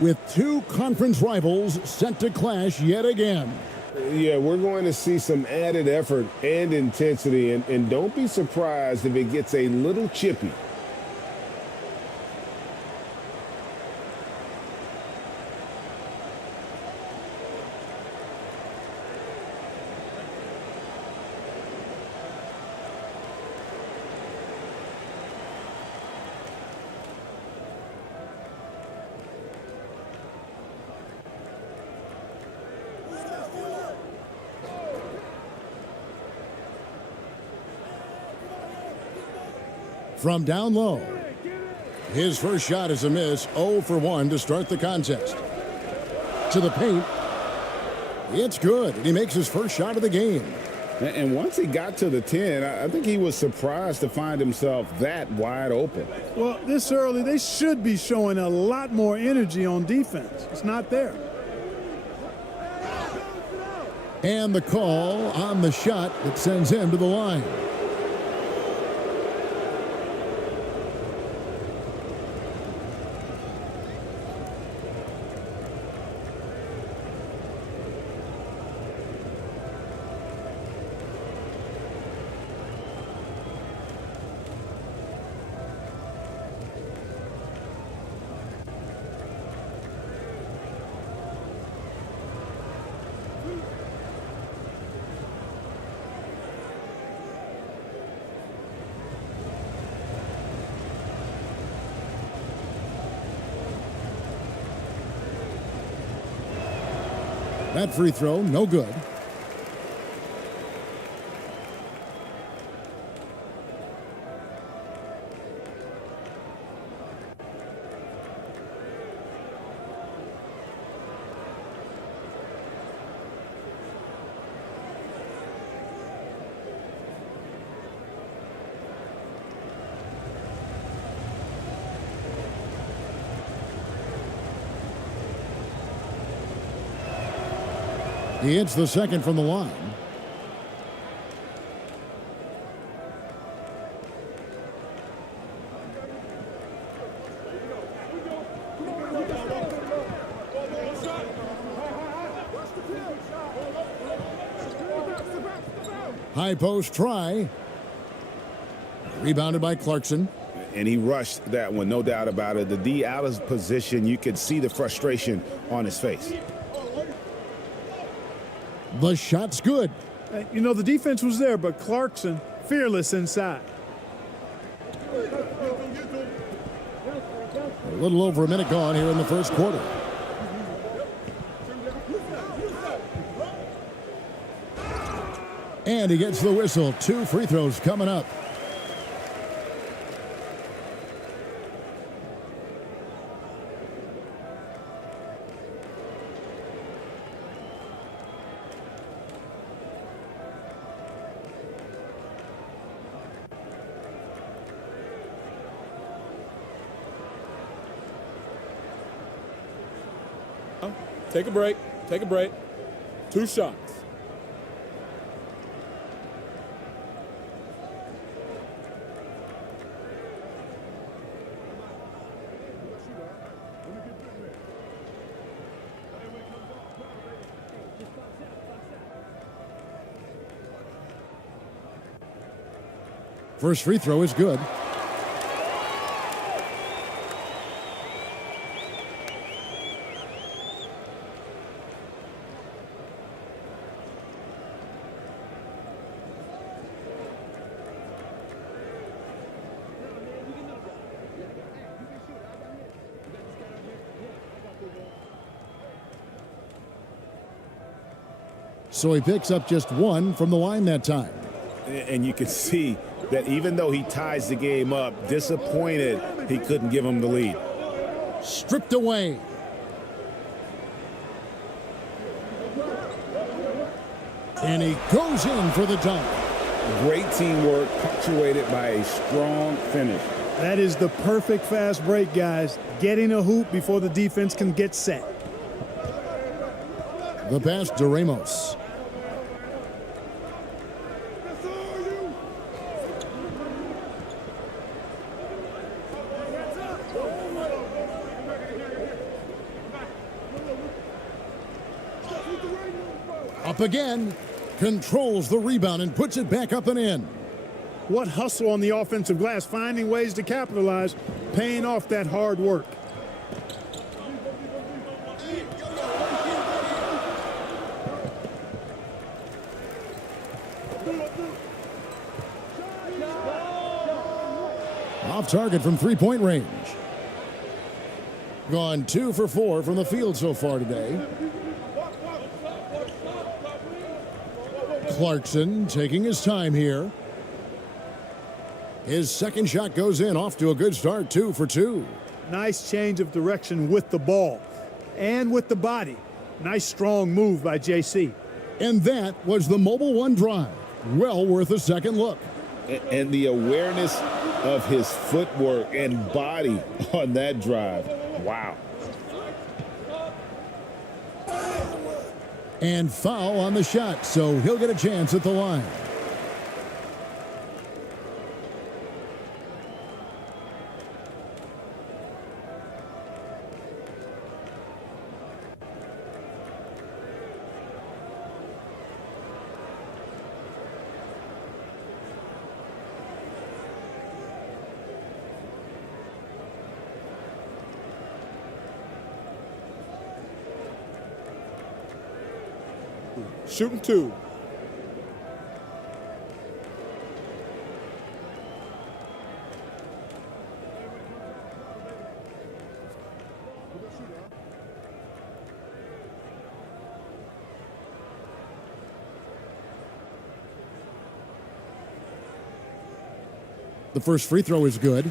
With two conference rivals set to clash yet again. Yeah, we're going to see some added effort and intensity, and don't be surprised if it gets a little chippy. From down low, his first shot is a miss, 0 for 1 to start the contest. To the paint, it's good, and he makes his first shot of the game. And once he got to the 10, I think he was surprised to find himself that wide open. Well, this early, they should be showing a lot more energy on defense. It's not there. And the call on the shot that sends him to the line. That free throw, no good. He hits the second from the line. High post try. Rebounded by Clarkson. And he rushed that one, no doubt about it. The D out of position, you could see the frustration on his face. The shot's good. You know, the defense was there, but Clarkson, fearless inside. A little over a minute gone here in the first quarter. And he gets the whistle. 2 free throws coming up. Take a break. Take a break. 2 shots. First free throw is good. So he picks up just 1 from the line that time. And you can see that even though he ties the game up, disappointed he couldn't give him the lead. Stripped away. And he goes in for the dunk. Great teamwork, punctuated by a strong finish. That is the perfect fast break, guys. Getting a hoop before the defense can get set. The pass to Ramos. Up again. Controls the rebound and puts it back up and in. What hustle on the offensive glass, finding ways to capitalize, paying off that hard work. Off target from three-point range. Gone 2 for 4 from the field so far today. Clarkson taking his time here. His second shot goes in, off to a good start, 2 for 2. Nice change of direction with the ball and with the body. Nice strong move by JC. And that was the Mobile One drive. Well worth a second look. And the awareness of his footwork and body on that drive. Wow. And foul on the shot, so he'll get a chance at the line. Shooting 2. The first free throw is good.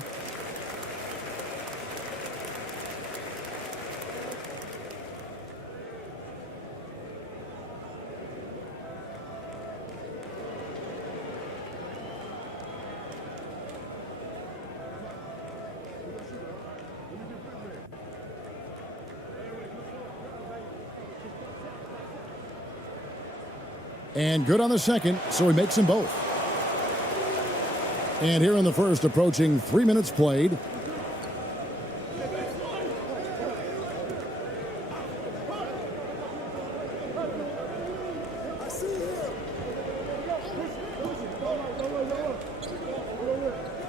And good on the second, so he makes them both. And here in the first, approaching 3 minutes played.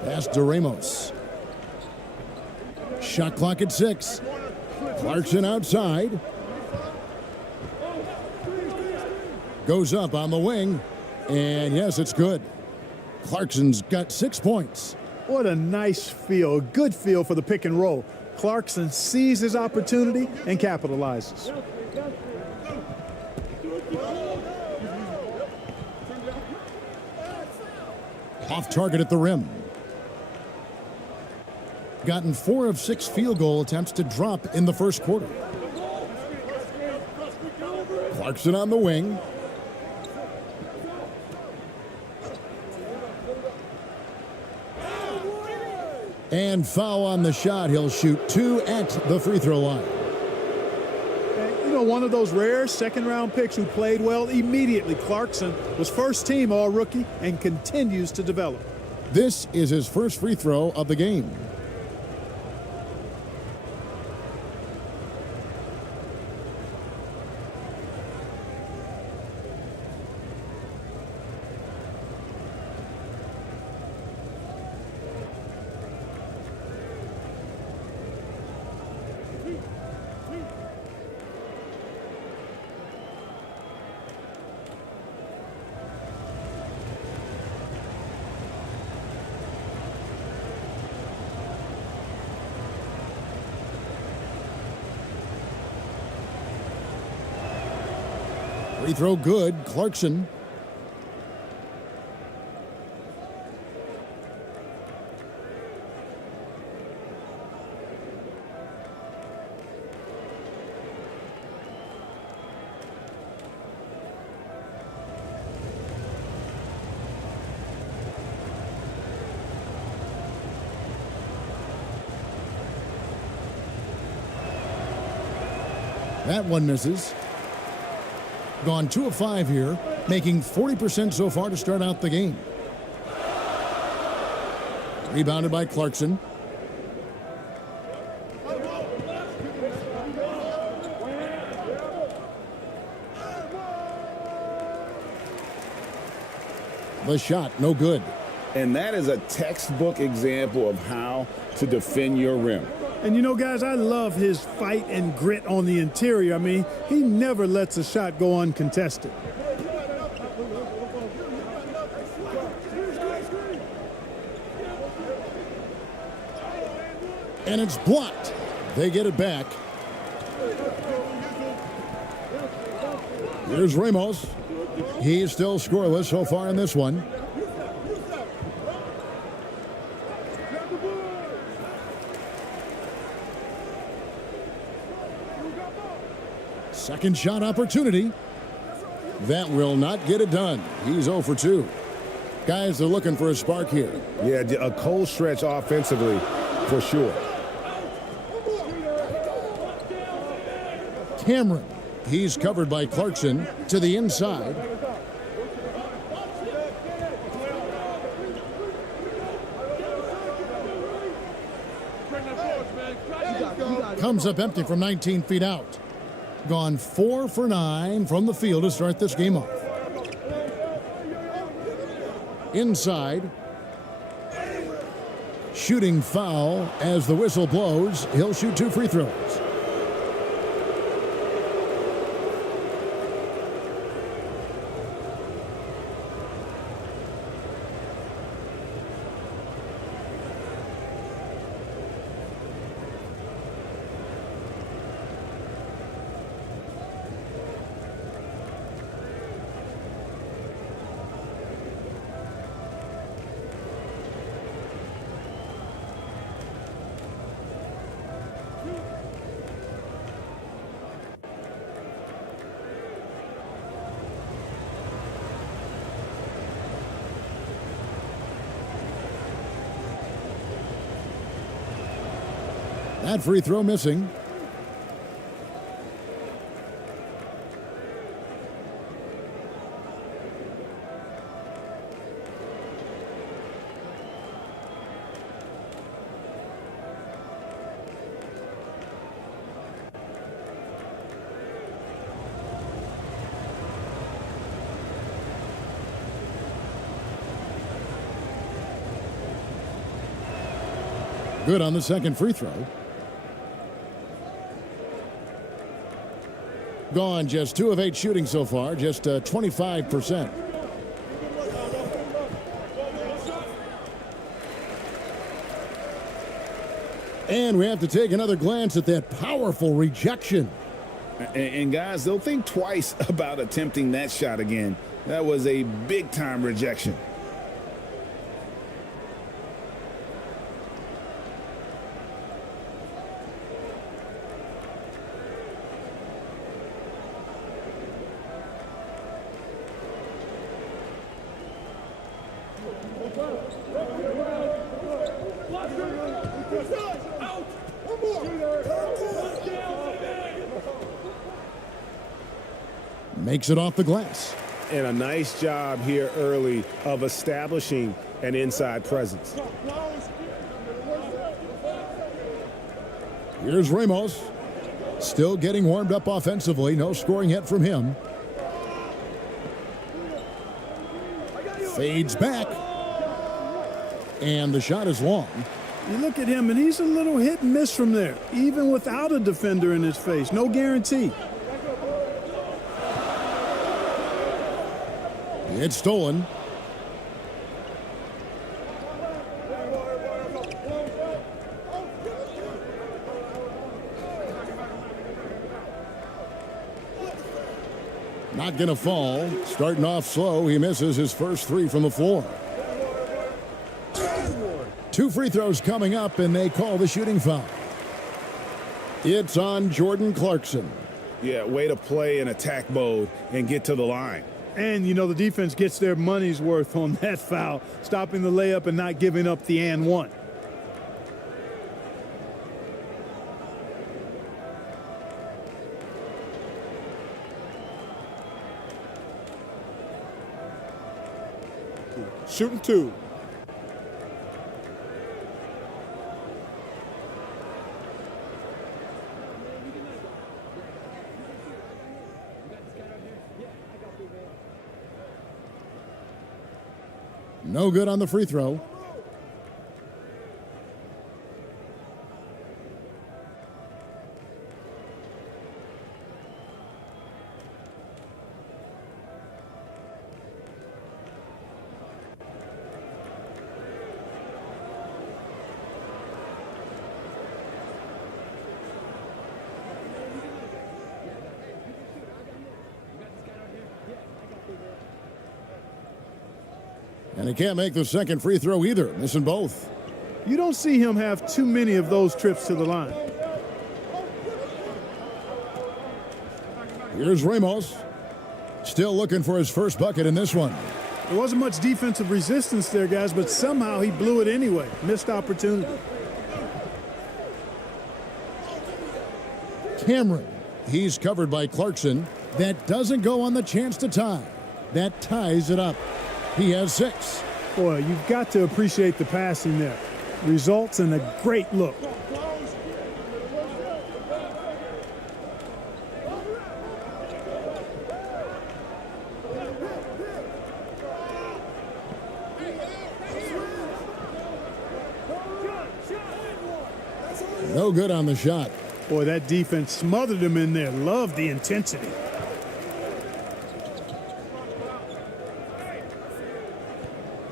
Pass to Ramos. Shot clock at 6. Clarkson outside. Goes up on the wing, and yes, it's good. Clarkson's got 6 points. What a nice feel, good feel for the pick and roll. Clarkson sees his opportunity and capitalizes. Off target at the rim. Gotten 4 of 6 field goal attempts to drop in the first quarter. Clarkson on the wing. And foul on the shot. He'll shoot 2 at the free throw line. You know, one of those rare second-round picks who played well immediately. Clarkson was first team all-rookie and continues to develop. This is his first free throw of the game. Free throw good. Clarkson. That one misses. Gone 2 of 5 here, making 40% so far to start out the game. Rebounded by Clarkson. The shot, no good. And that is a textbook example of how to defend your rim. And you know, guys, I love his fight and grit on the interior. I mean, he never lets a shot go uncontested. And it's blocked. They get it back. Here's Ramos. He's still scoreless so far in this one. Second shot opportunity. That will not get it done. He's 0 for 2. Guys, they're looking for a spark here. Yeah, a cold stretch offensively for sure. Cameron. He's covered by Clarkson to the inside. Comes up empty from 19 feet out. Gone 4 for 9 from the field to start this game off. Inside. Shooting foul as the whistle blows. He'll shoot 2 free throws. That free throw missing. Good on the second free throw. Gone just 2 of 8 shooting so far, just 25%. And we have to take another glance at that powerful rejection. And guys, they'll think twice about attempting that shot again. That was a big-time rejection. Makes it off the glass. And a nice job here early of establishing an inside presence. Here's Ramos. Still getting warmed up offensively. No scoring yet from him. Fades back. And the shot is long. You look at him, and he's a little hit and miss from there, even without a defender in his face. No guarantee. It's stolen. Not going to fall. Starting off slow, he misses his first 3 from the floor. 2 free throws coming up, and they call the shooting foul. It's on Jordan Clarkson. Yeah, way to play in attack mode and get to the line. And, you know, the defense gets their money's worth on that foul, stopping the layup and not giving up the and one. Shooting 2. No good on the free throw. And he can't make the second free throw either, missing both. You don't see him have too many of those trips to the line. Here's Ramos. Still looking for his first bucket in this one. There wasn't much defensive resistance there, guys, but somehow he blew it anyway. Missed opportunity. Cameron. He's covered by Clarkson. That doesn't go on the chance to tie. That ties it up. He has 6. Boy, you've got to appreciate the passing there. Results in a great look. No good on the shot. Boy, that defense smothered him in there. Love the intensity.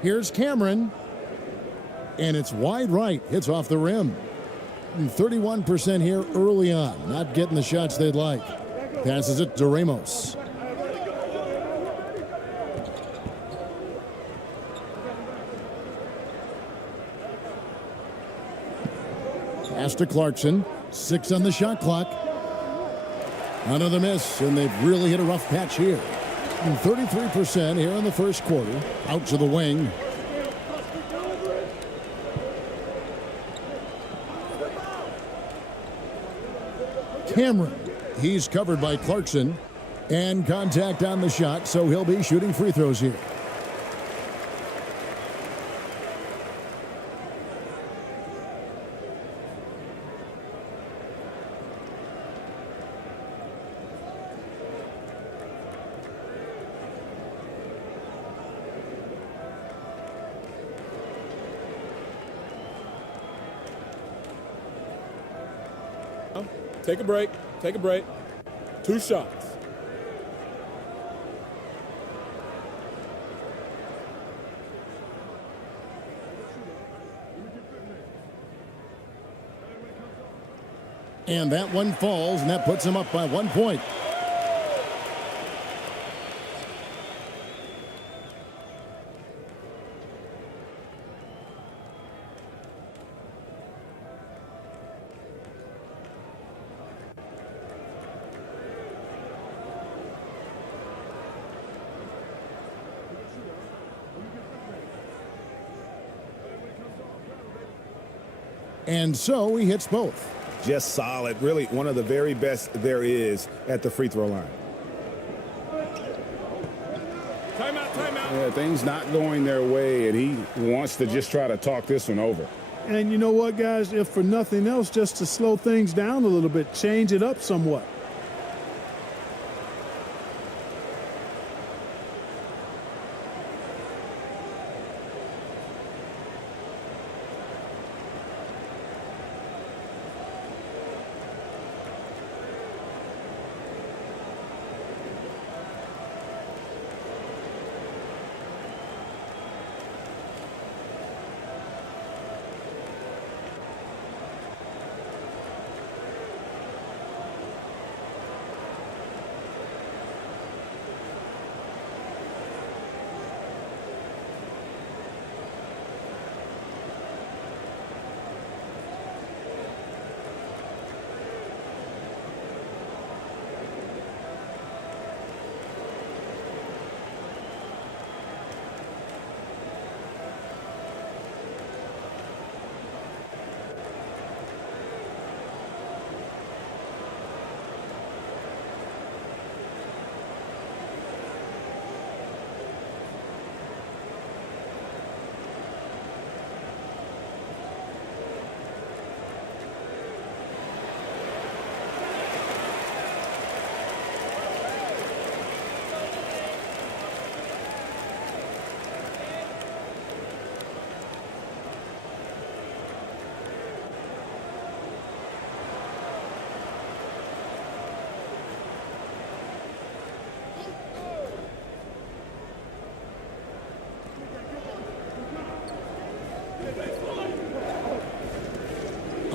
Here's Cameron. And it's wide right. Hits off the rim. 31% here early on. Not getting the shots they'd like. Passes it to Ramos. Pass to Clarkson. 6 on the shot clock. Another miss, and they've really hit a rough patch here. 33% here in the first quarter. Out to the wing. Cameron. He's covered by Clarkson. And contact on the shot, so he'll be shooting free throws here. Take a break. Take a break. 2 shots. And that one falls, and that puts him up by 1 point. And so he hits both. Just solid. Really one of the very best there is at the free throw line. Timeout, timeout. Yeah, things not going their way, and he wants to just try to talk this one over. And you know what, guys? If for nothing else, just to slow things down a little bit, change it up somewhat.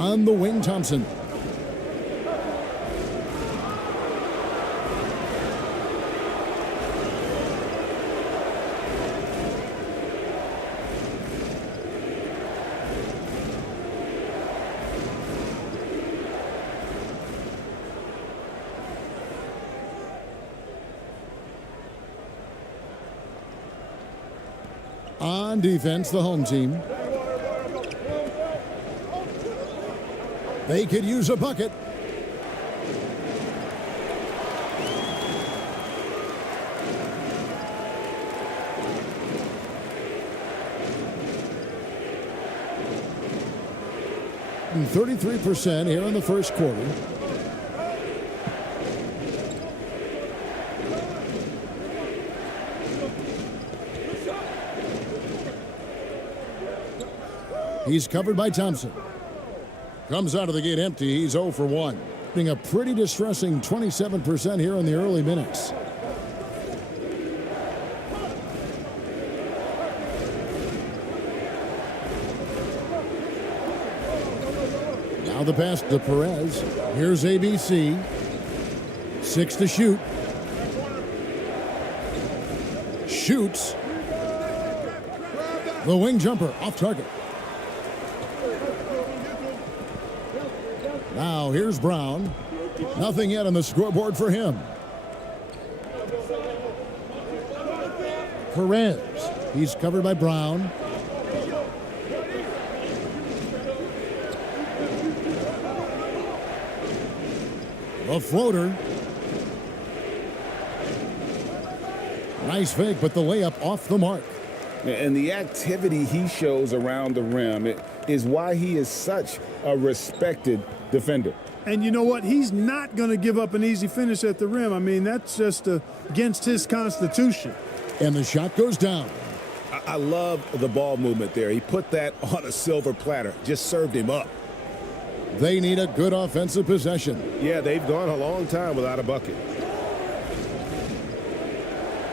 On the wing, Thompson. On defense, the home team. They could use a bucket. And 33% here in the first quarter. He's covered by Thompson. Comes out of the gate empty. He's 0 for 1. Being a pretty distressing 27% here in the early minutes. Now the pass to Perez. Here's ABC. 6 to shoot. Shoots. The wing jumper off target. Now here's Brown. Nothing yet on the scoreboard for him. Perez. He's covered by Brown. A floater. Nice fake, but the layup off the mark. And the activity he shows around the rim is why he is such a respected defender. And you know what? He's not going to give up an easy finish at the rim. I mean, that's just against his constitution. And the shot goes down. I love the ball movement there. He put that on a silver platter. Just served him up. They need a good offensive possession. Yeah, they've gone a long time without a bucket.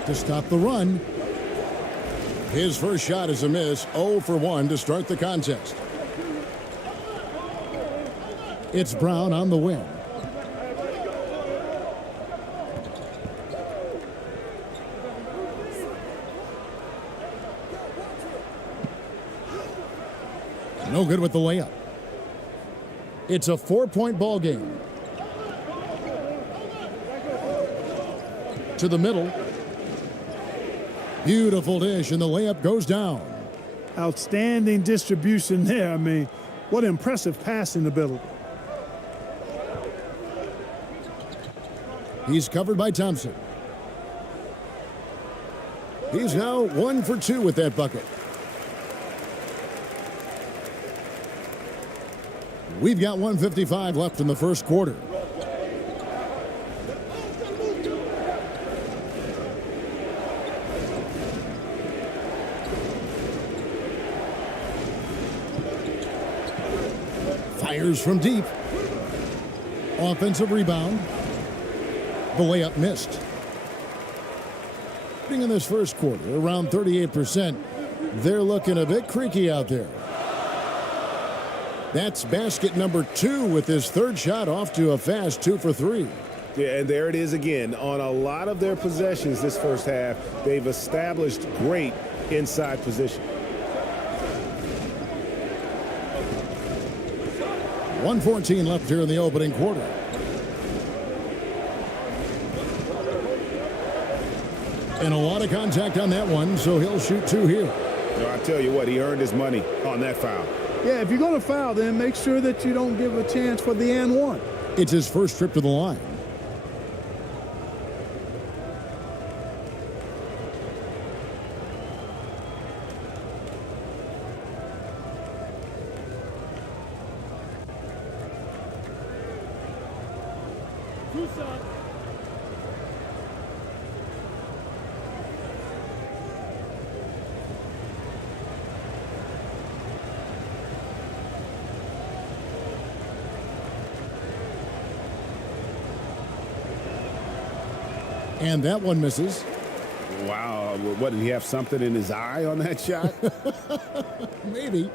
To stop the run. His first shot is a miss. 0 for 1 to start the contest. It's Brown on the wing. No good with the layup. It's a 4-point ball game. To the middle. Beautiful dish, and the layup goes down. Outstanding distribution there. I mean, what impressive passing ability. He's covered by Thompson. He's now 1 for 2 with that bucket. We've got 1:55 left in the first quarter. Fires from deep. Offensive rebound. The layup missed. In this first quarter, around 38%. They're looking a bit creaky out there. That's basket number 2 with his third shot off to a fast 2 for 3. Yeah, and there it is again. On a lot of their possessions this first half, they've established great inside position. 1:14 left here in the opening quarter. And a lot of contact on that one, so he'll shoot 2 here. I tell you what, he earned his money on that foul. Yeah, if you're going to foul, then make sure that you don't give a chance for the and one. It's his first trip to the line. And that one misses. Wow. What, did he have something in his eye on that shot? Maybe.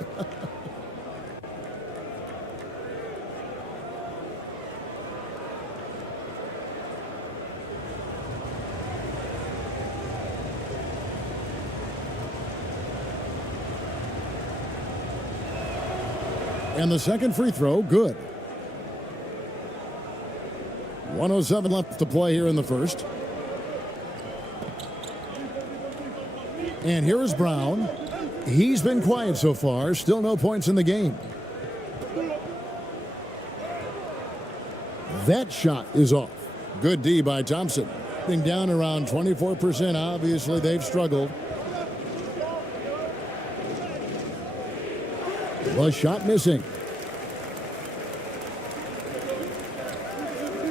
And the second free throw, good. 1:07 left to play here in the first. And here is Brown. He's been quiet so far. Still no points in the game. That shot is off. Good D by Thompson. Being down around 24%. Obviously, they've struggled. The shot missing.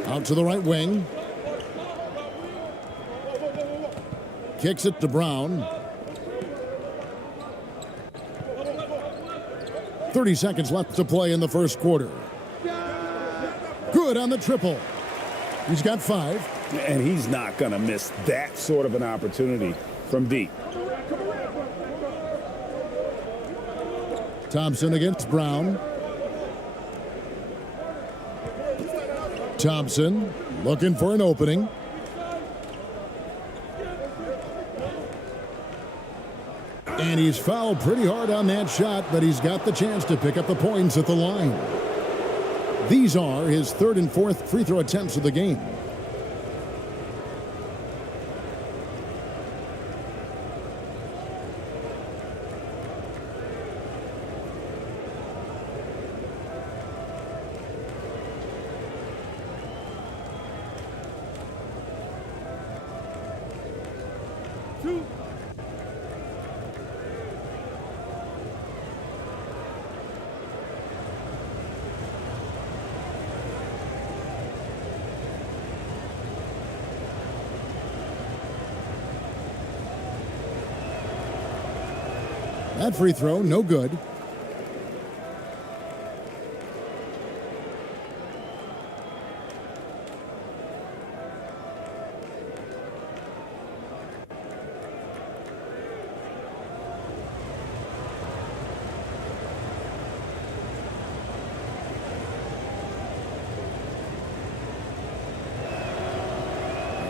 Out to the right wing. Kicks it to Brown. 30 seconds left to play in the first quarter. Good on the triple. He's got 5. And he's not going to miss that sort of an opportunity from deep. Thompson against Brown. Thompson looking for an opening. And he's fouled pretty hard on that shot, but he's got the chance to pick up the points at the line. These are his third and fourth free throw attempts of the game. That free throw, no good.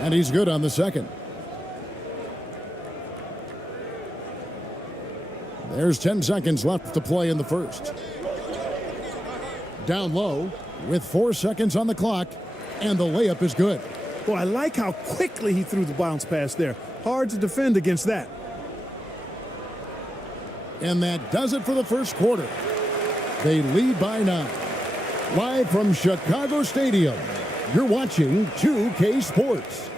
And he's good on the second. There's 10 seconds left to play in the first. Down low with 4 seconds on the clock, and the layup is good. Boy, I like how quickly he threw the bounce pass there. Hard to defend against that. And that does it for the first quarter. They lead by 9. Live from Chicago Stadium, you're watching 2K Sports.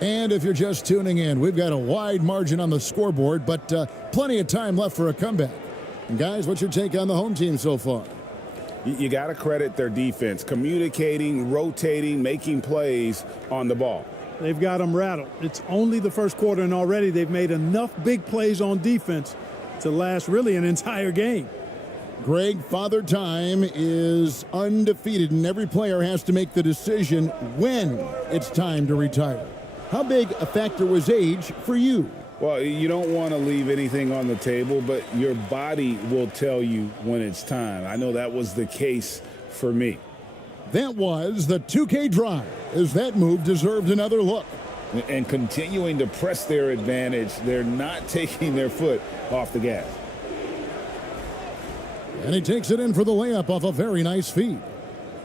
And if you're just tuning in, we've got a wide margin on the scoreboard, but plenty of time left for a comeback. And guys, what's your take on the home team so far? You got to credit their defense, communicating, rotating, making plays on the ball. They've got them rattled. It's only the first quarter, and already they've made enough big plays on defense to last really an entire game. Greg, Father Time is undefeated, and every player has to make the decision when it's time to retire. How big a factor was age for you? Well, you don't want to leave anything on the table, but your body will tell you when it's time. I know that was the case for me. That was the 2K drive, as that move deserved another look. And continuing to press their advantage, they're not taking their foot off the gas. And he takes it in for the layup off a very nice feed.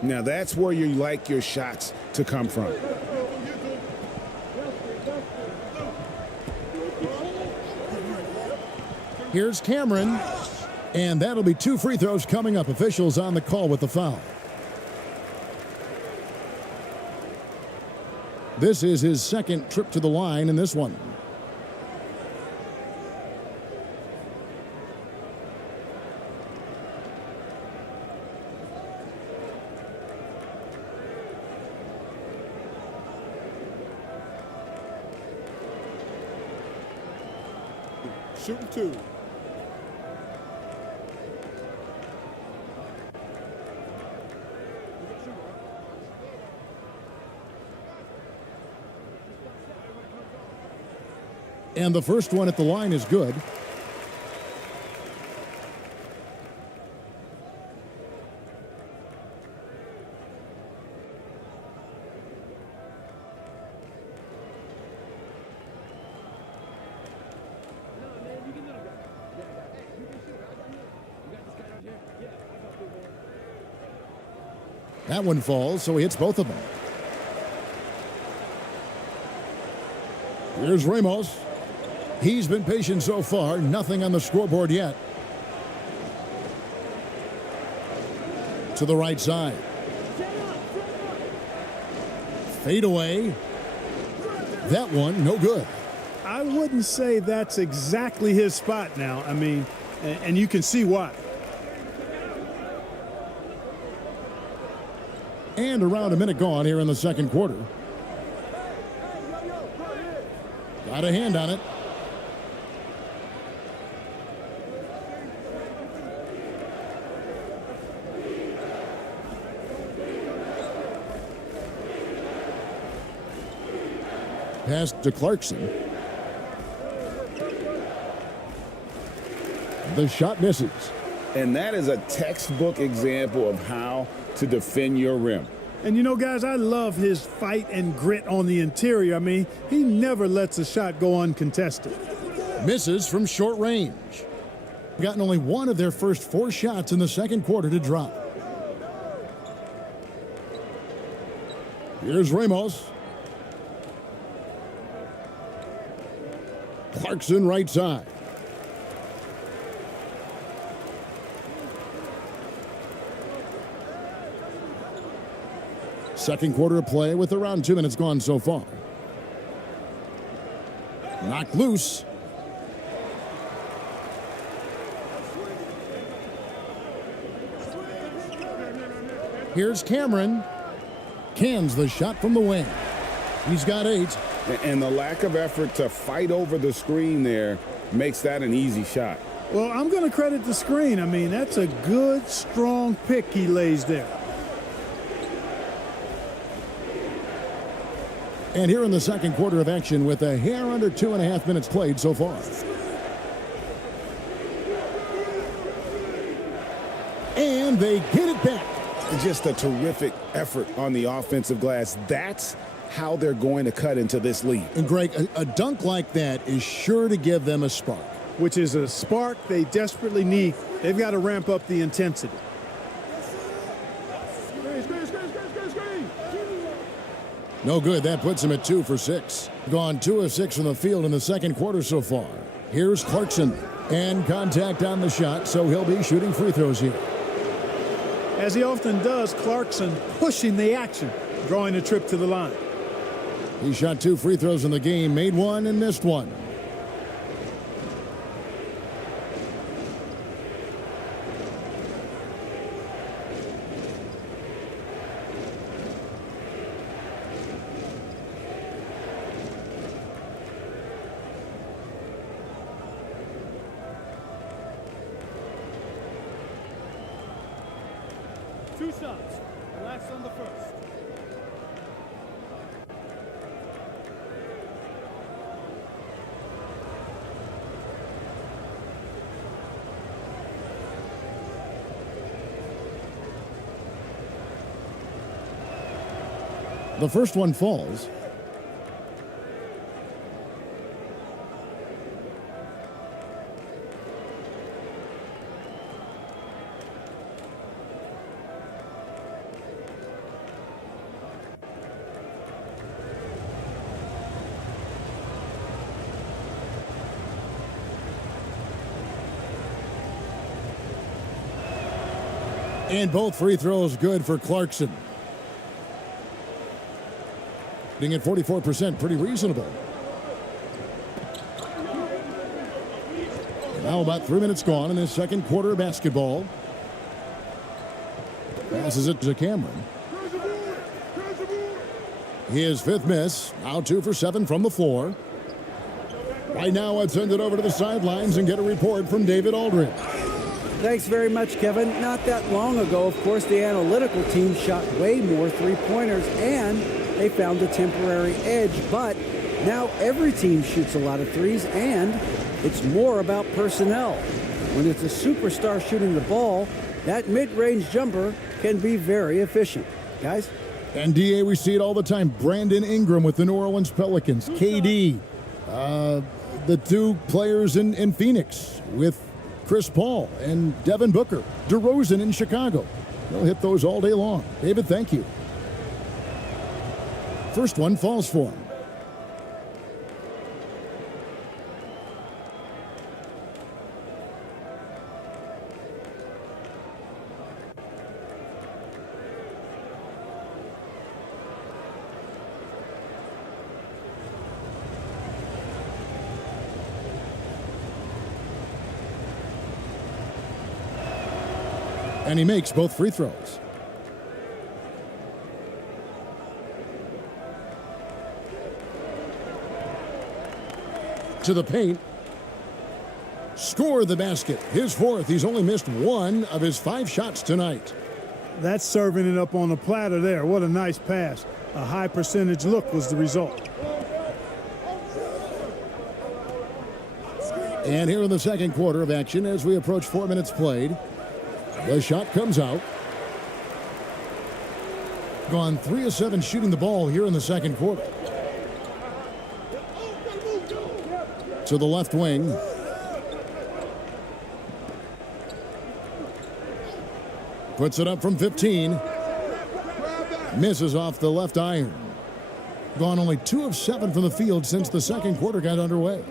Now that's where you like your shots to come from. Here's Cameron, and that'll be 2 free throws coming up. Officials on the call with the foul. This is his second trip to the line in this one. Shooting 2. And the first one at the line is good. That one falls, so he hits both of them. Here's Ramos. He's been patient so far. Nothing on the scoreboard yet. To the right side. Fade away. That one, no good. I wouldn't say that's exactly his spot now. I mean, and you can see why. And around a minute gone here in the second quarter. Got a hand on it. Pass to Clarkson. The shot misses. And that is a textbook example of how to defend your rim. And you know, guys, I love his fight and grit on the interior. I mean, he never lets a shot go uncontested. Misses from short range. Gotten only one of their first 4 shots in the second quarter to drop. Here's Ramos. Clarkson right side. Second quarter of play with around 2 minutes gone so far. Knocked loose. Here's Cameron. Cans the shot from the wing. He's got 8. And the lack of effort to fight over the screen there makes that an easy shot. Well, I'm going to credit the screen. I mean, that's a good, strong pick he lays there. And here in the second quarter of action with a hair under 2.5 minutes played so far. And they get it back. Just a terrific effort on the offensive glass. That's how they're going to cut into this lead. And Greg, a dunk like that is sure to give them a spark. Which is a spark they desperately need. They've got to ramp up the intensity. No good. That puts him at 2 for 6. Gone 2 of 6 from the field in the second quarter so far. Here's Clarkson. And contact on the shot, so he'll be shooting free throws here. As he often does, Clarkson pushing the action, drawing a trip to the line. He shot 2 free throws in the game, made 1 and missed 1. Two shots. Relax on the first. The first one falls. And both free throws good for Clarkson. Being at 44%, pretty reasonable. Now about 3 minutes gone in this second quarter of basketball. Passes it to Cameron. His 5th miss. Now 2 for 7 from the floor. Right now, I'd send it over to the sidelines and get a report from David Aldridge. Thanks very much, Kevin. Not that long ago, of course, the analytical team shot way more three-pointers, and they found a temporary edge, but now every team shoots a lot of threes, and it's more about personnel. When it's a superstar shooting the ball, that mid-range jumper can be very efficient. Guys? And DA, we see it all the time. Brandon Ingram with the New Orleans Pelicans. KD, the two players in Phoenix with Chris Paul and Devin Booker. DeRozan in Chicago. They'll hit those all day long. David, thank you. First one falls for him. And he makes both free throws. To the paint. Score the basket. His fourth. He's only missed one of his 5 shots tonight. That's serving it up on a platter there. What a nice pass. A high percentage look was the result. And here in the second quarter of action, as we approach 4 minutes played, the shot comes out. Gone 3 of 7 shooting the ball here in the second quarter. To the left wing. Puts it up from 15. Misses off the left iron. Gone only 2 of 7 from the field since the second quarter got underway.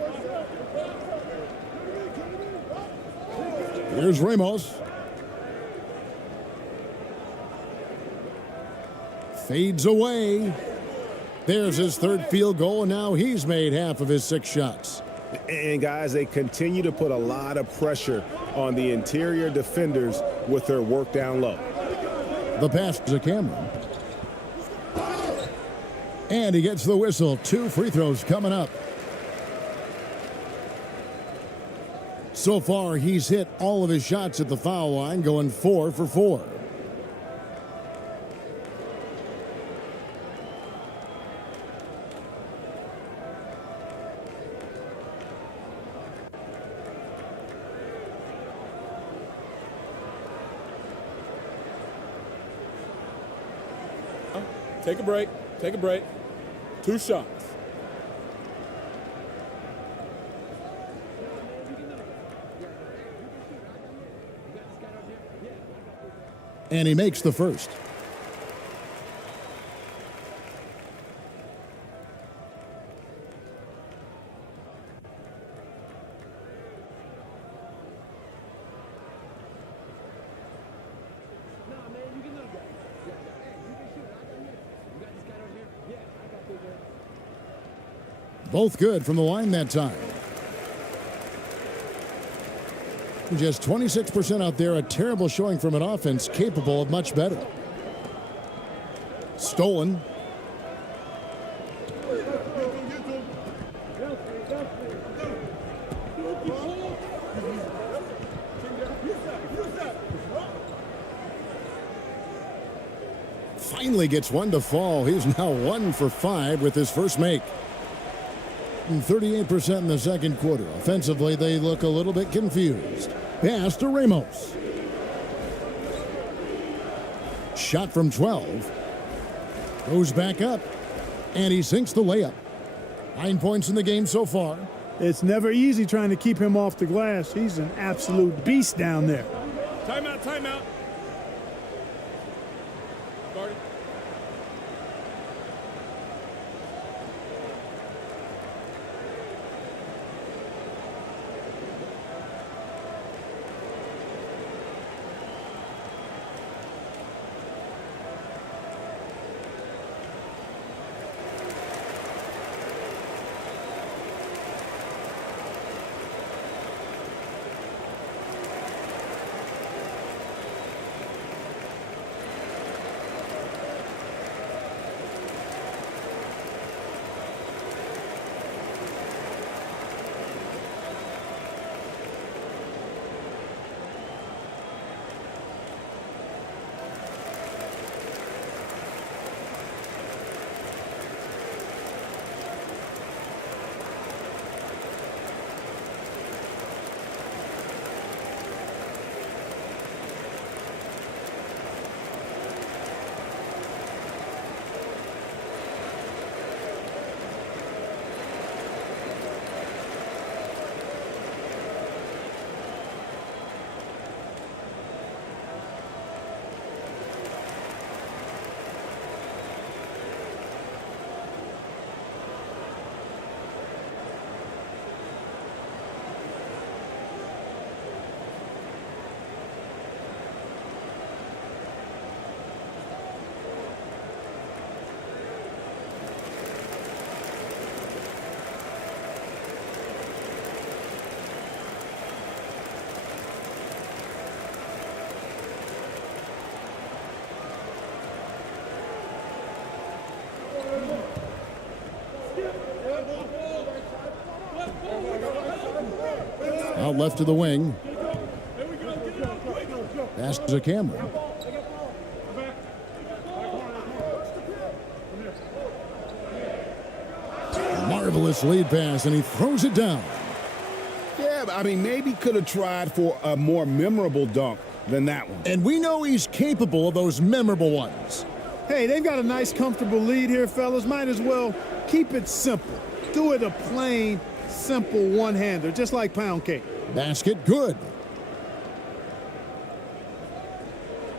Here's Ramos. Fades away. There's his third field goal, and now he's made half of his 6 shots. And guys, they continue to put a lot of pressure on the interior defenders with their work down low. The pass to Cameron. And he gets the whistle. 2 free throws coming up. So far, he's hit all of his shots at the foul line, going 4 for 4. Take a break. Take a break. 2 shots. And he makes the first. Both good from the line that time. Just 26% out there, a terrible showing from an offense capable of much better. Stolen. Finally gets one to fall. He's now 1 for 5 with his first make. 38% in the second quarter. Offensively, they look a little bit confused. Pass to Ramos. Shot from 12. Goes back up. And he sinks the layup. 9 points in the game so far. It's never easy trying to keep him off the glass. He's an absolute beast down there. Timeout, timeout. Guarded. Out left to the wing. Pass to Cameron. Marvelous lead pass, and he throws it down. Yeah, I mean, maybe could have tried for a more memorable dunk than that one. And we know he's capable of those memorable ones. Hey, they've got a nice, comfortable lead here, fellas. Might as well keep it simple. Do it a plain, simple one-hander, just like pound cake. Basket good.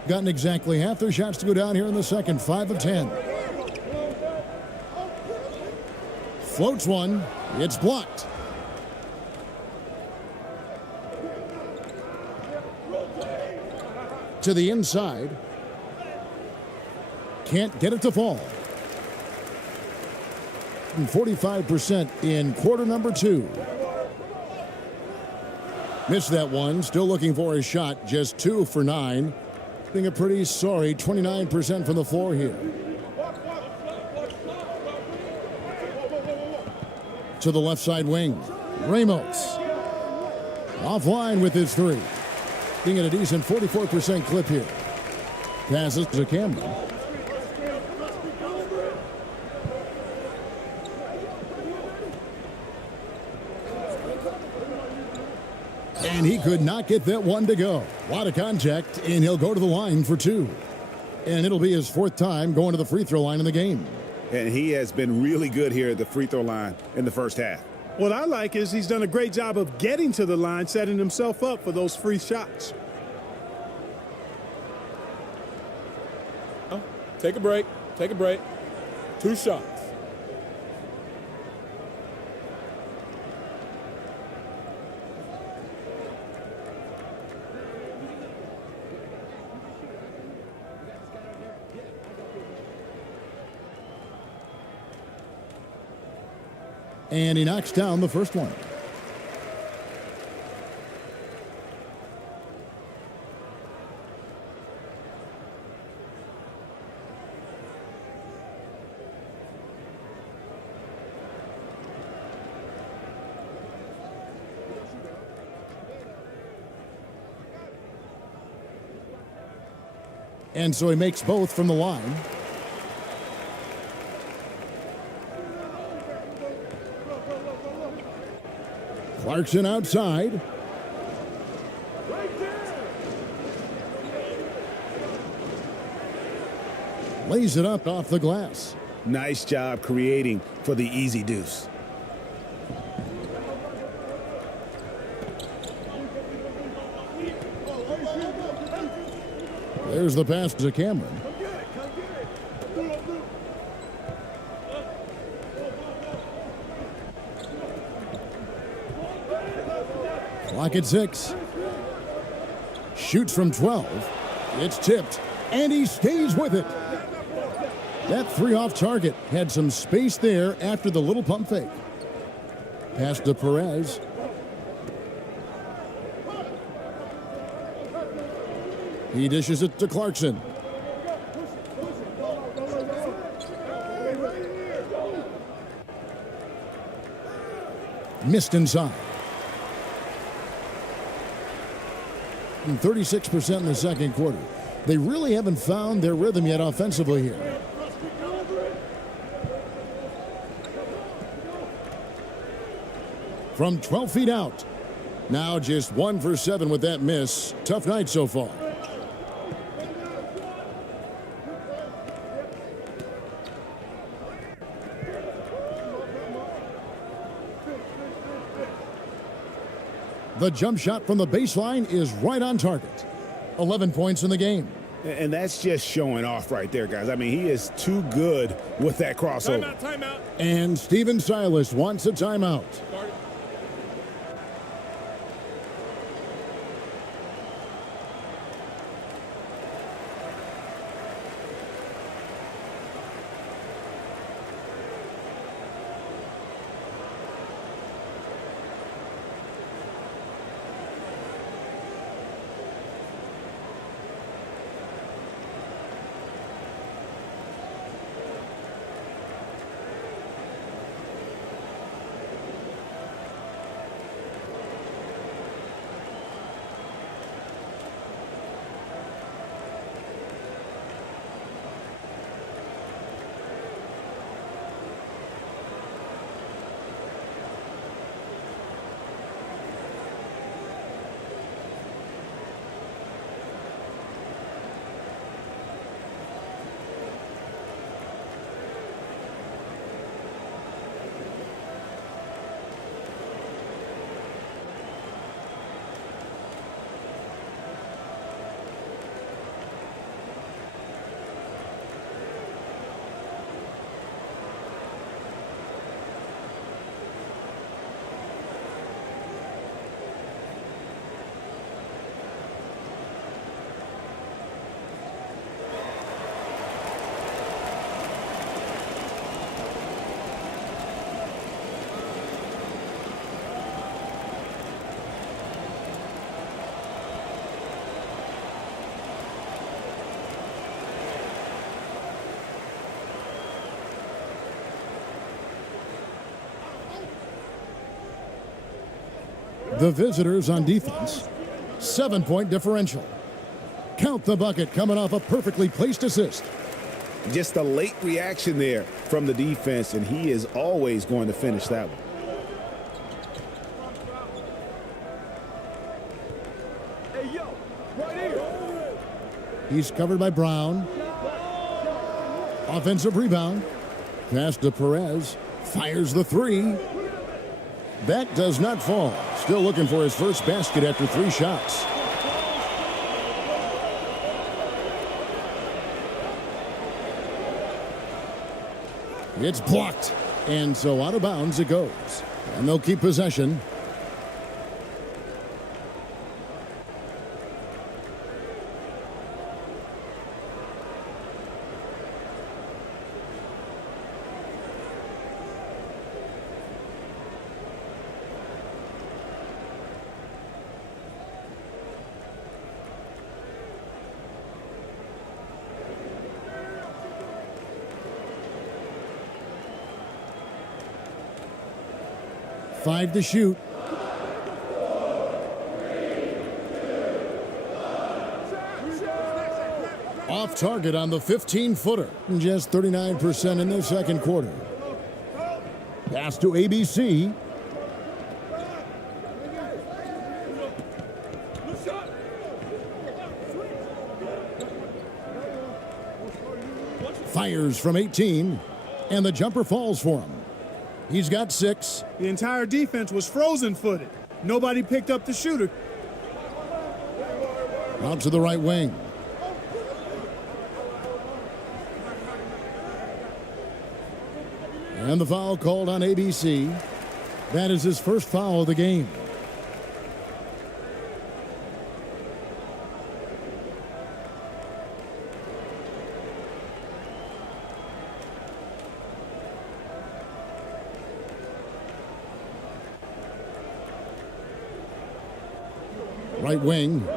Gotten exactly half their shots to go down here in the second. 5 of 10. Floats one. It's blocked. To the inside. Can't get it to fall. 45% in quarter number 2. Missed that one. Still looking for his shot. Just 2 for 9. Being a pretty sorry 29% from the floor here. To the left side wing. Ramos. Offline with his 3. Being at a decent 44% clip here. Passes to Cameron. And he could not get that one to go. A lot of contact, and he'll go to the line for 2. And it'll be his 4th time going to the free throw line in the game. And he has been really good here at the free throw line in the first half. What I like is he's done a great job of getting to the line, setting himself up for those free shots. Take a break. Take a break. 2 shots. And he knocks down the first one. And so he makes both from the line. Clarkson outside. Lays it up off the glass. Nice job creating for the easy deuce. There's the pass to Cameron. Clock at 6. Shoots from 12. It's tipped, and he stays with it. That 3 off target had some space there after the little pump fake. Pass to Perez. He dishes it to Clarkson. Missed inside. 36% in the second quarter. They really haven't found their rhythm yet offensively here. From 12 feet out. Now just 1 for 7 with that miss. Tough night so far. The jump shot from the baseline is right on target. 11 points in the game. And that's just showing off right there, guys. I mean, he is too good with that crossover. Timeout. And Steven Silas wants a timeout. The visitors on defense, 7-point differential. Count the bucket coming off a perfectly placed assist. Just a late reaction there from the defense, and he is always going to finish that one. He's covered by Brown. Offensive rebound. Pass to Perez. Fires the three. That does not fall. Still looking for his first basket after 3 shots. It's blocked. And so out of bounds it goes. And they'll keep possession. Five to shoot. Off target on the 15-footer. Just 39% in the second quarter. Pass to ABC. Fires from 18, and the jumper falls for him. He's got 6. The entire defense was frozen-footed. Nobody picked up the shooter. Out to the right wing. And the foul called on ABC. That is his first foul of the game. Right wing.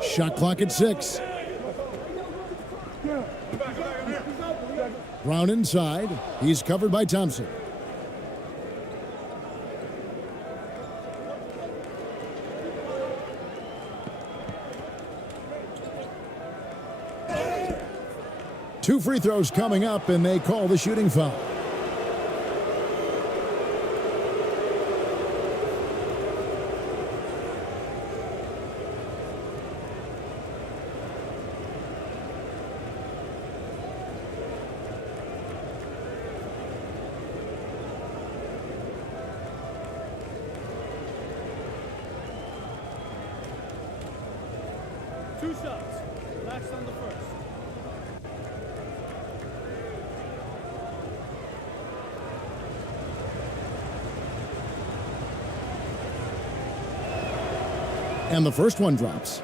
Shot clock at 6. Brown inside. He's covered by Thompson. Two free throws coming up, and they call the shooting foul. Two shots. Last on the first. And the first one drops.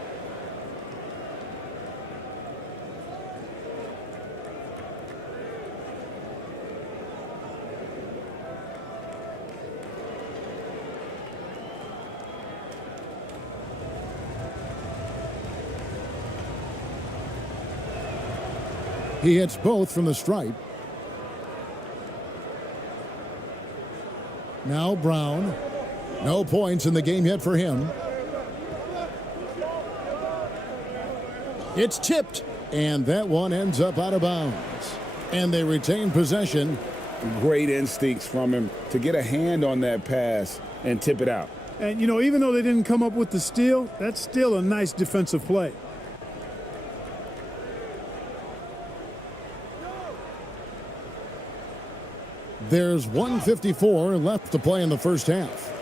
He hits both from the stripe. Now Brown. No points in the game yet for him. It's tipped, and that one ends up out of bounds. And they retain possession. Great instincts from him to get a hand on that pass and tip it out. And, you know, even though they didn't come up with the steal, that's still a nice defensive play. There's 1:54 left to play in the first half.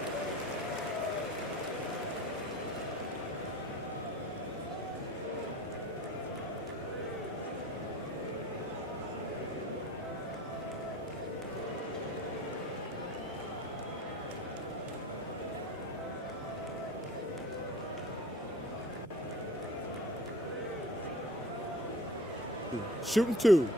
Shooting 2.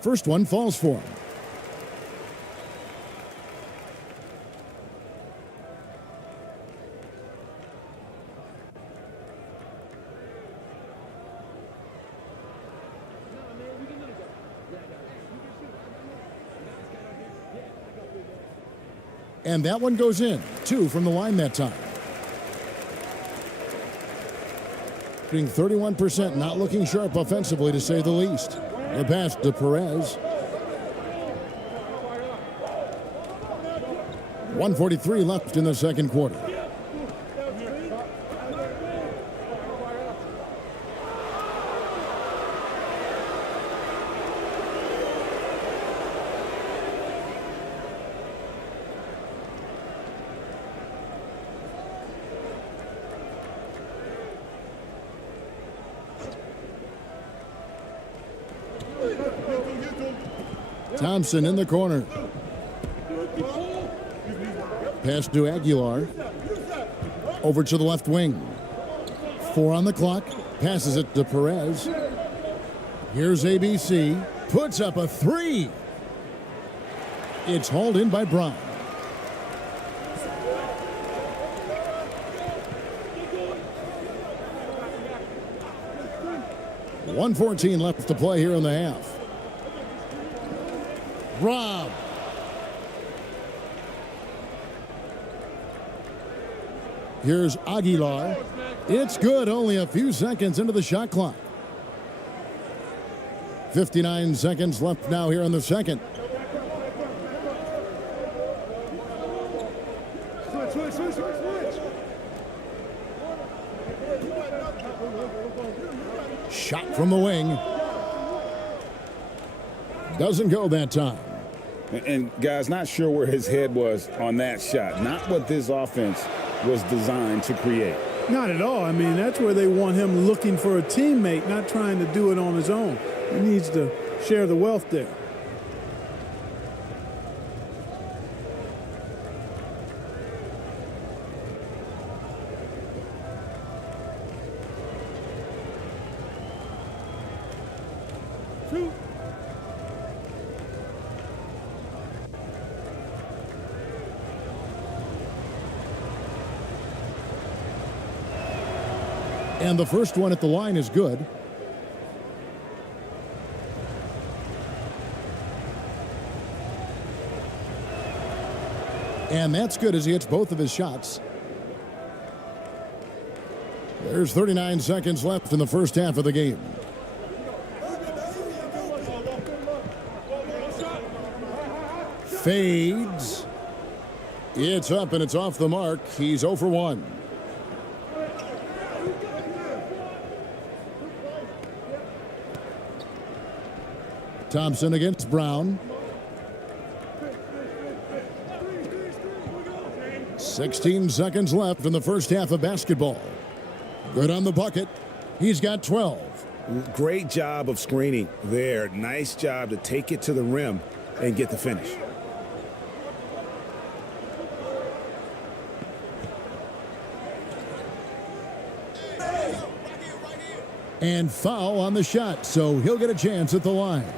First one falls for him. And that one goes in. 2 from the line that time. Being 31%, not looking sharp offensively to say the least. The pass to Perez. 1:43 left in the second quarter. Thompson in the corner. Pass to Aguilar. Over to the left wing. 4 on the clock. Passes it to Perez. Here's ABC. Puts up a 3. It's hauled in by Brown. .114 left to play here in the half. Rob. Here's Aguilar. It's good, only a few seconds into the shot clock. 59 seconds left now here in the second. Shot from the wing. Doesn't go that time. And guys, not sure where his head was on that shot. Not what this offense was designed to create. Not at all. I mean, that's where they want him looking for a teammate, not trying to do it on his own. He needs to share the wealth there. And the first one at the line is good. And that's good as he hits both of his shots. There's 39 seconds left in the first half of the game. Fades. It's up and it's off the mark. He's 0 for 1. Thompson against Brown. 16 seconds left in the first half of basketball. Good on the bucket. He's got 12. Great job of screening there. Nice job to take it to the rim and get the finish. And foul on the shot, so he'll get a chance at the line.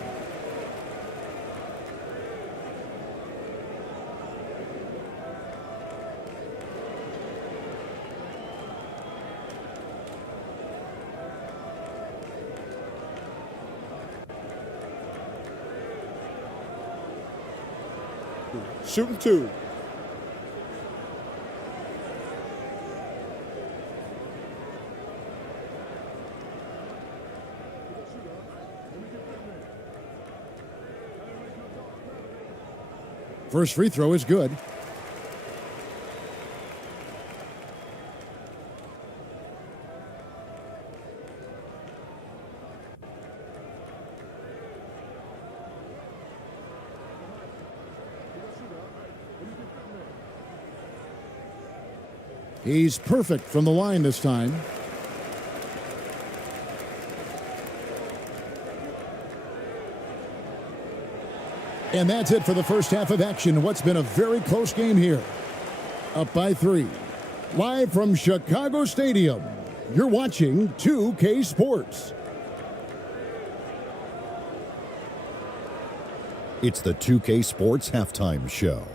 Shooting 2. First free throw is good. He's perfect from the line this time. And that's it for the first half of action. What's been a very close game here. Up by 3. Live from Chicago Stadium, you're watching 2K Sports. It's the 2K Sports Halftime Show.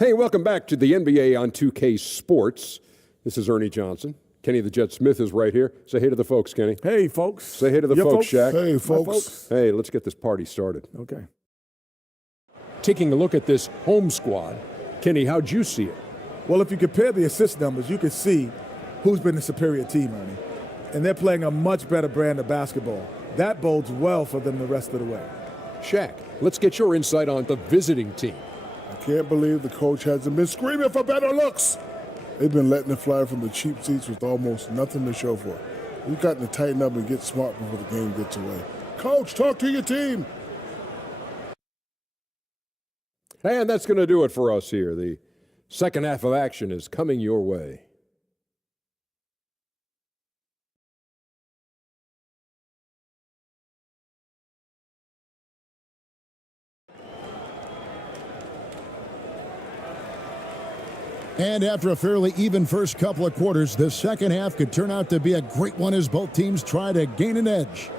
Hey, welcome back to the NBA on 2K Sports. This is Ernie Johnson. Kenny the Jet Smith is right here. Say hey to the folks, Kenny. Hey, folks. Say hey to the folks, Shaq. Hey, Hi, folks. Hey, let's get this party started. Okay. Taking a look at this home squad, Kenny, how'd you see it? Well, if you compare the assist numbers, you can see who's been the superior team, Ernie. And they're playing a much better brand of basketball. That bodes well for them the rest of the way. Shaq, let's get your insight on the visiting team. I can't believe the coach hasn't been screaming for better looks. They've been letting it fly from the cheap seats with almost nothing to show for it. We've got to tighten up and get smart before the game gets away. Coach, talk to your team. And that's going to do it for us here. The second half of action is coming your way. And after a fairly even first couple of quarters, the second half could turn out to be a great one as both teams try to gain an edge.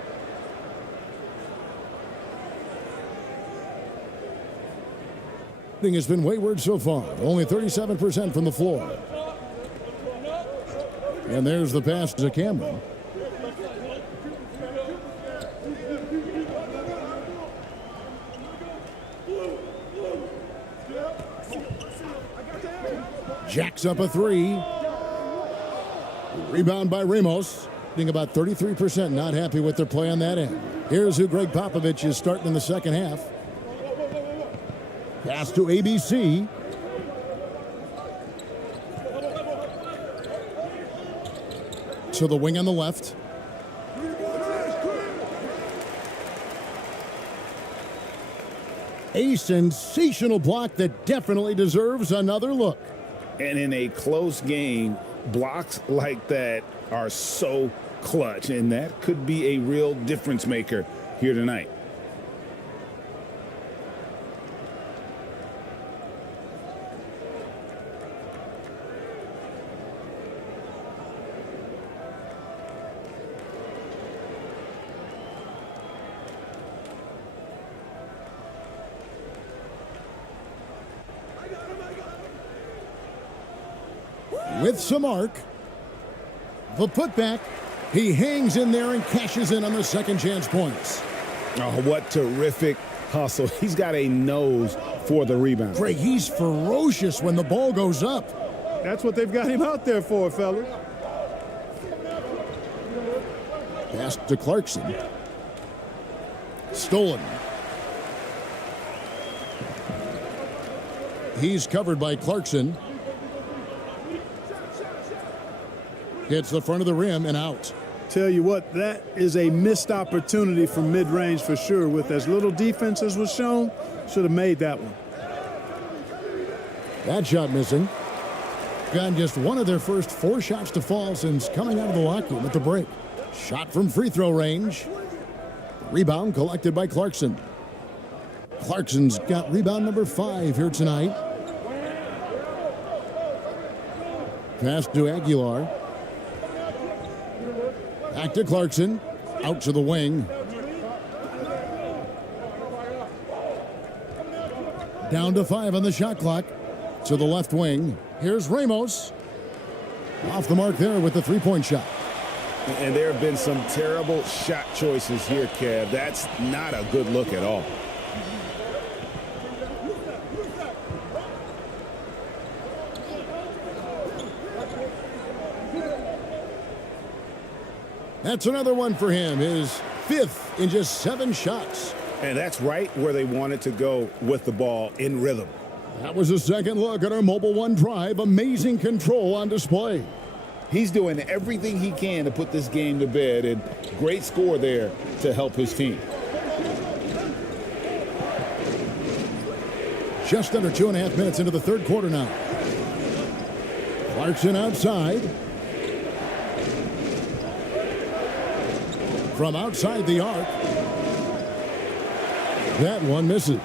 Has been wayward so far, only 37% from the floor. And there's the pass to Cameron. Jacks up a three. Rebound by Ramos. Being about 33%, not happy with their play on that end. Here's who Greg Popovich is starting in the second half. Pass to ABC. To the wing on the left. A sensational block that definitely deserves another look. And in a close game, blocks like that are so clutch, and that could be a real difference maker here tonight. With some arc. The putback. He hangs in there and cashes in on the second chance points. Oh, what terrific hustle. He's got a nose for the rebound. Greg, he's ferocious when the ball goes up. That's what they've got him out there for, fellas. Pass to Clarkson. Stolen. He's covered by Clarkson. Hits the front of the rim and out. Tell you what, that is a missed opportunity from mid-range for sure. With as little defense as was shown, should have made that one. That shot missing. Gotten just one of their first 4 shots to fall since coming out of the locker room at the break. Shot from free throw range. Rebound collected by Clarkson. Clarkson's got rebound number 5 here tonight. Pass to Aguilar. Back to Clarkson. Out to the wing. Down to 5 on the shot clock. To the left wing. Here's Ramos. Off the mark there with the three-point shot. And there have been some terrible shot choices here, Kev. That's not a good look at all. That's another one for him. His 5th in just 7 shots. And that's right where they wanted to go with the ball, in rhythm. That was a second look at our Mobile One drive. Amazing control on display. He's doing everything he can to put this game to bed, and great score there to help his team. Just under 2.5 minutes into the third quarter now. Clarkson outside. From outside the arc. That one misses.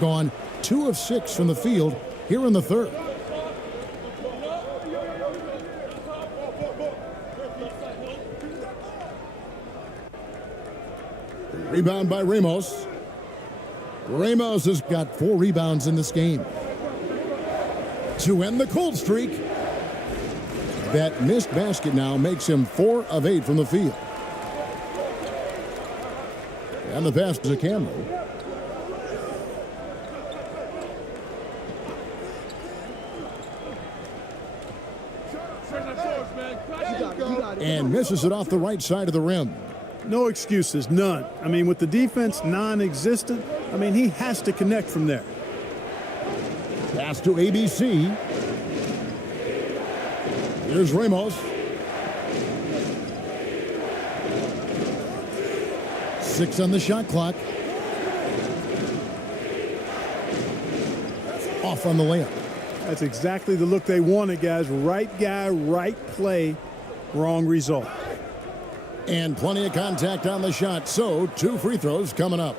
Gone 2 of 6 from the field here in the third. Rebound by Ramos. Ramos has got 4 rebounds in this game. to end the cold streak. That missed basket now makes him 4 of 8 from the field. And the pass to Campbell. And misses it off the right side of the rim. No excuses, none. I mean, with the defense non-existent, I mean, he has to connect from there. Pass to ABC. Here's Ramos. 6 on the shot clock. Off on the layup. That's exactly the look they wanted, guys. Right guy, right play, wrong result. And plenty of contact on the shot, so 2 free throws coming up.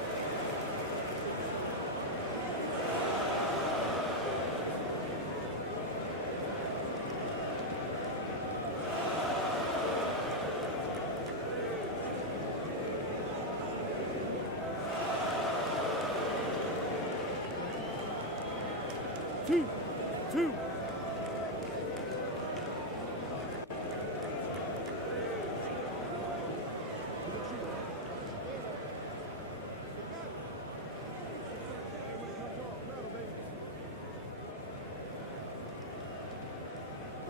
Two.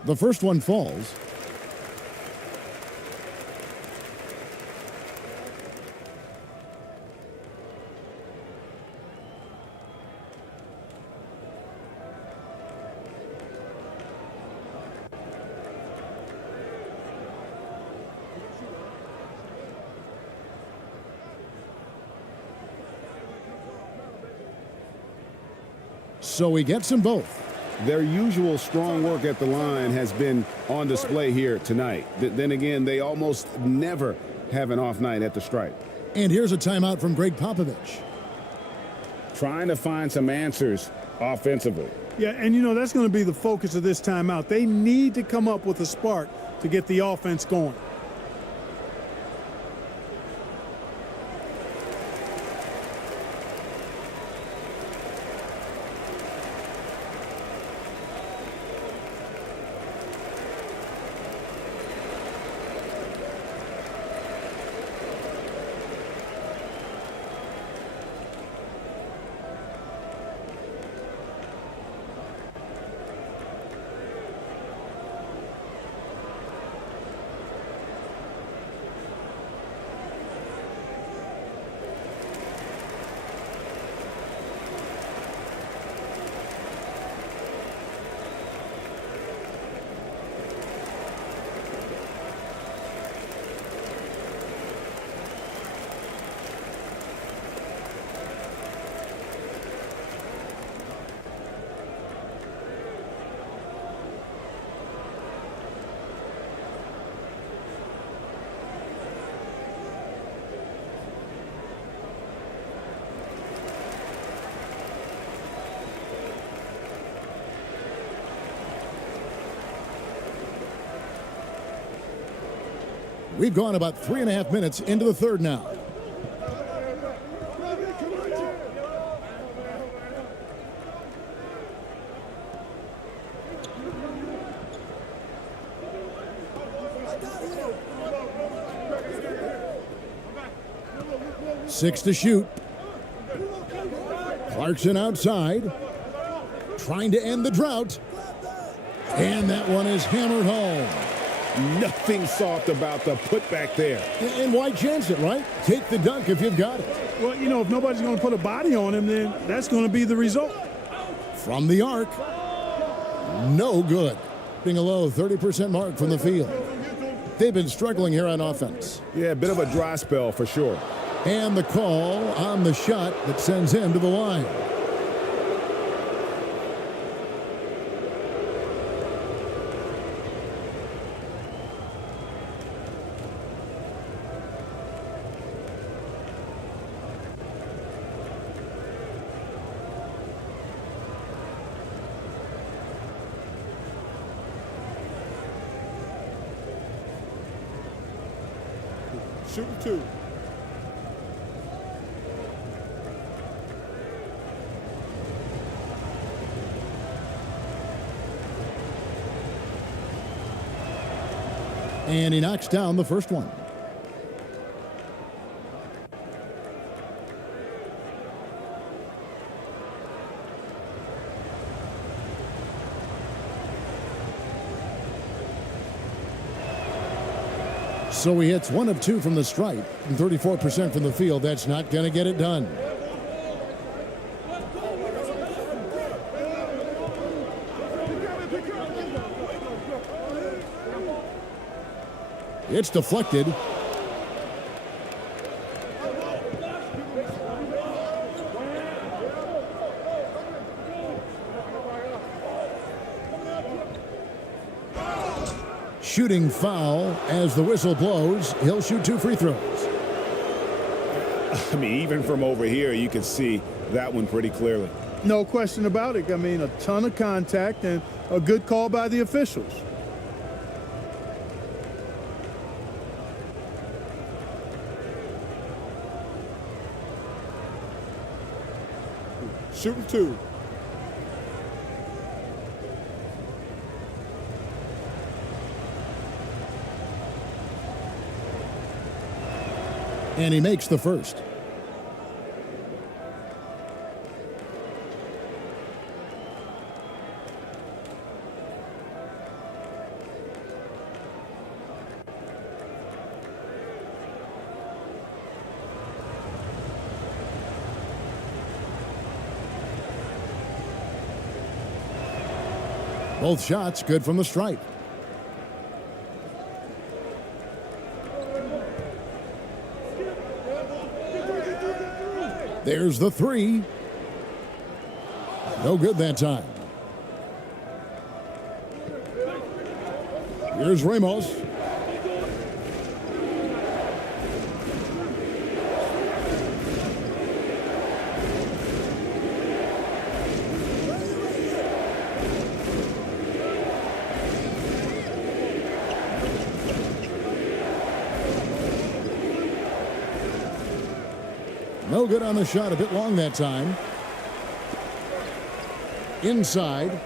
The first one falls. So he gets them both. Their usual strong work at the line has been on display here tonight. Then again, they almost never have an off night at the stripe. And here's a timeout from Greg Popovich. Trying to find some answers offensively. Yeah, and you know, that's going to be the focus of this timeout. They need to come up with a spark to get the offense going. We've gone about 3.5 minutes into the third now. Six to shoot. Clarkson outside, trying to end the drought. And that one is hammered home. Nothing soft about the putback there. And why chance it, right? Take the dunk if you've got it. Well, you know, if nobody's going to put a body on him, then that's going to be the result. From the arc. No good. Being a low 30% mark from the field. They've been struggling here on offense. Yeah, a bit of a dry spell for sure. And the call on the shot that sends him to the line. Shooting 2. And he knocks down the first one. So he hits 1 of 2 from the stripe and 34% from the field. That's not going to get it done. It's deflected. Shooting foul as the whistle blows. He'll shoot 2 free throws. I mean, even from over here, you can see that one pretty clearly. No question about it. I mean, a ton of contact and a good call by the officials. Shooting 2. And he makes the first. Both shots good from the stripe. There's the 3. No good that time. Here's Ramos. No good on the shot, a bit long that time. Inside.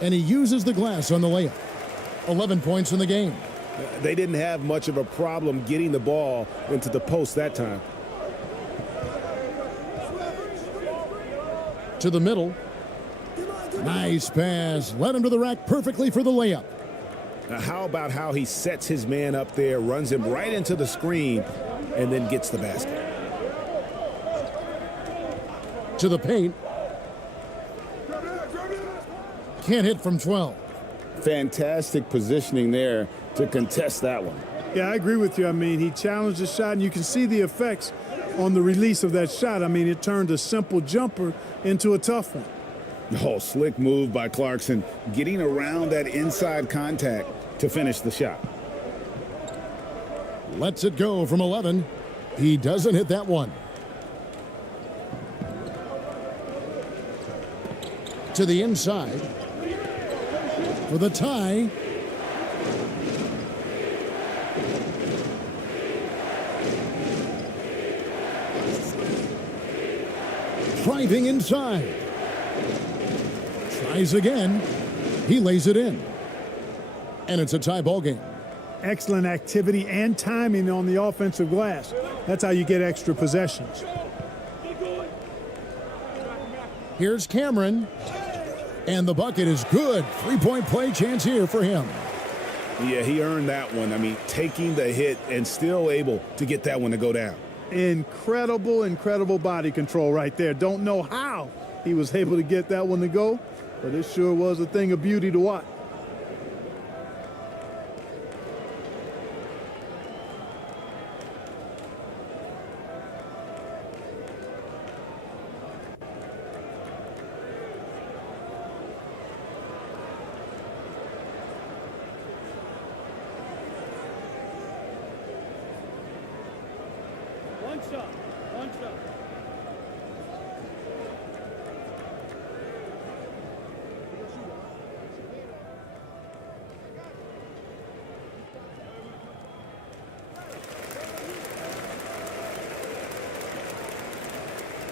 And he uses the glass on the layup. 11 points in the game. They didn't have much of a problem getting the ball into the post that time. To the middle. Nice pass. Led him to the rack perfectly for the layup. Now, how about how he sets his man up there, runs him right into the screen, and then gets the basket. To the paint. Can't hit from 12. Fantastic positioning there to contest that one. Yeah, I agree with you. I mean, he challenged the shot, and you can see the effects on the release of that shot. I mean, it turned a simple jumper into a tough one. Oh, slick move by Clarkson, getting around that inside contact to finish the shot. Lets it go from 11. He doesn't hit that one. To the inside for the tie. Driving inside. Tries again. He lays it in. And it's a tie ball game. Excellent activity and timing on the offensive glass. That's how you get extra possessions. Here's Cameron. And the bucket is good. 3-point play chance here for him. Yeah, he earned that one. I mean, taking the hit and still able to get that one to go down. Incredible body control right there. Don't know how he was able to get that one to go, but it sure was a thing of beauty to watch. One shot. One shot.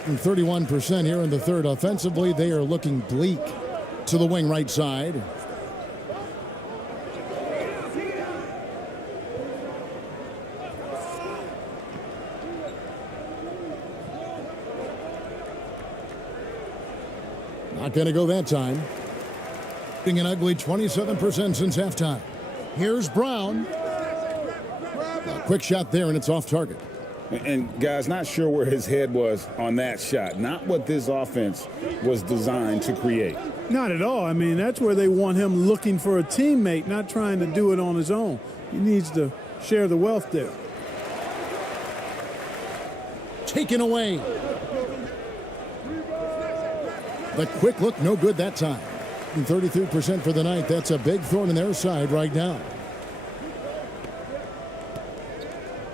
And 31% here in the third. Offensively, they are looking bleak. To the wing right side. Not going to go that time. Being an ugly 27% since halftime. Here's Brown. A quick shot there, and it's off target. And guys, not sure where his head was on that shot. Not what this offense was designed to create. Not at all. I mean, that's where they want him looking for a teammate, not trying to do it on his own. He needs to share the wealth there. Taken away. The quick look, no good that time. And 33% for the night. That's a big thorn in their side right now.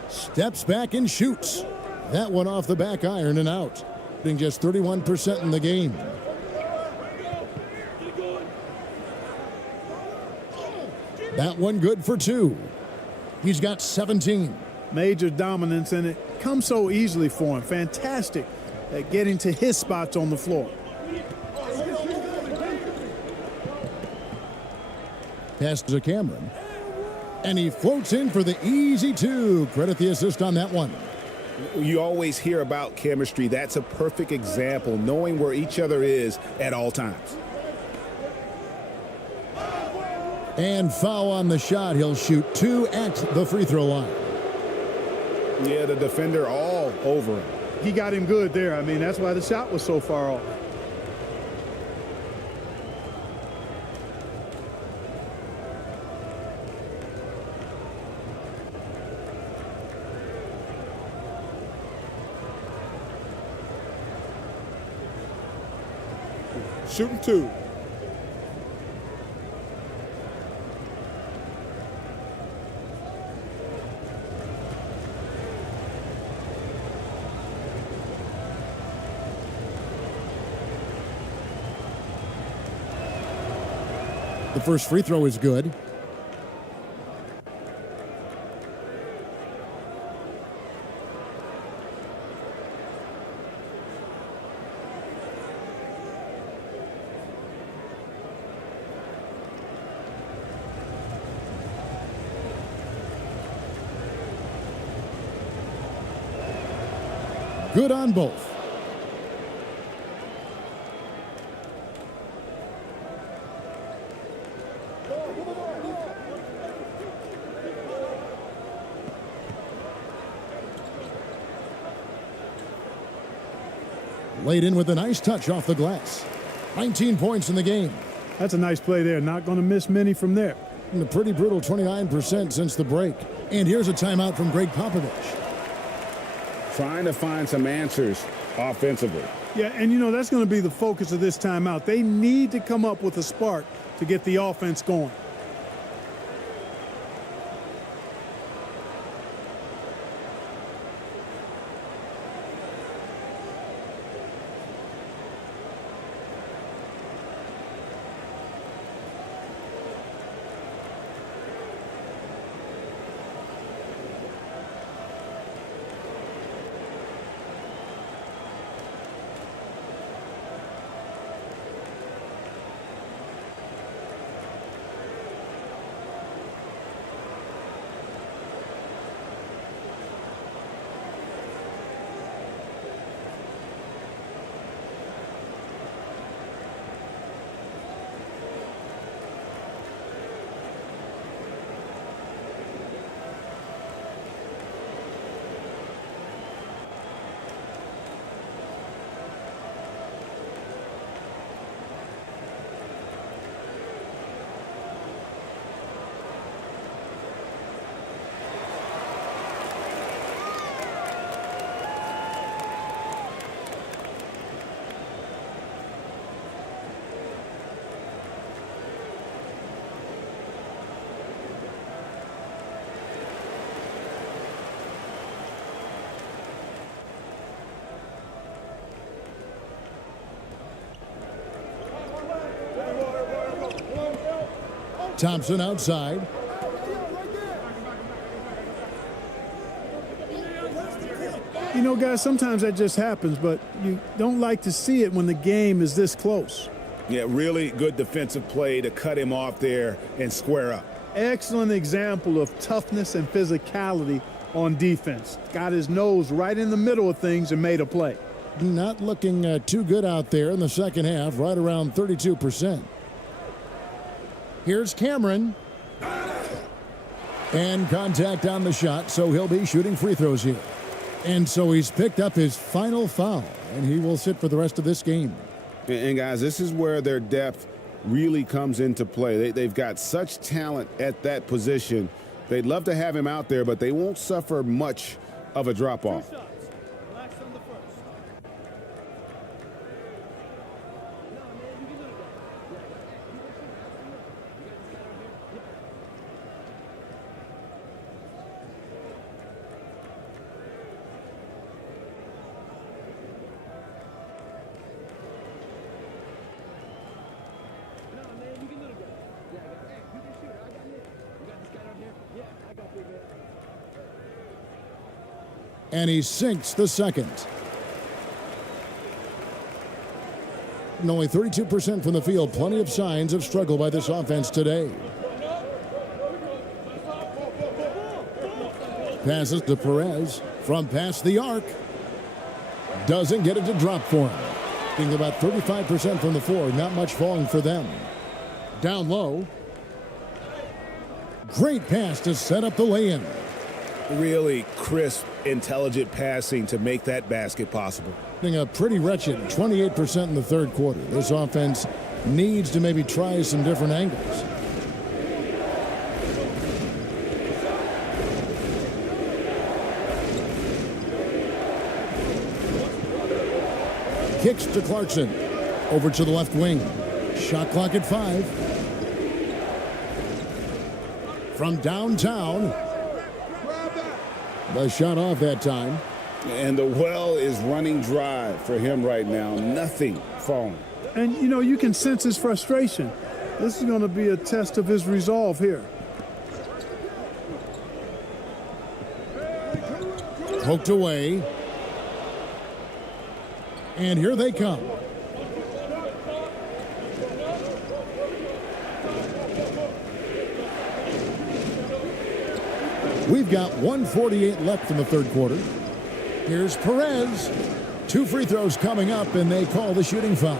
Steps back and shoots. That one off the back iron and out. Being just 31% in the game. That one good for 2. He's got 17. Major dominance, and it comes so easily for him. Fantastic at getting to his spots on the floor. Pass to Cameron. And he floats in for the easy 2. Credit the assist on that one. You always hear about chemistry. That's a perfect example, knowing where each other is at all times. And foul on the shot. He'll shoot 2 at the free throw line. Yeah, the defender all over him. He got him good there. I mean, that's why the shot was so far off. Shooting 2. The first free throw is good. Good on both. Laid in with a nice touch off the glass. 19 points in the game. That's a nice play there. Not going to miss many from there. And a pretty brutal 29% since the break. And here's a timeout from Greg Popovich. Trying to find some answers offensively. Yeah, and you know, that's going to be the focus of this timeout. They need to come up with a spark to get the offense going. Thompson outside. You know, guys, sometimes that just happens, but you don't like to see it when the game is this close. Yeah, really good defensive play to cut him off there and square up. Excellent example of toughness and physicality on defense. Got his nose right in the middle of things and made a play. not looking too good out there in the second half, right around 32%. Here's Cameron. And contact on the shot, so he'll be shooting free throws here. And so he's picked up his final foul, and he will sit for the rest of this game. And guys, this is where their depth really comes into play. They've got such talent at that position. They'd love to have him out there, but they won't suffer much of a drop-off. Relax on the first. And he sinks the second. And only 32% from the field. Plenty of signs of struggle by this offense today. Passes to Perez from past the arc. Doesn't get it to drop for him. Being about 35% from the floor. Not much falling for them. Down low. Great pass to set up the lay-in. Really crisp, intelligent passing to make that basket possible. A pretty wretched 28% in the third quarter. This offense needs to maybe try some different angles. Kicks to Clarkson. Over to the left wing. Shot clock at 5. From downtown. The shot off that time. And the well is running dry for him right now. Nothing falling. And, you know, you can sense his frustration. This is going to be a test of his resolve here. Poked away. And here they come. We've got 1:48 left in the third quarter. Here's Perez. 2 free throws coming up, and they call the shooting foul.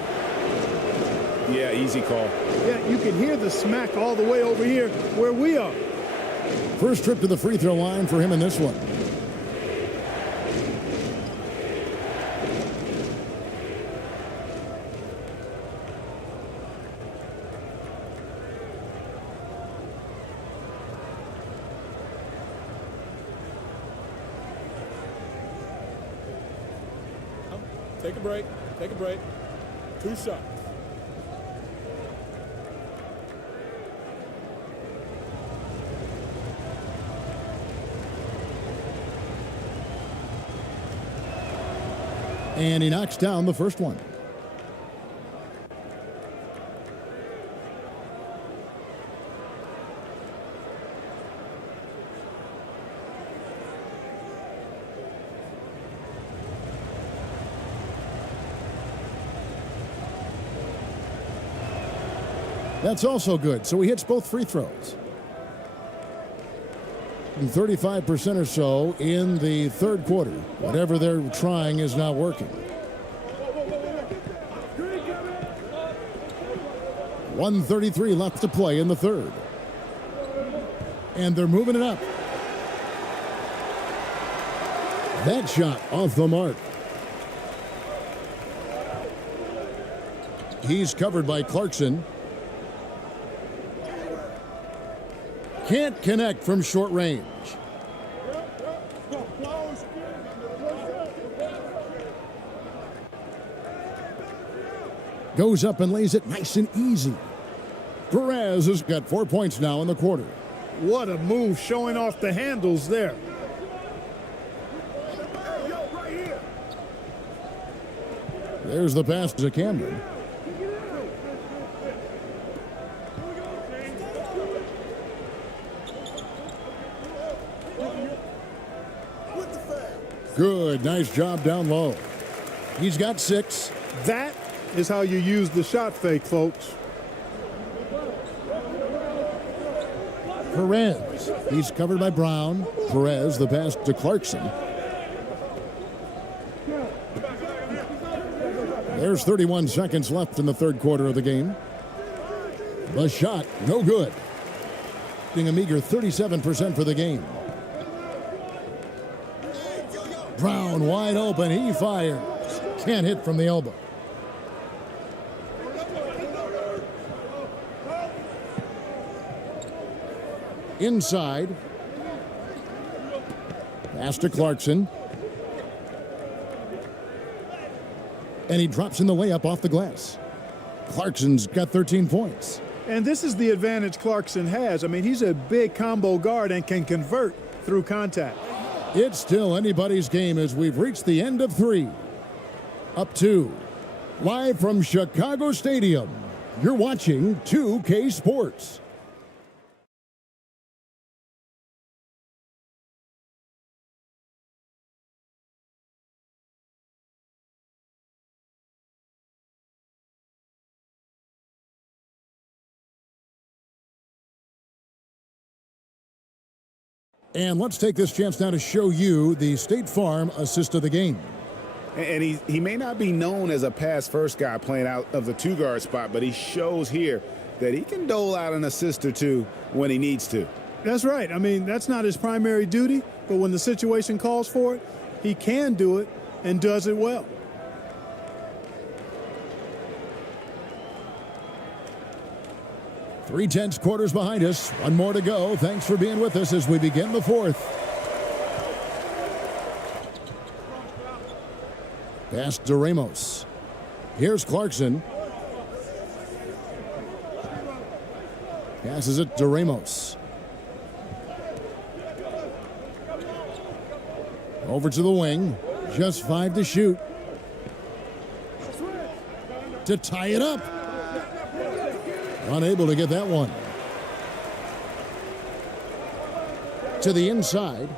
Yeah, easy call. Yeah, you can hear the smack all the way over here where we are. First trip to the free throw line for him in this one. Take a break. Take a break. 2 shots. And he knocks down the first one. That's also good. So he hits both free throws. 35% or so in the third quarter. Whatever they're trying is not working. 1:33 left to play in the third. And they're moving it up. That shot off the mark. He's covered by Clarkson. Can't connect from short range. Goes up and lays it nice and easy. Perez has got 4 points now in the quarter. What a move, showing off the handles there. There's the pass to Cameron. Good, nice job down low. He's got 6. That is how you use the shot fake, folks. Perez, he's covered by Brown. Perez, the pass to Clarkson. There's 31 seconds left in the third quarter of the game. The shot, no good. Being a meager 37% for the game. Brown wide open, he fires. Can't hit from the elbow. Inside. Pass to Clarkson. And he drops in the layup off the glass. Clarkson's got 13 points. And this is the advantage Clarkson has. I mean, he's a big combo guard and can convert through contact. It's still anybody's game as we've reached the end of 3. Up 2. Live from Chicago Stadium, you're watching 2K Sports. And let's take this chance now to show you the State Farm assist of the game. And he may not be known as a pass-first guy playing out of the two-guard spot, but he shows here that he can dole out an assist or two when he needs to. That's right. I mean, that's not his primary duty, but when the situation calls for it, he can do it and does it well. Three-tenths quarters behind us. One more to go. Thanks for being with us as we begin the fourth. Pass to Ramos. Here's Clarkson. Passes it to Ramos. Over to the wing. Just 5 to shoot. To tie it up. Unable to get that one. To the inside.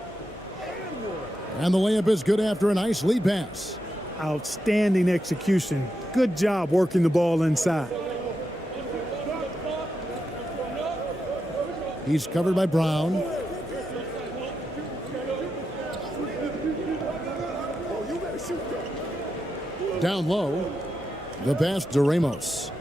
And the layup is good after a nice lead pass. Outstanding execution. Good job working the ball inside. He's covered by Brown. Down low. The pass to Ramos.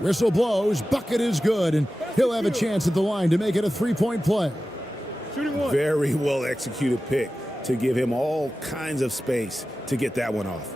Whistle blows, bucket is good, and he'll have a chance at the line to make it a three-point play. Very well executed pick to give him all kinds of space to get that one off.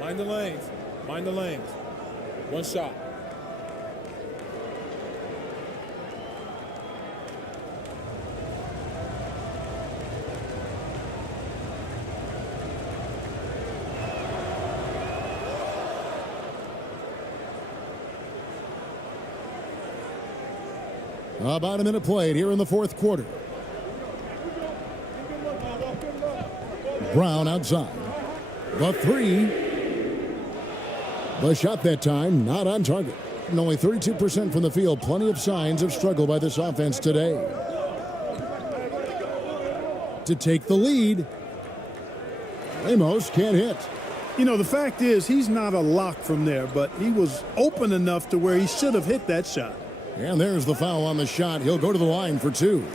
Mind the lanes. Mind the lanes. One shot. About a minute played here in the fourth quarter. Brown outside. The three. The shot that time, not on target. And only 32% from the field. Plenty of signs of struggle by this offense today. To take the lead. Ramos can't hit. You know, the fact is he's not a lock from there, but he was open enough to where he should have hit that shot. And there's the foul on the shot. He'll go to the line for 2.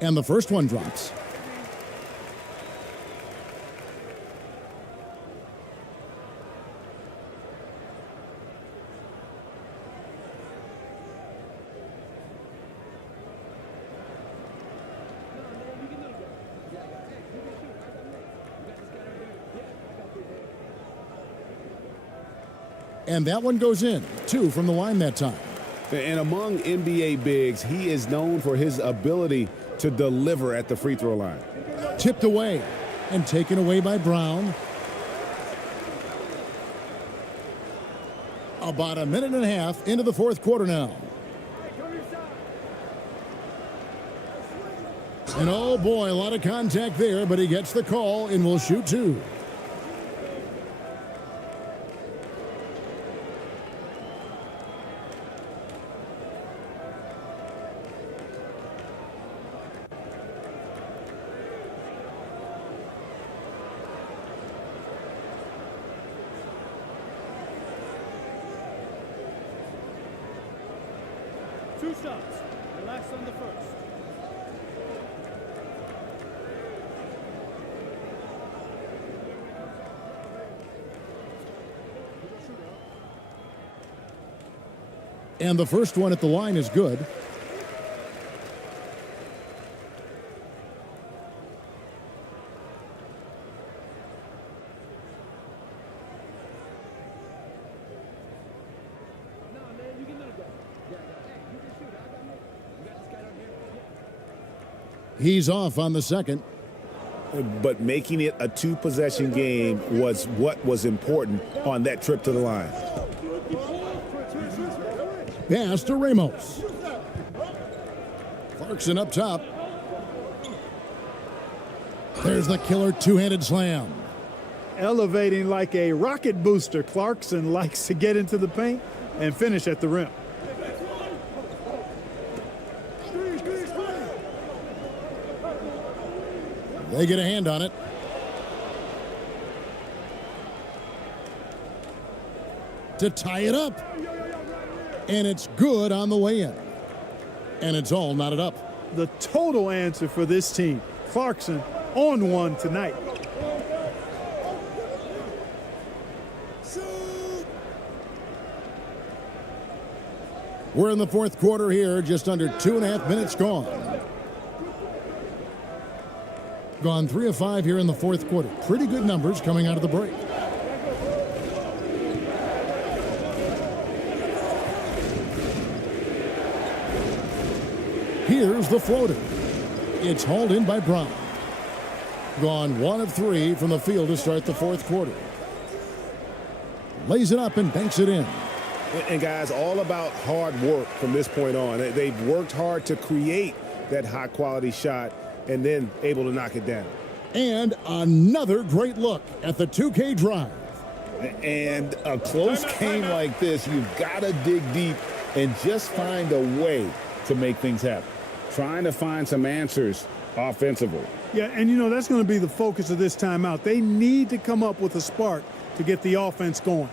And the first one drops. And that one goes in. 2 from the line that time. And among NBA bigs, he is known for his ability to deliver at the free throw line. Tipped away and taken away by Brown. About a minute and a half into the fourth quarter now. And oh boy, a lot of contact there, but he gets the call and will shoot 2. Two shots. Relax on the first. And the first one at the line is good. He's off on the second. But making it a 2-possession game was what was important on that trip to the line. Pass to Ramos. Clarkson up top. There's the killer two-handed slam. Elevating like a rocket booster, Clarkson likes to get into the paint and finish at the rim. They get a hand on it. To tie it up. And it's good on the way in. And it's all knotted up. The total answer for this team. Clarkson on one tonight. We're in the fourth quarter here, just under 2.5 minutes gone. Gone 3 of 5 here in the fourth quarter. Pretty good numbers coming out of the break. Here's the floater. It's hauled in by Brown. Gone 1 of 3 from the field to start the fourth quarter. Lays it up and banks it in. And guys, all about hard work from this point on. They've worked hard to create that high-quality shot and then able to knock it down. And another great look at the 2K drive. And a close game like this, you've got to dig deep and just find a way to make things happen. Trying to find some answers offensively. Yeah, and you know, that's going to be the focus of this timeout. They need to come up with a spark to get the offense going.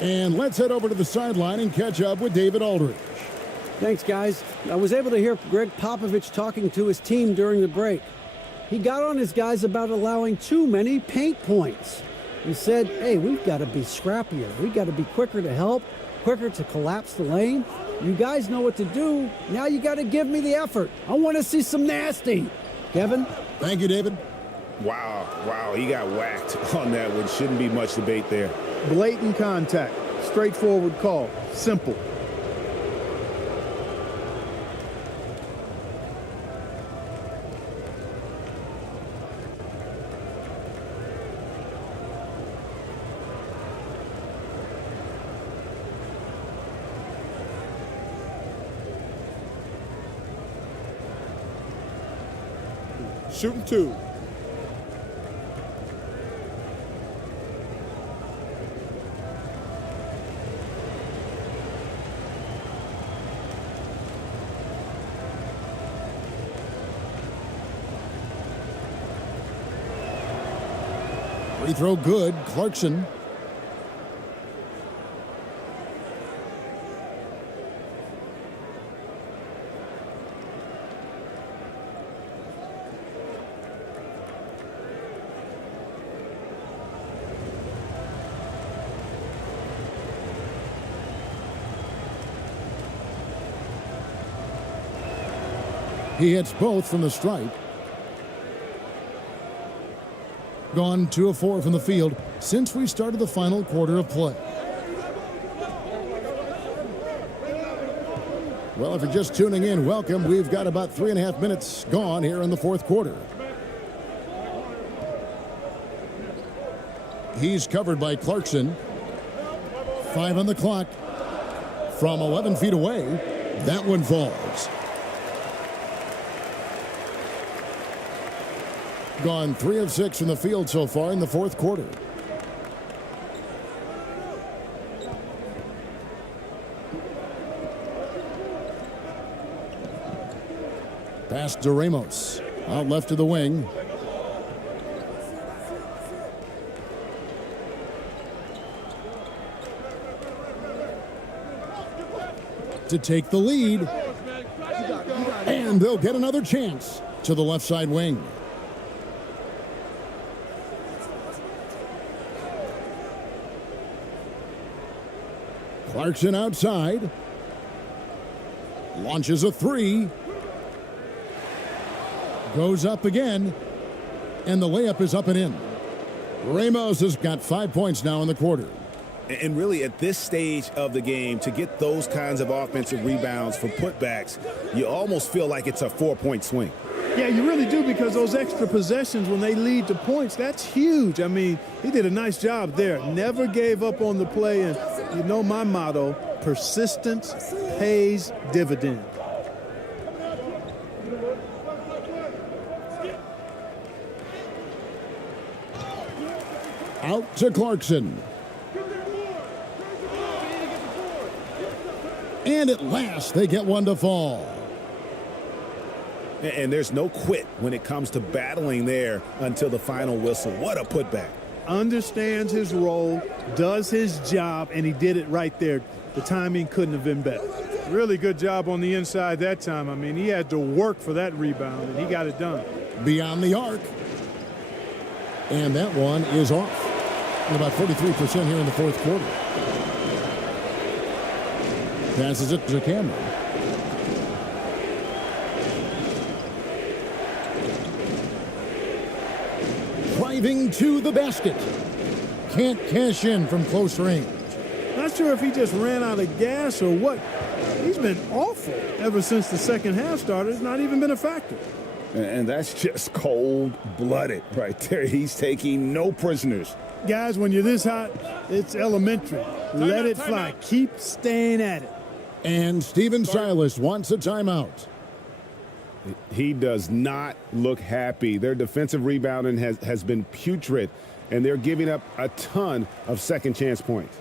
And let's head over to the sideline and catch up with David Aldridge. Thanks, guys. I was able to hear Greg Popovich talking to his team during the break. He got on his guys about allowing too many paint points. You said, hey, we've got to be scrappier. We've got to be quicker to help, quicker to collapse the lane. You guys know what to do. Now you got to give me the effort. I want to see some nasty. Kevin? Thank you, David. Wow, he got whacked on that one. Shouldn't be much debate there. Blatant contact. Straightforward call. Simple. Shooting 2. Free throw good. Clarkson. He hits both from the stripe. Gone 2 of 4 from the field since we started the final quarter of play. Well, if you're just tuning in, welcome. We've got about 3.5 minutes gone here in the fourth quarter. He's covered by Clarkson. 5 on the clock. From 11 feet away, that one falls. Gone 3 of 6 from the field so far in the fourth quarter. Pass to Ramos. Out left to the wing. To take the lead. And they'll get another chance to the left side wing. Clarkson outside. Launches a 3. Goes up again. And the layup is up and in. Ramos has got 5 points now in the quarter. And really, at this stage of the game, to get those kinds of offensive rebounds for putbacks, you almost feel like it's a 4-point swing. Yeah, you really do, because those extra possessions, when they lead to points, that's huge. I mean, he did a nice job there. Never gave up on the play. And you know my motto, persistence pays dividend. Out to Clarkson. And at last, they get one to fall. And there's no quit when it comes to battling there until the final whistle. What a putback. Understands his role, does his job, and he did it right there. The timing couldn't have been better. Really good job on the inside that time. I mean, he had to work for that rebound, and he got it done. Beyond the arc. And that one is off. And about 43% here in the fourth quarter. Passes it to Cameron. Driving to the basket. Can't cash in from close range. Not sure if he just ran out of gas or what. He's been awful ever since the second half started. It's not even been a factor. And that's just cold-blooded right there. He's taking no prisoners. Guys, when you're this hot, it's elementary. Let it fly. Keep staying at it. And Steven Silas wants a timeout. He does not look happy. Their defensive rebounding has been putrid, and they're giving up a ton of second chance points.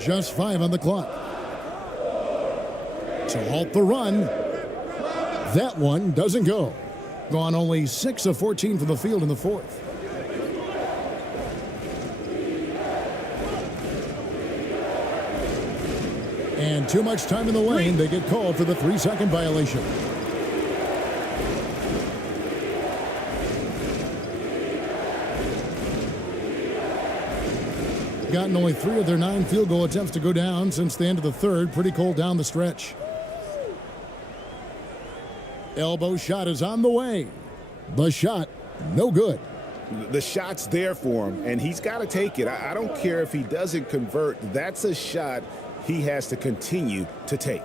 Just 5 on the clock. To halt the run. That one doesn't go. Gone only 6 of 14 from the field in the fourth. And too much time in the lane. They get called for the 3-second violation. Gotten only 3 of their 9 field goal attempts to go down since the end of the third. Pretty cold down the stretch. Elbow shot is on the way. The shot, no good. The shot's there for him, and he's got to take it. I don't care if he doesn't convert. That's a shot he has to continue to take.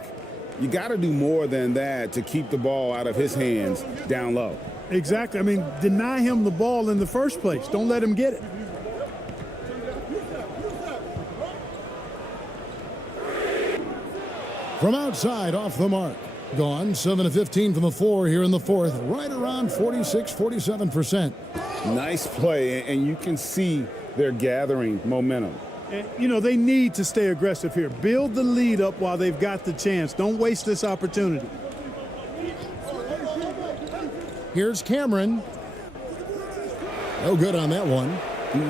You got to do more than that to keep the ball out of his hands down low. Exactly. I mean, deny him the ball in the first place. Don't let him get it. From outside, off the mark. Gone 7 of 15 from the floor here in the fourth. Right around 46-47%. Nice play, and you can see they're gathering momentum. And, you know, they need to stay aggressive here. Build the lead up while they've got the chance. Don't waste this opportunity. Here's Cameron. No good on that one.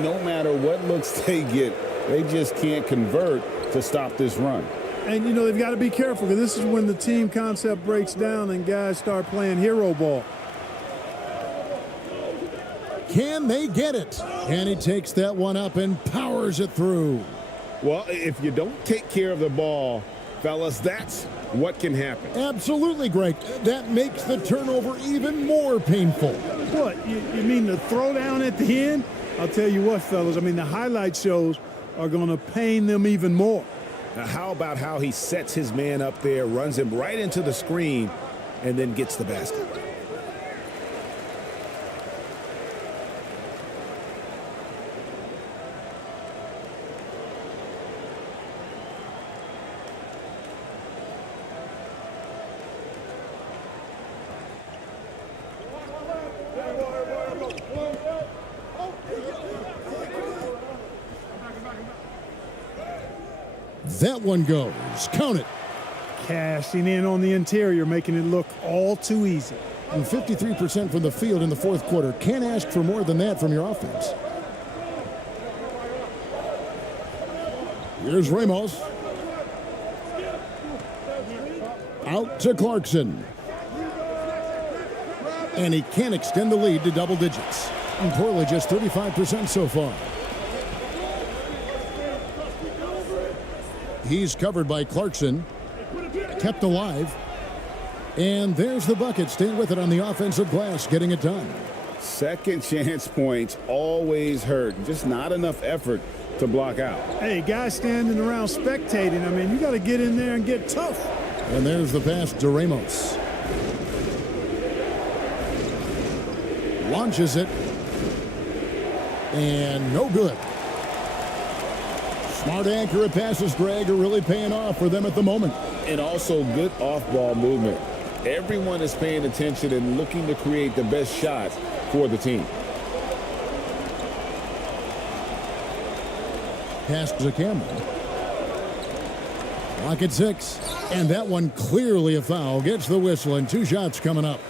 No matter what looks they get, they just can't convert to stop this run. And, you know, they've got to be careful because this is when the team concept breaks down and guys start playing hero ball. Can they get it? And he takes that one up and powers it through. Well, if you don't take care of the ball, fellas, that's what can happen. Absolutely, Greg. That makes the turnover even more painful. What? You mean the throwdown at the end? I'll tell you what, fellas. I mean, the highlight shows are going to pain them even more. Now, how about how he sets his man up there, runs him right into the screen, and then gets the basket? That one goes. Count it. Cashing in on the interior, making it look all too easy. And 53% from the field in the fourth quarter. Can't ask for more than that from your offense. Here's Ramos. Out to Clarkson. And he can't extend the lead to double digits. And Portland just 35% so far. He's covered by Clarkson. Kept alive. And there's the bucket. Staying with it on the offensive glass, getting it done. Second chance points always hurt. Just not enough effort to block out. Hey, guys standing around spectating. I mean, you got to get in there and get tough. And there's the pass to Ramos. Launches it. And no good. Smart, accurate passes, Greg, are really paying off for them at the moment. And also good off-ball movement. Everyone is paying attention and looking to create the best shot for the team. Pass to Cameron. Clock at 6. And that one clearly a foul. Gets the whistle and 2 shots coming up.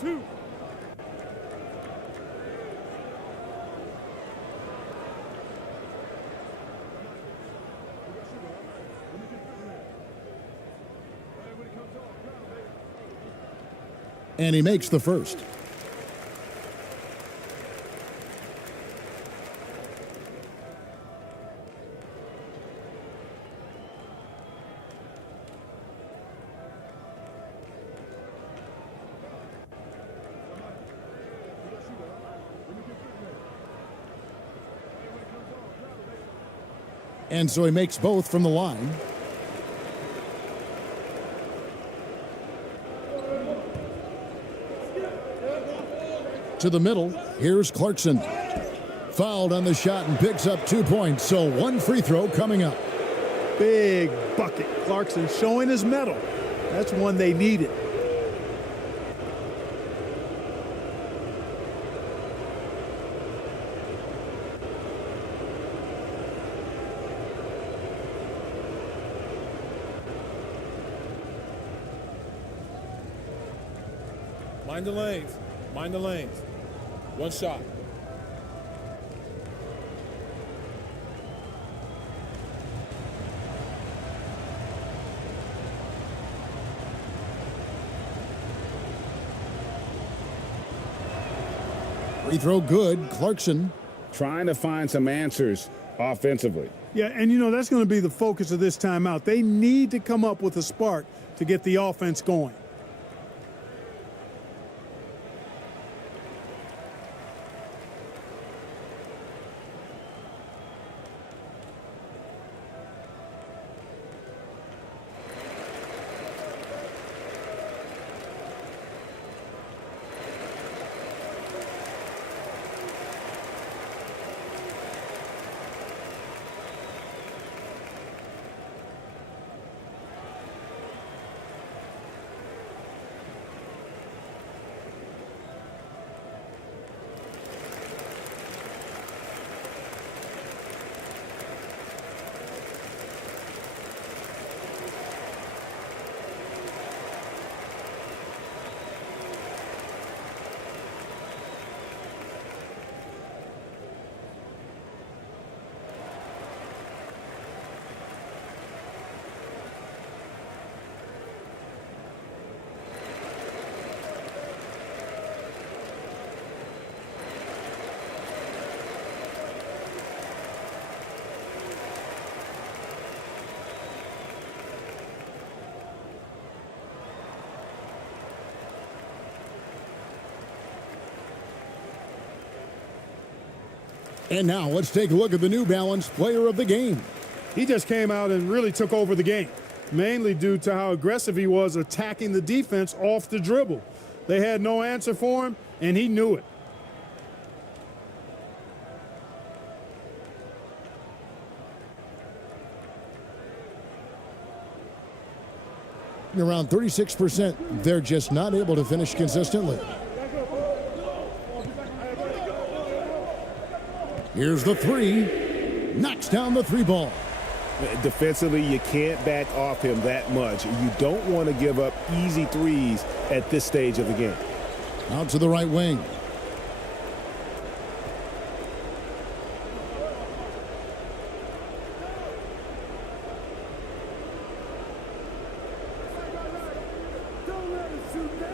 Two. And he makes the first. And so he makes both from the line. To the middle, here's Clarkson. Fouled on the shot and picks up 2 points, so 1 free throw coming up. Big bucket. Clarkson showing his mettle. That's one they needed. Mind the lanes. Mind the lanes. 1 shot. Free throw good. Clarkson. Trying to find some answers offensively. Yeah, and you know, that's going to be the focus of this timeout. They need to come up with a spark to get the offense going. And now let's take a look at the New Balance player of the game. He just came out and really took over the game, mainly due to how aggressive he was attacking the defense off the dribble. They had no answer for him, and he knew it. Around 36%, they're just not able to finish consistently. Here's the three. Knocks down the 3 ball. Defensively, you can't back off him that much. You don't want to give up easy threes at this stage of the game. Out to the right wing.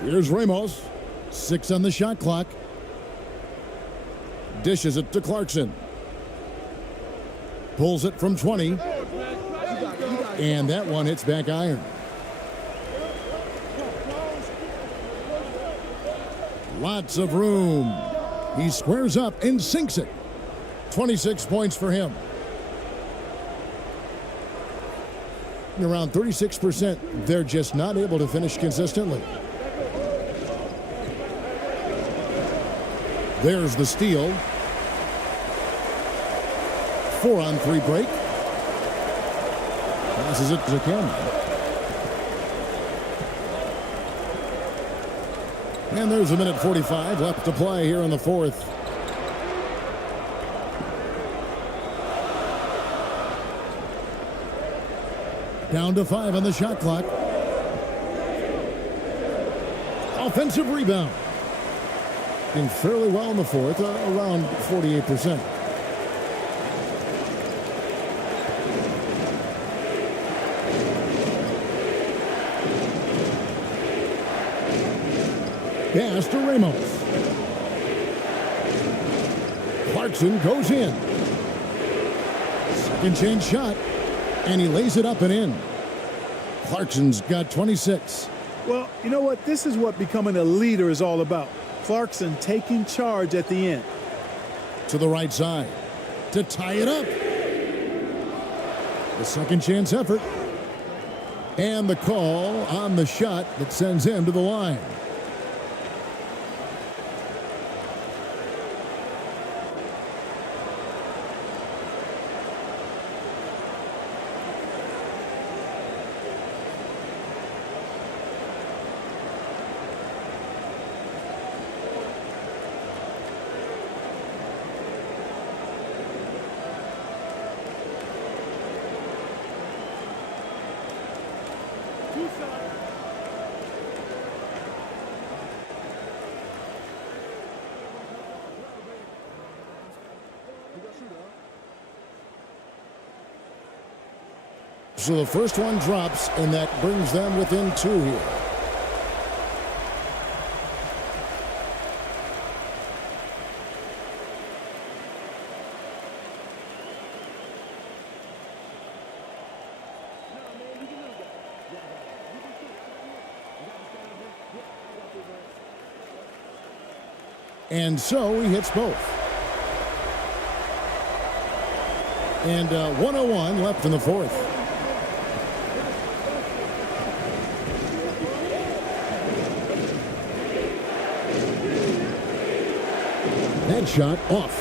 Here's Ramos. 6 on the shot clock. Dishes it to Clarkson. Pulls it from 20. And that one hits back iron. Lots of room. He squares up and sinks it. 26 points for him. Around 36%, they're just not able to finish consistently. There's the steal. 4-on-3 break. Passes it to Cameron. And there's a minute 45 left to play here in the 4th. Down to 5 on the shot clock. Offensive rebound. Doing fairly well in the 4th, around 48%. Pass to Ramos. Clarkson goes in. Second chance shot, and he lays it up and in. Clarkson's got 26. Well, you know what? This is what becoming a leader is all about. Clarkson taking charge at the end. To the right side to tie it up. The second chance effort. And the call on the shot that sends him to the line. So the first one drops, and that brings them within 2 here. And so he hits both. And 1:01 left in the fourth. That shot off.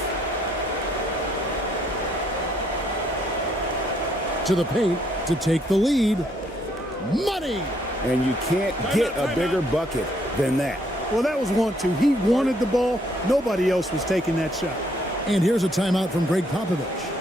To the paint to take the lead. Money! And you can't get a bigger bucket than that. Well, that was 1-2. He wanted the ball. Nobody else was taking that shot. And here's a timeout from Greg Popovich.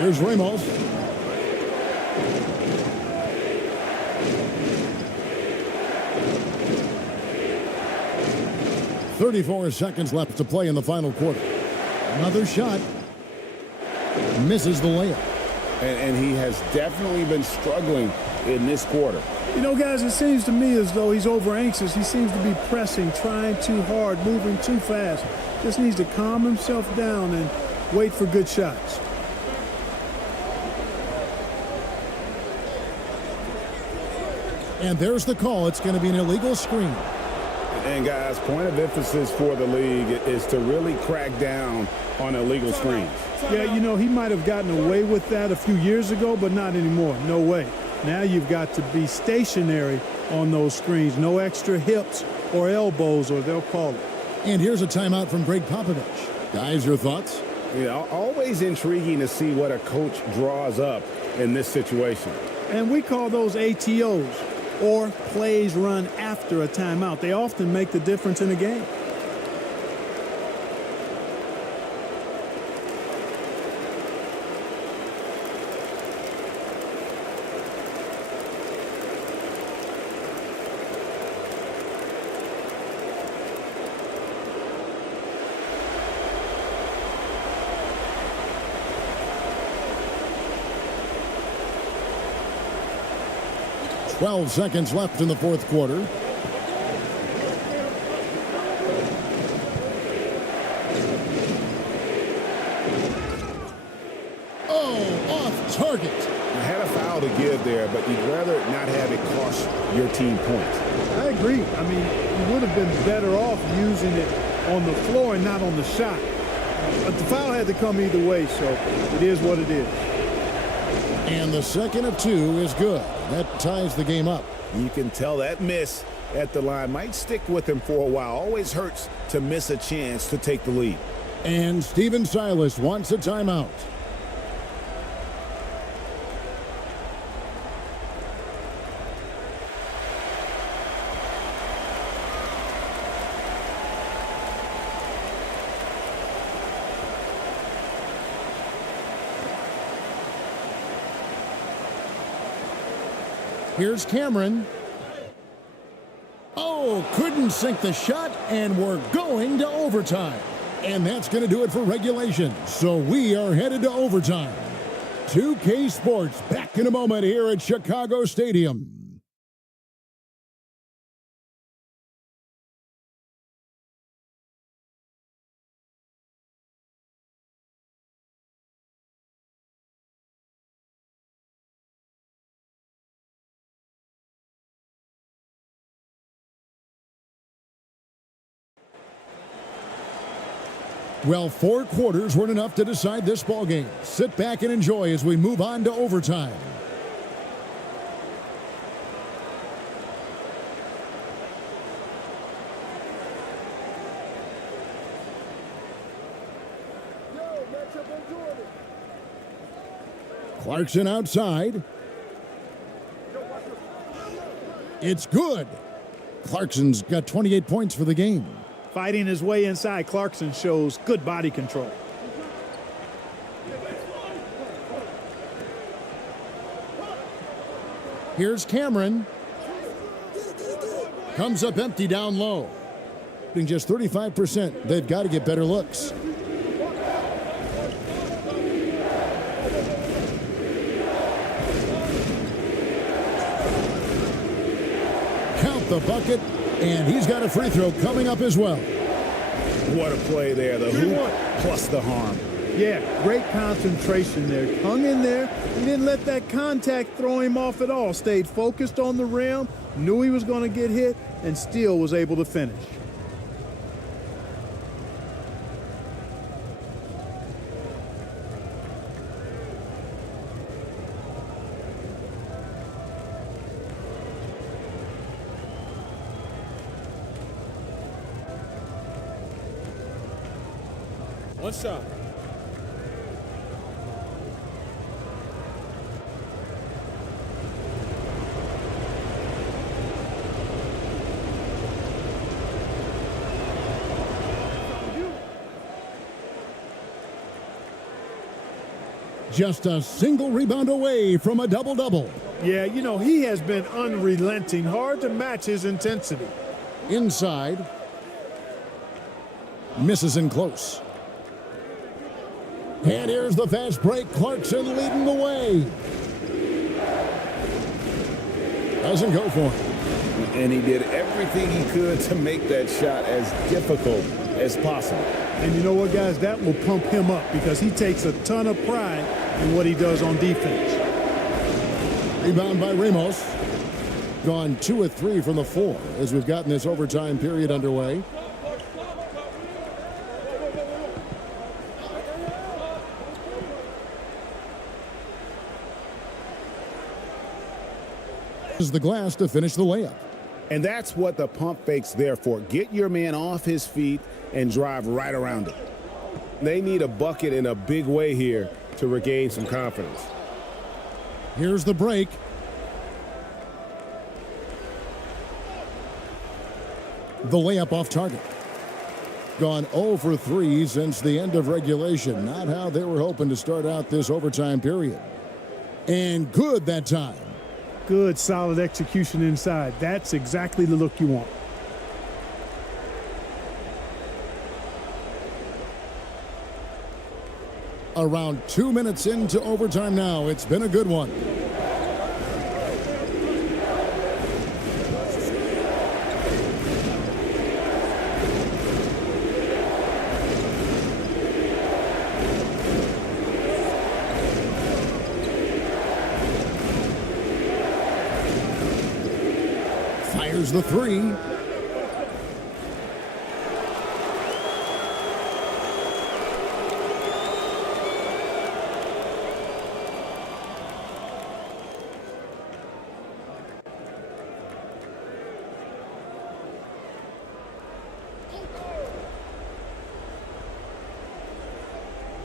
Here's Ramos. .34 seconds left to play in the final quarter. Another shot. Misses the layup. And he has definitely been struggling in this quarter. You know, guys, it seems to me as though he's over anxious. He seems to be pressing, trying too hard, moving too fast. Just needs to calm himself down and wait for good shots. And there's the call. It's going to be an illegal screen. And guys, point of emphasis for the league is to really crack down on illegal screens. Yeah, you know, he might have gotten away with that a few years ago, but not anymore. No way. Now you've got to be stationary on those screens. No extra hips or elbows, or they'll call it. And here's a timeout from Greg Popovich. Guys, your thoughts? Yeah, always intriguing to see what a coach draws up in this situation. And we call those ATOs, or plays run after a timeout. They often make the difference in a game. .12 seconds left in the fourth quarter. Oh, off target. You had a foul to give there, but you'd rather not have it cost your team points. I agree. I mean, you would have been better off using it on the floor and not on the shot. But the foul had to come either way, so it is what it is. And the second of two is good. That ties the game up. You can tell that miss at the line might stick with him for a while. Always hurts to miss a chance to take the lead. And Steven Silas wants a timeout. Here's Cameron. Oh, couldn't sink the shot, and we're going to overtime. And that's going to do it for regulation. So we are headed to overtime. 2K Sports back in a moment here at Chicago Stadium. Well, 4 quarters weren't enough to decide this ballgame. Sit back and enjoy as we move on to overtime. Clarkson outside. It's good. Clarkson's got 28 points for the game. Fighting his way inside, Clarkson shows good body control. Here's Cameron. Comes up empty down low. Being just 35%, they've got to get better looks. Count the bucket. And he's got a free throw coming up as well. What a play there. The hoop plus the harm. Yeah, great concentration there. Hung in there. He didn't let that contact throw him off at all. Stayed focused on the rim, knew he was going to get hit, and still was able to finish. One shot. Just a single rebound away from a double-double. Yeah, you know, he has been unrelenting. Hard to match his intensity. Inside. Misses in close. And here's the fast break. Clarkson leading the way. Doesn't go for him. And he did everything he could to make that shot as difficult as possible. And you know what, guys? That will pump him up because he takes a ton of pride in what he does on defense. Rebound by Ramos. Gone 2 of 3 from the floor as we've gotten this overtime period underway. The glass to finish the layup. And that's what the pump fake's there for. Get your man off his feet and drive right around it. They need a bucket in a big way here to regain some confidence. Here's the break. The layup off target. Gone 0 for 3 since the end of regulation. Not how they were hoping to start out this overtime period. And good that time. Good, solid execution inside. That's exactly the look you want. Around 2 minutes into overtime now. It's been a good one. Fires the three.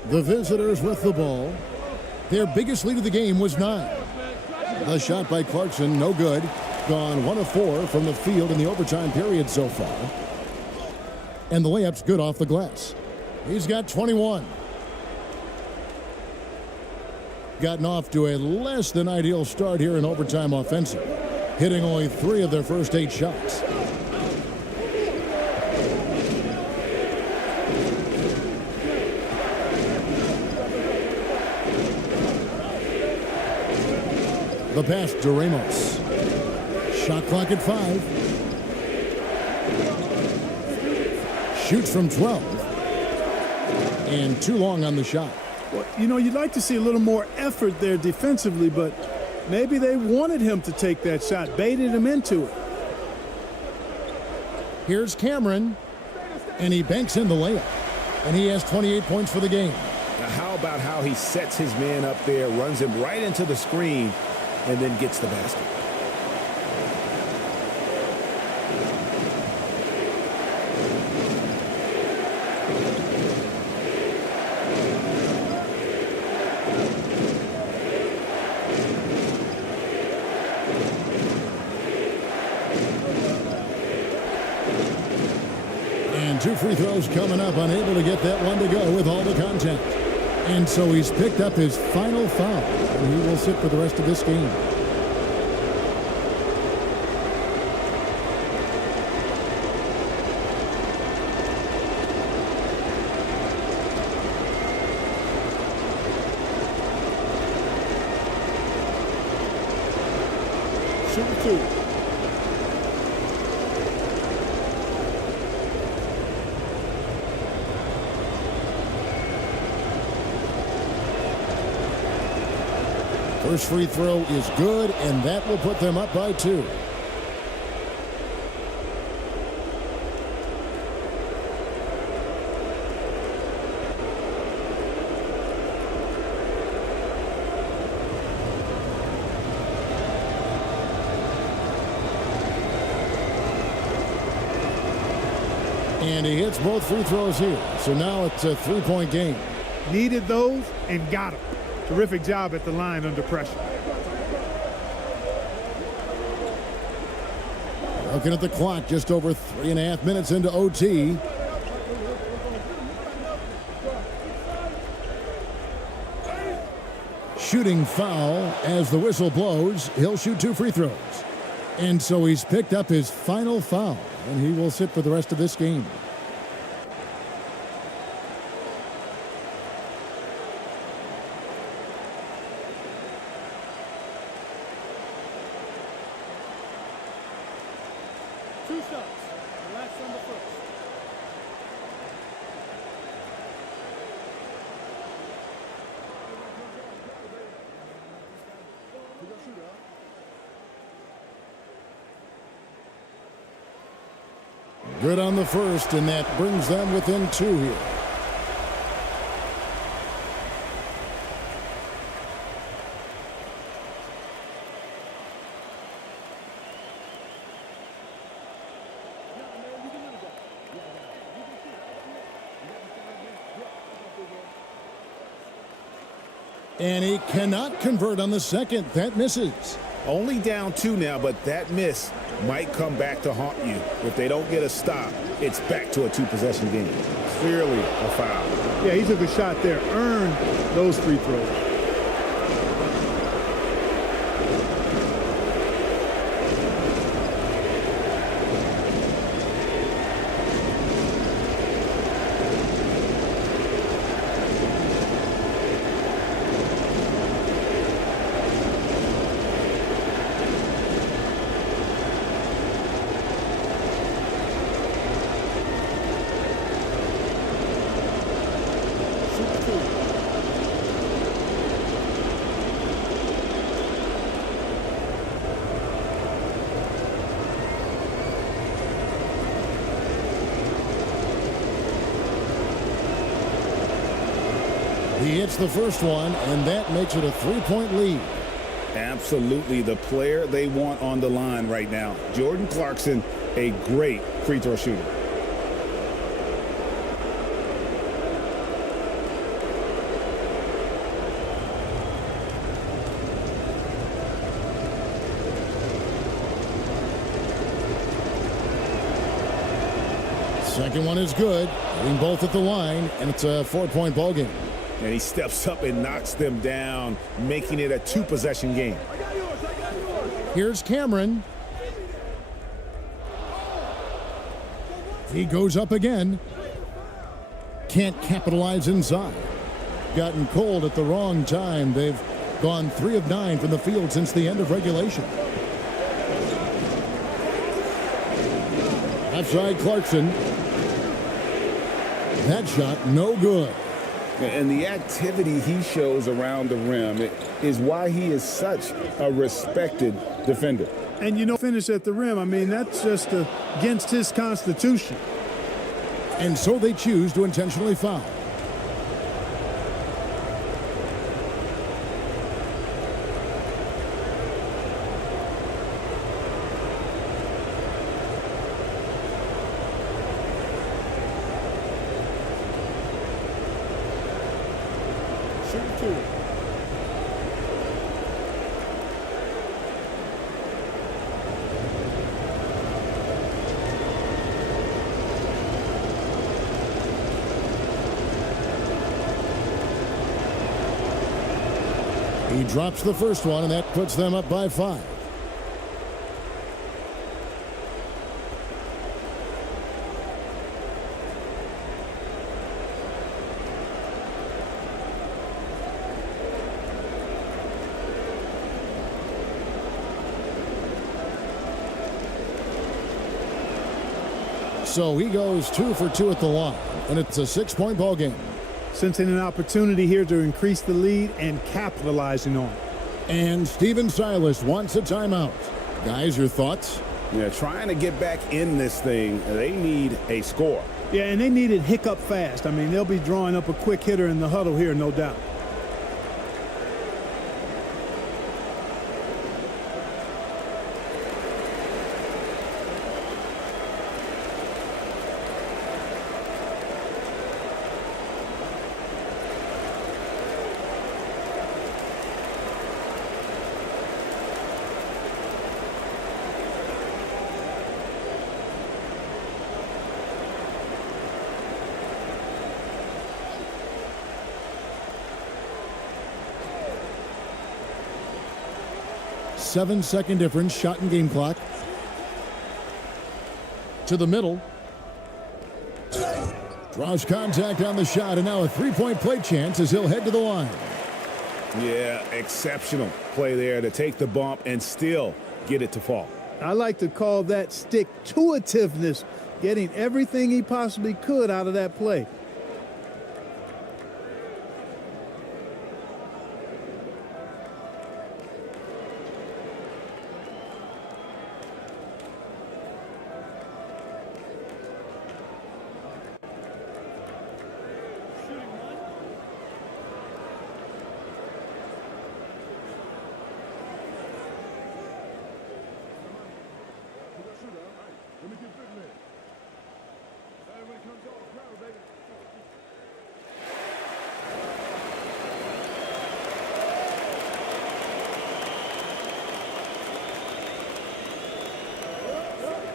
The visitors with the ball. Their biggest lead of the game was 9. The shot by Clarkson, no good. Gone 1 of 4 from the field in the overtime period so far. And the layup's good off the glass. He's got 21. Gotten off to a less than ideal start here in overtime offensive, hitting only 3 of their first 8 shots. The pass to Ramos. Shot clock at 5. Shoots from 12. And too long on the shot. Well, you know, you'd like to see a little more effort there defensively, but maybe they wanted him to take that shot, baited him into it. Here's Cameron, and he banks in the layup, and he has 28 points for the game. Now, how about how he sets his man up there, runs him right into the screen, and then gets the basket. And 2 free throws coming up, unable to get that one to go with all the contact. And so he's picked up his final foul, and he will sit for the rest of this game. Shoot 2. First free throw is good, and that will put them up by 2. And he hits both free throws here. So now it's a 3-point game. Needed those and got them. Terrific job at the line under pressure. Looking at the clock, just over 3.5 minutes into OT. Shooting foul as the whistle blows. He'll shoot 2 free throws. And so he's picked up his final foul, and he will sit for the rest of this game. Good on the first, and that brings them within 2 here. And he cannot convert on the second. That misses. Only down 2 now, but that miss might come back to haunt you. If they don't get a stop, it's back to a 2-possession game. Clearly a foul. Yeah, he took a shot there, earned those free throws. He hits the first one, and that makes it a 3-point lead. Absolutely the player they want on the line right now. Jordan Clarkson, a great free throw shooter. Second one is good. Hitting both at the line, and it's a 4-point ball game. And he steps up and knocks them down, making it a 2-possession game. Here's Cameron. He goes up again. Can't capitalize inside. Gotten cold at the wrong time. They've gone 3 of 9 from the field since the end of regulation. Left side Clarkson. That shot no good. And the activity he shows around the rim is why he is such a respected defender. And, you know, finish at the rim, I mean, that's just against his constitution. And so they choose to intentionally foul. Shoot 2. He drops the first one, and that puts them up by 5. So he goes 2 for 2 at the line, and it's a 6-point ball game. Sensing an opportunity here to increase the lead and capitalizing on it. And Steven Silas wants a timeout. Guys, your thoughts? Yeah, trying to get back in this thing, they need a score. Yeah, and they need it hiccup fast. I mean, they'll be drawing up a quick hitter in the huddle here, no doubt. Seven-second difference, shot and game clock. To the middle. Draws contact on the shot, and now a 3-point play chance as he'll head to the line. Yeah, exceptional play there to take the bump and still get it to fall. I like to call that stick-to-itiveness, getting everything he possibly could out of that play.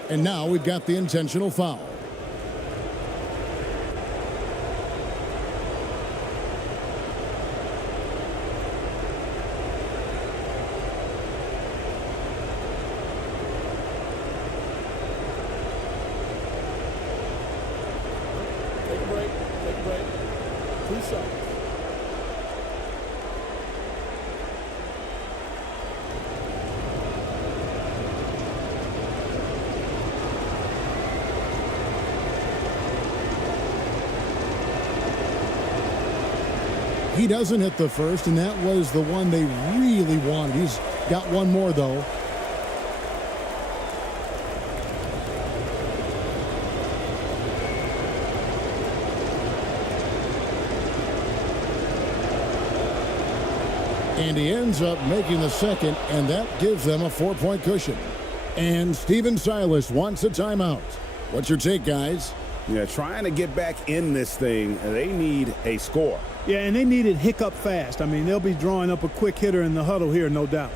And now we've got the intentional foul. Take a break. Take a break. 2 shots. He doesn't hit the first, and that was the one they really wanted. He's got one more, though. And he ends up making the second, and that gives them a 4-point cushion. And Steven Silas wants a timeout. What's your take, guys? Yeah, trying to get back in this thing, they need a score. Yeah, and they need it hiccup fast. I mean, they'll be drawing up a quick hitter in the huddle here, no doubt.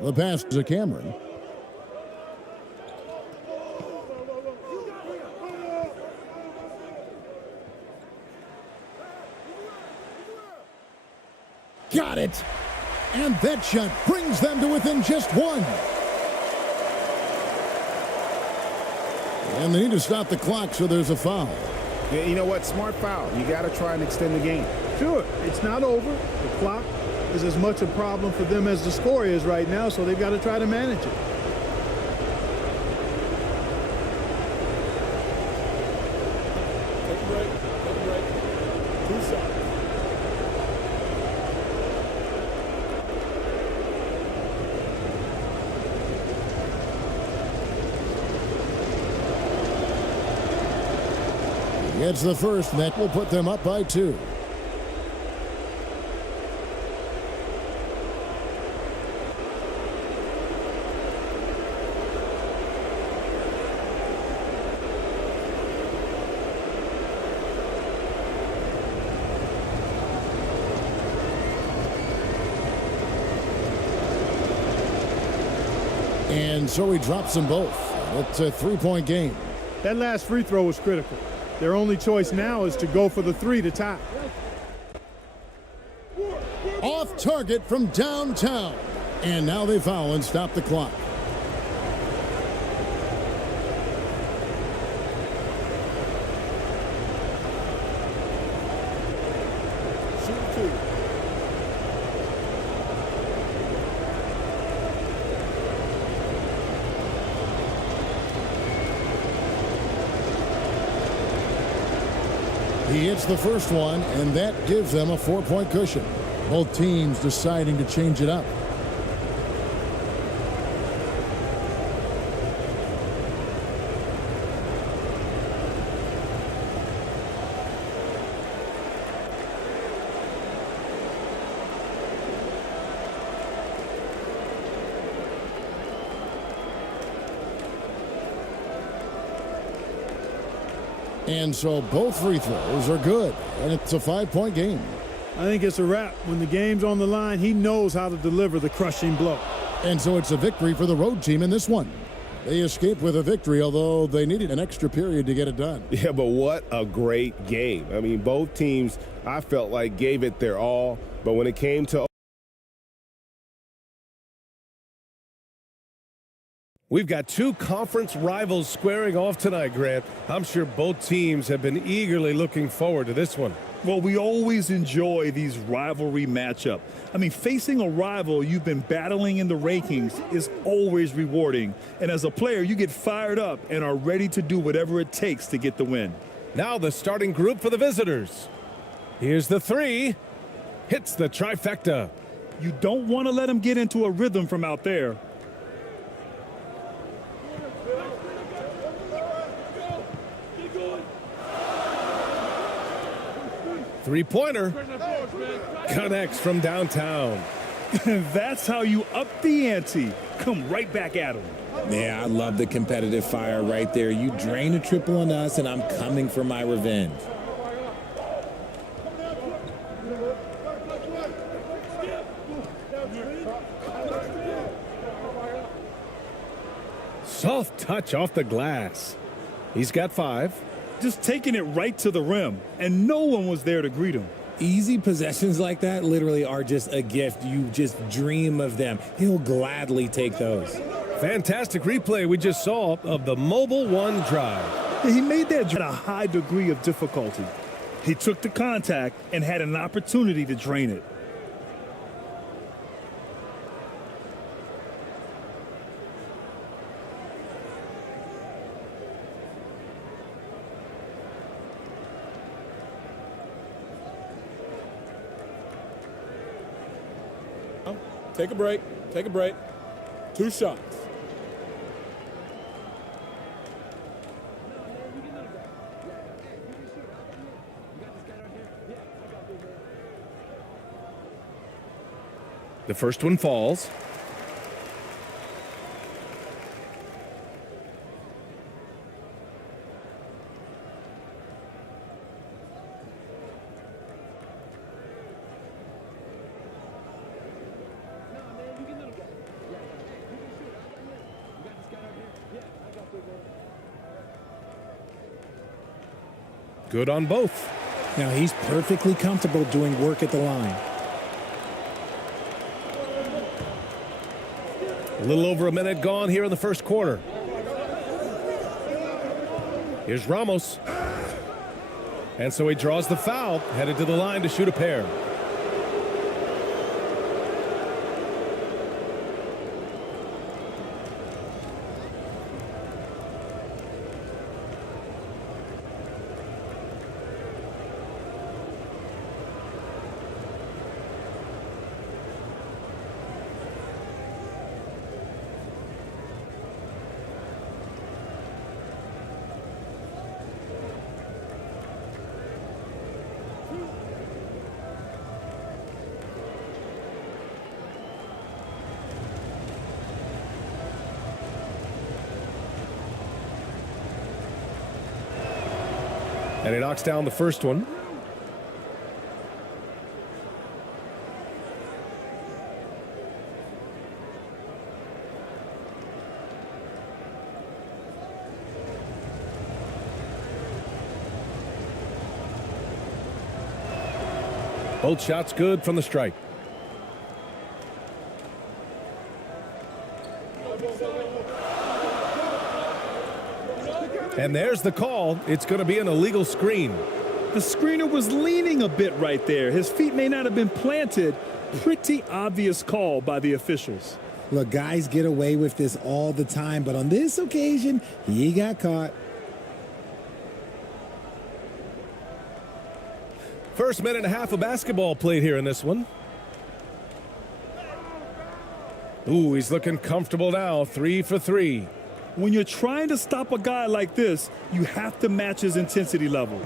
The pass to Cameron. Got it. And that shot brings them to within just one. And they need to stop the clock, so there's a foul. Yeah, you know what? Smart foul. You got to try and extend the game. Sure, it's not over. The clock is as much a problem for them as the score is right now, so they've got to try to manage it. Take a break. Take a break. 2 shots. It's the first, and that will put them up by 2. And so he drops them both. It's a 3-point game. That last free throw was critical. Their only choice now is to go for the 3 to tie. Off target from downtown. And now they foul and stop the clock. Shoot 2. He hits the first one, and that gives them a 4-point cushion. Both teams deciding to change it up. And so both free throws are good, and it's a 5-point game. I think it's a wrap. When the game's on the line, he knows how to deliver the crushing blow. And so it's a victory for the road team in this one. They escaped with a victory, although they needed an extra period to get it done. Yeah, but what a great game. I mean, both teams, I felt like, gave it their all. But when it came to We've got 2 conference rivals squaring off tonight, Grant. I'm sure both teams have been eagerly looking forward to this one. Well, we always enjoy these rivalry matchups. I mean, facing a rival you've been battling in the rankings is always rewarding. And as a player, you get fired up and are ready to do whatever it takes to get the win. Now the starting group for the visitors. Here's the 3. Hits the trifecta. You don't want to let them get into a rhythm from out there. Three-pointer connects from downtown. That's how you up the ante. Come right back at them. Yeah, I love the competitive fire right there. You drain a triple on us, and I'm coming for my revenge. Soft touch off the glass. He's got 5. Just taking it right to the rim, and no one was there to greet him. Easy possessions like that literally are just a gift. You just dream of them. He'll gladly take those. Fantastic replay we just saw of the Mobile One drive. He made that at a high degree of difficulty. He took the contact and had an opportunity to drain it. Take a break. Take a break. 2 shots. The first one falls. Good on both. Now he's perfectly comfortable doing work at the line. A little over a minute gone here in the first quarter. Here's Ramos. And so he draws the foul, headed to the line to shoot a pair. And he knocks down the first one. Both shots good from the strike. And there's the call. It's going to be an illegal screen. The screener was leaning a bit right there. His feet may not have been planted. Pretty obvious call by the officials. Look, guys get away with this all the time, but on this occasion, he got caught. First minute and a half of basketball played here in this one. Ooh, he's looking comfortable now. 3 for 3. When you're trying to stop a guy like this, you have to match his intensity level.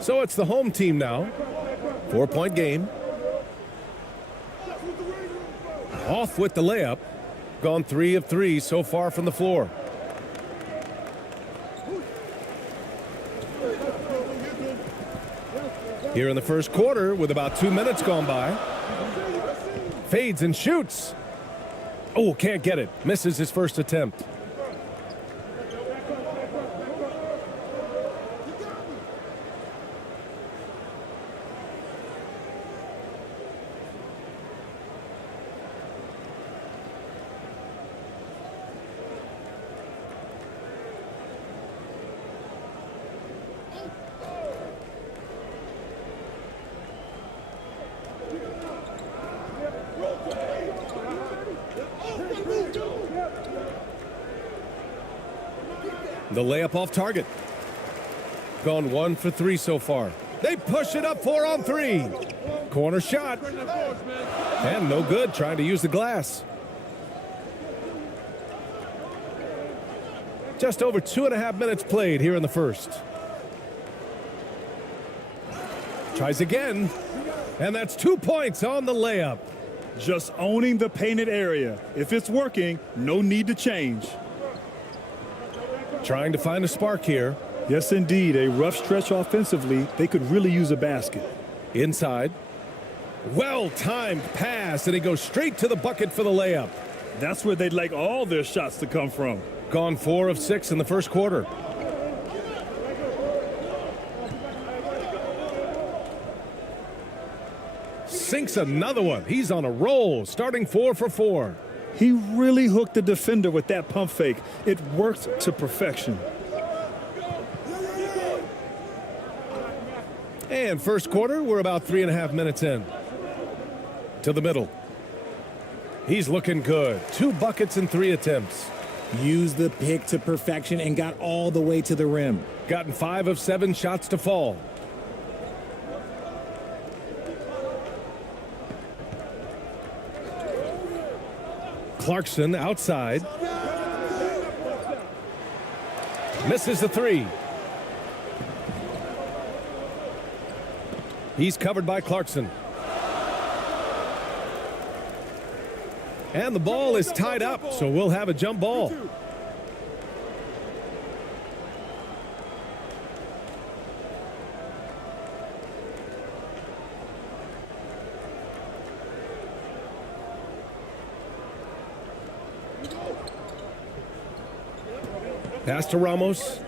So it's the home team now. 4-point game. Off with the layup. Gone 3 of 3 so far from the floor. Here in the first quarter with about 2 minutes gone by. Fades and shoots. Oh, can't get it. Misses his first attempt. The layup off target. Gone 1 for 3 so far. They push it up 4 on 3. Corner shot. And no good, trying to use the glass. Just over 2.5 minutes played here in the first. Tries again. And that's 2 points on the layup. Just owning the painted area. If it's working, no need to change. Trying to find a spark here. Yes, indeed. A rough stretch offensively. They could really use a basket. Inside. Well-timed pass, and he goes straight to the bucket for the layup. That's where they'd like all their shots to come from. Gone 4 of 6 in the first quarter. Sinks another one. He's on a roll, starting 4 for 4. He really hooked the defender with that pump fake. It worked to perfection. And first quarter, we're about 3.5 minutes in. To the middle. He's looking good. 2 buckets and 3 attempts. Used the pick to perfection and got all the way to the rim. Gotten 5 of 7 shots to fall. Clarkson outside. Misses the 3. He's covered by Clarkson. And the ball is tied up, so we'll have a jump ball. Pass to Ramos.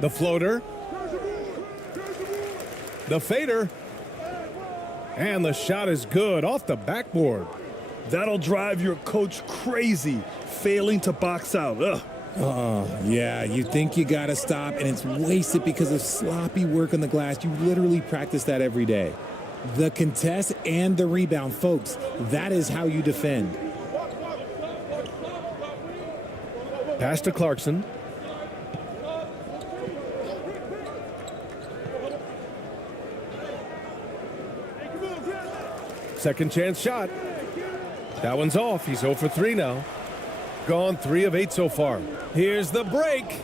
The floater. The fader. And the shot is good off the backboard. That'll drive your coach crazy, failing to box out. Ugh. Yeah, you think you got to stop, and it's wasted because of sloppy work on the glass. You literally practice that every day. The contest and the rebound, folks, that is how you defend. Pass to Clarkson. Second chance shot. That one's off. He's 0 for 3 now. Gone 3 of 8 so far. Here's the break.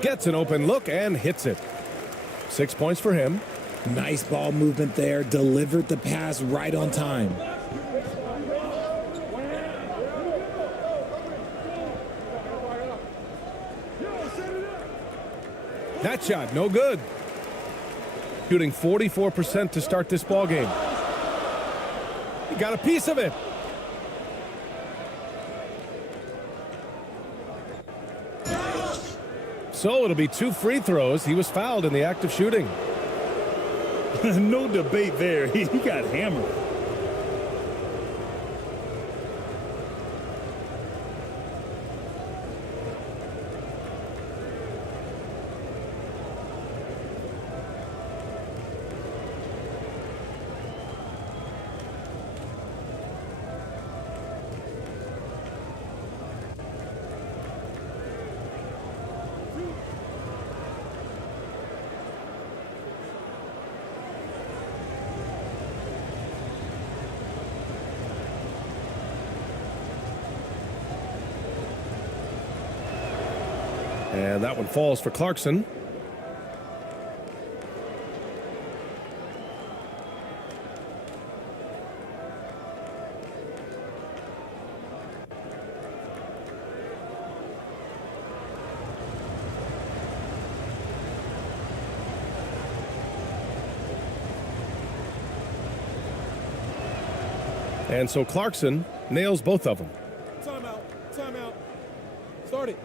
Gets an open look and hits it. 6 points for him. Nice ball movement there. Delivered the pass right on time. That shot, no good. Shooting 44% to start this ball game. He got a piece of it. So it'll be 2 free throws. He was fouled in the act of shooting. No debate there. He got hammered. And that one falls for Clarkson. And so Clarkson nails both of them. Timeout. Timeout. Start it.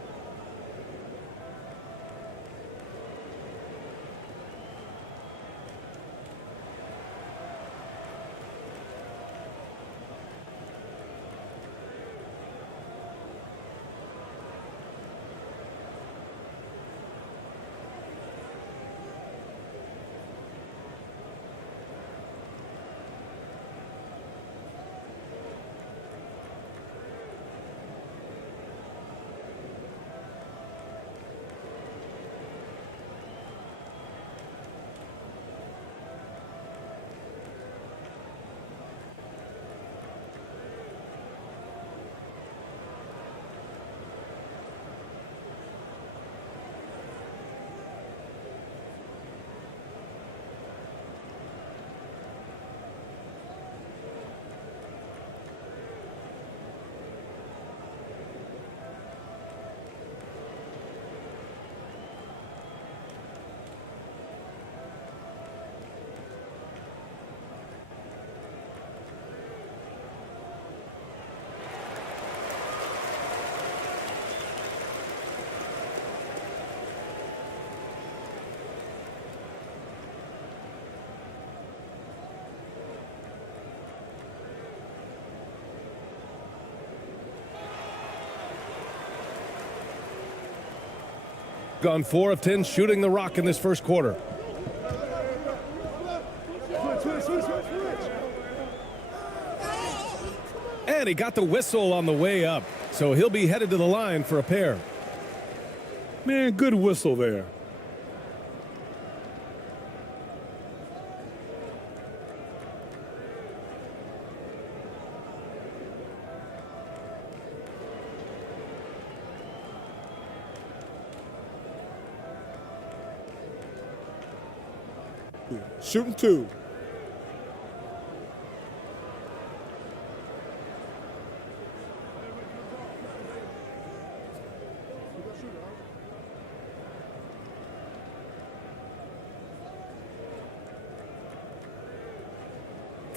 Gone 4 of 10 shooting the rock in this first quarter. And he got the whistle on the way up, so he'll be headed to the line for a pair. Man, good whistle there. Shooting 2.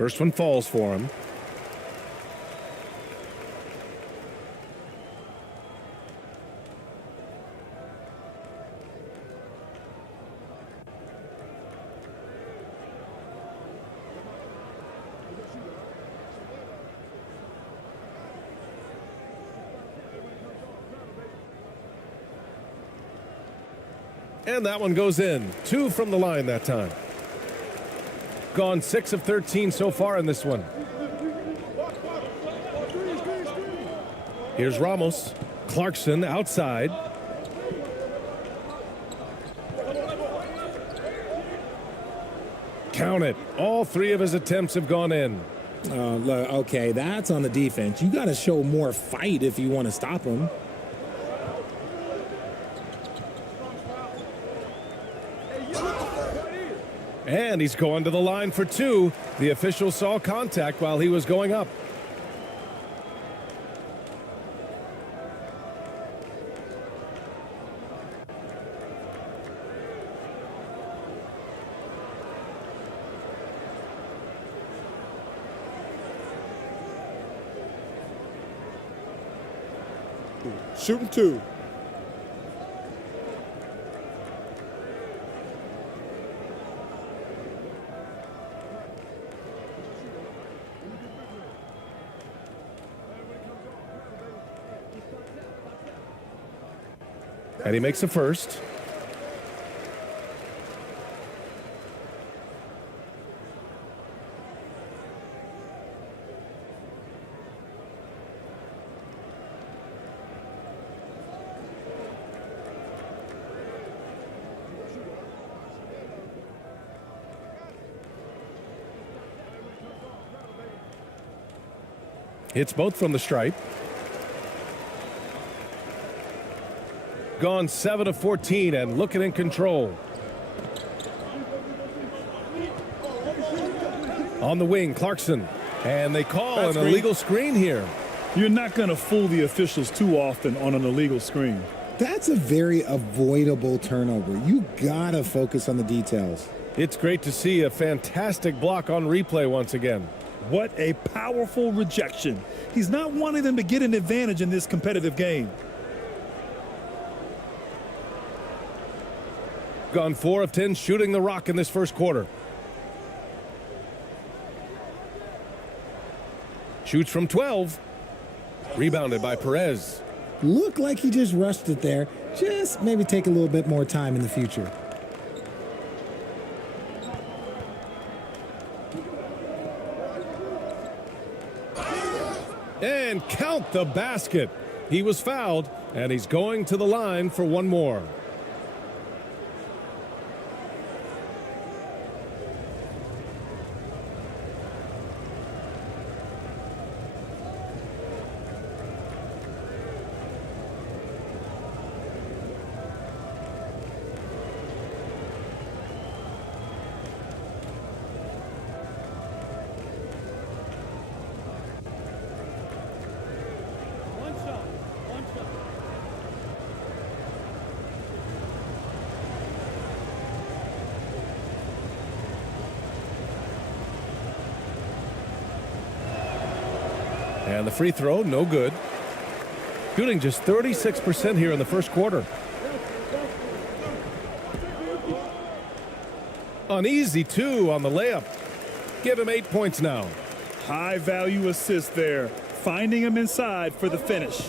First one falls for him. And that one goes in. 2 from the line that time. Gone 6 of 13 so far in this one. Here's Ramos. Clarkson outside. Count it. All 3 of his attempts have gone in. Look, okay, that's on the defense. You got to show more fight if you want to stop him. And he's going to the line for 2. The official saw contact while he was going up. Shooting 2. And he makes a first. Hits both from the stripe. Gone 7 of 14 and looking in control. On the wing, Clarkson. And they call an illegal screen here. You're not going to fool the officials too often on an illegal screen. That's a very avoidable turnover. You got to focus on the details. It's great to see a fantastic block on replay once again. What a powerful rejection. He's not wanting them to get an advantage in this competitive game. Gone 4 of 10 shooting the rock in this first quarter. Shoots from 12. Rebounded by Perez. Looked like he just rushed it there. Just maybe take a little bit more time in the future. And count the basket. He was fouled, and he's going to the line for one more. And the free throw, no good. Shooting just 36% here in the first quarter. An easy 2 on the layup. Give him 8 points now. High value assist there. Finding him inside for the finish.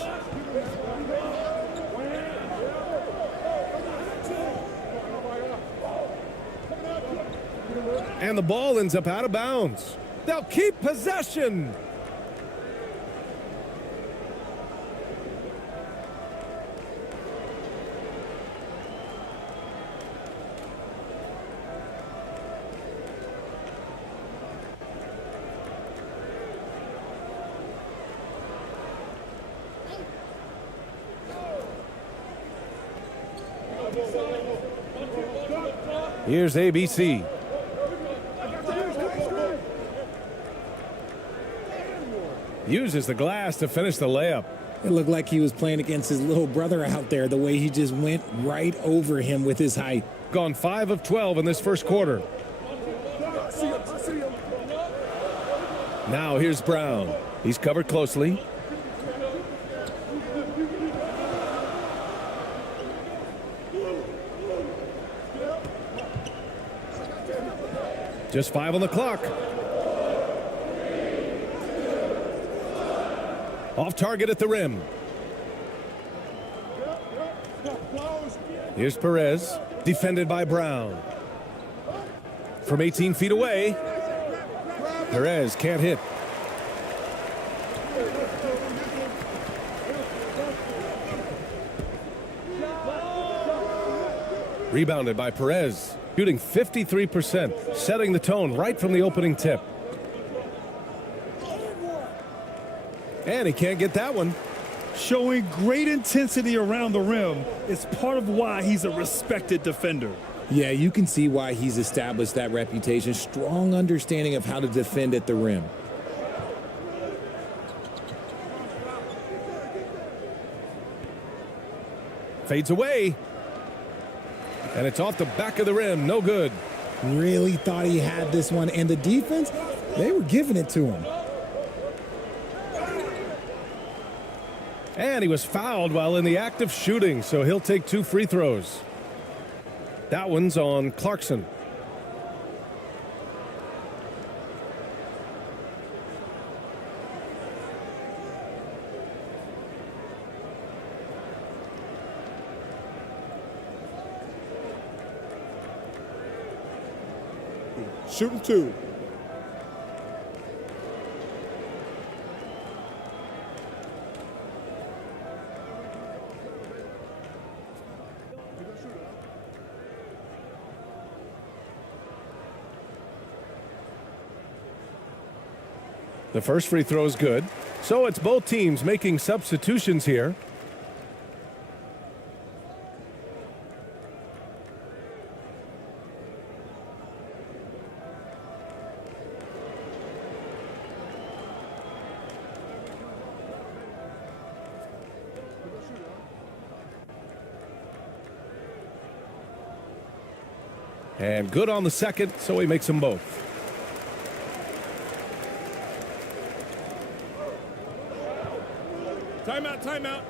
And the ball ends up out of bounds. They'll keep possession. Here's ABC. Uses the glass to finish the layup. It looked like he was playing against his little brother out there, the way he just went right over him with his height. Gone 5 of 12 in this first quarter. Now here's Brown. He's covered closely. Just 5 on the clock. Off target at the rim. Here's Perez, defended by Brown. From 18 feet away, Perez can't hit. Rebounded by Perez, shooting 53%, setting the tone right from the opening tip. And he can't get that one. Showing great intensity around the rim is part of why he's a respected defender. Yeah, you can see why he's established that reputation. Strong understanding of how to defend at the rim. Fades away. And it's off the back of the rim. No good. Really thought he had this one. And the defense, they were giving it to him. And he was fouled while in the act of shooting, so he'll take 2 free throws. That one's on Clarkson. Shooting 2. The first free throw is good. So it's both teams making substitutions here. And good on the second, so he makes them both. Timeout, timeout.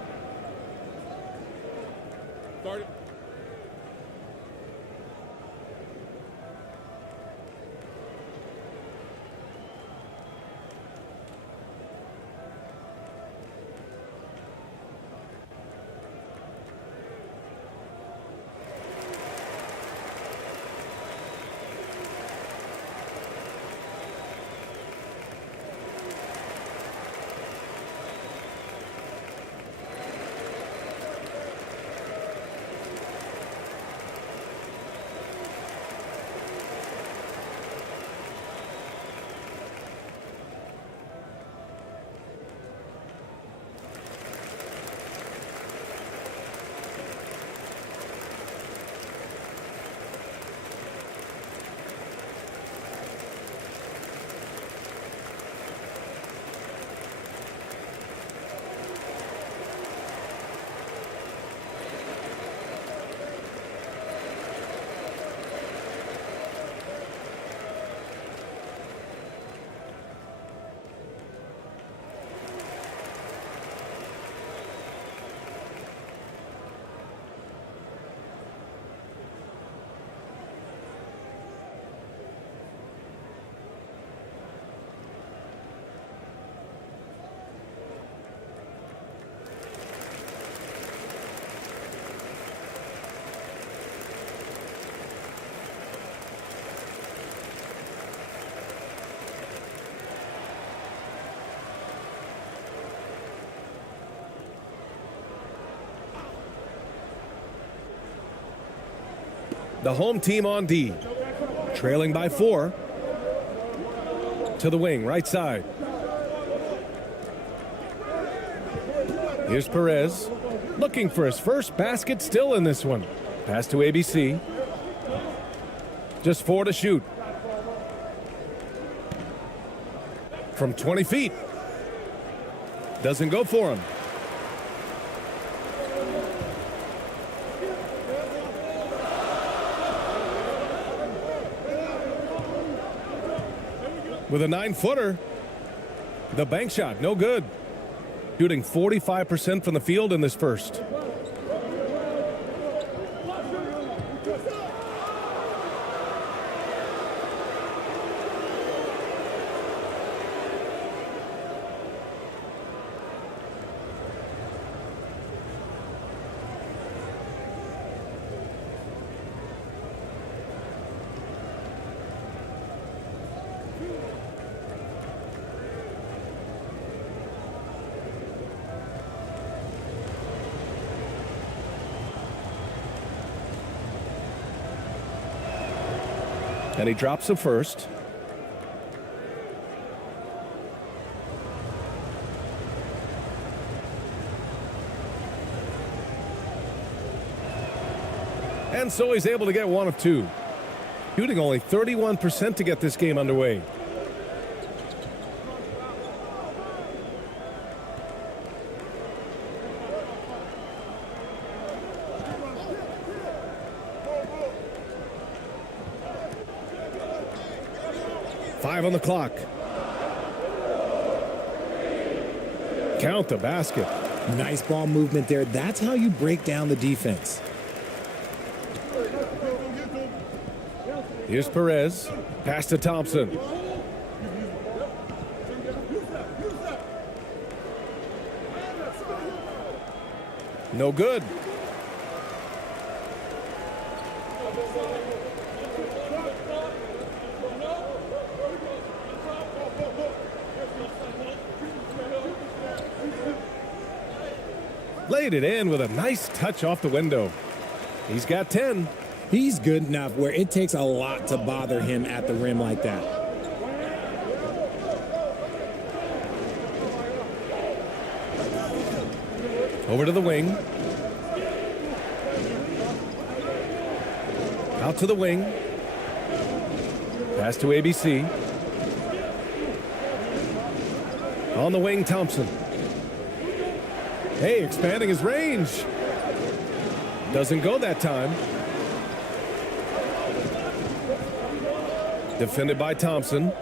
Start it. The home team on D, trailing by 4. To the wing, right side. Here's Perez, looking for his first basket still in this one. Pass to ABC. Just 4 to shoot. From 20 feet. Doesn't go for him. With a 9-footer, The bank shot, no good. Shooting 45% from the field in this first. And he drops the first. And so he's able to get one of two. Shooting only 31% to get this game underway. Five on the clock. Count the basket. Nice ball movement there. That's how you break down the defense. Here's Perez. Pass to Thompson. No good. Laid it in with a nice touch off the window. He's got 10. He's good enough where it takes a lot to bother him at the rim like that. Over to the wing. Out to the wing. Pass to ABC. On the wing, Thompson. Hey, expanding his range. Doesn't go that time. Defended by Thompson.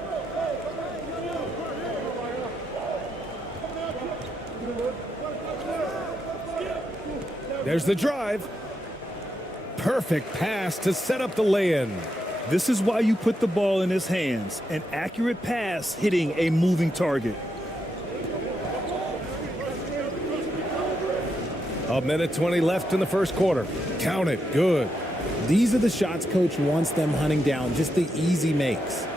There's the drive. Perfect pass to set up the lay-in. This is why you put the ball in his hands. An accurate pass hitting a moving target. A minute 20 left in the first quarter. Count it. Good. These are the shots coach wants them hunting down, just the easy makes.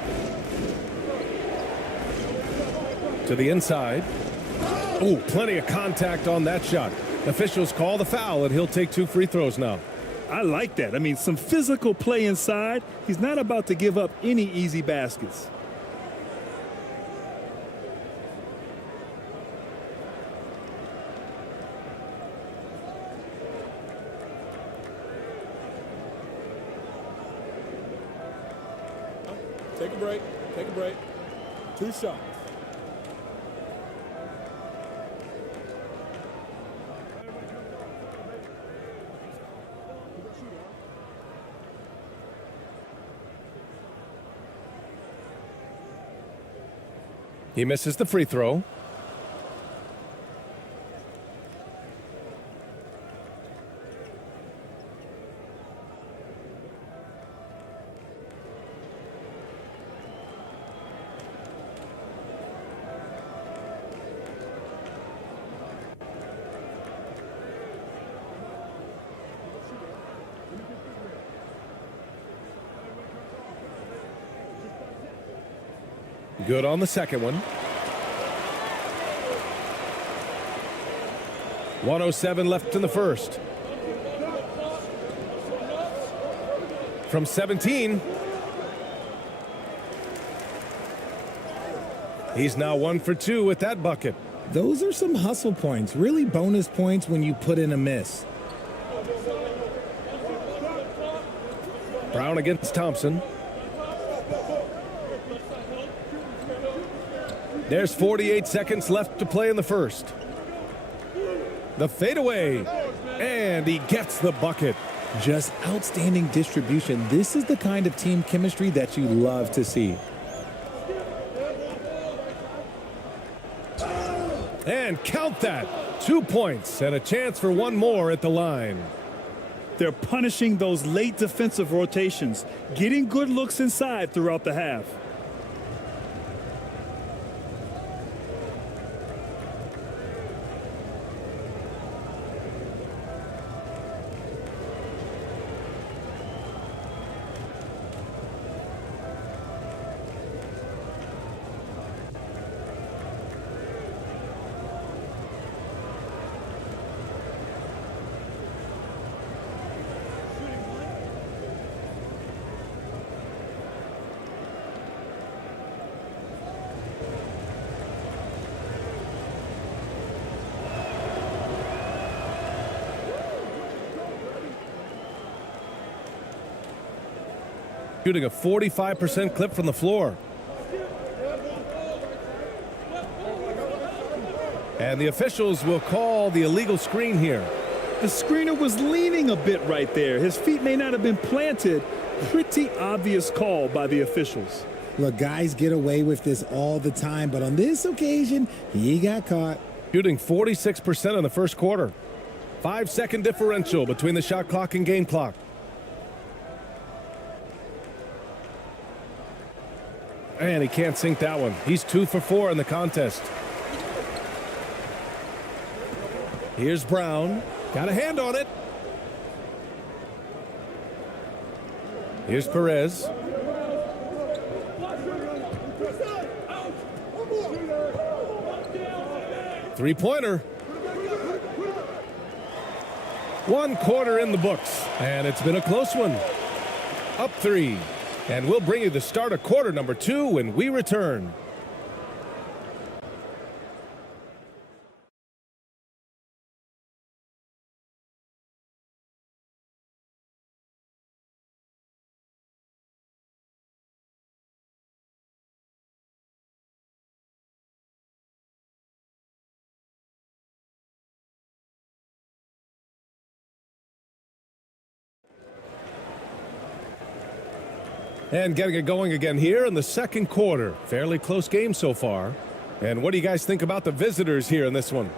To the inside. Oh, plenty of contact on that shot. Officials call the foul, and he'll take 2 free throws now. I like that. I mean, some physical play inside. He's not about to give up any easy baskets. Take a break. Take a break. 2 shots. He misses the free throw. Good on the second one. 1:07 left in the first. From 17. He's now 1 for 2 with that bucket. Those are some hustle points, really bonus points when you put in a miss. Brown against Thompson. There's 48 seconds left to play in the first. The fadeaway, and he gets the bucket. Just outstanding distribution. This is the kind of team chemistry that you love to see. And count that. 2 points and a chance for one more at the line. They're punishing those late defensive rotations, getting good looks inside throughout the half. Shooting a 45% clip from the floor. And the officials will call the illegal screen here. The screener was leaning a bit right there. His feet may not have been planted. Pretty obvious call by the officials. Look, guys get away with this all the time, but on this occasion, he got caught. Shooting 46% in the first quarter. 5-second differential between the shot clock and game clock. And he can't sink that one. He's 2 for 4 in the contest. Here's Brown. Got a hand on it. Here's Perez. Three-pointer. 1 quarter in the books. And it's been a close one. Up 3. And we'll bring you the start of quarter number 2 when we return. And getting it going again here in the second quarter. Fairly close game so far. And what do you guys think about the visitors here in this one?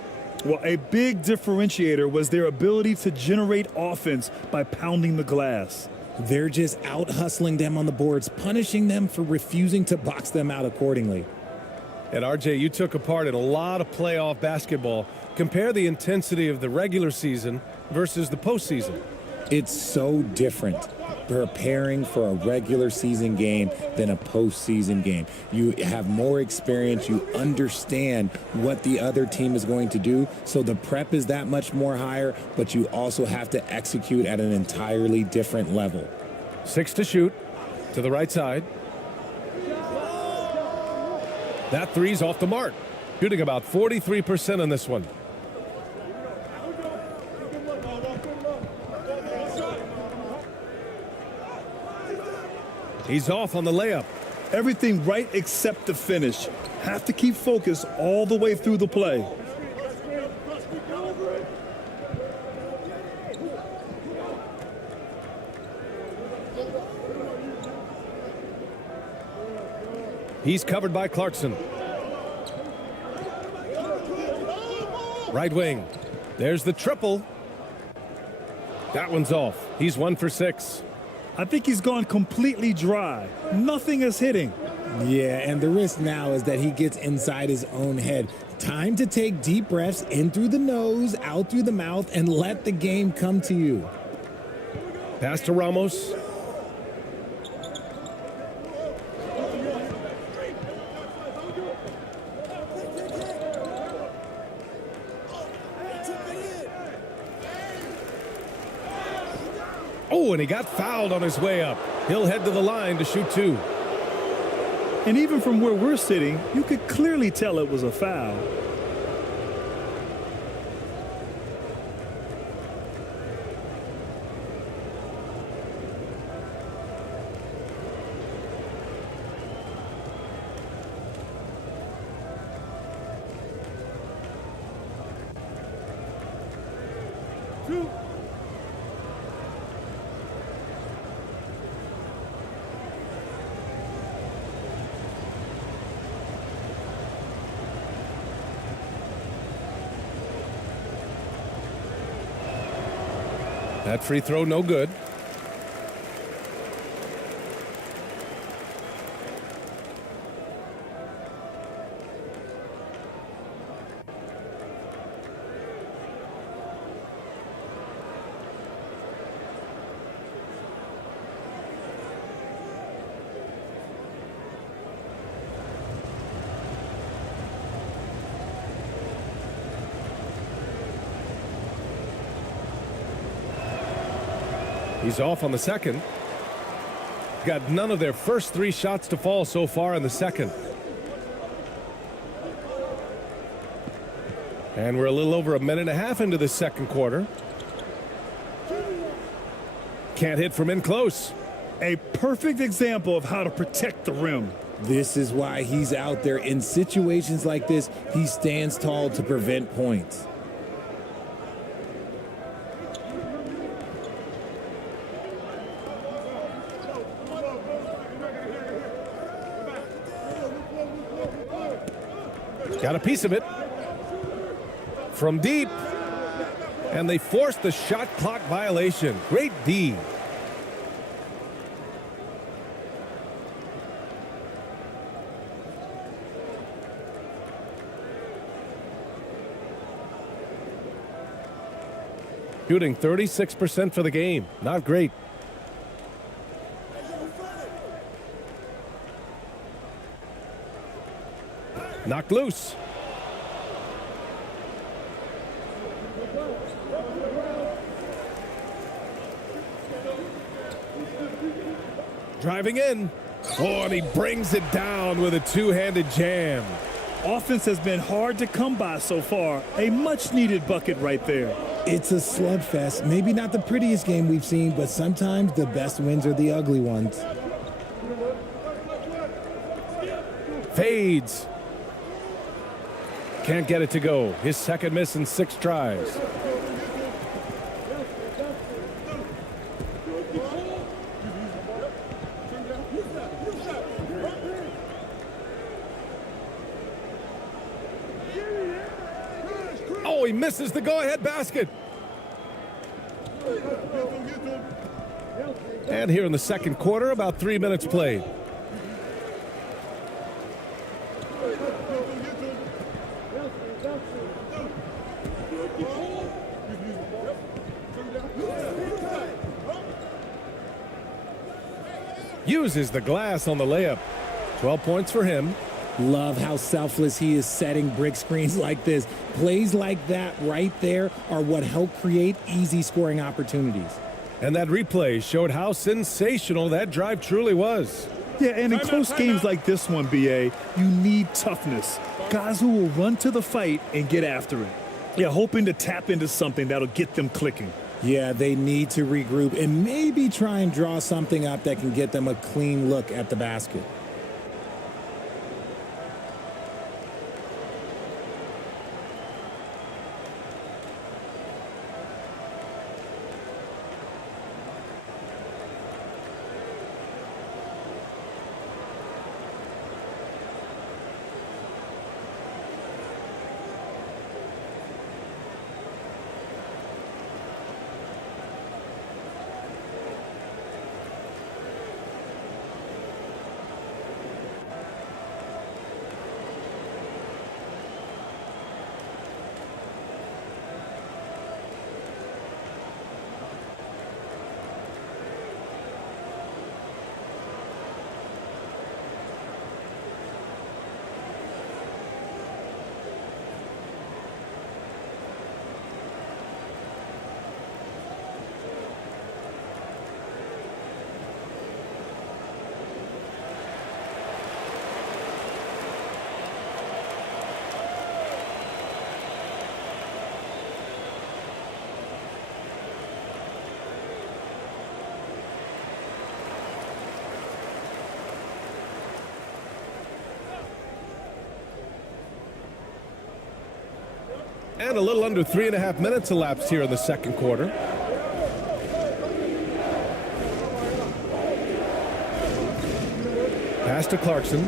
Well, a big differentiator was their ability to generate offense by pounding the glass. They're just out hustling them on the boards, punishing them for refusing to box them out accordingly. And RJ, you took a part in a lot of playoff basketball. Compare the intensity of the regular season versus the postseason. It's so different preparing for a regular season game than a postseason game. You have more experience. You understand what the other team is going to do. So the prep is that much more higher, but you also have to execute at an entirely different level. 6 to shoot to the right side. That three's off the mark. Shooting about 43% on this one. He's off on the layup. Everything right except the finish. Have to keep focus all the way through the play. He's covered by Clarkson. Right wing. There's the triple. That one's off. He's 1 for 6. I think he's gone completely dry. Nothing is hitting. Yeah, and the risk now is that he gets inside his own head. Time to take deep breaths in through the nose, out through the mouth, and let the game come to you. Pass to Ramos. Oh, and he got fouled on his way up. He'll head to the line to shoot 2. And even from where we're sitting, you could clearly tell it was a foul. That free throw no good. He's off on the second. Got none of their first 3 shots to fall so far in the second. And we're a little over a minute and a half into the second quarter. Can't hit from in close. A perfect example of how to protect the rim. This is why he's out there. In situations like this, he stands tall to prevent points. Got a piece of it from deep, and they forced the shot clock violation. Great D. Shooting 36% for the game. Not great. Knocked loose. Driving in. Oh, and he brings it down with a two-handed jam. Offense has been hard to come by so far. A much-needed bucket right there. It's a slugfest. Maybe not the prettiest game we've seen, but sometimes the best wins are the ugly ones. Fades. Can't get it to go. His second miss in 6 tries. Oh, he misses the go-ahead basket. And here in the second quarter, about 3 minutes played. Uses the glass on the layup. 12 points for him. Love how selfless he is setting brick screens like this. Plays like that right there are what help create easy scoring opportunities. And that replay showed how sensational that drive truly was. Yeah, and in close games like this one, BA, you need toughness. Guys who will run to the fight and get after it. Yeah, hoping to tap into something that'll get them clicking. Yeah, they need to regroup and maybe try and draw something up that can get them a clean look at the basket. And a little under 3.5 minutes elapsed here in the second quarter. Pass to Clarkson.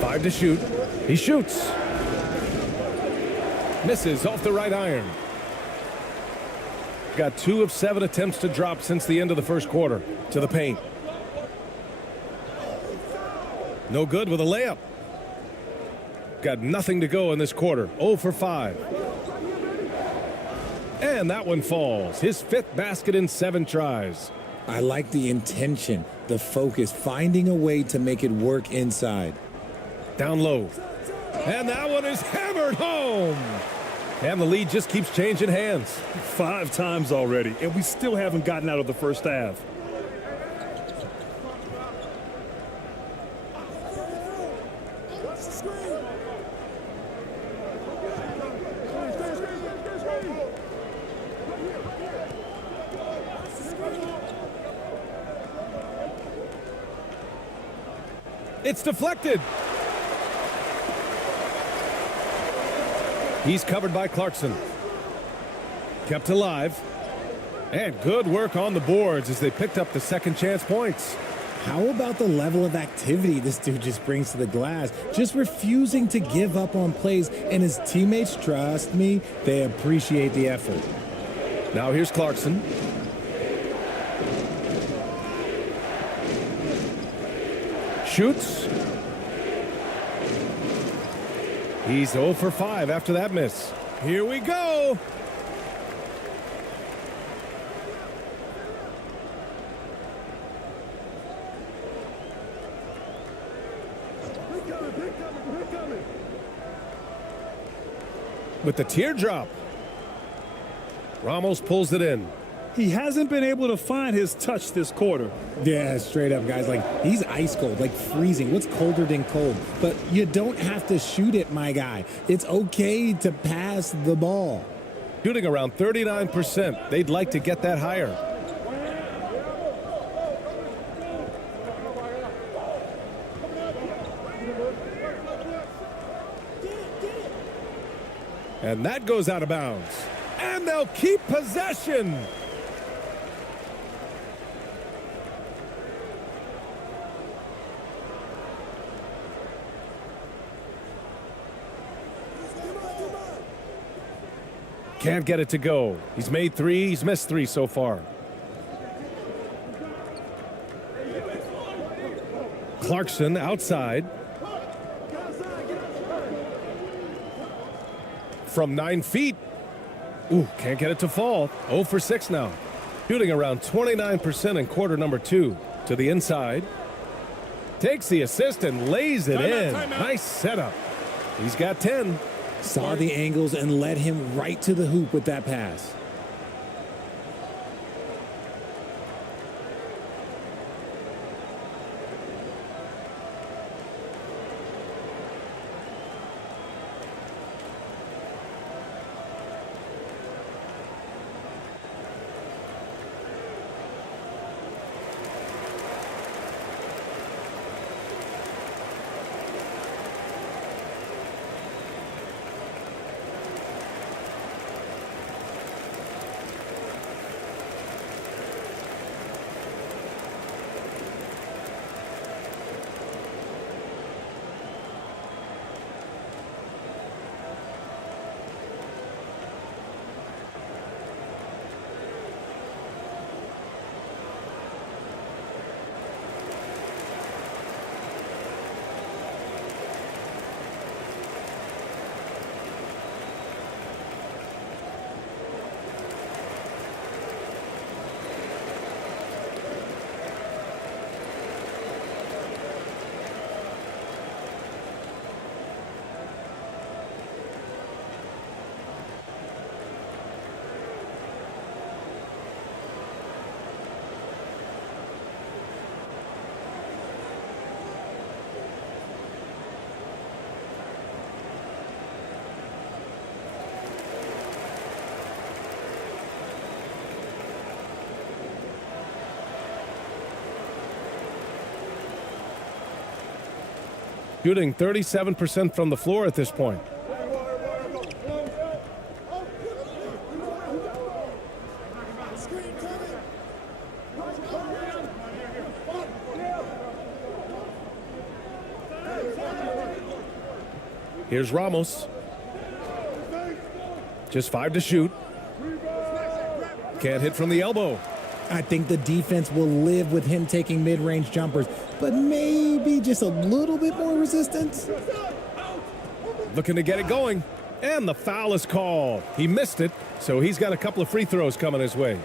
Five to shoot. He shoots. Misses off the right iron. Got 2 of 7 attempts to drop since the end of the first quarter. To the paint. No good with a layup. Got nothing to go in this quarter. 0 for 5. And that one falls. His 5th basket in 7 tries. I like the intention, the focus, finding a way to make it work inside. Down low. And that one is hammered home. And the lead just keeps changing hands. 5 times already, and we still haven't gotten out of the first half. It's deflected. He's covered by Clarkson. Kept alive. And good work on the boards as they picked up the second chance points. How about the level of activity this dude just brings to the glass? Just refusing to give up on plays, and his teammates, trust me, they appreciate the effort. Now here's Clarkson. Shoots. He's 0 for 5 after that miss. Here we go. With the teardrop. Ramos pulls it in. He hasn't been able to find his touch this quarter. Yeah, straight up, guys. Like, he's ice cold, like freezing. What's colder than cold? But you don't have to shoot it, my guy. It's okay to pass the ball. Shooting around 39%. They'd like to get that higher. And that goes out of bounds. And they'll keep possession. Can't get it to go. He's made 3. He's missed 3 so far. Clarkson outside. From 9 feet. Ooh, can't get it to fall. 0 for 6 now. Shooting around 29% in quarter number 2. To the inside. Takes the assist and lays it in. Nice setup. He's got 10. Saw the angles and led him right to the hoop with that pass. Shooting 37% from the floor at this point. Here's Ramos. Just 5 to shoot. Can't hit from the elbow. I think the defense will live with him taking mid-range jumpers, but maybe just a little bit more resistance. Looking to get it going. And the foul is called. He missed it, so he's got a couple of free throws coming his way.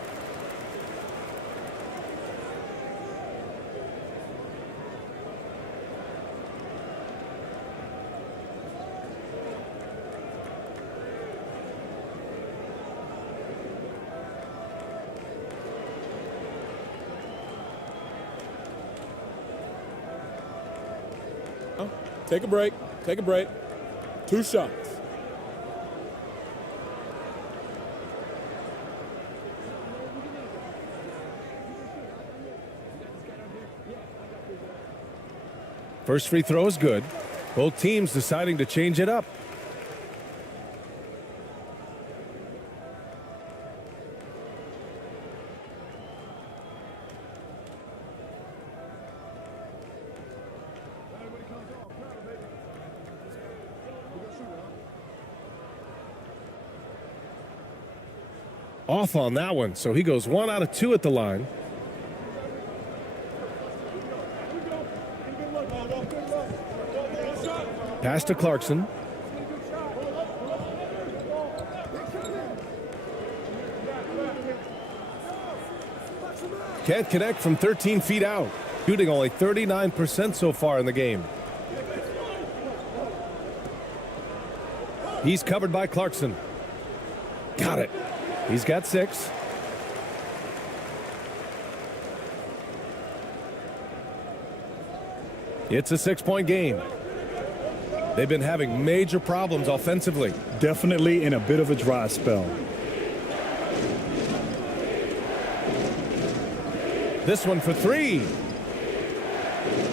Take a break. Take a break. 2 shots. First free throw is good. Both teams deciding to change it up. Off on that one, so he goes 1 out of 2 at the line. Pass to Clarkson. Can't connect from 13 feet out. Shooting only 39% so far in the game. He's covered by Clarkson. Got it. He's got 6. It's a 6-point game. They've been having major problems offensively. Definitely in a bit of a dry spell. This one for 3.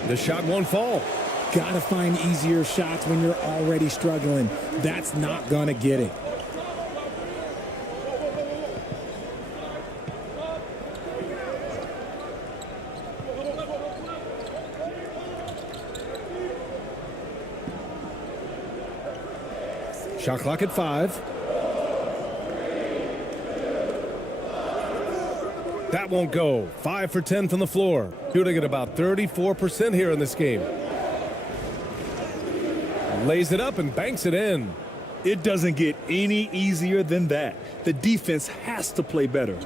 The shot won't fall. Gotta find easier shots when you're already struggling. That's not gonna get it. Shot clock at 5. That won't go. 5 for 10 from the floor. Shooting at about 34% here in this game. Lays it up and banks it in. It doesn't get any easier than that. The defense has to play better.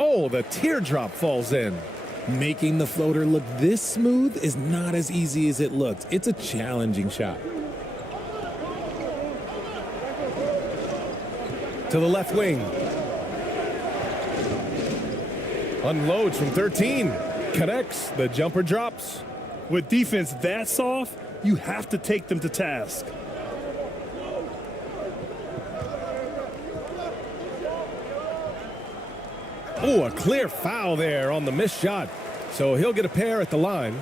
Oh, the teardrop falls in. Making the floater look this smooth is not as easy as it looks. It's a challenging shot. To the left wing. Unloads from 13. Connects. The jumper drops. With defense that soft, you have to take them to task. Oh, a clear foul there on the missed shot. So he'll get a pair at the line.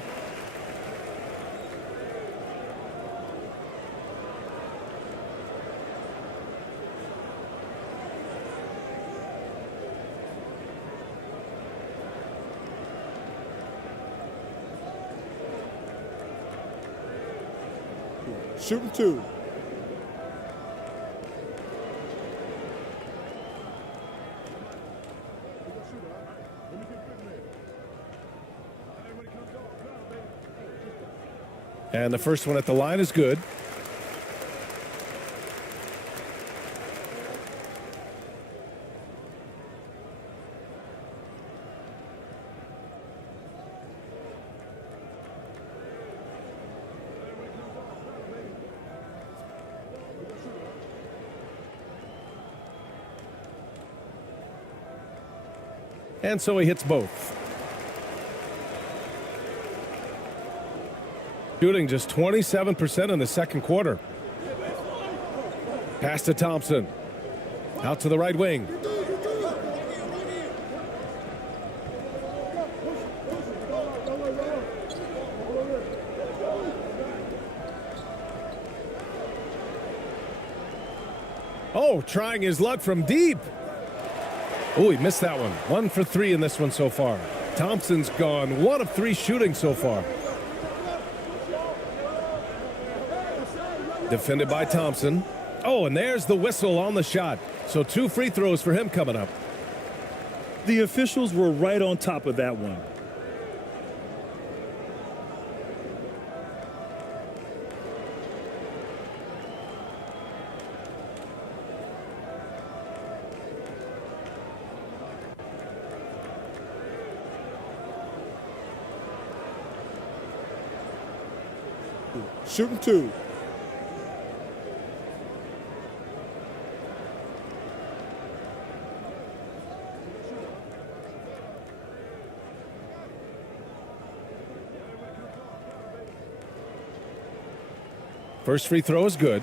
Shooting 2. And the first one at the line is good. And so he hits both. Shooting just 27% in the second quarter. Pass to Thompson. Out to the right wing. Oh, trying his luck from deep. Oh, he missed that one. 1 for 3 in this one so far. Thompson's gone 1 of 3 shooting so far. Defended by Thompson. Oh, and there's the whistle on the shot. So 2 free throws for him coming up. The officials were right on top of that one. Shooting 2. First free throw is good.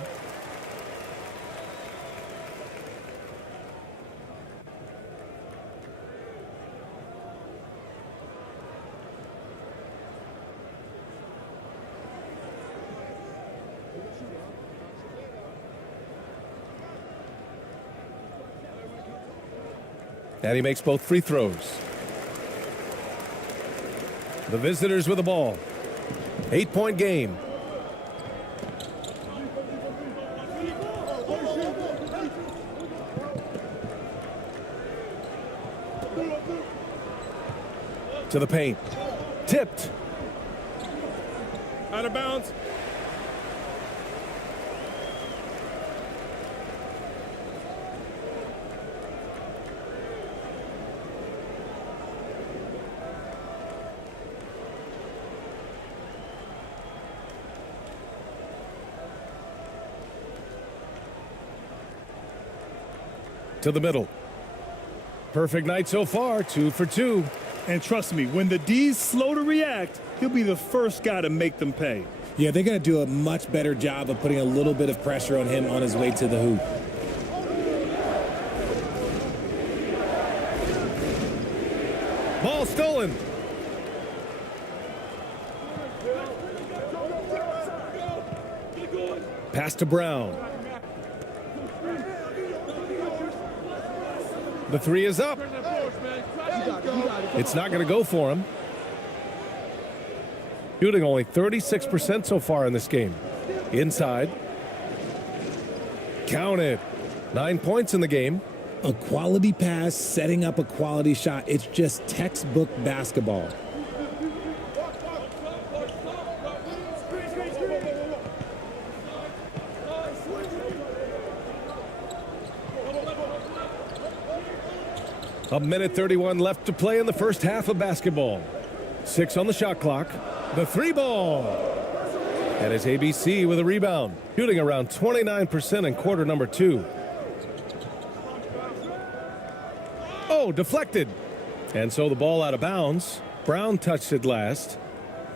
And he makes both free throws. The visitors with the ball. 8-point game. To the paint. Tipped. Out of bounds. To the middle. Perfect night so far, 2 for 2. And trust me, when the D's slow to react, he'll be the first guy to make them pay. Yeah, they're going to do a much better job of putting a little bit of pressure on him on his way to the hoop. Ball stolen. Pass to Brown. The 3 is up. It's not going to go for him. Shooting only 36% so far in this game. Inside. Counted. 9 points in the game. A quality pass, setting up a quality shot. It's just textbook basketball. A minute 31 left to play in the first half of basketball. 6 on the shot clock. The 3 ball. And it's ABC with a rebound. Shooting around 29% in quarter number 2. Oh, deflected. And so the ball out of bounds. Brown touched it last.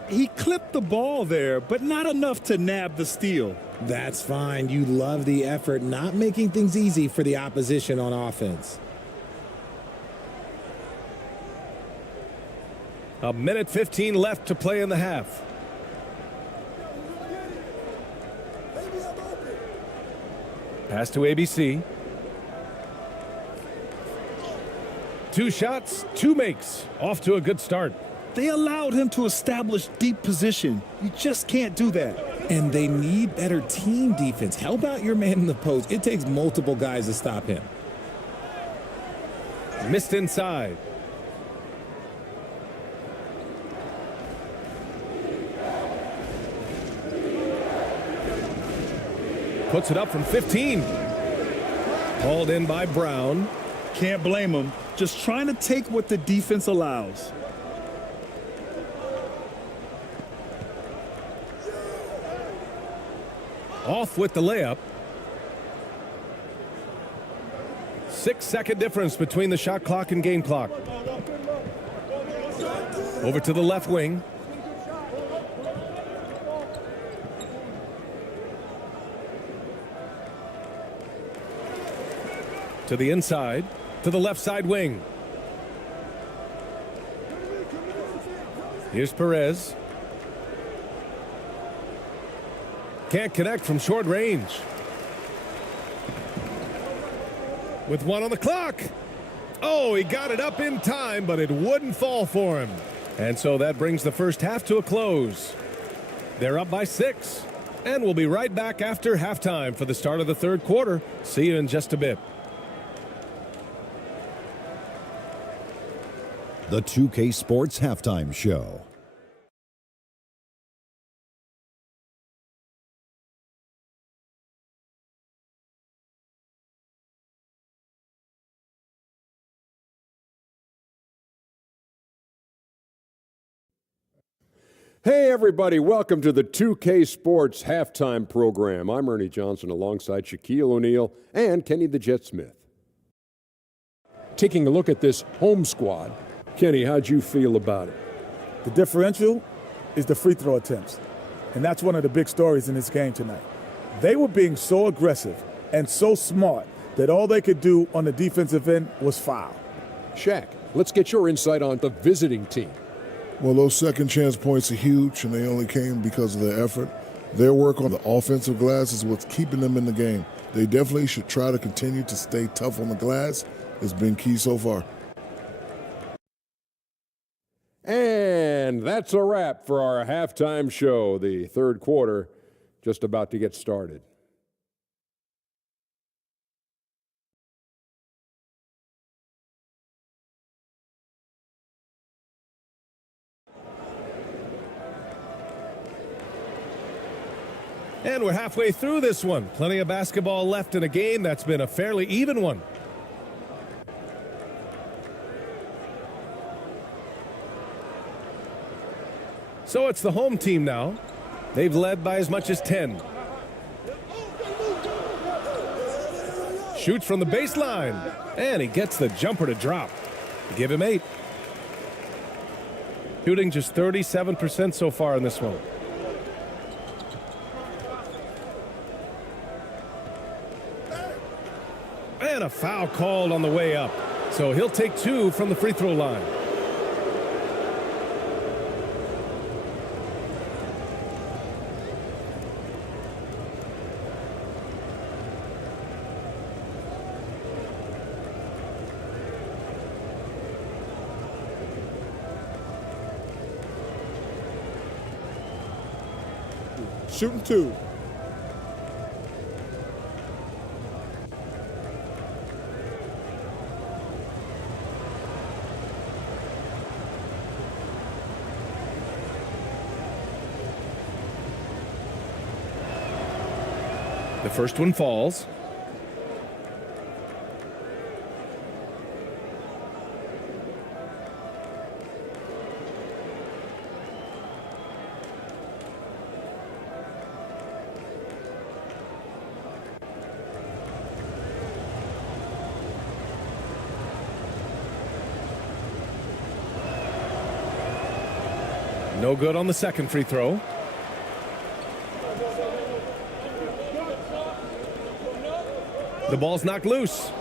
He clipped the ball there, but not enough to nab the steal. That's fine. You love the effort, not making things easy for the opposition on offense. A minute 15 left to play in the half. Pass to ABC. 2 shots, 2 makes. Off to a good start. They allowed him to establish deep position. You just can't do that. And they need better team defense. Help out your man in the post. It takes multiple guys to stop him. Missed inside. Puts it up from 15. Hauled in by Brown. Can't blame him. Just trying to take what the defense allows. Off with the layup. 6-second difference between the shot clock and game clock. Over to the left wing. To the inside, to the left side wing. Here's Perez. Can't connect from short range. With 1 on the clock. Oh, he got it up in time, but it wouldn't fall for him. And so that brings the first half to a close. They're up by 6. And we'll be right back after halftime for the start of the third quarter. See you in just a bit. The 2K Sports Halftime Show. Hey, everybody. Welcome to the 2K Sports Halftime Program. I'm Ernie Johnson alongside Shaquille O'Neal and Kenny the Jet Smith. Taking a look at this home squad, Kenny, how'd you feel about it? The differential is the free throw attempts, and that's one of the big stories in this game tonight. They were being so aggressive and so smart that all they could do on the defensive end was foul. Shaq, let's get your insight on the visiting team. Well, those second chance points are huge, and they only came because of their effort. Their work on the offensive glass is what's keeping them in the game. They definitely should try to continue to stay tough on the glass. It's been key so far. And that's a wrap for our halftime show. The third quarter just about to get started. And we're halfway through this one. Plenty of basketball left in a game that's been a fairly even one. So it's the home team now. They've led by as much as 10. Shoots from the baseline. And he gets the jumper to drop. Give him 8. Shooting just 37% so far in this one. And a foul called on the way up. So he'll take 2 from the free throw line. Shooting 2. The first one falls. No good on the second free throw. The ball's knocked loose.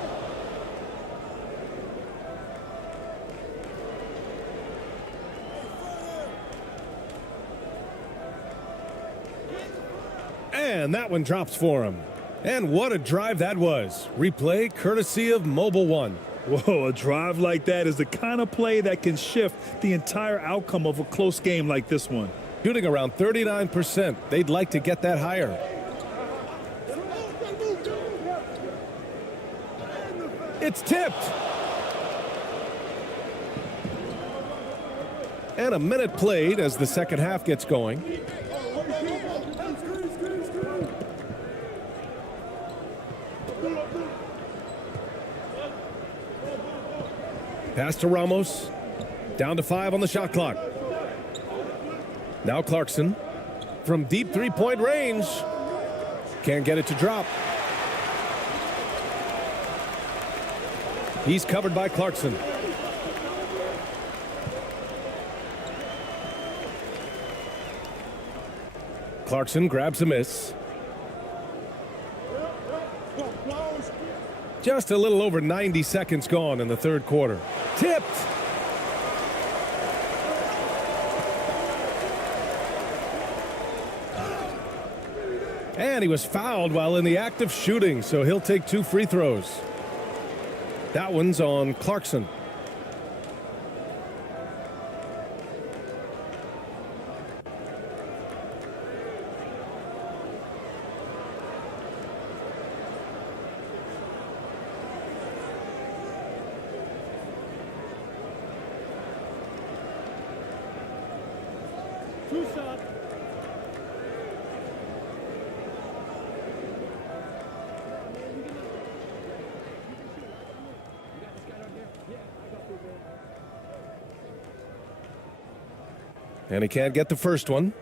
And that one drops for him. And what a drive that was. Replay courtesy of Mobile One. Whoa, a drive like that is the kind of play that can shift the entire outcome of a close game like this one. Shooting around 39%. They'd like to get that higher. It's tipped. And a minute played as the second half gets going. Pass to Ramos. Down to 5 on the shot clock. Now Clarkson from deep three-point range. Can't get it to drop. He's covered by Clarkson. Clarkson grabs a miss. Just a little over 90 seconds gone in the third quarter. Tipped. And he was fouled while in the act of shooting, so he'll take 2 free throws. That one's on Clarkson. And he can't get the first one.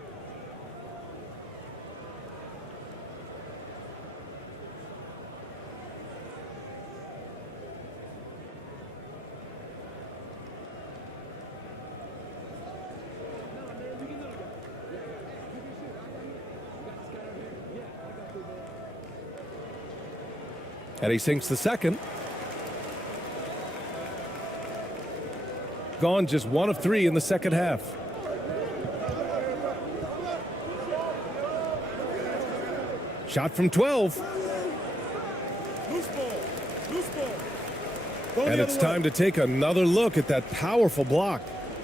And he sinks the second. Gone just 1 of 3 in the second half. Shot from 12. And it's time to take another look at that powerful block.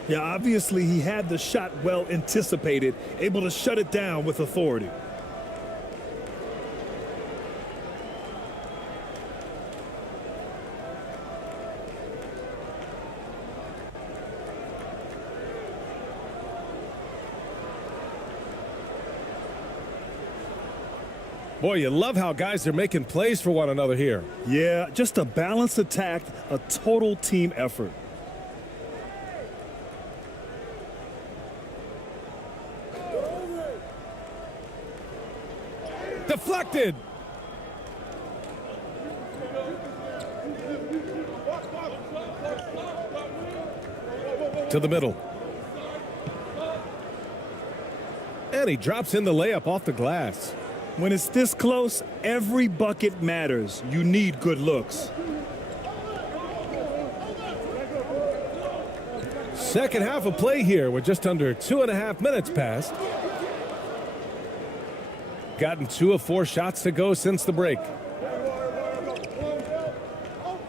Yeah, obviously he had the shot well anticipated, able to shut it down with authority. Boy, you love how guys are making plays for one another here. Yeah, just a balanced attack, a total team effort. Deflected. To the middle. And he drops in the layup off the glass. When it's this close, every bucket matters. You need good looks. Second half of play here with just under 2.5 minutes passed. Gotten 2 of 4 shots to go since the break.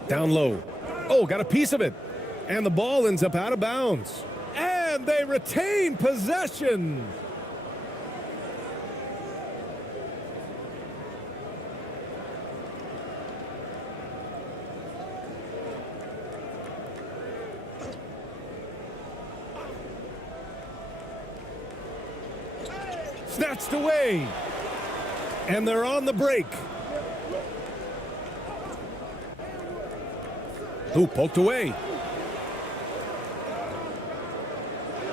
Down low. Oh, got a piece of it. And the ball ends up out of bounds. And they retain possession. Snatched away. And they're on the break. Who poked away?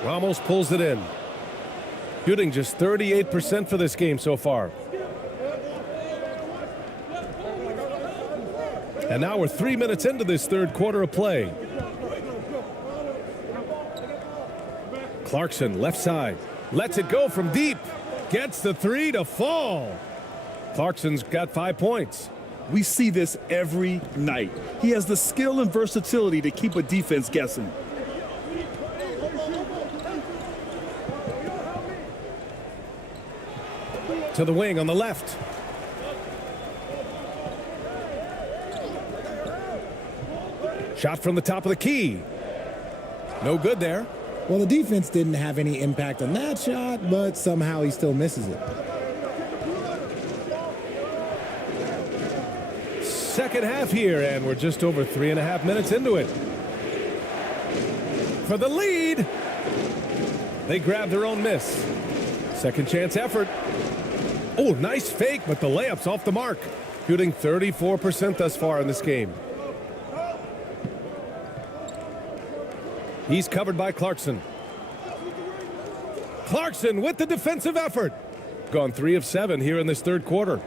Ramos pulls it in. Shooting just 38% for this game so far. And now we're 3 minutes into this third quarter of play. Clarkson, left side. Lets it go from deep. Gets the 3 to fall. Clarkson's got 5 points. We see this every night. He has the skill and versatility to keep a defense guessing. To the wing on the left. Shot from the top of the key. No good there. Well, the defense didn't have any impact on that shot, but somehow he still misses it. Second half here, and we're just over 3.5 minutes into it. For the lead. They grab their own miss. Second chance effort. Oh, nice fake, but the layup's off the mark. Shooting 34% thus far in this game. He's covered by Clarkson. Clarkson with the defensive effort. Gone 3 of 7 here in this third quarter.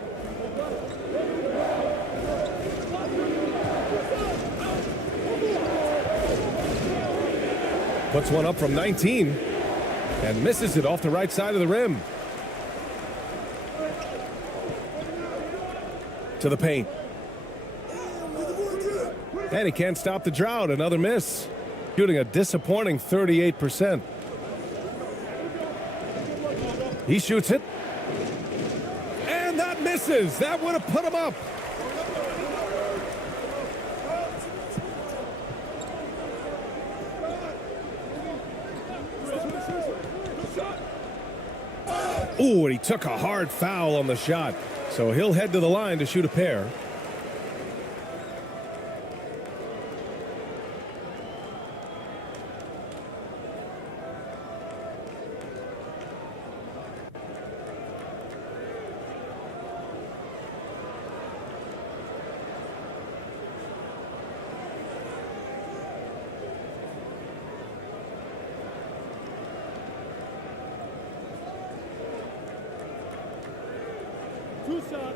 Puts one up from 19 and misses it off the right side of the rim. To the paint. And he can't stop the drought. Another miss. Shooting a disappointing 38%. He shoots it. And that misses. That would have put him up. Ooh, and he took a hard foul on the shot. So he'll head to the line to shoot a pair. Two shot.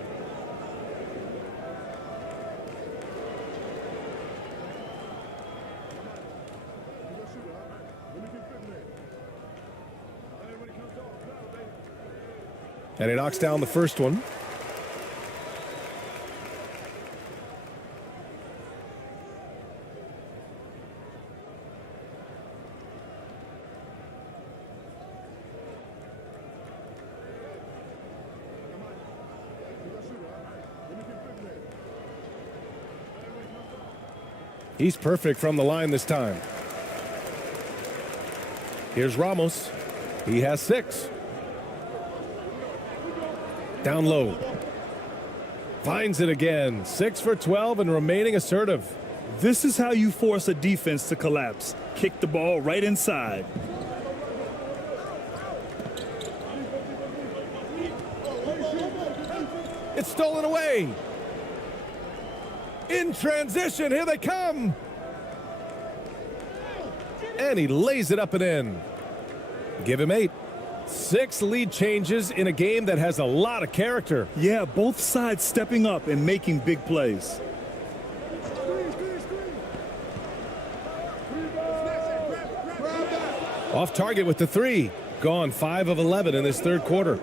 And he knocks down the first one. He's perfect from the line this time. Here's Ramos. He has 6. Down low. Finds it again. 6 for 12 and remaining assertive. This is how you force a defense to collapse. Kick the ball right inside. It's stolen away. In transition, here they come. And he lays it up and in. Give him 8. 6 lead changes in a game that has a lot of character. Yeah, both sides stepping up and making big plays. Off target with the 3. Gone 5 of 11 in this third quarter.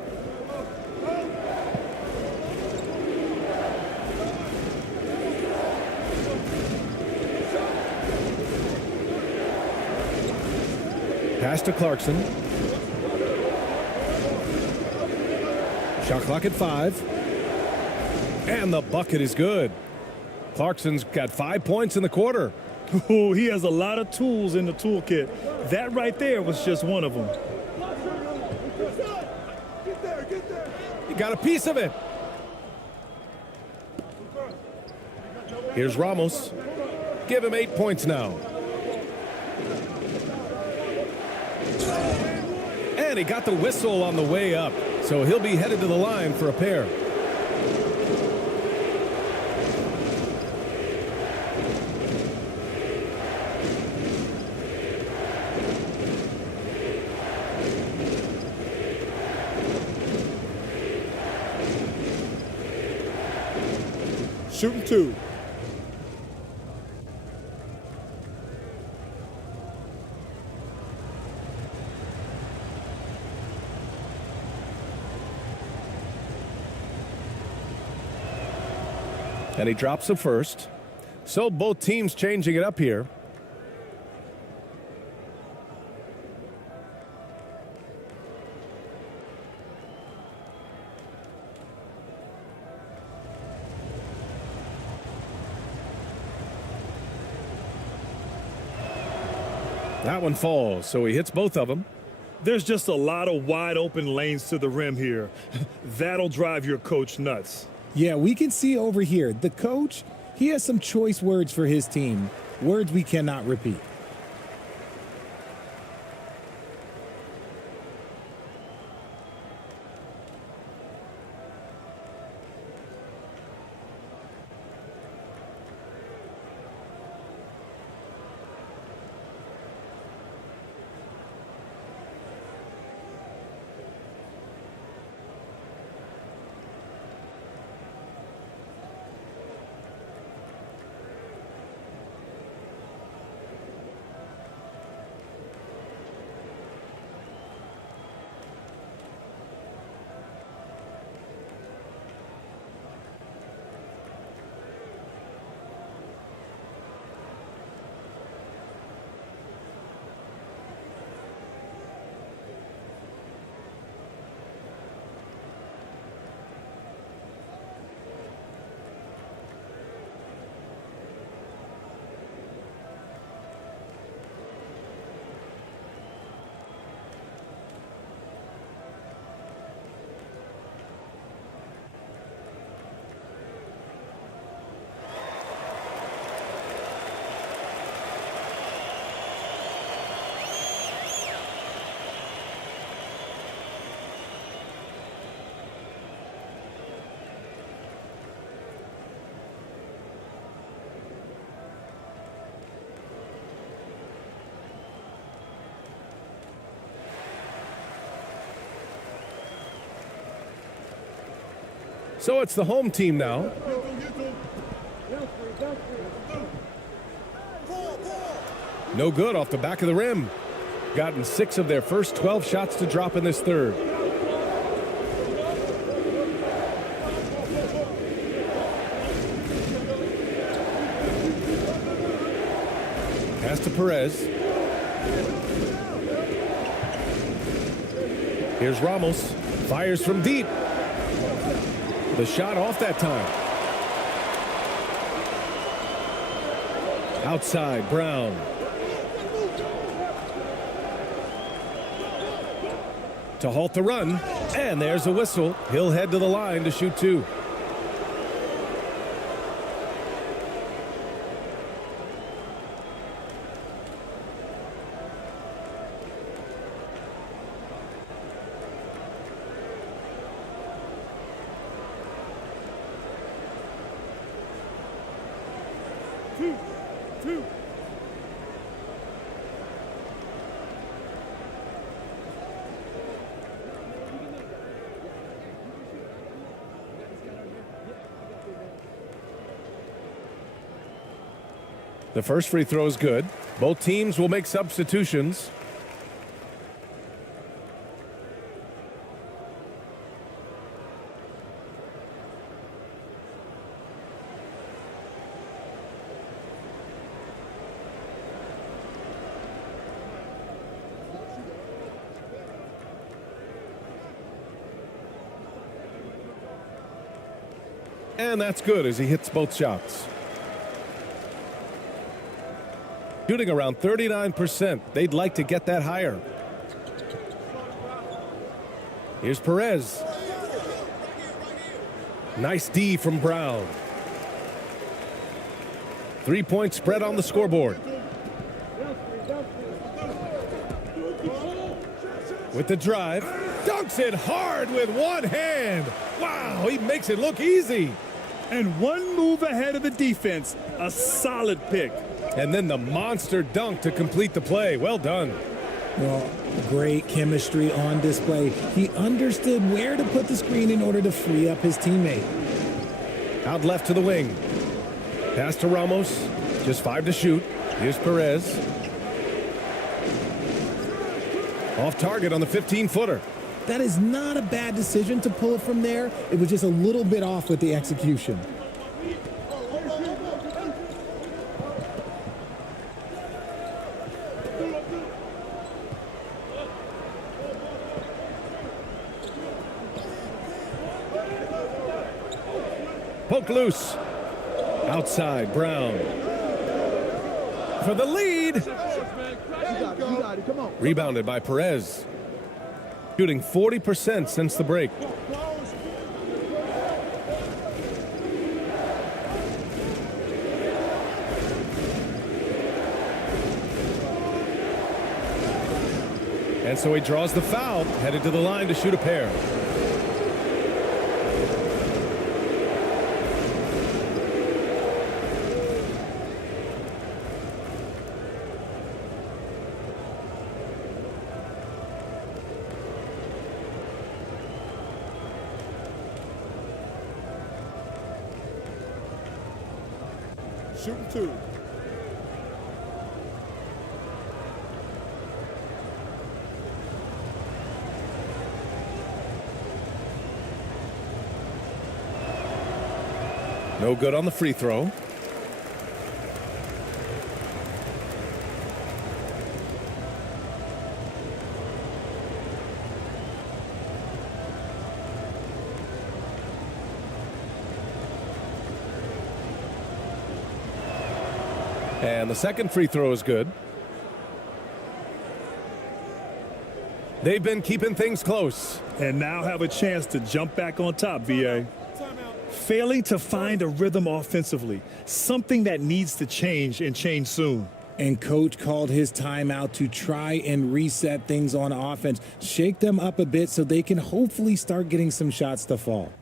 Pass to Clarkson. Shot clock at 5. And the bucket is good. Clarkson's got 5 points in the quarter. Oh, he has a lot of tools in the toolkit. That right there was just one of them. He got a piece of it. Here's Ramos. Give him 8 points now. And he got the whistle on the way up, so he'll be headed to the line for a pair. Shooting 2. And he drops the first. So both teams changing it up here. That one falls, so he hits both of them. There's just a lot of wide open lanes to the rim here. That'll drive your coach nuts. Yeah, we can see over here, the coach, he has some choice words for his team, words we cannot repeat. So it's the home team now. No good off the back of the rim. Gotten 6 of their first 12 shots to drop in this third. Pass to Perez. Here's Ramos. Fires from deep. The shot off that time. Outside, Brown. To halt the run, and there's a whistle. He'll head to the line to shoot 2. The first free throw is good. Both teams will make substitutions. And that's good as he hits both shots. Shooting around 39%. They'd like to get that higher. Here's Perez. Nice D from Brown. 3-point spread on the scoreboard. With the drive. Dunks it hard with one hand. Wow, he makes it look easy. And one move ahead of the defense. A solid pick. And then the monster dunk to complete the play. Well done. Well, great chemistry on display. He understood where to put the screen in order to free up his teammate. Out left to the wing. Pass to Ramos. Just 5 to shoot. Here's Perez. Off target on the 15-footer. That is not a bad decision to pull it from there. It was just a little bit off with the execution. Poke loose. Outside, Brown. For the lead. Rebounded by Perez. Shooting 40% since the break. And so he draws the foul, headed to the line to shoot a pair. Shooting 2. No good on the free throw. And the second free throw is good. They've been keeping things close. And now have a chance to jump back on top, VA. Failing to find a rhythm offensively. Something that needs to change and change soon. And coach called his timeout to try and reset things on offense. Shake them up a bit so they can hopefully start getting some shots to fall.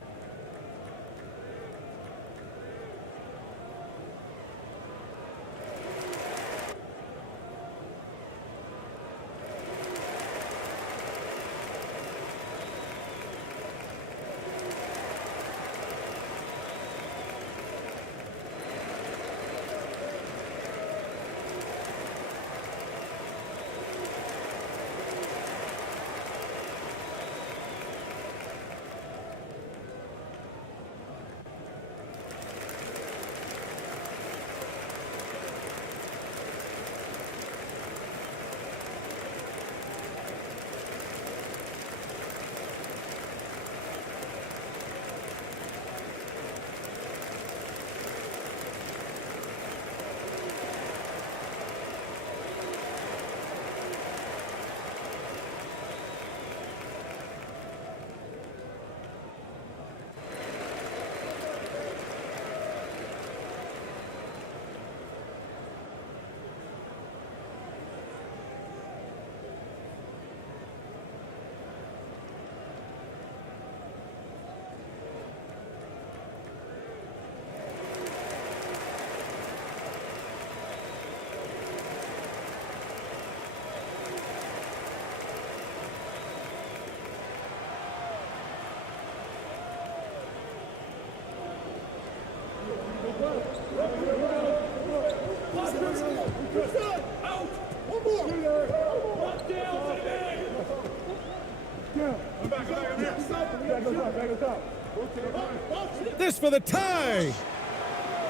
This for the tie.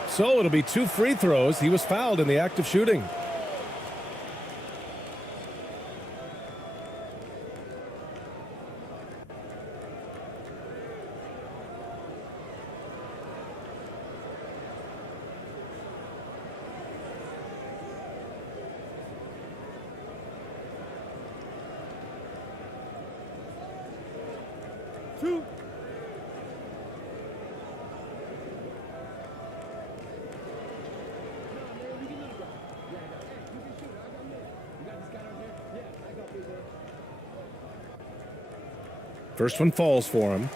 So it'll be 2 free throws. He was fouled in the act of shooting. First one falls for him.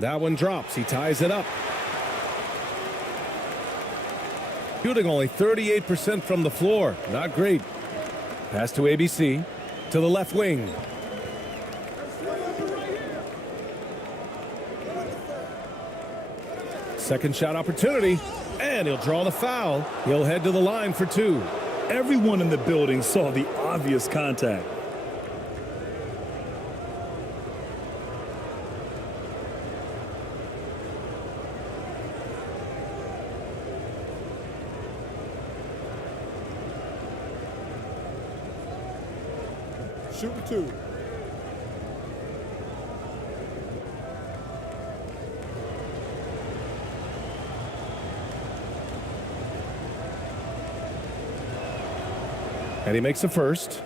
That one drops. He ties it up. Shooting only 38% from the floor. Not great. Pass to ABC. To the left wing. Second shot opportunity. And he'll draw the foul. He'll head to the line for 2. Everyone in the building saw the obvious contact. Shooting 2. And he makes the first.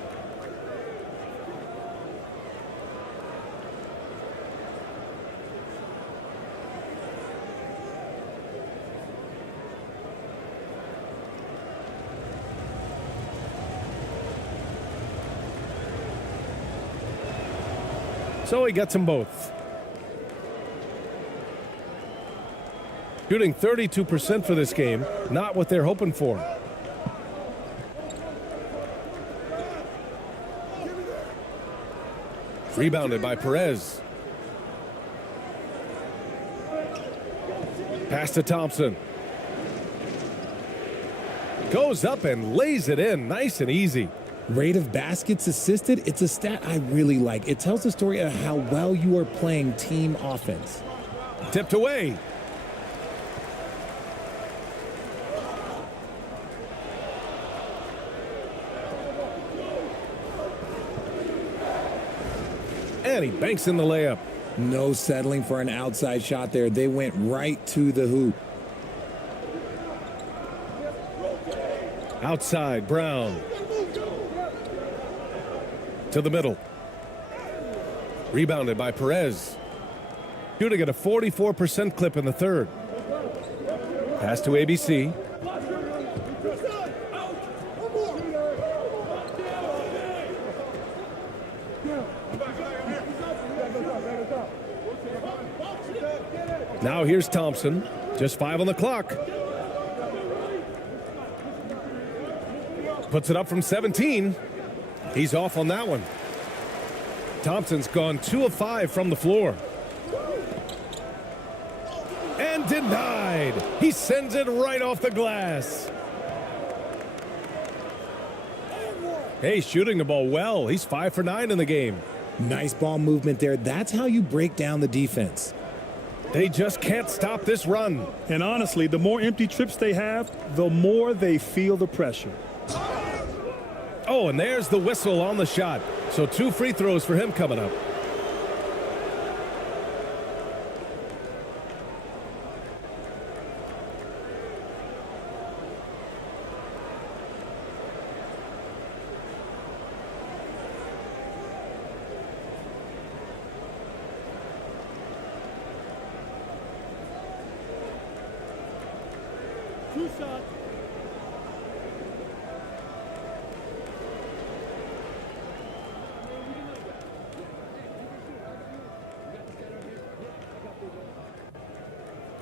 So he gets them both. Shooting 32% for this game. Not what they're hoping for. Rebounded by Perez. Pass to Thompson. Goes up and lays it in nice and easy. Rate of baskets assisted, it's a stat I really like. It tells the story of how well you are playing team offense. Tipped away. And he banks in the layup. No settling for an outside shot there. They went right to the hoop. Outside, Brown. To the middle. Rebounded by Perez. Shooting at a 44% clip in the third. Pass to ABC. Now here's Thompson. Just 5 on the clock. Puts it up from 17. He's off on that one. Thompson's gone 2 of 5 from the floor. And denied. He sends it right off the glass. Hey, shooting the ball well. He's 5 for 9 in the game. Nice ball movement there. That's how you break down the defense. They just can't stop this run. And honestly, the more empty trips they have, the more they feel the pressure. Oh, and there's the whistle on the shot. So 2 free throws for him coming up. 2 shots.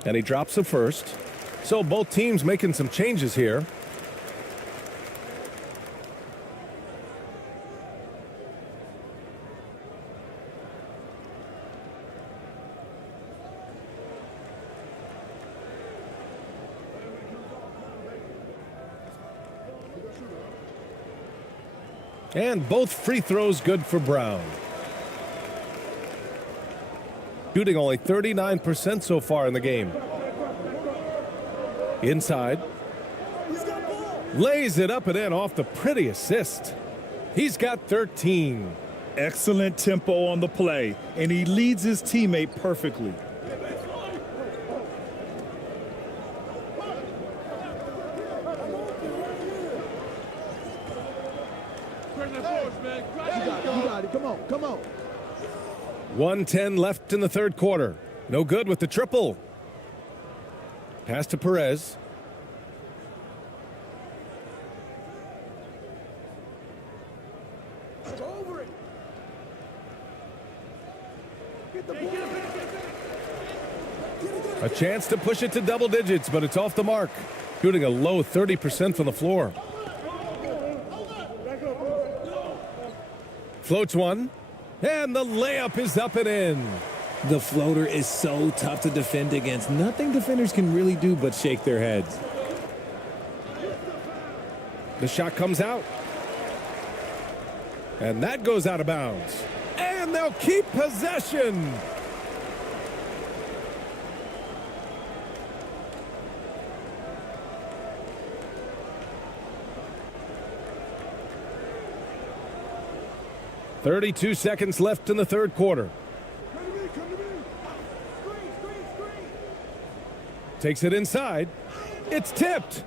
And he drops the first. So both teams making some changes here. And both free throws good for Brown. Shooting only 39% so far in the game. Inside. Lays it up and in off the pretty assist. He's got 13. Excellent tempo on the play, and he leads his teammate perfectly. You got it. Come on. Come on. 1:10 left in the third quarter. No good with the triple. Pass to Perez. Over it. A chance to push it to double digits, but it's off the mark. Shooting a low 30% from the floor. Floats one, and the layup is up and in. The floater is so tough to defend against. Nothing defenders can really do but shake their heads. The shot comes out. And that goes out of bounds. And they'll keep possession. .32 seconds left in the third quarter. Takes it inside. It's tipped.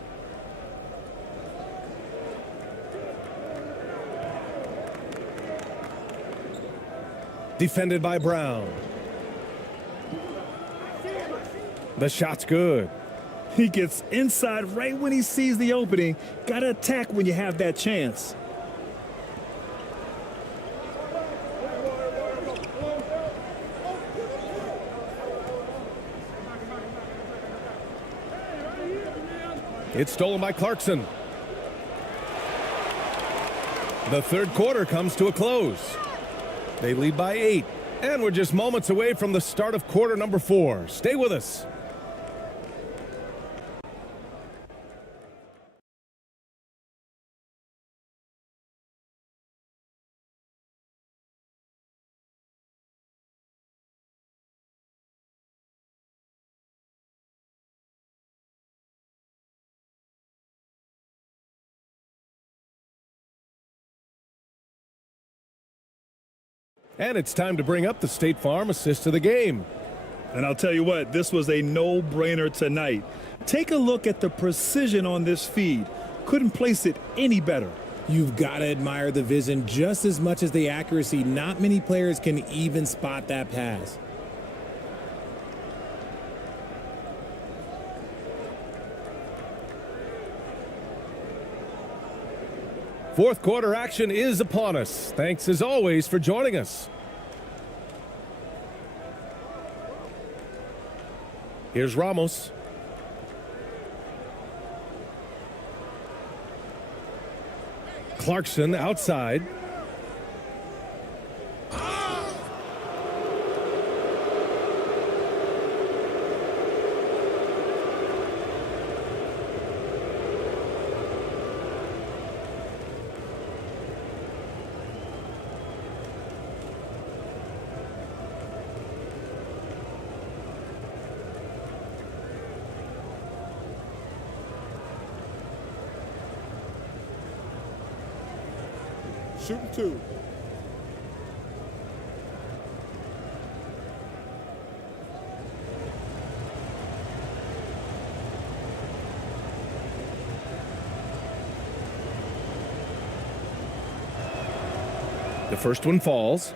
Defended by Brown. The shot's good. He gets inside right when he sees the opening. Got to attack when you have that chance. It's stolen by Clarkson. The third quarter comes to a close. They lead by 8, and we're just moments away from the start of quarter number 4. Stay with us. And it's time to bring up the State Farm assist of the game. And I'll tell you what, this was a no-brainer tonight. Take a look at the precision on this feed. Couldn't place it any better. You've got to admire the vision just as much as the accuracy. Not many players can even spot that pass. Fourth quarter action is upon us. Thanks as always for joining us. Here's Ramos. Clarkson outside. Shooting 2. The first one falls.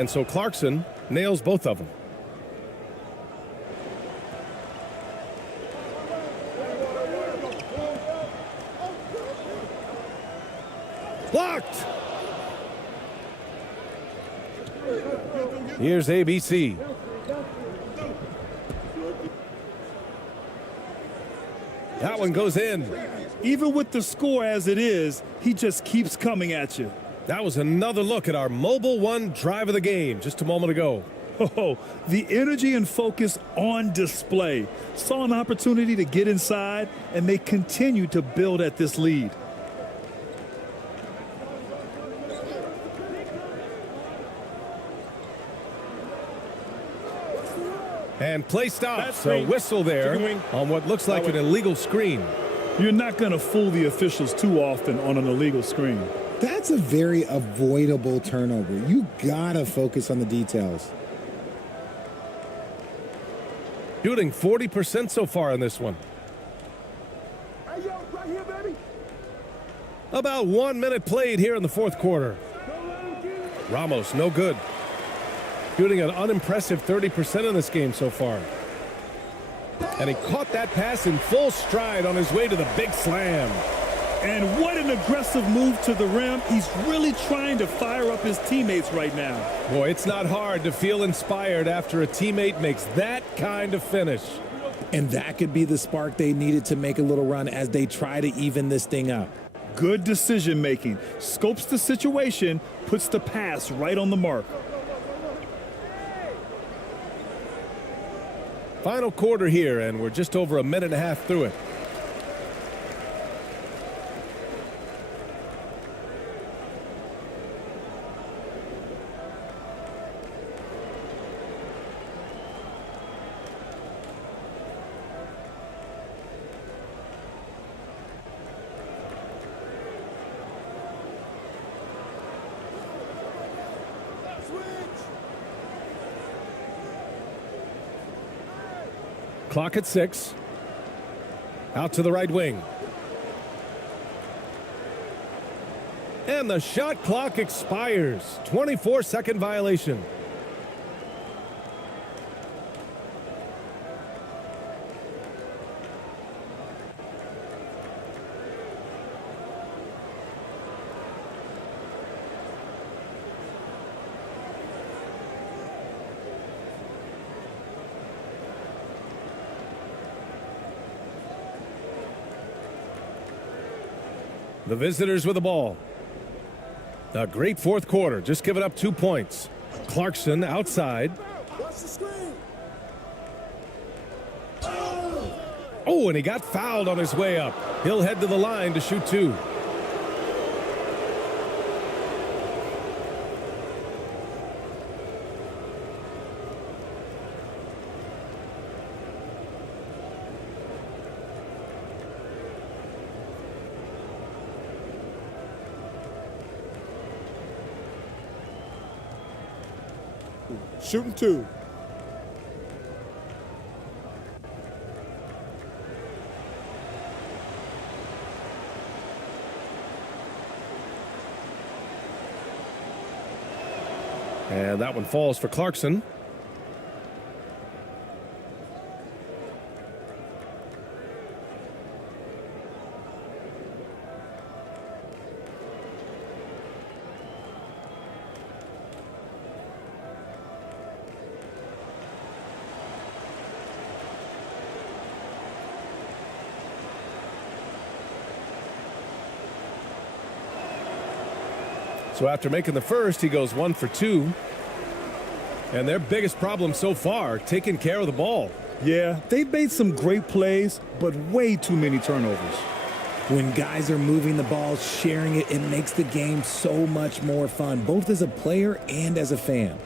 And so Clarkson nails both of them. Blocked. Here's ABC. That one goes in. Even with the score as it is, he just keeps coming at you. That was another look at our Mobile One drive of the game just a moment ago. Oh, the energy and focus on display. Saw an opportunity to get inside, and they continue to build at this lead. And play stops. A whistle there on what looks like an illegal screen. You're not going to fool the officials too often on an illegal screen. That's a very avoidable turnover. You gotta focus on the details. Shooting 40% so far in this one. Hey, yo, right here, baby. About 1 minute played here in the fourth quarter. Ramos, no good. Shooting an unimpressive 30% in this game so far. And he caught that pass in full stride on his way to the big slam. And what an aggressive move to the rim. He's really trying to fire up his teammates right now. Boy, it's not hard to feel inspired after a teammate makes that kind of finish. And that could be the spark they needed to make a little run as they try to even this thing up. Good decision making. Scopes the situation, puts the pass right on the mark. Final quarter here, and we're just over a minute and a half through it. Clock at 6. Out to the right wing. And the shot clock expires. 24-second violation. The visitors with the ball. A great fourth quarter, just giving up 2 points. Clarkson outside. Oh, and he got fouled on his way up. He'll head to the line to shoot 2. Shooting 2. And that one falls for Clarkson. So after making the first, he goes 1 for 2. And their biggest problem so far, taking care of the ball. Yeah, they've made some great plays, but way too many turnovers. When guys are moving the ball, sharing it, it makes the game so much more fun, both as a player and as a fan.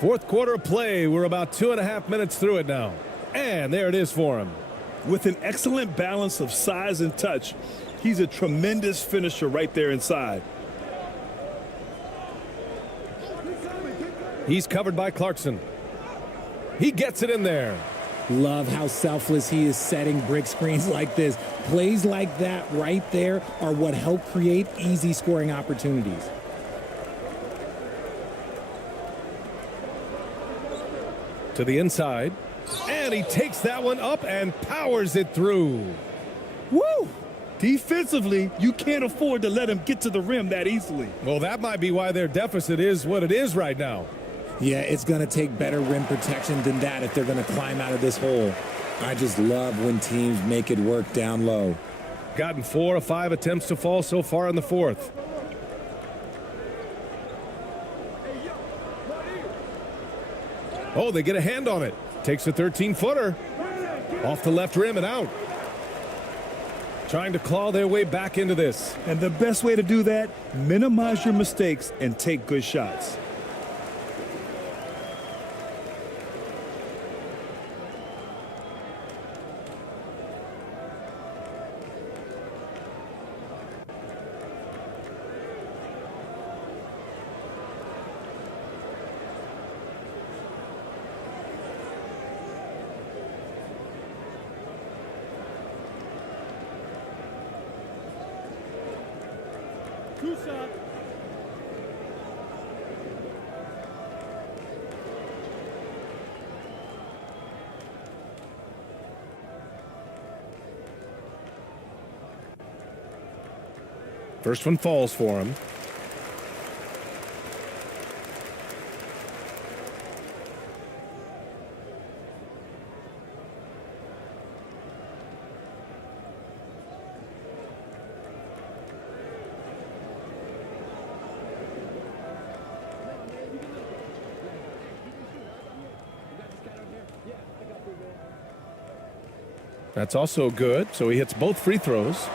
Fourth quarter of play. We're about 2.5 minutes through it now. And there it is for him. With an excellent balance of size and touch, he's a tremendous finisher right there inside. He's covered by Clarkson. He gets it in there. Love how selfless he is setting brick screens like this. Plays like that right there are what help create easy scoring opportunities. To the inside, and he takes that one up and powers it through. Woo! Defensively, you can't afford to let him get to the rim that easily. Well, that might be why their deficit is what it is right now. Yeah, it's going to take better rim protection than that if they're going to climb out of this hole. I just love when teams make it work down low. Gotten 4 of 5 attempts to fall so far in the fourth. Oh, they get a hand on it. Takes a 13-footer. Off the left rim and out. Trying to claw their way back into this. And the best way to do that, minimize your mistakes and take good shots. First one falls for him. That's also good, so he hits both free throws.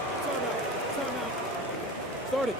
Start it.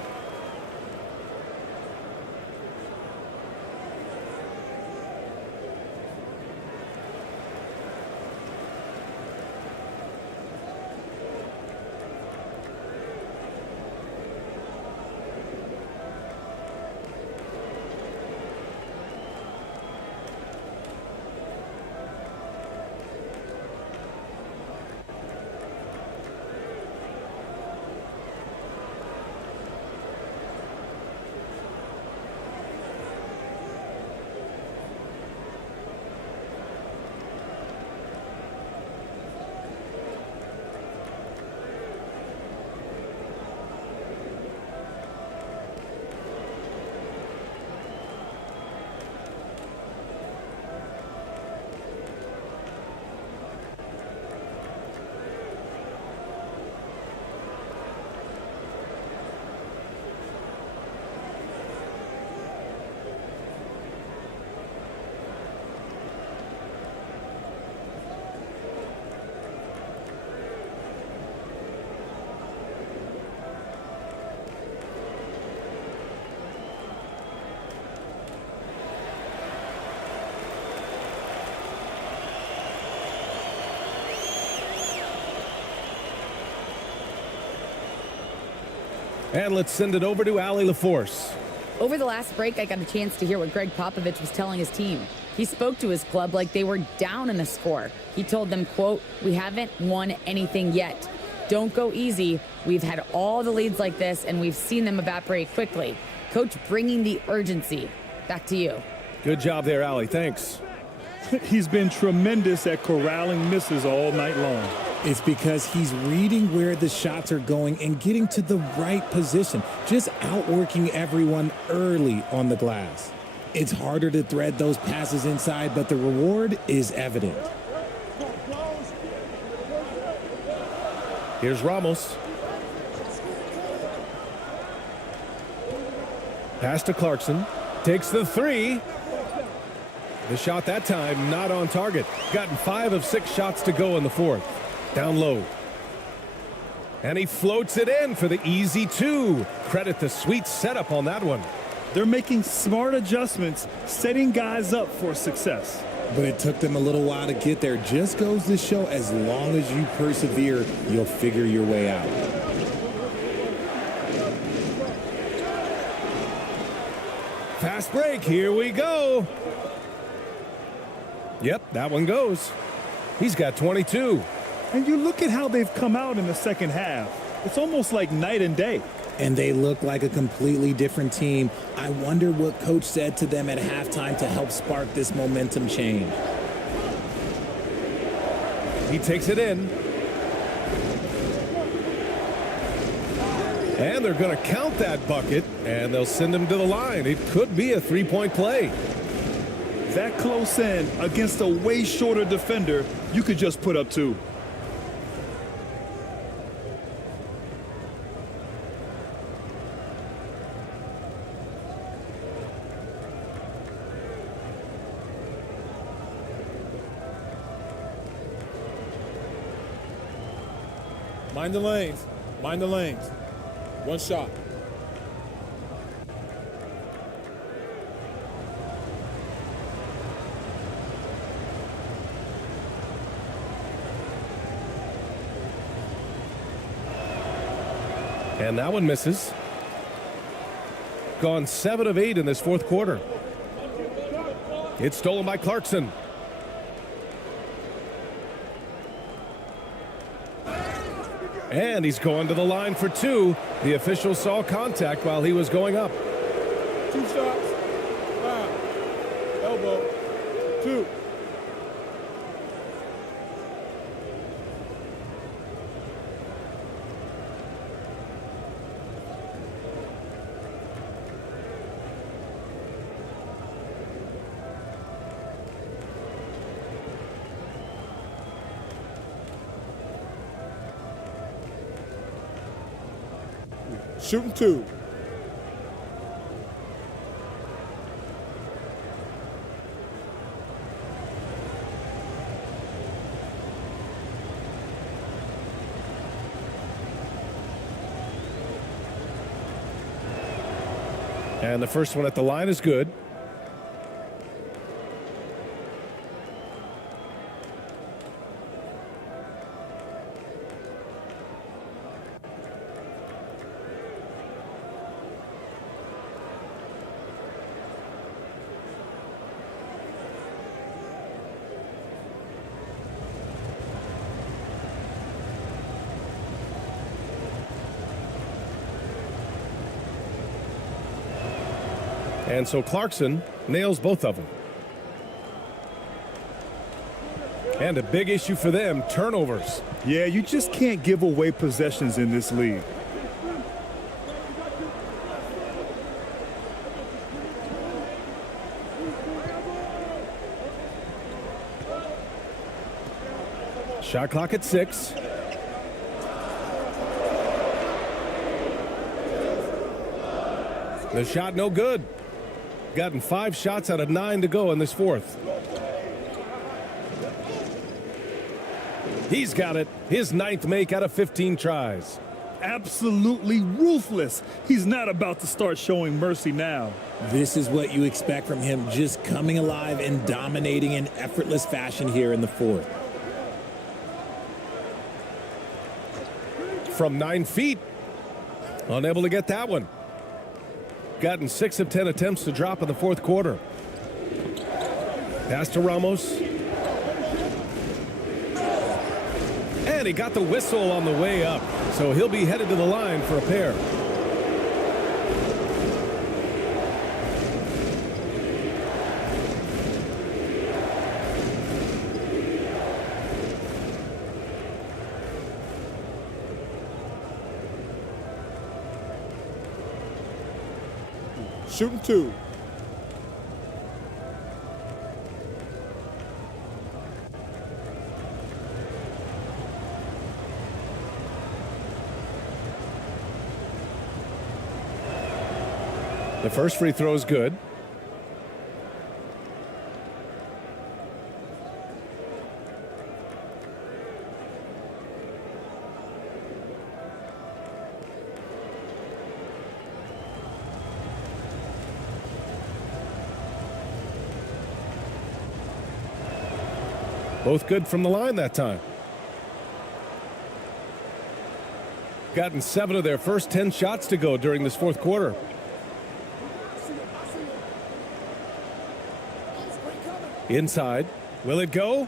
And let's send it over to Allie LaForce. Over the last break, I got a chance to hear what Greg Popovich was telling his team. He spoke to his club like they were down in a score. He told them, quote, "We haven't won anything yet. Don't go easy. We've had all the leads like this, and we've seen them evaporate quickly." Coach bringing the urgency. Back to you. Good job there, Allie. Thanks. He's been tremendous at corralling misses all night long. It's because he's reading where the shots are going and getting to the right position, just outworking everyone early on the glass. It's harder to thread those passes inside, but the reward is evident. Here's Ramos. Pass to Clarkson. Takes the three. The shot that time not on target. Gotten 5 of 6 shots to go in the fourth. Down low. And he floats it in for the easy 2. Credit the sweet setup on that one. They're making smart adjustments, setting guys up for success. But it took them a little while to get there. Just goes to show as long as you persevere, you'll figure your way out. Fast break. Here we go. Yep, that one goes. He's got 22. And you look at how they've come out in the second half. It's almost like night and day. And they look like a completely different team. I wonder what coach said to them at halftime to help spark this momentum change. He takes it in. And they're going to count that bucket, and they'll send him to the line. It could be a three-point play. That close in against a way shorter defender, you could just put up 2. Mind the lanes. Mind the lanes. One shot. And that one misses. Gone 7 of 8 in this fourth quarter. It's stolen by Clarkson. And he's going to the line for 2. The official saw contact while he was going up. 2 shots. 5. Elbow. 2. Shooting 2. And the first one at the line is good. And so Clarkson nails both of them. And a big issue for them, turnovers. Yeah, you just can't give away possessions in this league. Shot clock at 6. The shot no good. Gotten 5 shots out of 9 to go in this fourth. He's got it. His 9th make out of 15 tries. Absolutely ruthless. He's not about to start showing mercy now. This is what you expect from him, just coming alive and dominating in effortless fashion here in the fourth. From 9 feet. Unable to get that one. Gotten 6 of 10 attempts to drop in the fourth quarter. Pass to Ramos. And he got the whistle on the way up. So he'll be headed to the line for a pair. Shooting 2. The first free throw is good. Both good from the line that time. Gotten 7 of their first 10 shots to go during this fourth quarter. Inside. Will it go?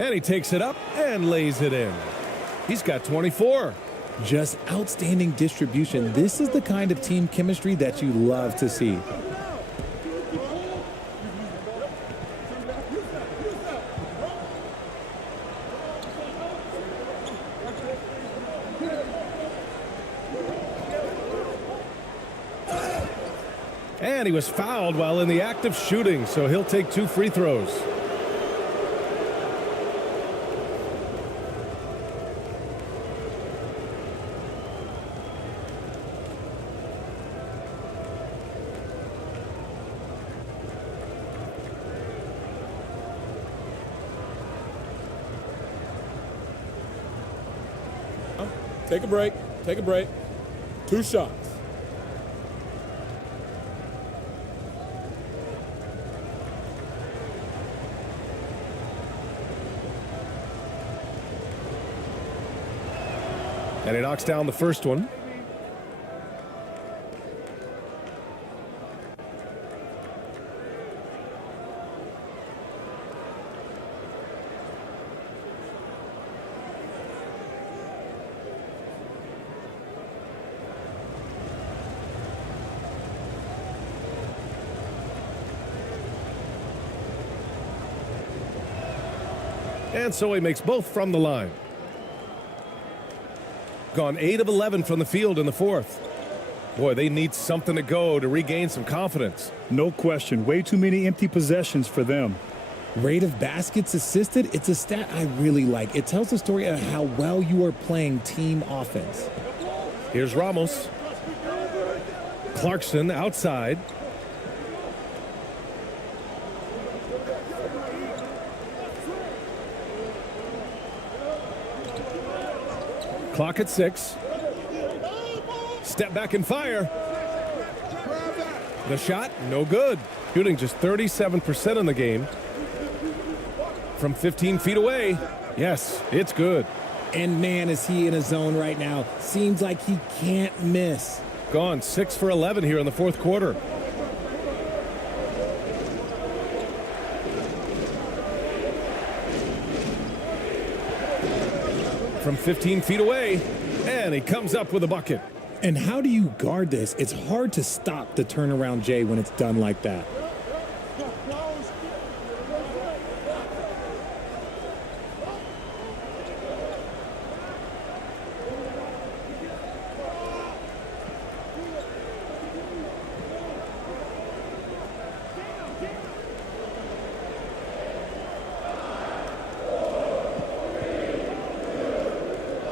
And he takes it up and lays it in. He's got 24. Just outstanding distribution. This is the kind of team chemistry that you love to see. And he was fouled while in the act of shooting, so he'll take 2 free throws. Take a break. Take a break. 2 shots. And he knocks down the first one. And so he makes both from the line. Gone 8 of 11 from the field in the fourth. Boy, they need something to go to regain some confidence. No question. Way too many empty possessions for them. Rate of baskets assisted, it's a stat I really like. It tells the story of how well you are playing team offense. Here's Ramos. Clarkson outside. Clock at 6. Step back and fire. The shot, no good. Shooting just 37% in the game. From 15 feet away. Yes, it's good. And man, is he in a zone right now. Seems like he can't miss. Gone 6 for 11 here in the fourth quarter. From 15 feet away, and he comes up with a bucket. And how do you guard this? It's hard to stop the turnaround J when it's done like that.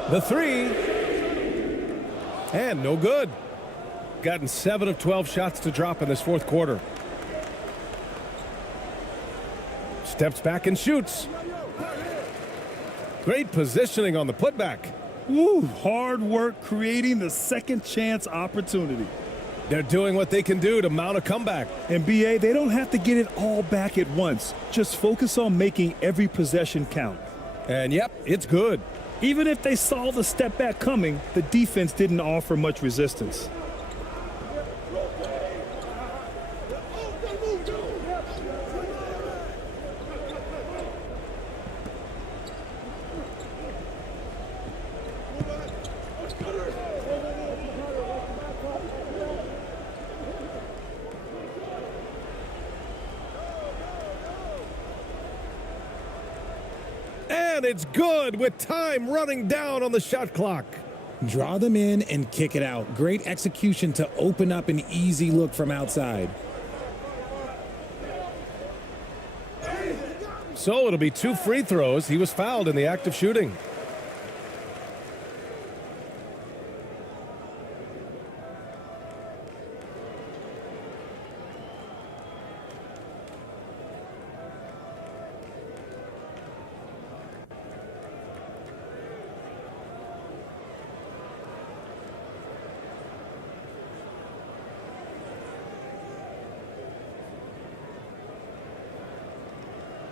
The three. And no good. Gotten 7 of 12 shots to drop in this fourth quarter. Steps back and shoots. Great positioning on the putback. Woo, hard work creating the second chance opportunity. They're doing what they can do to mount a comeback. And BA, they don't have to get it all back at once. Just focus on making every possession count. And yep, it's good. Even if they saw the step back coming, the defense didn't offer much resistance. And it's good with time running down on the shot clock. Draw them in and kick it out. Great execution to open up an easy look from outside. So it'll be 2 free throws. He was fouled in the act of shooting.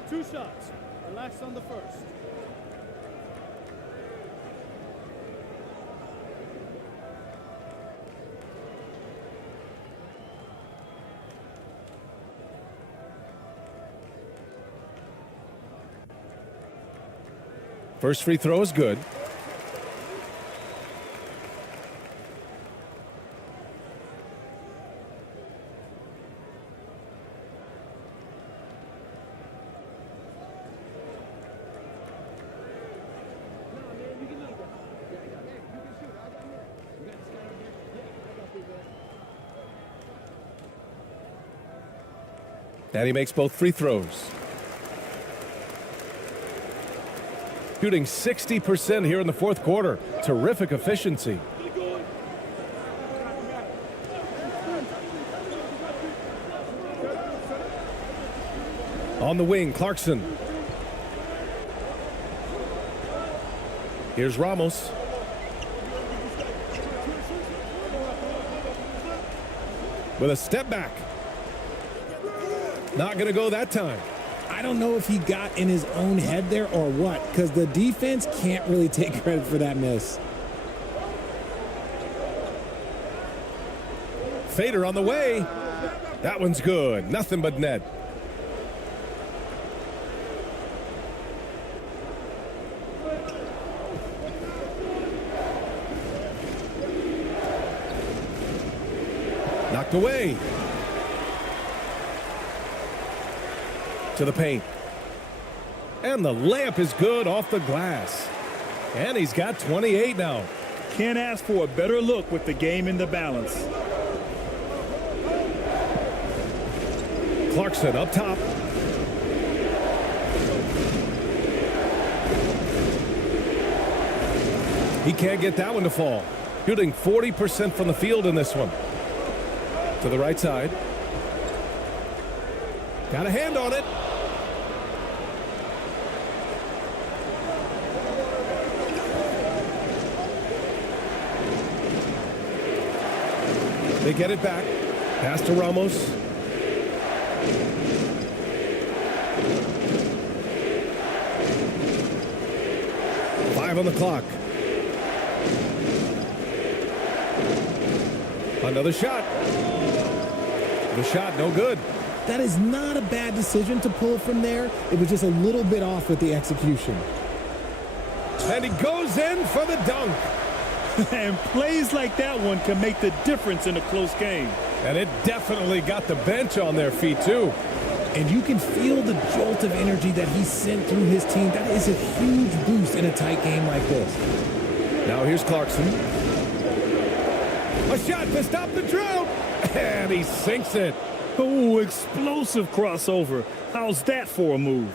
Two shots. Relax on the first. First free throw is good. And he makes both free throws. Shooting 60% here in the fourth quarter. Terrific efficiency. On the wing, Clarkson. Here's Ramos. With a step back. Not going to go that time. I don't know if he got in his own head there or what, because the defense can't really take credit for that miss. Fader on the way. That one's good. Nothing but net. Knocked away. To the paint. And the layup is good off the glass. And he's got 28 now. Can't ask for a better look with the game in the balance. Clarkson up top. He can't get that one to fall. Shooting 40% from the field in this one. To the right side. Got a hand on it. They get it back. Pass to Ramos. Five on the clock. Another shot. The shot, no good. That is not a bad decision to pull from there. It was just a little bit off with the execution. And he goes in for the dunk. And plays like that one can make the difference in a close game. And it definitely got the bench on their feet, too. And you can feel the jolt of energy that he sent through his team. That is a huge boost in a tight game like this. Now here's Clarkson. A shot to stop the drought. And he sinks it. Oh, explosive crossover. How's that for a move?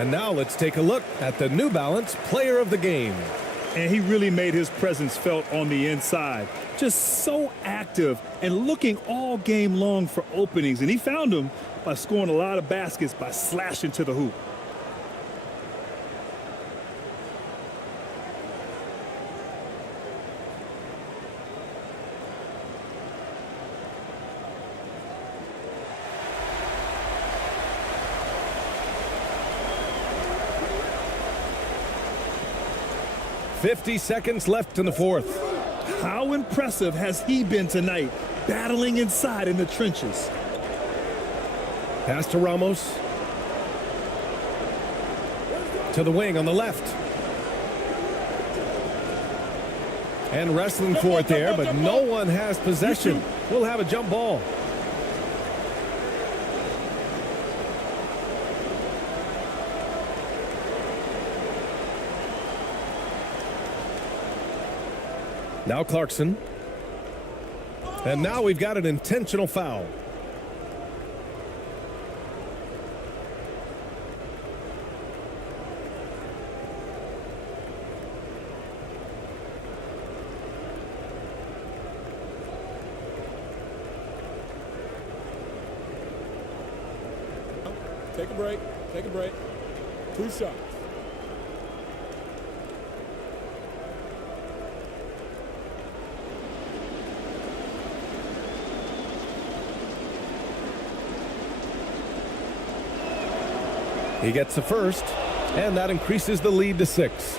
And now let's take a look at the New Balance Player of the Game. And he really made his presence felt on the inside. Just so active and looking all game long for openings. And he found them by scoring a lot of baskets by slashing to the hoop. 50 seconds left in the fourth. How impressive has he been tonight, battling inside in the trenches? Pass to Ramos. To the wing on the left. And wrestling for it there, but no one has possession. We'll have a jump ball. Now Clarkson. And now we've got an intentional foul. Take a break. Take a break. 2 shots. He gets the first, and that increases the lead to 6.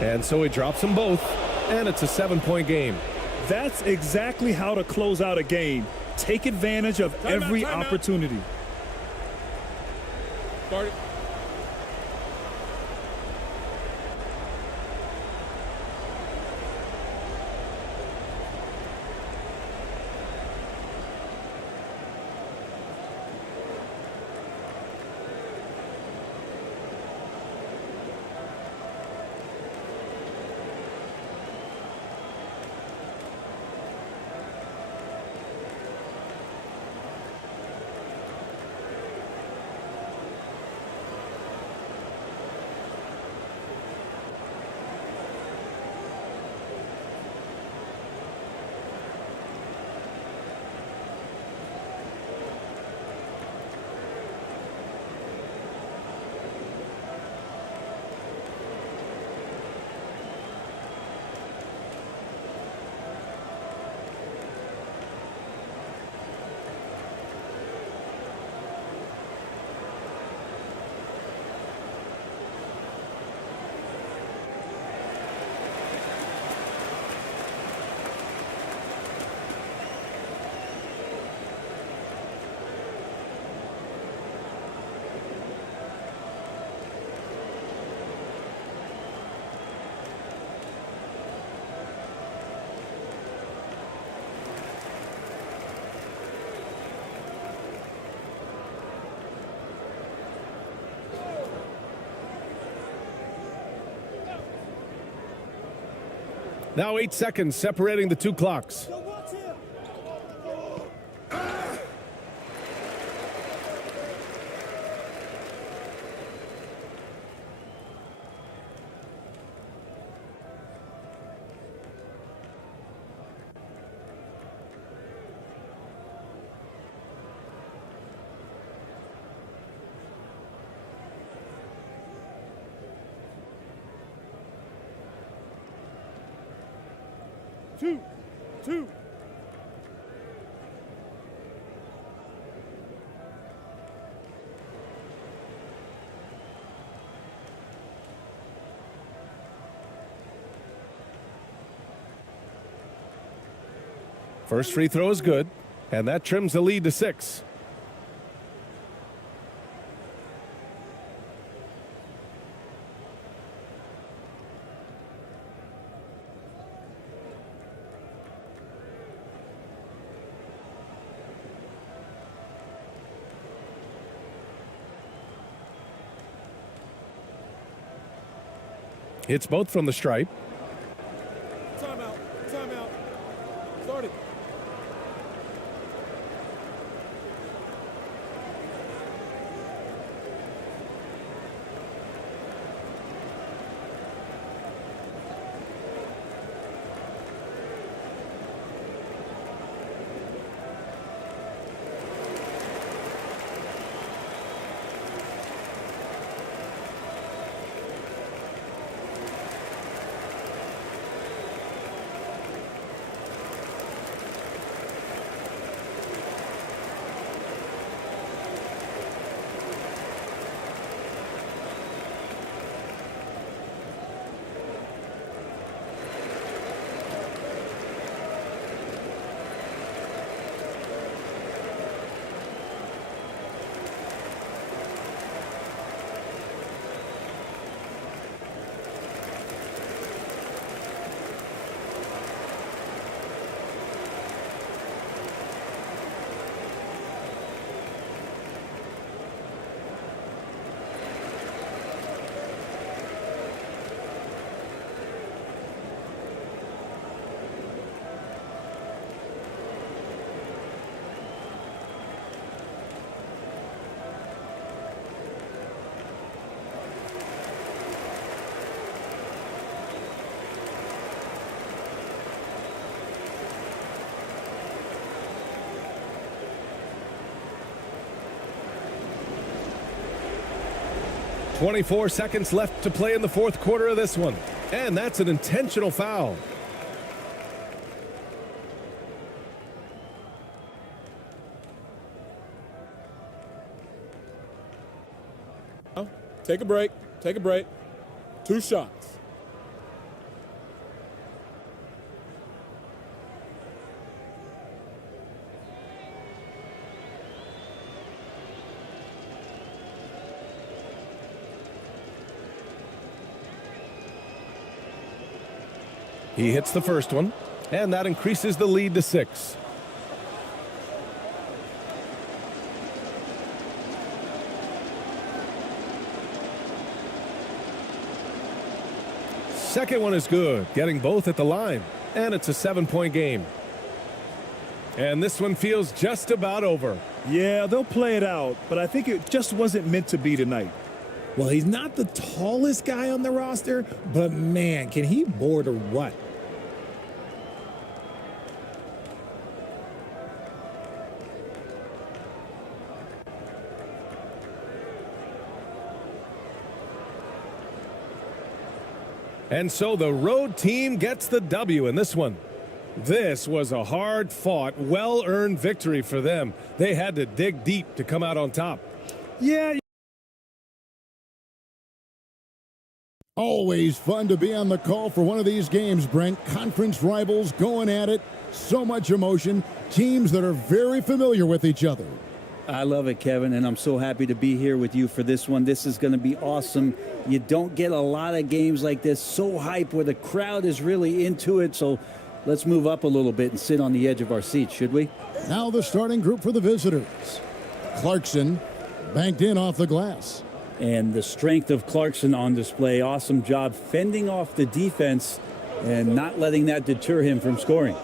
And so he drops them both, and it's a 7-point game. That's exactly how to close out a game. Take advantage of every opportunity. Start it. Now 8 seconds separating the two clocks. Two. First free throw is good, and that trims the lead to 6. It's both from the stripe. Timeout. Timeout. Start it. 24 seconds left to play in the fourth quarter of this one. And that's an intentional foul. Take a break. Take a break. 2 shots. He hits the first one, and that increases the lead to 6. Second one is good, getting both at the line, and it's a 7-point game. And this one feels just about over. Yeah, they'll play it out, but I think it just wasn't meant to be tonight. Well, he's not the tallest guy on the roster, but man, can he board or what? And so the road team gets the W in this one. This was a hard-fought, well-earned victory for them. They had to dig deep to come out on top. Yeah. Always fun to be on the call for one of these games, Brent. Conference rivals going at it. So much emotion. Teams that are very familiar with each other. I love it, Kevin, and I'm so happy to be here with you for this one. This is going to be awesome. You don't get a lot of games like this, so hype, where the crowd is really into it. So let's move up a little bit and sit on the edge of our seats, should we? Now the starting group for the visitors. Clarkson banked in off the glass. And the strength of Clarkson on display. Awesome job fending off the defense and not letting that deter him from scoring.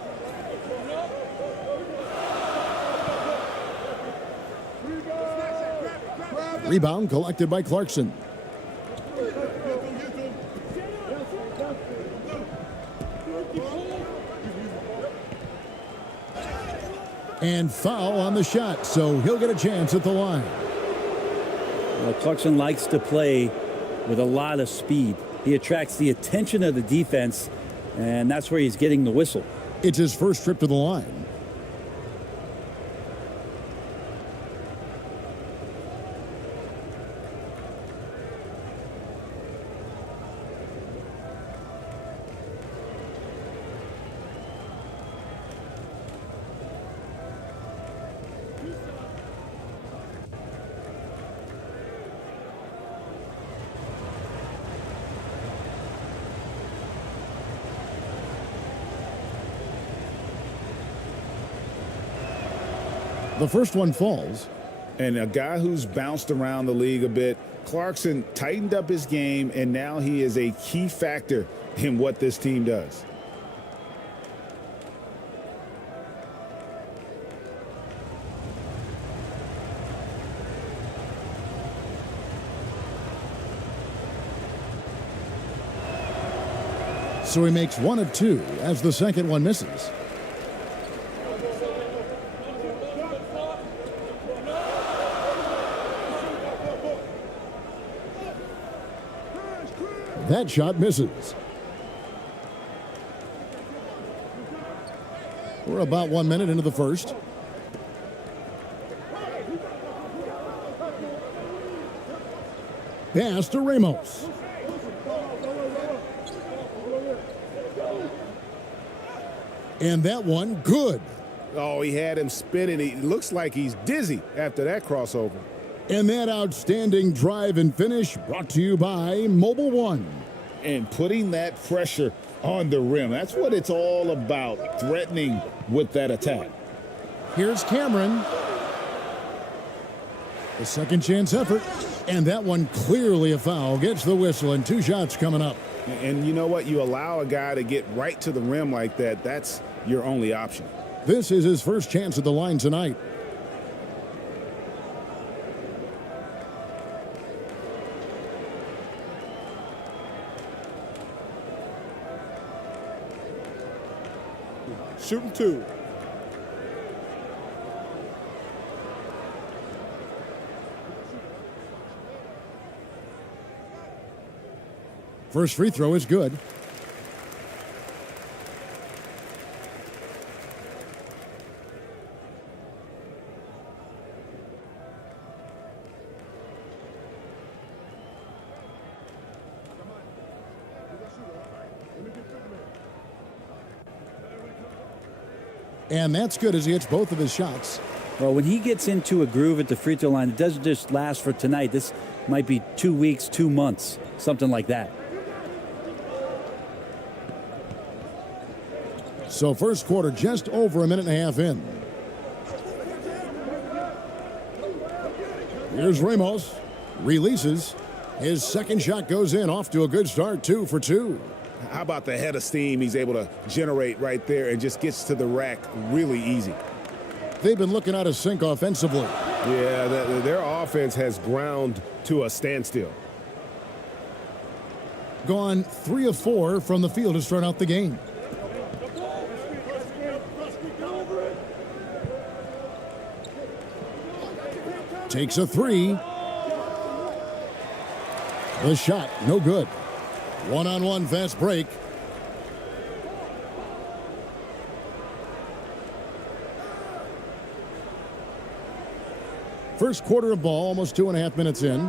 Rebound collected by Clarkson. And foul on the shot, so he'll get a chance at the line. Well, Clarkson likes to play with a lot of speed. He attracts the attention of the defense, and that's where he's getting the whistle. It's his first trip to the line. The first one falls. And a guy who's bounced around the league a bit, Clarkson tightened up his game, and now he is a key factor in what this team does. So he makes one of two as the second one misses. That shot misses. We're about 1 minute into the first. Pass to Ramos. And that one, good. Oh, he had him spinning. He looks like he's dizzy after that crossover. And that outstanding drive and finish brought to you by Mobile One. And putting that pressure on the rim. That's what it's all about, threatening with that attack. Here's Cameron. The second chance effort. And that one clearly a foul. Gets the whistle and 2 shots coming up. And you know what? You allow a guy to get right to the rim like that. That's your only option. This is his first chance at the line tonight. Shooting 2. First free throw is good. And that's good as he hits both of his shots. Well, when he gets into a groove at the free throw line, it doesn't just last for tonight. This might be 2 weeks, 2 months, something like that. So first quarter just over a minute and a half in. Here's Ramos. Releases. His second shot goes in. Off to a good start. 2 for 2. How about the head of steam he's able to generate right there and just gets to the rack really easy? They've been looking out of sync offensively. Yeah, their offense has ground to a standstill. Gone 3 of 4 from the field to start out the game. Takes a 3. The shot, no good. One-on-one fast break. First quarter of ball, almost 2.5 minutes in.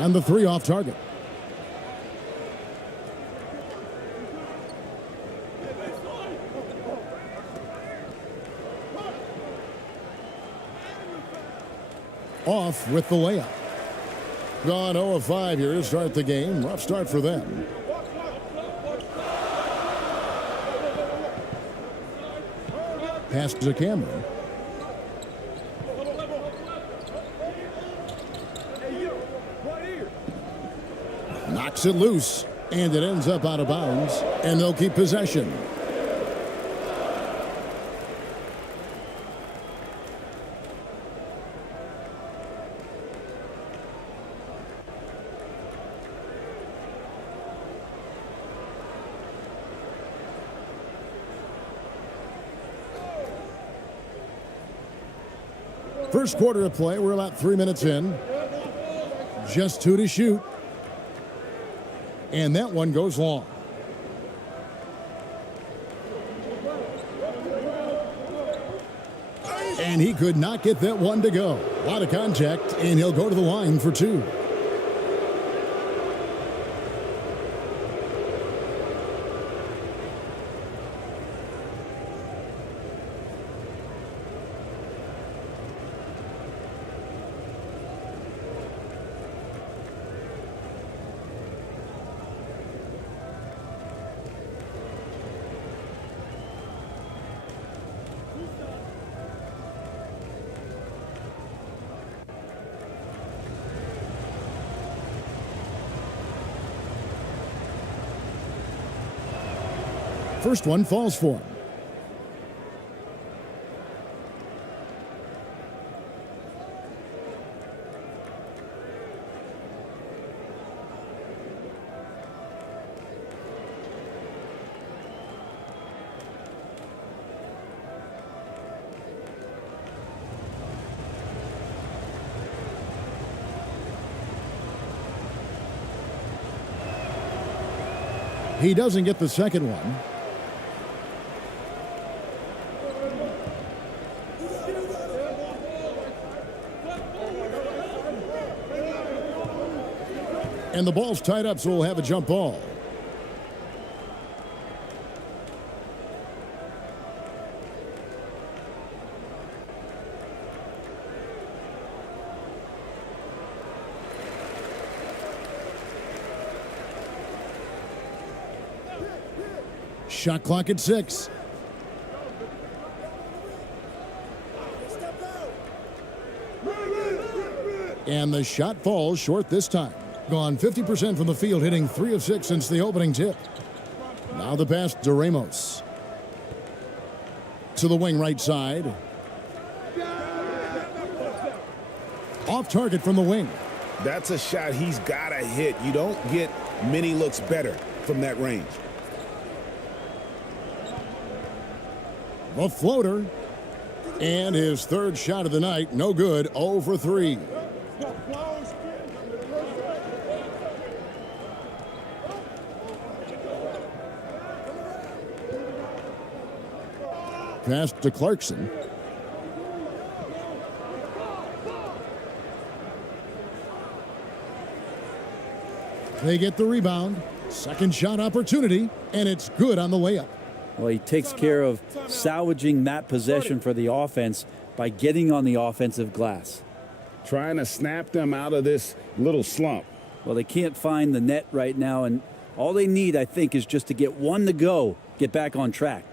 And the 3 off target. Off with the layup. Gone 0 of 5 here to start the game. Rough start for them. Pass to Cameron. Knocks it loose, and it ends up out of bounds, and they'll keep possession. First quarter of play, we're about 3 minutes in. Just 2 to shoot. And that one goes long. And he could not get that one to go. A lot of contact, and he'll go to the line for 2. First one falls for him. He doesn't get the second one. And the ball's tied up, so we'll have a jump ball. Shot clock at 6. And the shot falls short this time. Gone 50% from the field, hitting 3 of 6 since the opening tip. Now the pass to Ramos. To the wing right side. Off target from the wing. That's a shot he's got to hit. You don't get many looks better from that range. A floater. And his third shot of the night, no good, 0 for 3. Pass to Clarkson. They get the rebound. Second shot opportunity, and it's good on the layup. Well, he takes care of salvaging that possession for the offense by getting on the offensive glass. Trying to snap them out of this little slump. Well, they can't find the net right now, and all they need, I think, is just to get one to go, get back on track.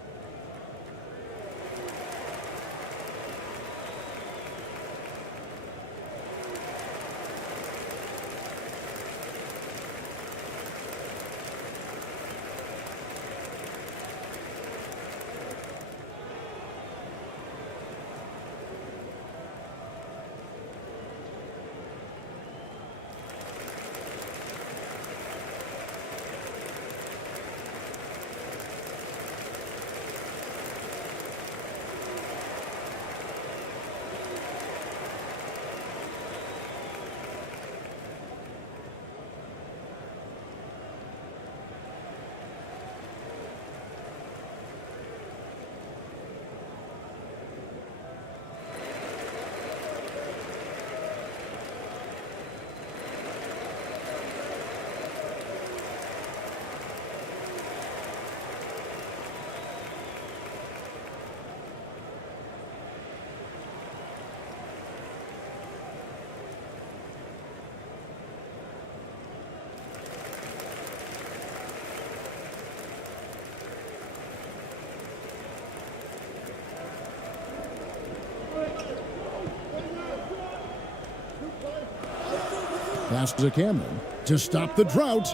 Pass to Cameron to stop the drought.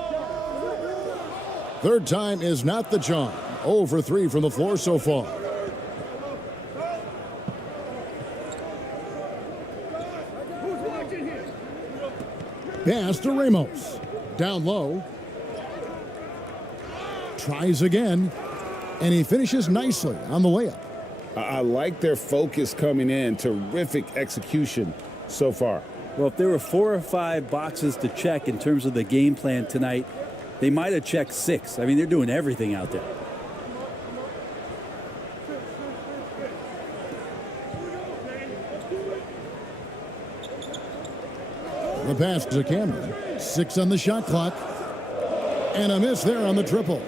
Third time is not the charm. 0 for 3 from the floor so far. Pass to Ramos. Down low. Tries again. And he finishes nicely on the layup. I like their focus coming in. Terrific execution so far. Well, if there were 4 or 5 boxes to check in terms of the game plan tonight, they might have checked 6. I mean, they're doing everything out there. The pass to Cameron. 6 on the shot clock. And a miss there on the triple.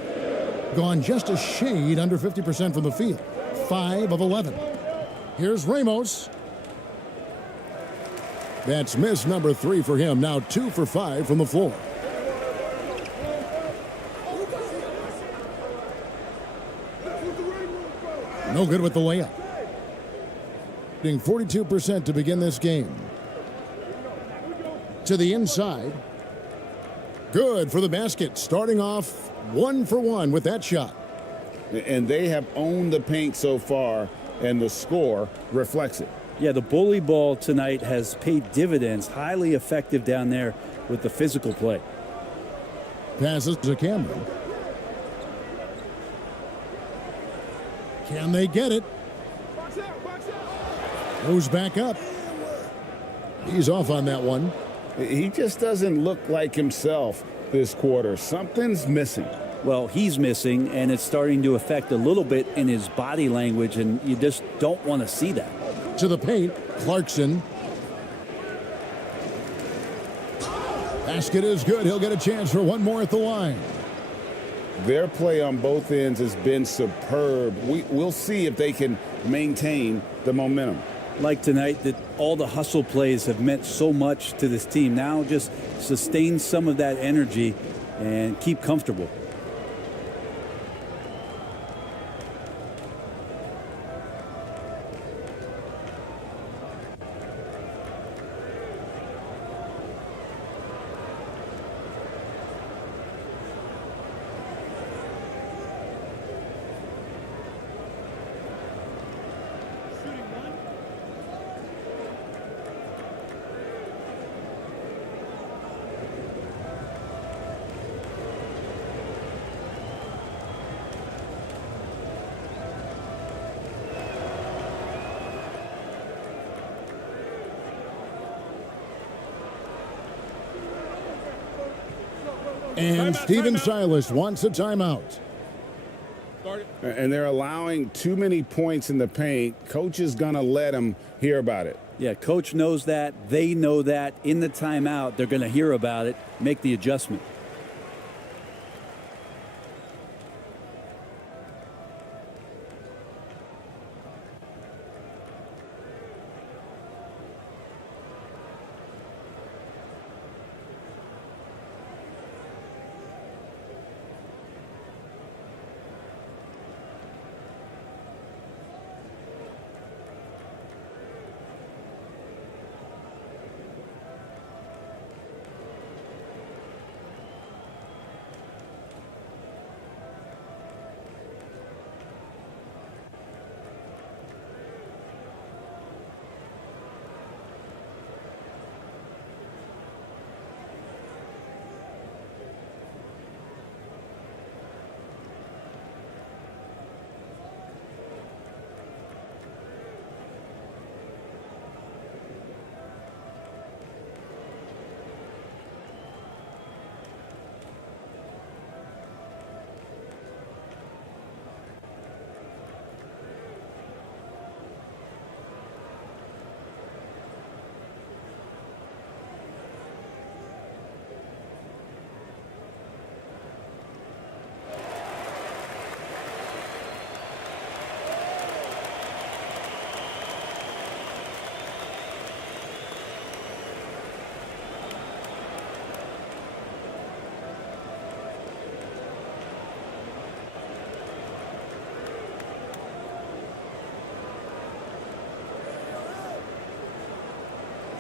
Gone just a shade under 50% from the field. 5 of 11. Here's Ramos. That's miss number 3 for him. Now 2 for 5 from the floor. No good with the layup. Shooting 42% to begin this game. To the inside. Good for the basket. Starting off 1 for 1 with that shot. And they have owned the paint so far, and the score reflects it. Yeah, the bully ball tonight has paid dividends. Highly effective down there with the physical play. Passes to Cameron. Can they get it? Goes back up. He's off on that one. He just doesn't look like himself this quarter. Something's missing. Well, he's missing, and it's starting to affect a little bit in his body language, and you just don't want to see that. To the paint, Clarkson. Basket is good. He'll get a chance for one more at the line. Their play on both ends has been superb. We'll see if they can maintain the momentum. Like tonight, that all the hustle plays have meant so much to this team. Now just sustain some of that energy and keep comfortable. And Stephen Silas wants a timeout. And they're allowing too many points in the paint. Coach is going to let them hear about it. Yeah, coach knows that. They know that. In the timeout, they're going to hear about it, make the adjustment.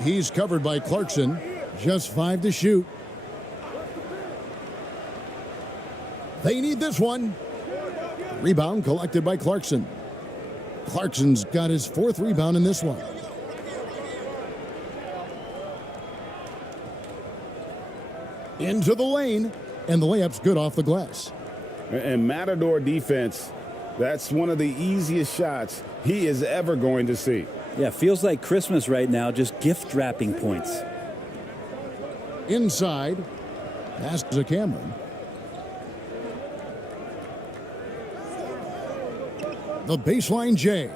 He's covered by Clarkson. Just 5 to shoot. They need this one. Rebound collected by Clarkson. Clarkson's got his 4th rebound in this one. Into the lane, and the layup's good off the glass. And Matador defense, that's one of the easiest shots he is ever going to see. Yeah, feels like Christmas right now, just gift wrapping points. Inside, pass to Cameron. The baseline J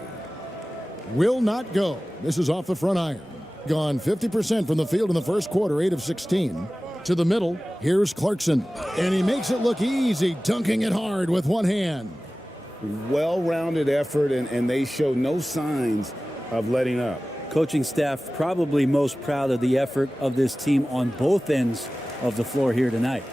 will not go. This is off the front iron. Gone 50% from the field in the first quarter, 8 of 16. To the middle, here's Clarkson. And he makes it look easy, dunking it hard with one hand. Well-rounded effort, and they show no signs of letting up. Coaching staff probably most proud of the effort of this team on both ends of the floor here tonight.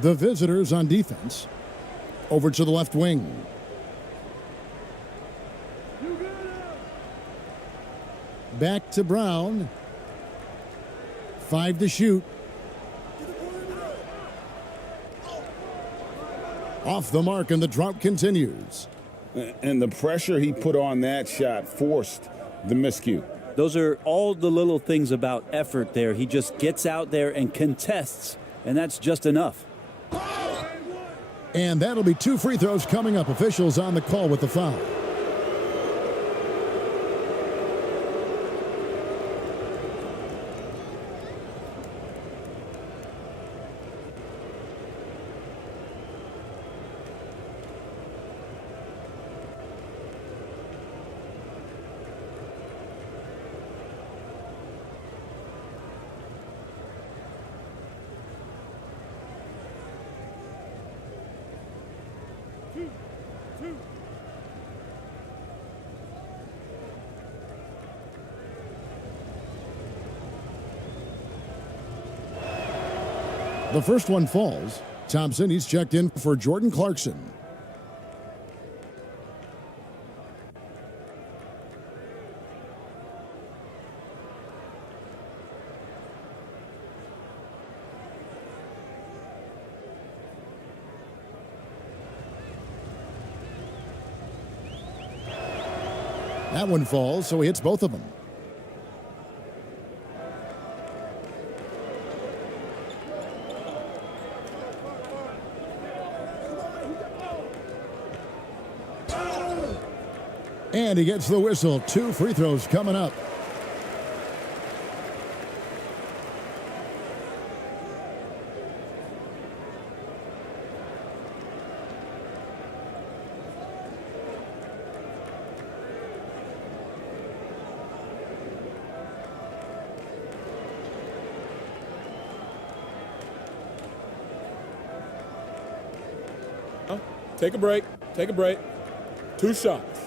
The visitors on defense. Over to the left wing. Back to Brown. 5 to shoot. Off the mark, and the drought continues. And the pressure he put on that shot forced the miscue. Those are all the little things about effort there. He just gets out there and contests, and that's just enough. And that'll be 2 free throws coming up. Officials on the call with the foul. The first one falls. Thompson, he's checked in for Jordan Clarkson. That one falls, so he hits both of them. And he gets the whistle. 2 free throws coming up. Take a break. Take a break. 2 shots.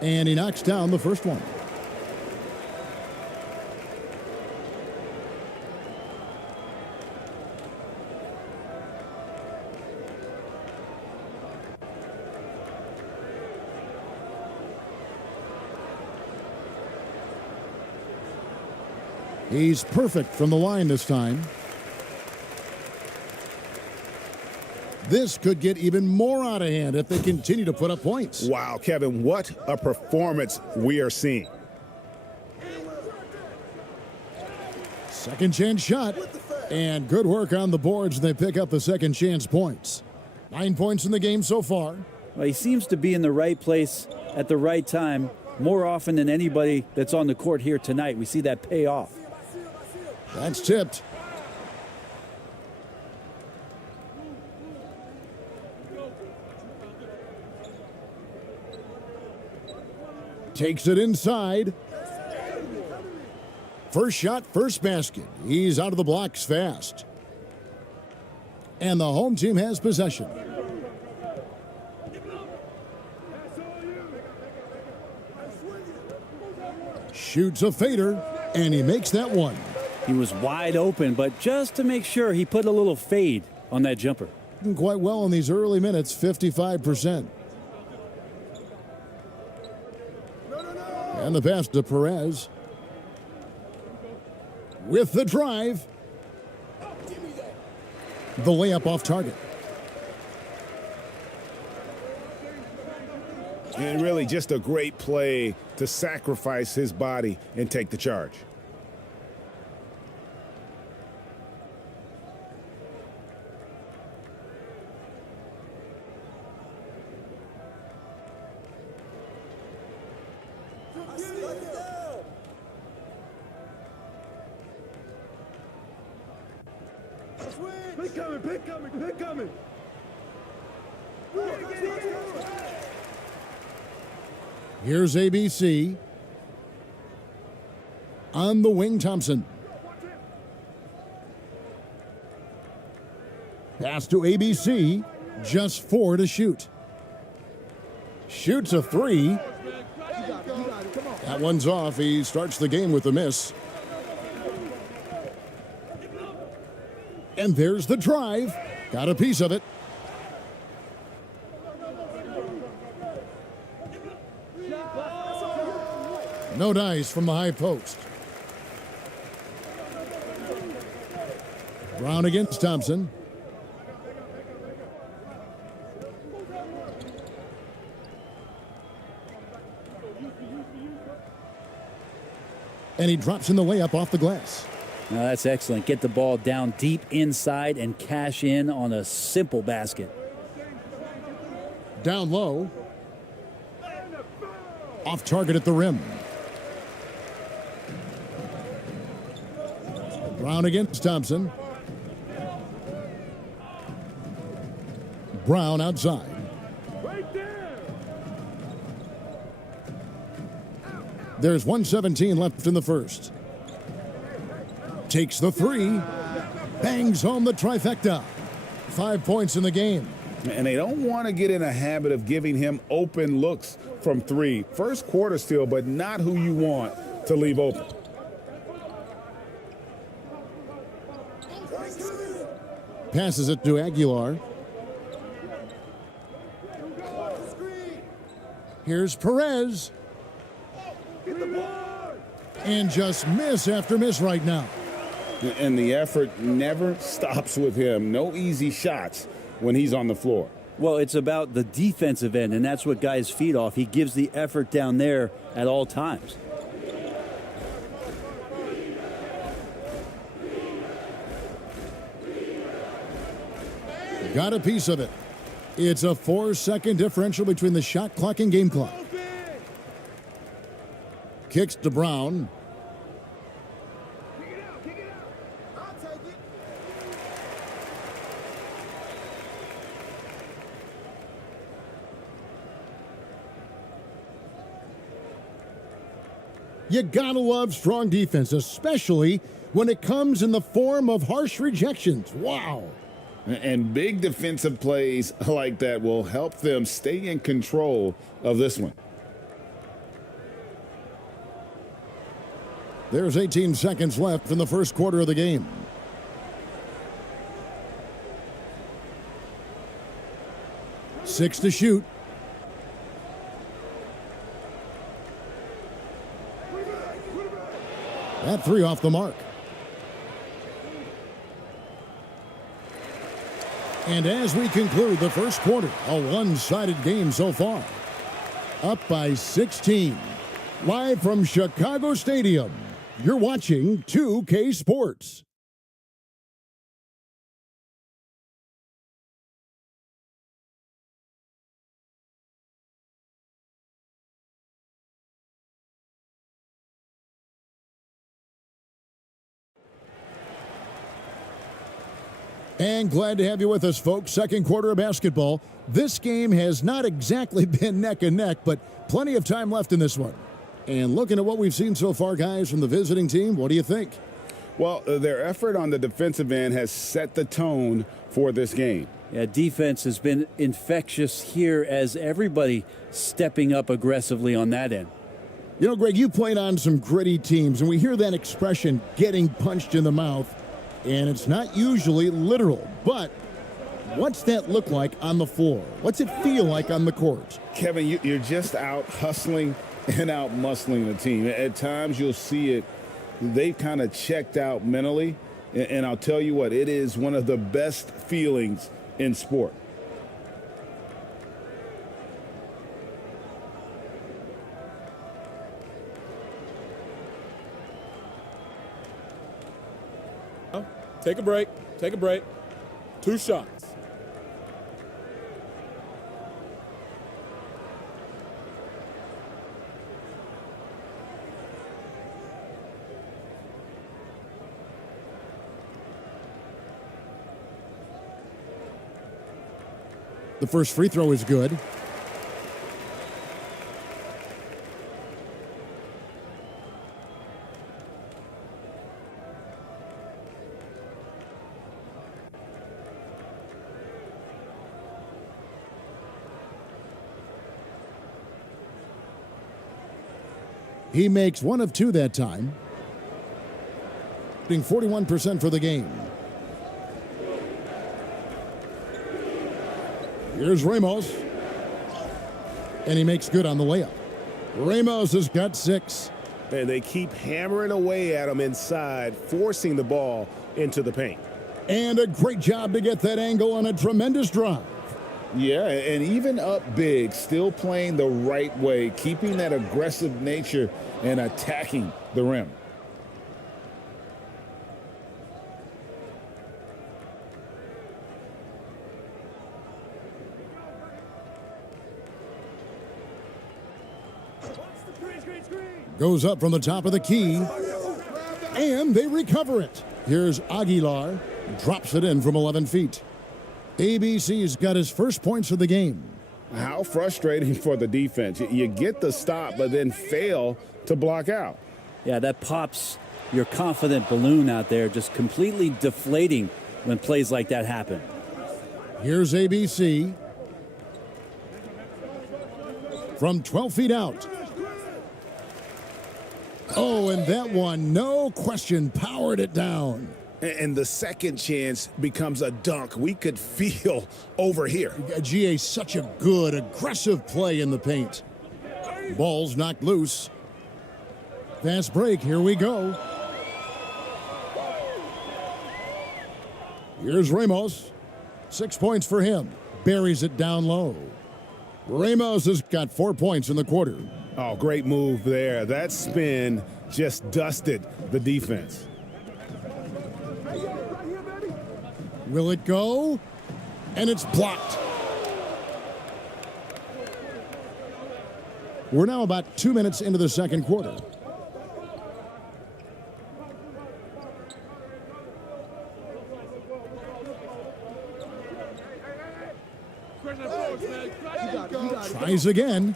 And he knocks down the first one. He's perfect from the line this time. This could get even more out of hand if they continue to put up points. Wow, Kevin, what a performance we are seeing. Second chance shot. And good work on the boards. They pick up the second chance points. 9 points in the game so far. Well, he seems to be in the right place at the right time more often than anybody that's on the court here tonight. We see that pay off. That's tipped. Takes it inside. First shot, first basket. He's out of the blocks fast. And the home team has possession. Shoots a fader, and he makes that one. He was wide open, but just to make sure, he put a little fade on that jumper. Doing quite well in these early minutes, 55%. And the pass to Perez. With the drive. The layup off target. And really just a great play to sacrifice his body and take the charge. Pick coming. Here's ABC. On the wing, Thompson. Pass to ABC. Just 4 to shoot. Shoots a 3. That one's off. He starts the game with a miss. And there's the drive. Got a piece of it. No dice from the high post. Brown against Thompson. And he drops in the layup off the glass. Now that's excellent. Get the ball down deep inside and cash in on a simple basket. Down low. Off target at the rim. Brown against Thompson. Brown outside. There's 1:17 left in the first. Takes the 3. Bangs home the trifecta. 5 points in the game. And they don't want to get in a habit of giving him open looks from 3. First quarter still, but not who you want to leave open. Passes it to Aguilar. Here's Perez. And just miss after miss right now. And the effort never stops with him. No easy shots when he's on the floor. Well, it's about the defensive end, and that's what guys feed off. He gives the effort down there at all times. Got a piece of it. It's a 4-second differential between the shot clock and game clock. Kicks to Brown. You gotta love strong defense, especially when it comes in the form of harsh rejections. Wow. And big defensive plays like that will help them stay in control of this one. There's 18 seconds left in the first quarter of the game. Six to shoot. That three off the mark. And as we conclude the first quarter, a one-sided game so far. Up by 16. Live from Chicago Stadium, you're watching 2K Sports. And glad to have you with us, folks. Second quarter of basketball. This game has not exactly been neck and neck, but plenty of time left in this one. And looking at what we've seen so far, guys, from the visiting team, what do you think? Well, their effort on the defensive end has set the tone for this game. Yeah, defense has been infectious here as everybody stepping up aggressively on that end. You know, Greg, you played on some gritty teams, and we hear that expression, getting punched in the mouth. And it's not usually literal, but what's that look like on the floor? What's it feel like on the court? Kevin, you're just out hustling and out muscling the team. At times you'll see it, they've kind of checked out mentally. And I'll tell you what, it is one of the best feelings in sport. Take a break. Take a break. 2 shots. The first free throw is good. He makes 1 of 2 that time. Being 41% for the game. Here's Ramos. And he makes good on the layup. Ramos has got 6. And they keep hammering away at him inside, forcing the ball into the paint. And a great job to get that angle on a tremendous drive. Yeah, and even up big, still playing the right way, keeping that aggressive nature and attacking the rim. Goes up from the top of the key. And they recover it. Here's Aguilar. Drops it in from 11 feet. ABC's got his first points of the game. How frustrating for the defense. You get the stop, but then fail to block out. Yeah, that pops your confident balloon out there, just completely deflating when plays like that happen. Here's ABC. From 12 feet out. Oh, and that one, no question, powered it down. And the second chance becomes a dunk. We could feel over here. GA, such a good, aggressive play in the paint. Ball's knocked loose. Fast break, here we go. Here's Ramos. 6 points for him. buries it down low. Ramos has got 4 points in the quarter. Oh, great move there. That spin just dusted the defense. Will it go? And it's blocked. We're now about 2 minutes into the second quarter. Tries again,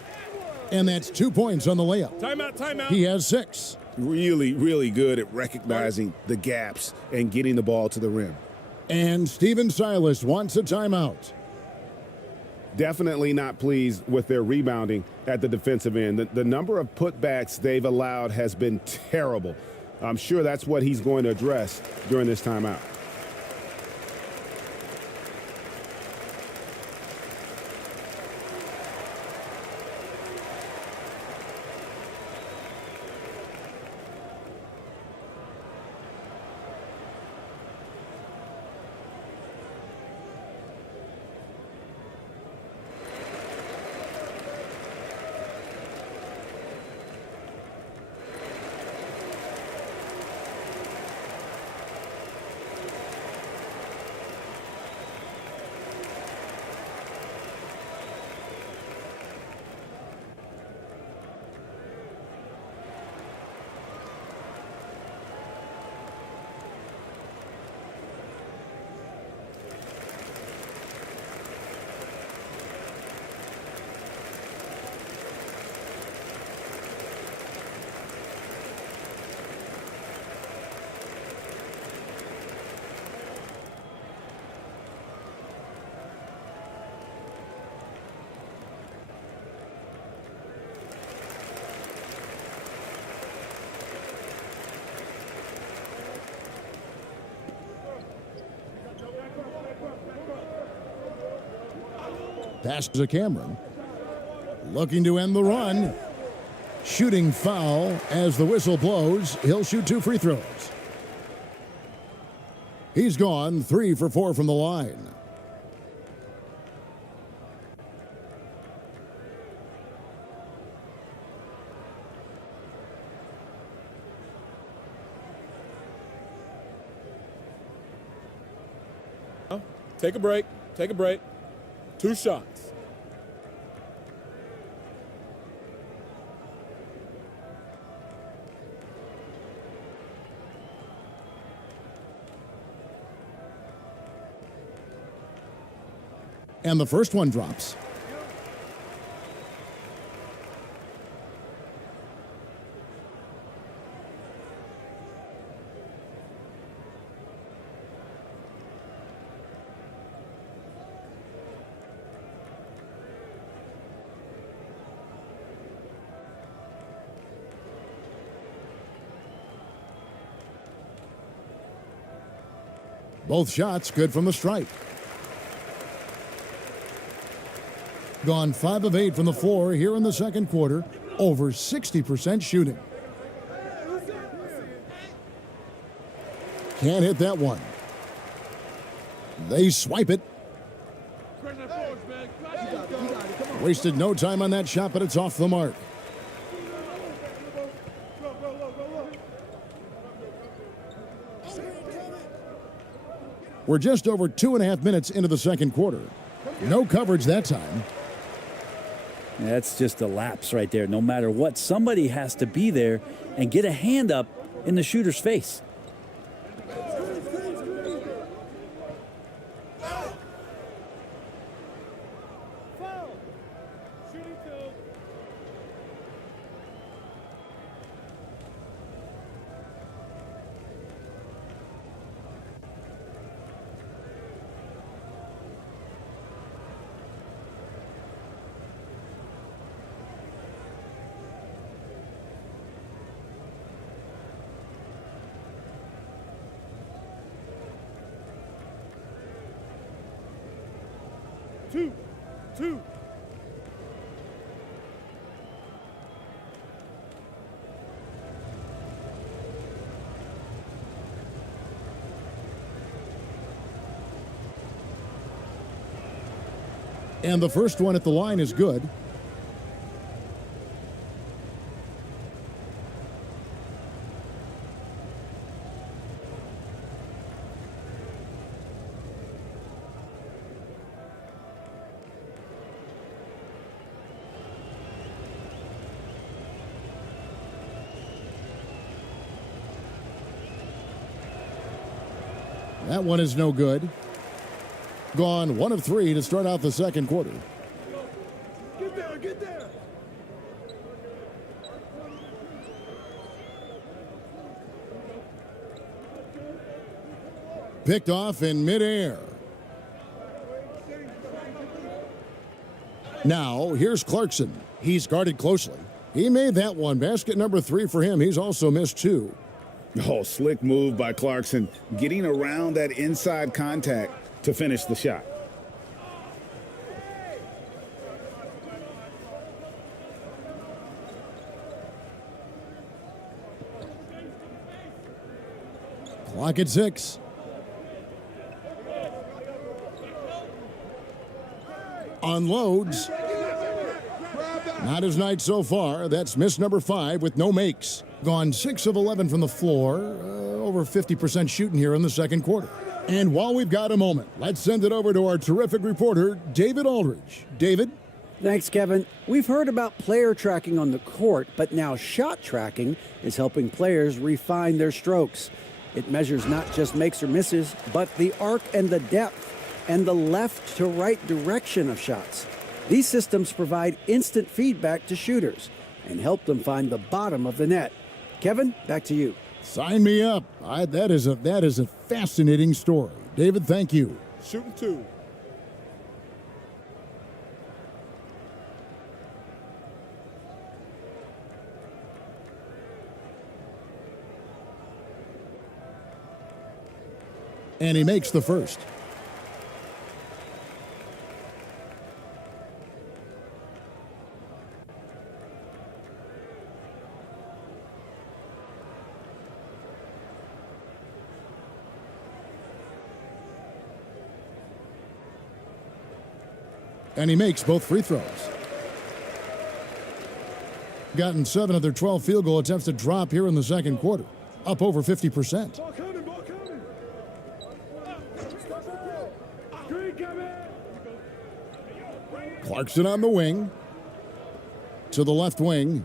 and that's 2 points on the layup. Timeout, timeout. He has 6. Really, really good at recognizing the gaps and getting the ball to the rim. And Steven Silas wants a timeout. Definitely not pleased with their rebounding at the defensive end. The number of putbacks they've allowed has been terrible. I'm sure that's what he's going to address during this timeout. Pass to Cameron. Looking to end the run. Shooting foul as the whistle blows. He'll shoot 2 free throws. He's gone 3 for 4 from the line. Take a break. Take a break. 2 shots. And the first one drops. Both shots good from the stripe. Gone 5 of 8 from the floor here in the second quarter. Over 60% shooting. Can't hit that one. They swipe it. Wasted no time on that shot, but it's off the mark. We're just over 2.5 minutes into the second quarter. No coverage that time. That's just a lapse right there. No matter what, somebody has to be there and get a hand up in the shooter's face. Two. And the first one at the line is good. That one is no good. Gone 1 of 3 to start out the second quarter. Get there, get there. Picked off in midair. Now, here's Clarkson. He's guarded closely. He made that one. Basket number 3 for him. He's also missed 2. Oh, slick move by Clarkson, getting around that inside contact to finish the shot. Clock at 6. Unloads. Not his night so far. That's miss number 5 with no makes. Gone 6 of 11 from the floor. Over 50% shooting here in the second quarter. And while we've got a moment, let's send it over to our terrific reporter, David Aldridge. David? Thanks, Kevin. We've heard about player tracking on the court, but now shot tracking is helping players refine their strokes. It measures not just makes or misses, but the arc and the depth and the left to right direction of shots. These systems provide instant feedback to shooters and help them find the bottom of the net. Kevin, back to you. Sign me up. That is a fascinating story. David, thank you. Shooting 2. And he makes the first. And he makes both free throws. Gotten 7 of their 12 field goal attempts to drop here in the second quarter. Up over 50%. Clarkson on the wing. To the left wing.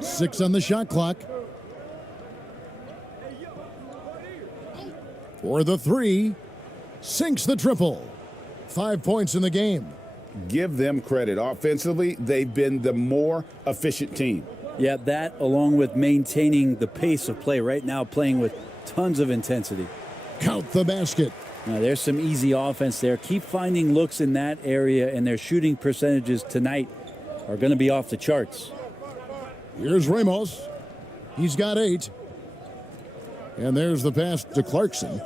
6 on the shot clock. For the 3. Sinks the triple. 5 points in the game. Give them credit. Offensively, they've been the more efficient team. Yeah, that along with maintaining the pace of play right now, playing with tons of intensity. Count the basket. Now, there's some easy offense there. Keep finding looks in that area, and their shooting percentages tonight are going to be off the charts. Here's Ramos. He's got 8. And there's the pass to Clarkson.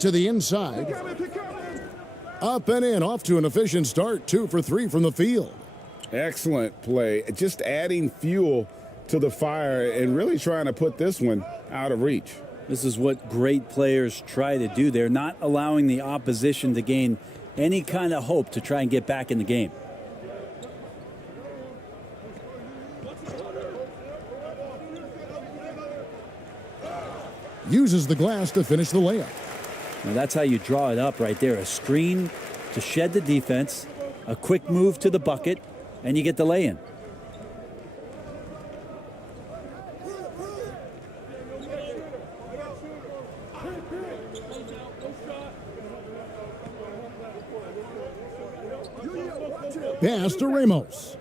To the inside. Up and in, off to an efficient start. 2 for 3 from the field. Excellent play. Just adding fuel to the fire and really trying to put this one out of reach. This is what great players try to do. They're not allowing the opposition to gain any kind of hope to try and get back in the game. Uses the glass to finish the layup. Now that's how you draw it up right there. A screen to shed the defense, a quick move to the bucket, and you get the lay-in. Pass to Ramos.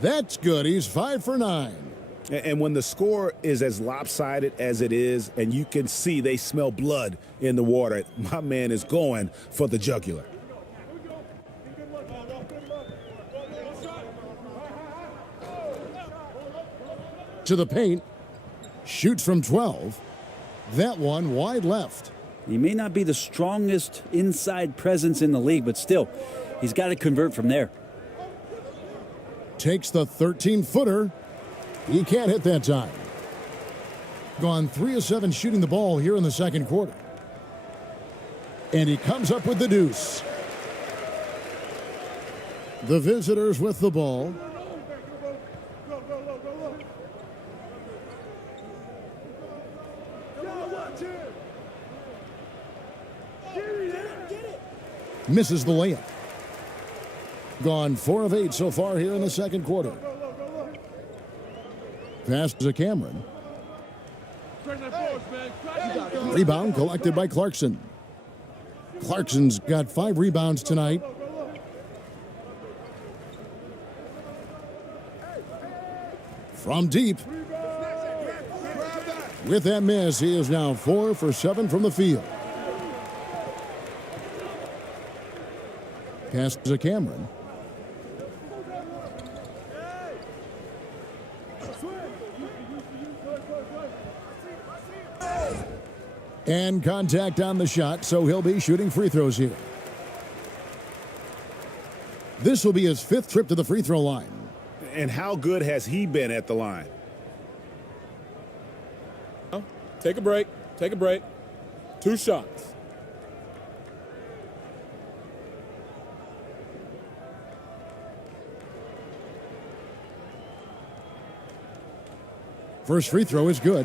That's good. He's 5 for 9. And when the score is as lopsided as it is, and you can see they smell blood in the water, my man is going for the jugular. To the paint. Shoots from 12. That one wide left. He may not be the strongest inside presence in the league, but still, he's got to convert from there. Takes the 13-footer. He can't hit that time. Gone 3 of 7 shooting the ball here in the second quarter. And he comes up with the deuce. The visitors with the ball. Misses the layup. Gone 4 of 8 so far here in the second quarter. Pass to Cameron. Rebound collected by Clarkson. Clarkson's got 5 rebounds tonight. From deep. With that miss, he is now 4 for 7 from the field. Pass to Cameron. And contact on the shot, so he'll be shooting free throws here. This will be his 5th trip to the free throw line. And how good has he been at the line? Take a break. Take a break. 2 shots. First free throw is good.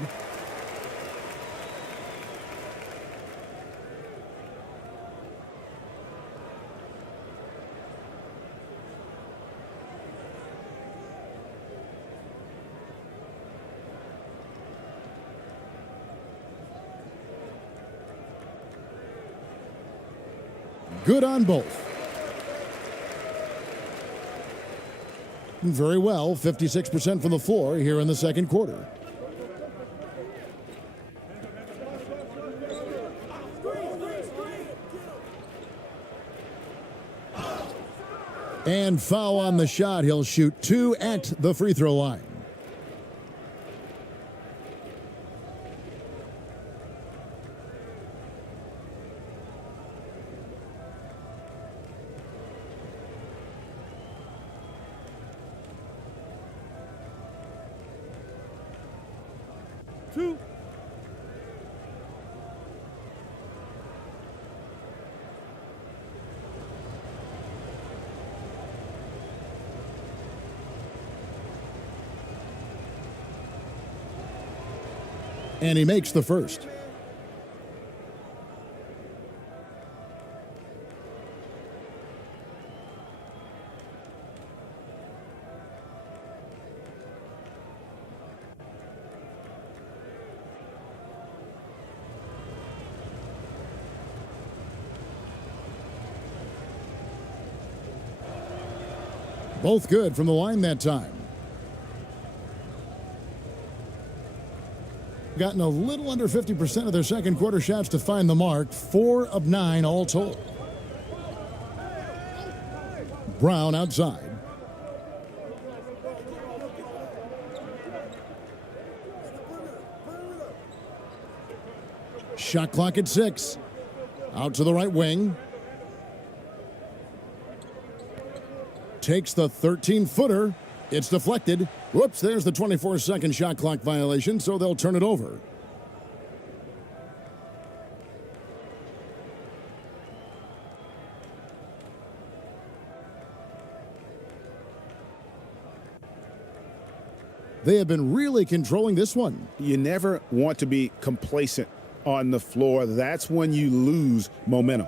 Good on both. Very well, 56% from the floor here in the second quarter. And foul on the shot. He'll shoot 2 at the free throw line. And he makes the first. Both good from the line that time. Gotten a little under 50% of their second quarter shots to find the mark. 4 of 9 all told. Brown outside. Shot clock at 6. Out to the right wing. Takes the 13-footer. It's deflected. Whoops, there's the 24-second shot clock violation, so they'll turn it over. They have been really controlling this one. You never want to be complacent on the floor. That's when you lose momentum.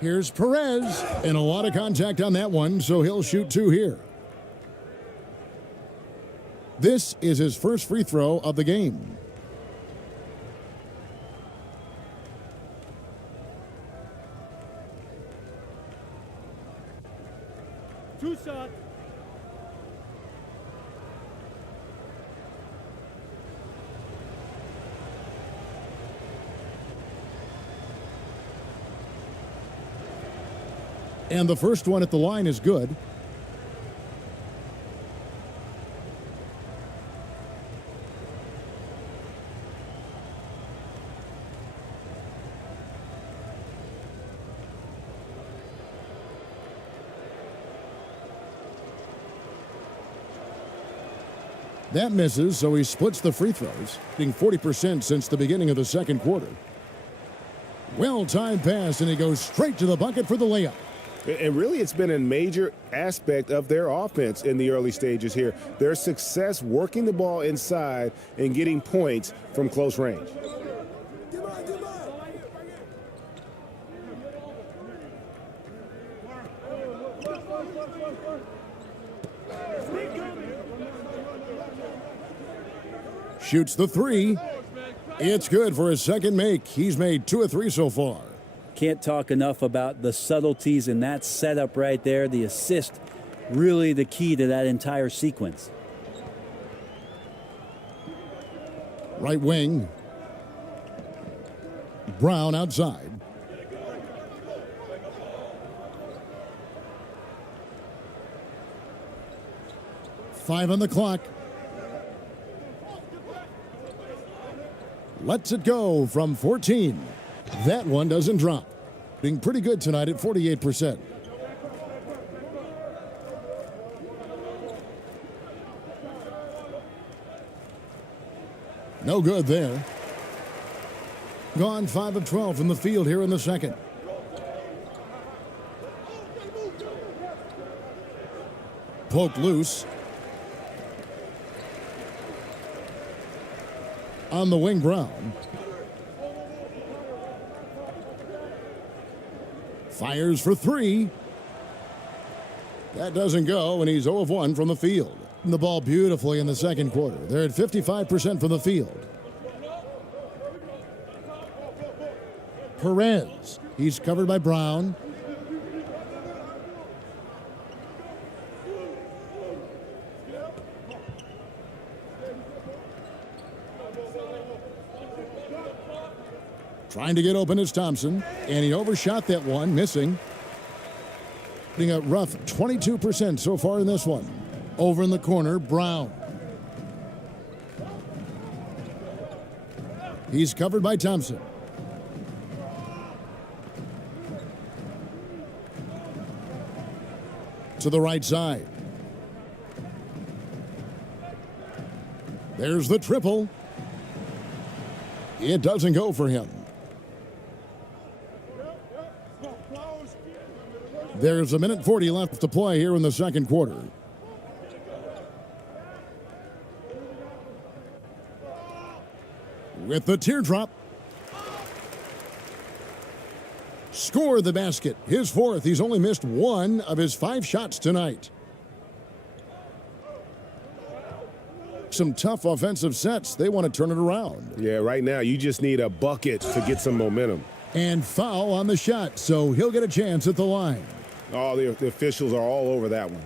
Here's Perez, and a lot of contact on that one, so he'll shoot 2 here. This is his first free throw of the game. Two shot. And the first one at the line is good. That misses, so he splits the free throws, being 40% since the beginning of the second quarter. Well-timed pass, and he goes straight to the bucket for the layup. And really, it's been a major aspect of their offense in the early stages here. Their success working the ball inside and getting points from close range. Shoots the three. It's good for his second make. He's made 2 of 3 so far. Can't talk enough about the subtleties in that setup right there. The assist, really the key to that entire sequence. Right wing. Brown outside. Five on the clock. Lets it go from 14. That one doesn't drop. Being pretty good tonight at 48%. No good there. Gone 5 of 12 from the field here in the second. Poked loose. On the wing, Brown. Fires for 3. That doesn't go, and he's 0 of 1 from the field. The ball beautifully in the second quarter. They're at 55% from the field. Perez. He's covered by Brown. Trying to get open is Thompson, and he overshot that one, missing. Putting a rough 22% so far in this one. Over in the corner, Brown. He's covered by Thompson. To the right side. There's the triple. It doesn't go for him. There's a minute 40 left to play here in the second quarter. With the teardrop. Score the basket. His 4th. He's only missed 1 of his 5 shots tonight. Some tough offensive sets. They want to turn it around. Yeah, right now you just need a bucket to get some momentum. And foul on the shot, so he'll get a chance at the line. Oh, the officials are all over that one.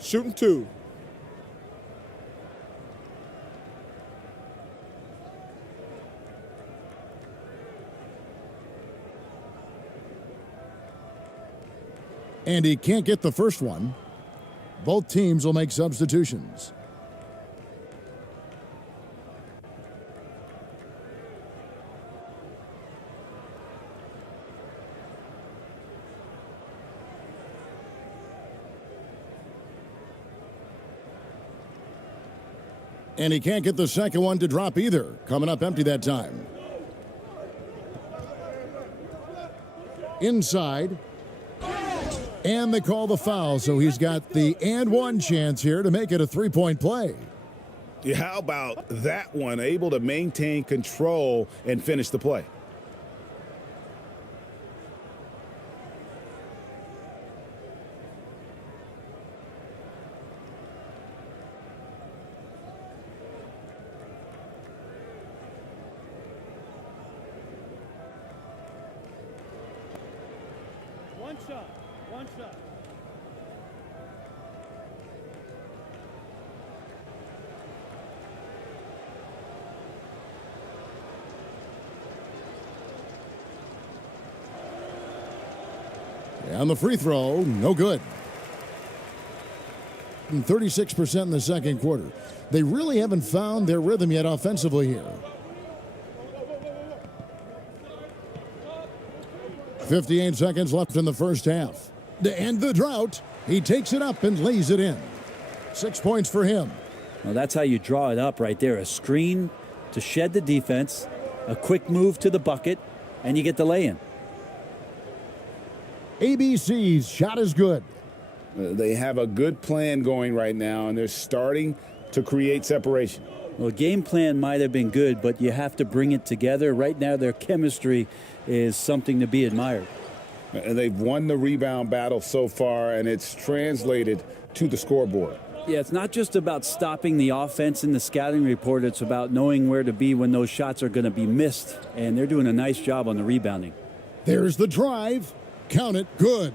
Shooting 2. And he can't get the first one. Both teams will make substitutions. And he can't get the second one to drop either. Coming up empty that time. Inside. And they call the foul, so he's got the and one chance here to make it a 3-point play. Yeah, how about that one? Able to maintain control and finish the play. One shot. One shot. And the free throw, no good. 36% in the second quarter. They really haven't found their rhythm yet offensively here. 58 seconds left in the first half. To end the drought, he takes it up and lays it in. 6 points for him. Well, that's how you draw it up right there. A screen to shed the defense, a quick move to the bucket, and you get the lay-in. ABC's shot is good. They have a good plan going right now, and they're starting to create separation. Well, game plan might have been good, but you have to bring it together. Right now, their chemistry is something to be admired. And they've won the rebound battle so far, and it's translated to the scoreboard. Yeah, it's not just about stopping the offense in the scouting report. It's about knowing where to be when those shots are going to be missed, and they're doing a nice job on the rebounding. There's the drive. Count it. Good.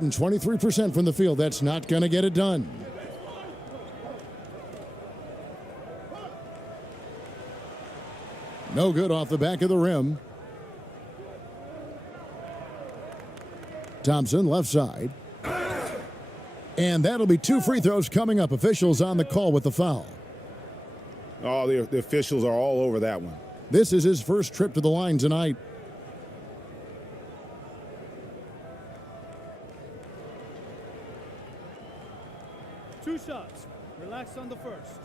And 23% from the field. That's not going to get it done. No good off the back of the rim. Thompson, left side. And that'll be 2 free throws coming up. Officials on the call with the foul. Oh, the officials are all over that one. This is his first trip to the line tonight. Two shots. Relax on the first.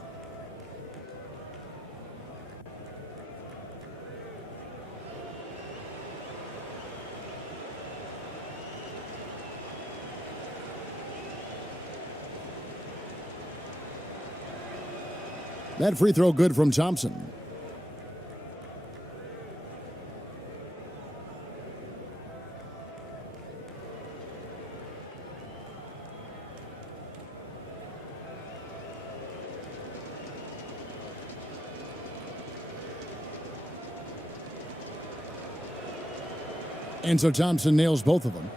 That free throw good from Thompson. And so Thompson nails both of them.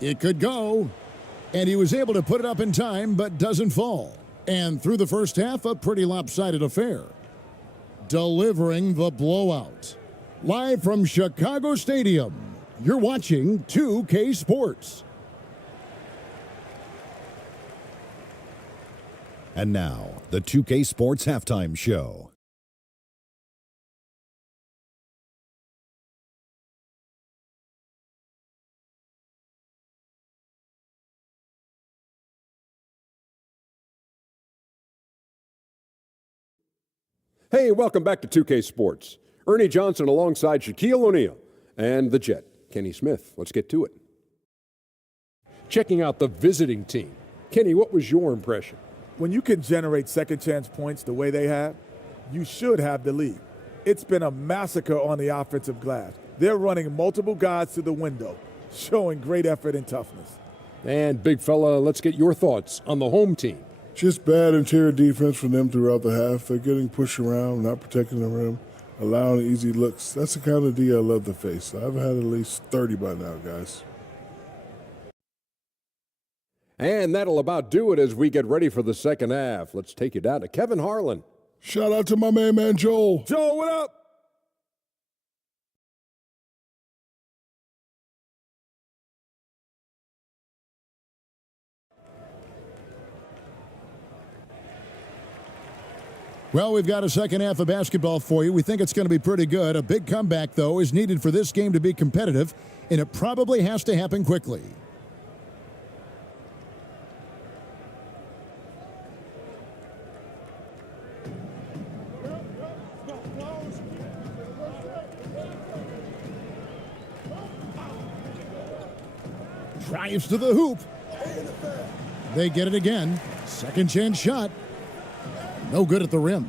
It could go, and he was able to put it up in time, but doesn't fall. And through the first half, a pretty lopsided affair. Delivering the blowout. Live from Chicago Stadium, you're watching 2K Sports. And now, the 2K Sports Halftime Show. Hey, welcome back to 2K Sports. Ernie Johnson alongside Shaquille O'Neal and the Jet, Kenny Smith. Let's get to it. Checking out the visiting team. Kenny, what was your impression? When you can generate second chance points the way they have, you should have the lead. It's been a massacre on the offensive glass. They're running multiple guys to the window, showing great effort and toughness. And big fella, let's get your thoughts on the home team. Just bad interior defense from them throughout the half. They're getting pushed around, not protecting the rim, allowing easy looks. That's the kind of D I love to face. I've had at least 30 by now, guys. And that'll about do it as we get ready for the second half. Let's take you down to Kevin Harlan. Shout out to my main man, Joel. Joel, what up? Well, we've got a second half of basketball for you. We think it's going to be pretty good. A big comeback, though, is needed for this game to be competitive, and it probably has to happen quickly. Drives to the hoop. They get it again. Second chance shot. No good at the rim.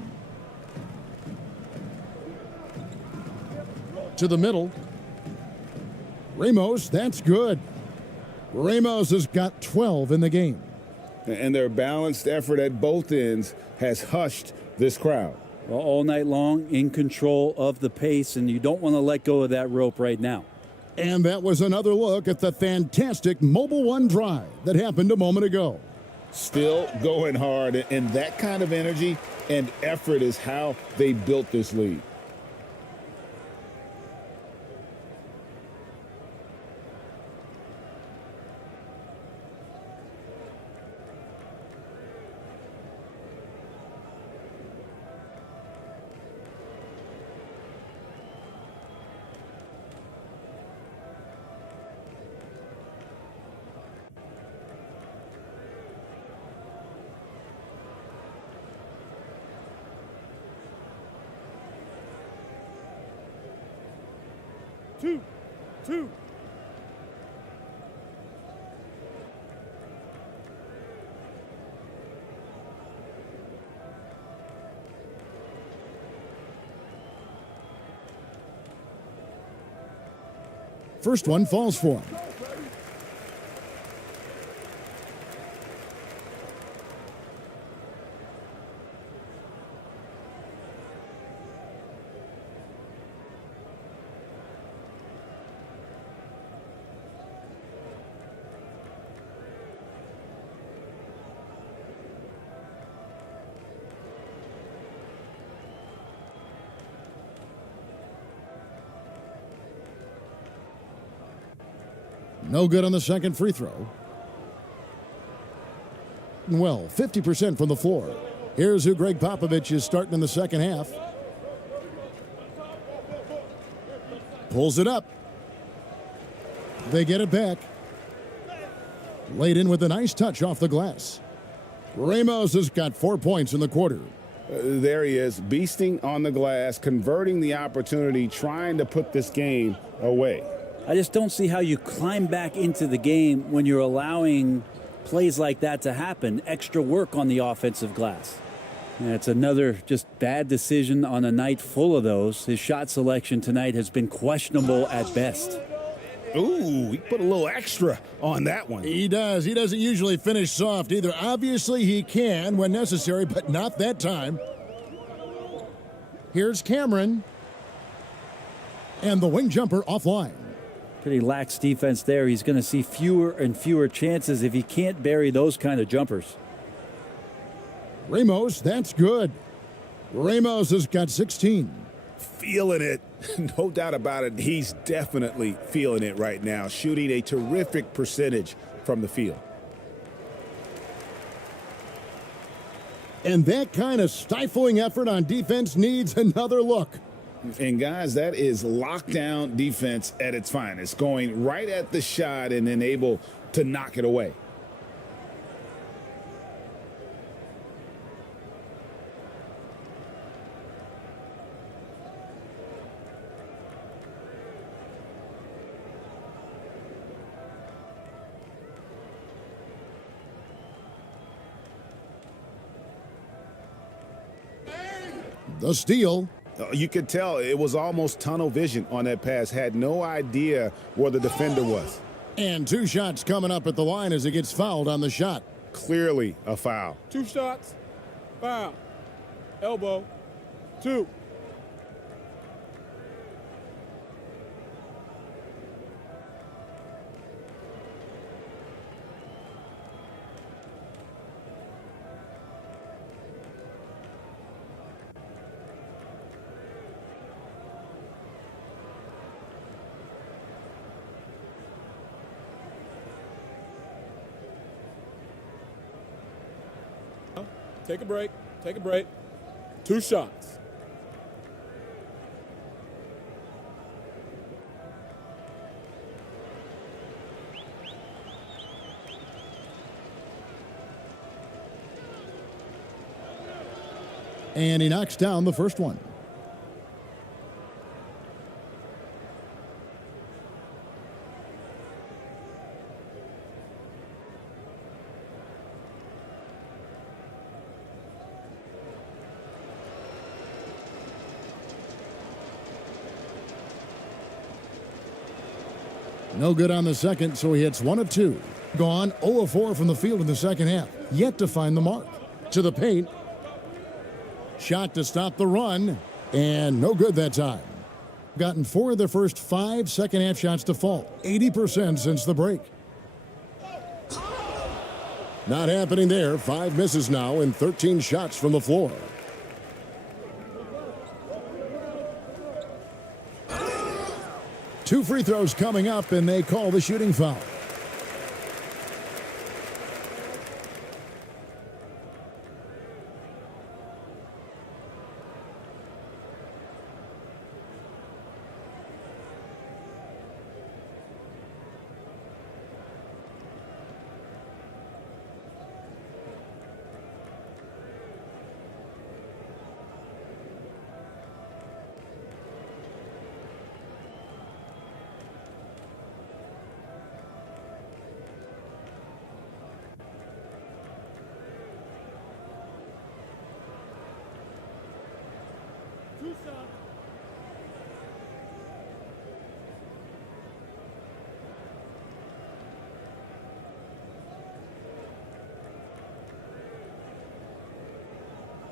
To the middle. Ramos, that's good. Ramos has got 12 in the game. And their balanced effort at both ends has hushed this crowd. Well, all night long, in control of the pace, and you don't want to let go of that rope right now. And that was another look at the fantastic Mobile One drive that happened a moment ago. Still going hard, and that kind of energy and effort is how they built this lead. 2. First one falls for him. No good on the second free throw. Well, 50% from the floor. Here's who Greg Popovich is starting in the second half. Pulls it up. They get it back. Laid in with a nice touch off the glass. Ramos has got 4 points in the quarter. There he is, beasting on the glass, converting the opportunity, trying to put this game away. I just don't see how you climb back into the game when you're allowing plays like that to happen. Extra work on the offensive glass. And it's another just bad decision on a night full of those. His shot selection tonight has been questionable at best. Ooh, he put a little extra on that one. He does. He doesn't usually finish soft either. Obviously, he can when necessary, but not that time. Here's Cameron. And the wing jumper offline. Pretty lax defense there. He's going to see fewer and fewer chances if he can't bury those kind of jumpers. Ramos, that's good. Ramos has got 16. Feeling it. No doubt about it. He's definitely feeling it right now. Shooting a terrific percentage from the field. And that kind of stifling effort on defense needs another look. And guys, that is lockdown defense at its finest. Going right at the shot and then able to knock it away. The steal. You could tell it was almost tunnel vision on that pass. Had no idea where the defender was. And 2 shots coming up at the line as he gets fouled on the shot. Clearly a foul. 2 shots. Foul. Elbow. 2. Take a break. Take a break. 2 shots. And he knocks down the first one. No good on the second, so he hits 1 of 2. Gone 0 of 4 from the field in the second half. Yet to find the mark. To the paint. Shot to stop the run. And no good that time. Gotten 4 of their first 5 second half shots to fall. 80% since the break. Not happening there. 5 misses now and 13 shots from the floor. Two free throws coming up, and they call the shooting foul.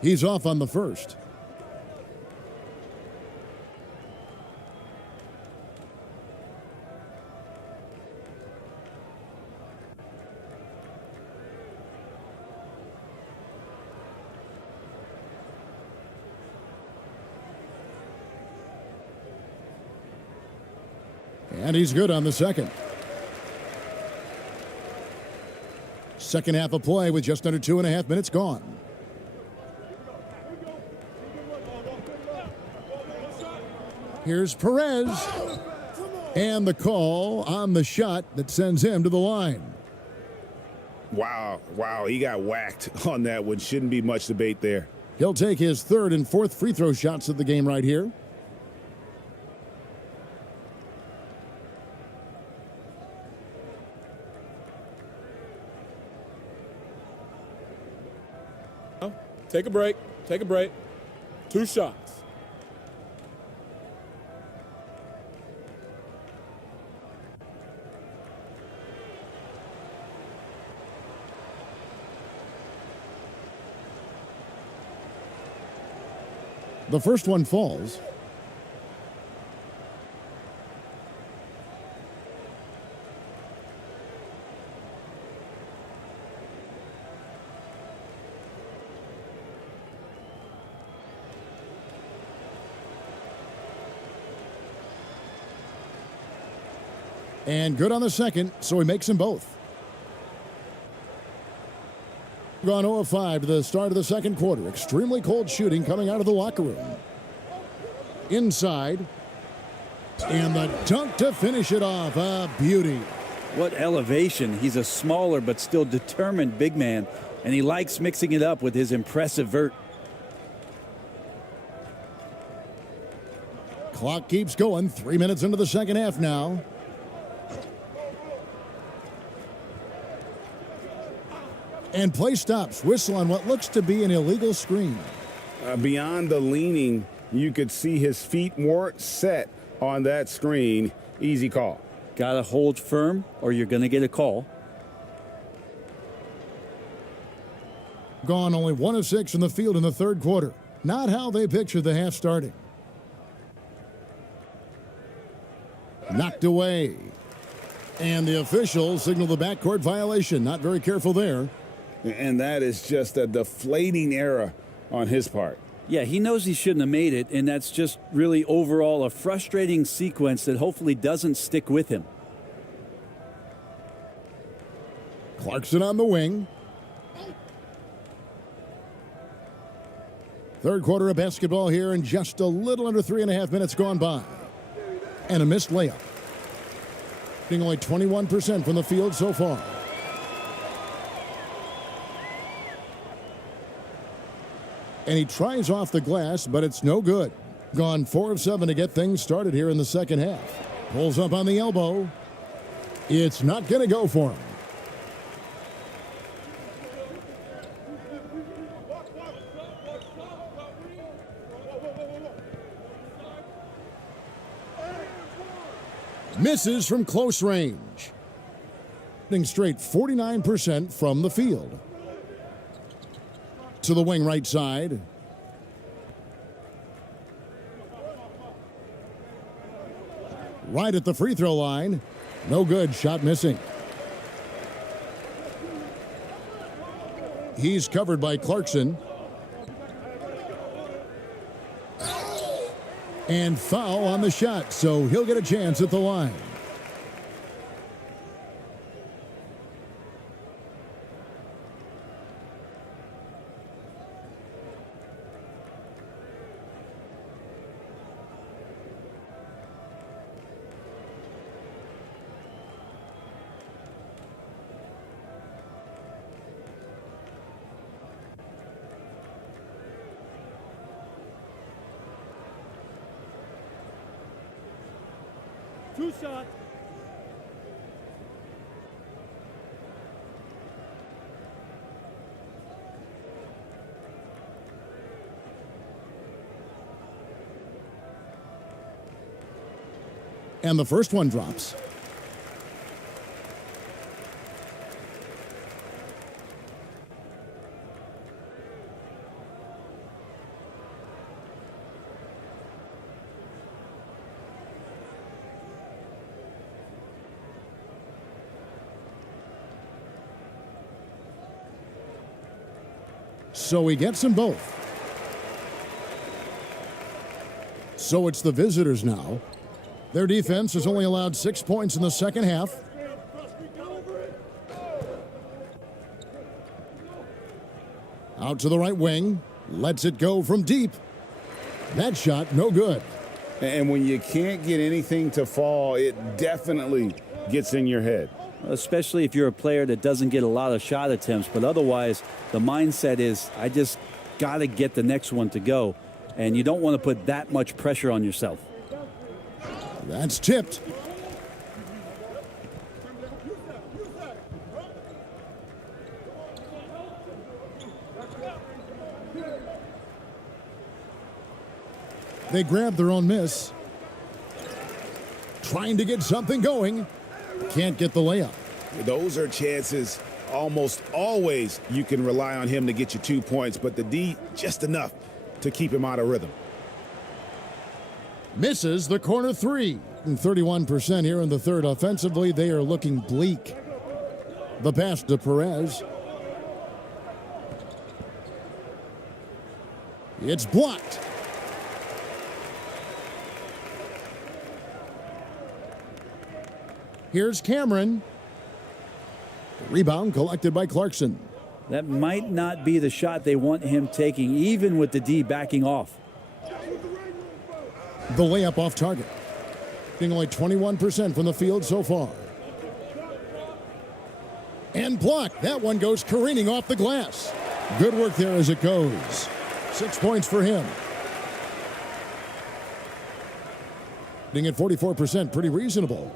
He's off on the first. And he's good on the second. Second half of play with just under 2.5 minutes gone. Here's Perez. And the call on the shot that sends him to the line. Wow, he got whacked on that one. Shouldn't be much debate there. He'll take his third and fourth free throw shots of the game right here. Take a break. Take a break. 2 shots. The first one falls. And good on the second, so he makes them both. Gone 0 of 5 to the start of the second quarter. Extremely cold shooting coming out of the locker room. Inside. And the dunk to finish it off. A beauty. What elevation. He's a smaller but still determined big man, and he likes mixing it up with his impressive vert. Clock keeps going. 3 minutes into the second half now. And play stops. Whistle on what looks to be an illegal screen. Beyond the leaning, you could see his feet weren't set on that screen. Easy call. Got to hold firm or you're going to get a call. Gone only 1 of 6 in the field in the third quarter. Not how they pictured the half starting. Knocked away. And the officials signal the backcourt violation. Not very careful there. And that is just a deflating error on his part. Yeah, he knows he shouldn't have made it, and that's just really overall a frustrating sequence that hopefully doesn't stick with him. Clarkson on the wing. Third quarter of basketball here, and just a little under 3.5 minutes gone by. And a missed layup. Being only 21% from the field so far. And he tries off the glass, but it's no good. Gone 4 of 7 to get things started here in the second half. Pulls up on the elbow. It's not going to go for him. Misses from close range. Hitting straight 49% from the field. To the wing right side. Right at the free throw line. No good. Shot missing. He's covered by Clarkson. And foul on the shot, so he'll get a chance at the line. Two shot. And the first one drops. So he gets them both. So it's the visitors now. Their defense has only allowed 6 points in the second half. Out to the right wing. Lets it go from deep. That shot, no good. And when you can't get anything to fall, it definitely gets in your head. Especially if you're a player that doesn't get a lot of shot attempts. But otherwise, the mindset is, I just got to get the next one to go. And you don't want to put that much pressure on yourself. That's tipped. They grab their own miss. Trying to get something going. Can't get the layup. Those are chances almost always you can rely on him to get you 2 points, but the D just enough to keep him out of rhythm. Misses the corner three. 31% here in the third. Offensively, they are looking bleak. The pass to Perez. It's blocked. Here's Cameron. Rebound collected by Clarkson. That might not be the shot they want him taking, even with the D backing off. The layup off target. Being only 21% from the field so far. And blocked. That one goes careening off the glass. Good work there as it goes. 6 points for him. Being at 44%, pretty reasonable.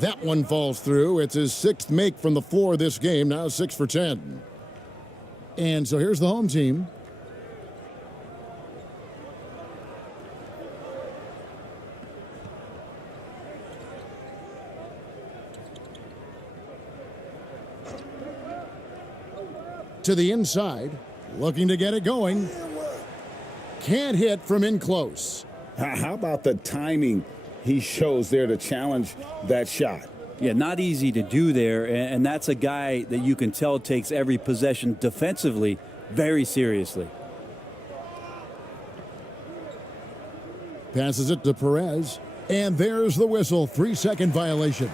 That one falls through. It's his sixth make from the floor this game, now 6 for 10. And so here's the home team. To the inside, looking to get it going. Can't hit from in close. How about the timing he shows there to challenge that shot? Yeah, not easy to do there, and that's a guy that you can tell takes every possession defensively very seriously. Passes it to Perez, and there's the whistle. 3-second violation.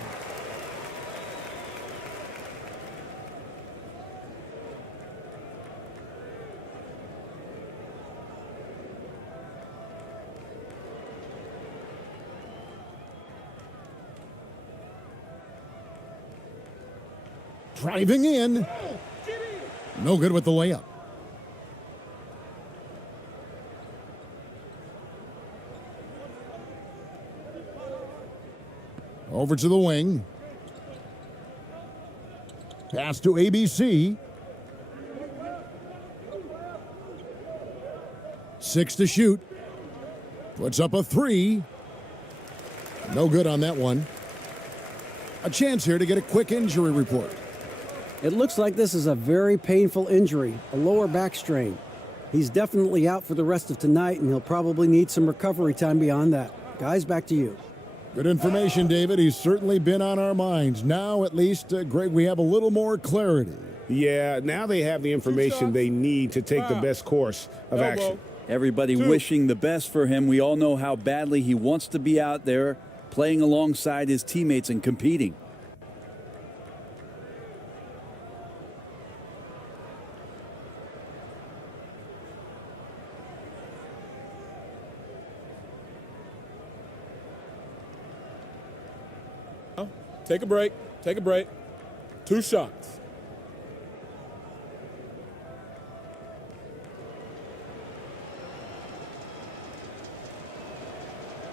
Driving in. No good with the layup. Over to the wing. Pass to ABC. 6 to shoot. Puts up a 3. No good on that one. A chance here to get a quick injury report. It looks like this is a very painful injury, a lower back strain. He's definitely out for the rest of tonight, and he'll probably need some recovery time beyond that. Guys, back to you. Good information, David. He's certainly been on our minds. Now, at least, Greg, we have a little more clarity. Yeah, now they have the information they need to take the best course of action. Everybody wishing the best for him. We all know how badly he wants to be out there playing alongside his teammates and competing. Take a break. Take a break. 2 shots.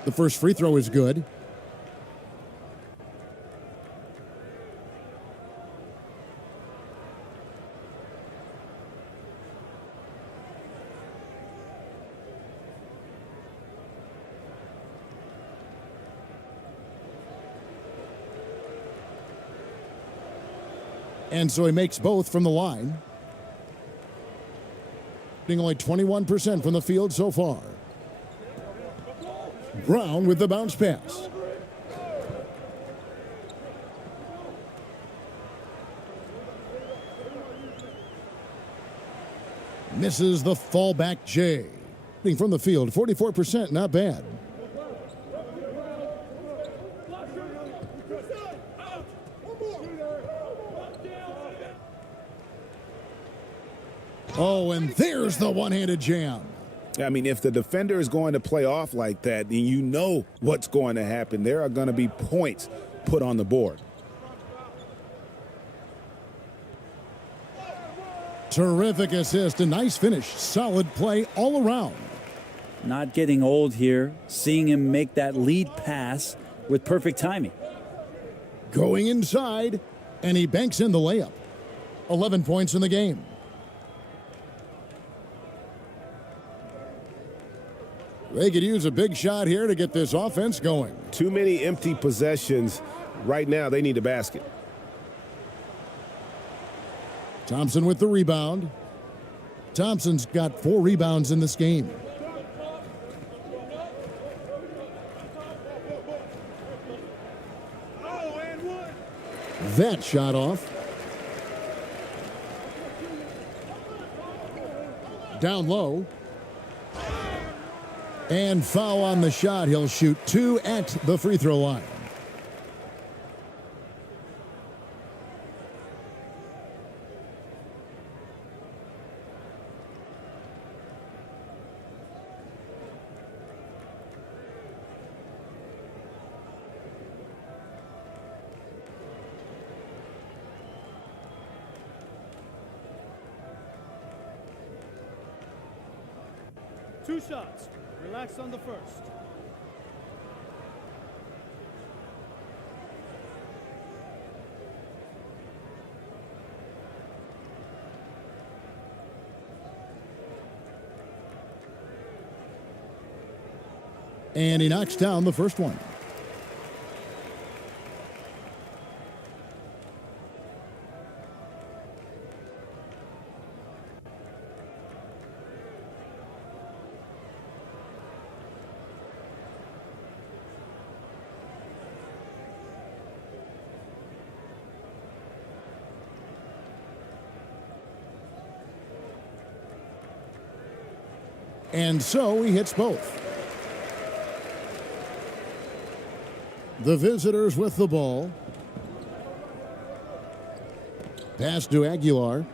The first free throw is good. And so he makes both from the line. Being only 21% from the field so far. Brown with the bounce pass. Misses the fallback J. From the field, 44%, not bad. Oh, and there's the one-handed jam. I mean, if the defender is going to play off like that, then you know what's going to happen. There are going to be points put on the board. Terrific assist, a nice finish, solid play all around. Not getting old here, seeing him make that lead pass with perfect timing. Going inside, and he banks in the layup. 11 points in the game. They could use a big shot here to get this offense going. Too many empty possessions. Right now, they need a basket. Thompson with the rebound. Thompson's got 4 rebounds in this game. That shot off. Down low. And foul on the shot. He'll shoot 2 at the free throw line. Two shots. Relax on the first. And he knocks down the first one. And so he hits both. The visitors with the ball. Pass to Aguilar.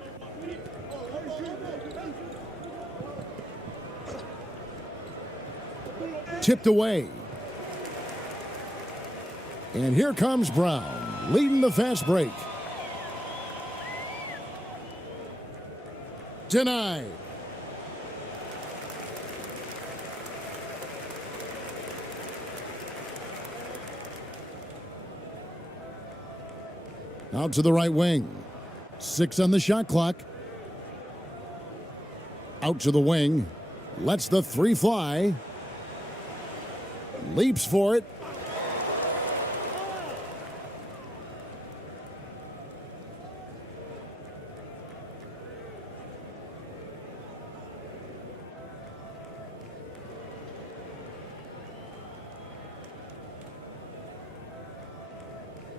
Tipped away. And here comes Brown, leading the fast break. Denied. Out to the right wing. 6 on the shot clock. Out to the wing. Lets the 3 fly. Leaps for it.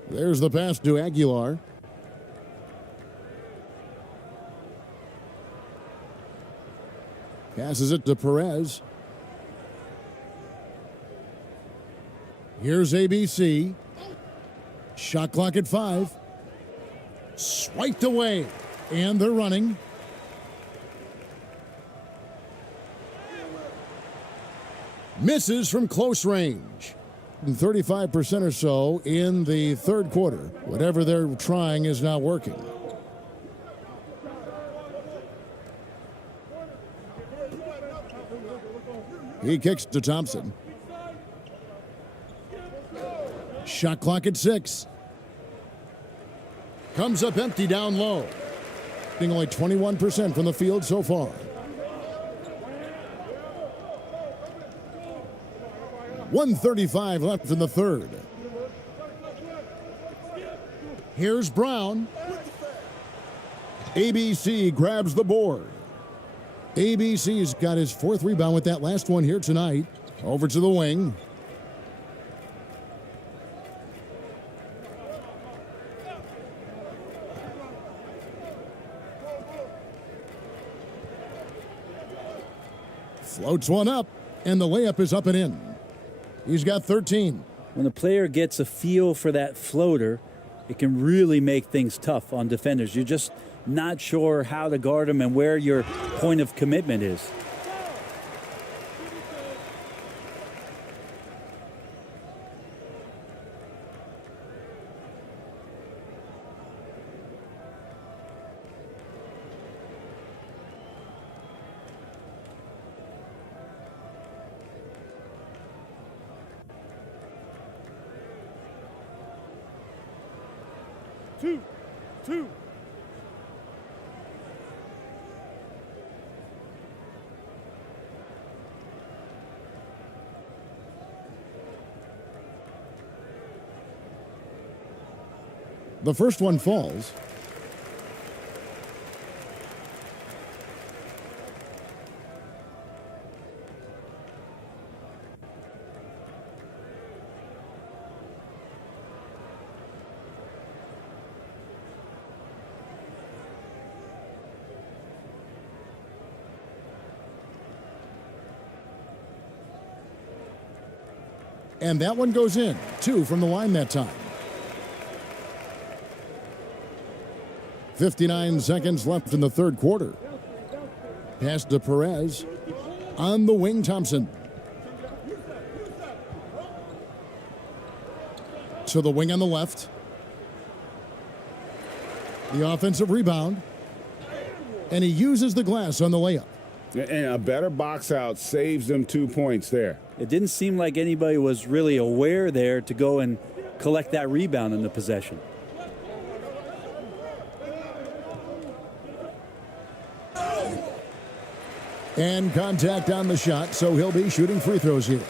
There's the pass to Aguilar. Passes it to Perez. Here's ABC. Shot clock at 5. Swiped away. And they're running. Misses from close range. 35% or so in the third quarter. Whatever they're trying is not working. He kicks to Thompson. Shot clock at 6. Comes up empty down low. Being only 21% from the field so far. 1:35 left in the third. Here's Brown. ABC grabs the board. ABC's got his 4th rebound with that last one here tonight. Over to the wing. Floats one up, and the layup is up and in. He's got 13. When a player gets a feel for that floater, it can really make things tough on defenders. You're just not sure how to guard them and where your point of commitment is. Two. The first one falls. And that one goes in. 2 from the line that time. 59 seconds left in the third quarter. Pass to Perez. On the wing, Thompson. To the wing on the left. The offensive rebound. And he uses the glass on the layup. And a better box out saves them 2 points there. It didn't seem like anybody was really aware there to go and collect that rebound in the possession. And contact on the shot, so he'll be shooting free throws here.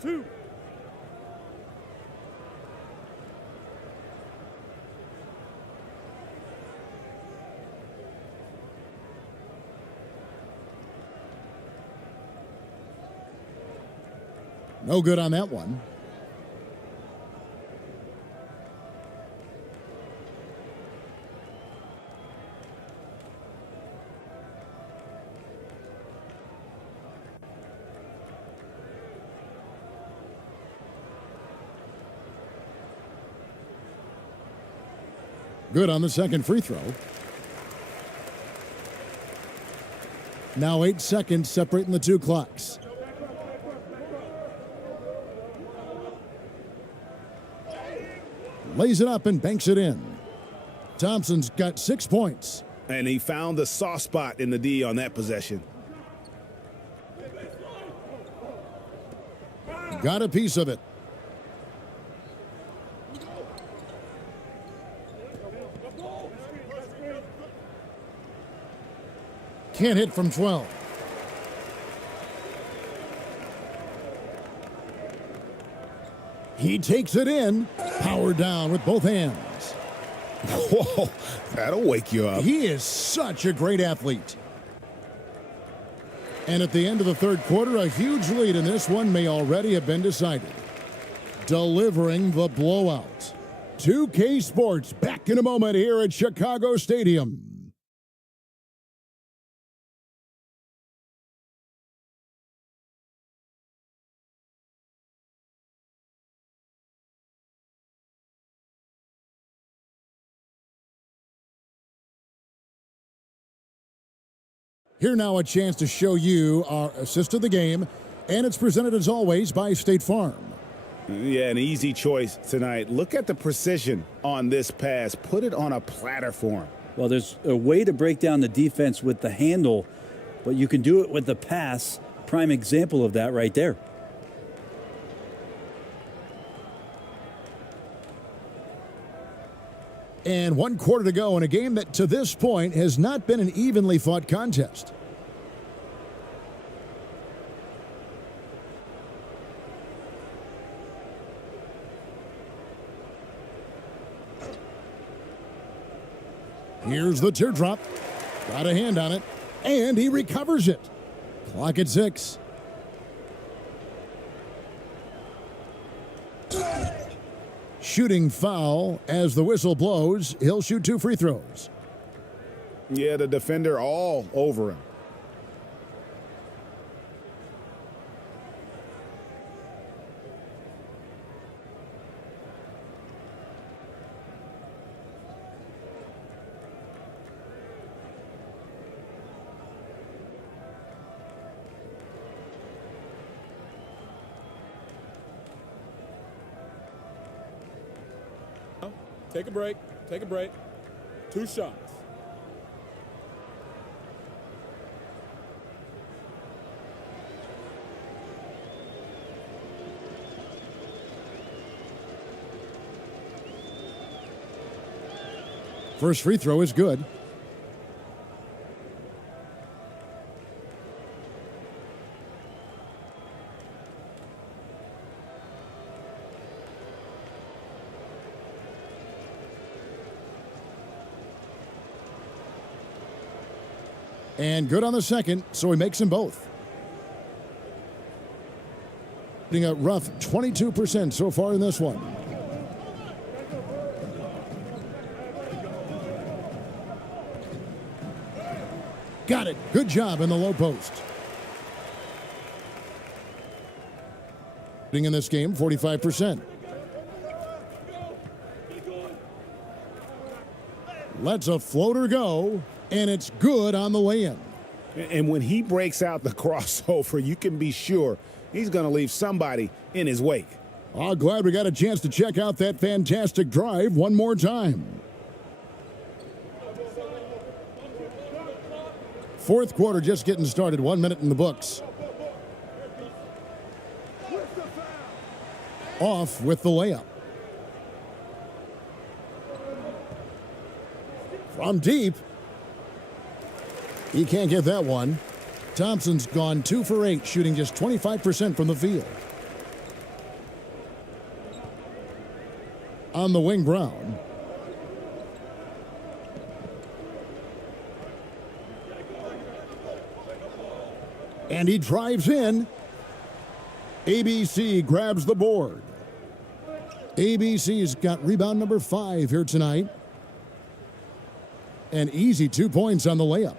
Two. No good on that one. Good on the second free throw. Now 8 seconds separating the two clocks. Lays it up and banks it in. Thompson's got 6 points. And he found the soft spot in the D on that possession. Got a piece of it. Can't hit from 12. He takes it in. Power down with both hands. Whoa, that'll wake you up. He is such a great athlete. And at the end of the third quarter, a huge lead in this one may already have been decided. Delivering the blowout. 2K Sports back in a moment here at Chicago Stadium. Here now a chance to show you our assist of the game, and it's presented as always by State Farm. Yeah, an easy choice tonight. Look at the precision on this pass. Put it on a platter for him. Well, there's a way to break down the defense with the handle, but you can do it with the pass. Prime example of that right there. And 1 quarter to go in a game that to this point has not been an evenly fought contest. Here's the teardrop. Got a hand on it, and he recovers it. Clock at 6. Shooting foul as the whistle blows. He'll shoot 2 free throws. Yeah, the defender all over him. Take a break. Take a break. 2 shots. First free throw is good. And good on the second, so he makes them both. Hitting a rough 22% so far in this one. Got it. Good job in the low post. In this game, 45%. Lets a floater go, and it's good on the way-in. And when he breaks out the crossover, you can be sure he's going to leave somebody in his wake. Oh, glad we got a chance to check out that fantastic drive one more time. Fourth quarter just getting started. 1 minute in the books. Off with the layup. From deep. He can't get that one. Thompson's gone 2 for 8, shooting just 25% from the field. On the wing, Brown. And he drives in. ABC grabs the board. ABC's got rebound number 5 here tonight. An easy 2 points on the layup.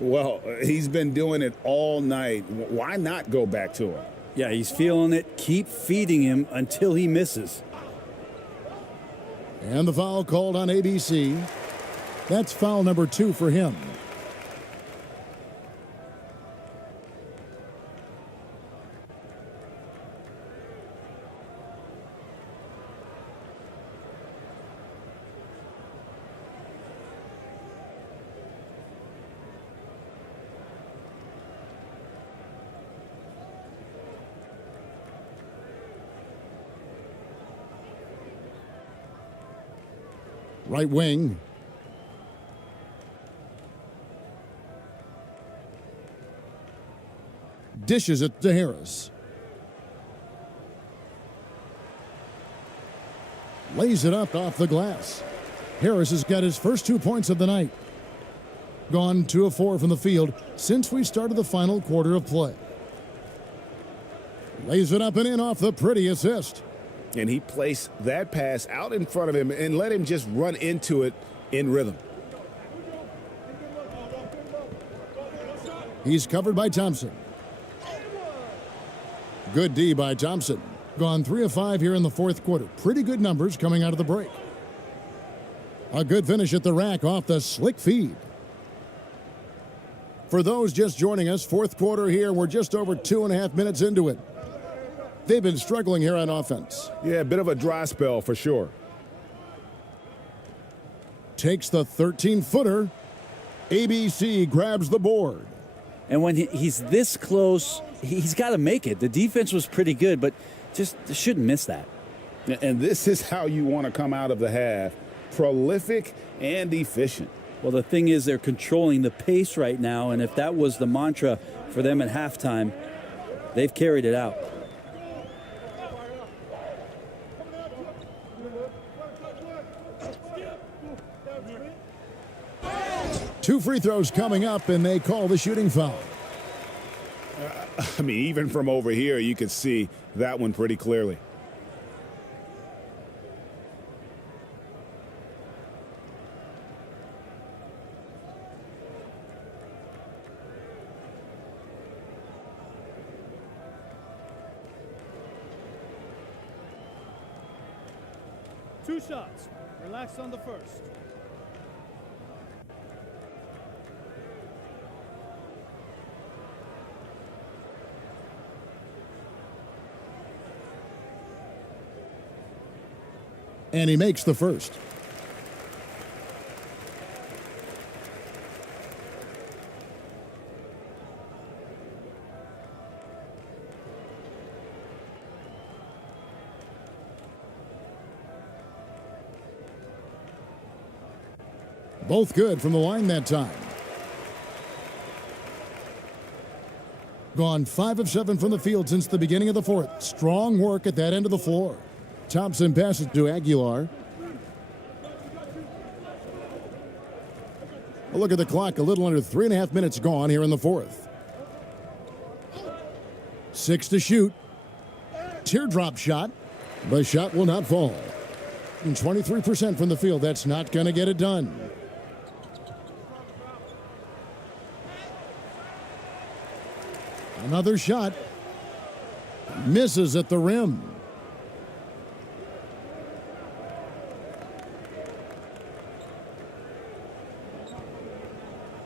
Well, he's been doing it all night. Why not go back to him? Yeah, he's feeling it. Keep feeding him until he misses. And the foul called on ABC. That's foul number 2 for him. Right wing. Dishes it to Harris. Lays it up off the glass. Harris has got his first 2 points of the night. Gone 2 of 4 from the field since we started the final quarter of play. Lays it up and in off the pretty assist. And he placed that pass out in front of him and let him just run into it in rhythm. He's covered by Thompson. Good D by Thompson. Gone 3 of 5 here in the fourth quarter. Pretty good numbers coming out of the break. A good finish at the rack off the slick feed. For those just joining us, fourth quarter here, we're just over 2.5 minutes into it. They've been struggling here on offense. Yeah, a bit of a dry spell for sure. Takes the 13-footer. ABC grabs the board. And when he's this close, he's got to make it. The defense was pretty good, but just shouldn't miss that. And this is how you want to come out of the half. Prolific and efficient. Well, the thing is they're controlling the pace right now, and if that was the mantra for them at halftime, they've carried it out. 2 free throws coming up, and they call the shooting foul. I mean, even from over here, you could see that one pretty clearly. Two shots. Relax on the first. And he makes the first. Both good from the line that time. Gone 5 of 7 from the field since the beginning of the fourth. Strong work at that end of the floor. Thompson passes to Aguilar. A look at the clock, a little under 3.5 minutes gone here in the fourth. 6 to shoot. Teardrop shot. The shot will not fall. And 23% from the field, that's not going to get it done. Another shot. Misses at the rim.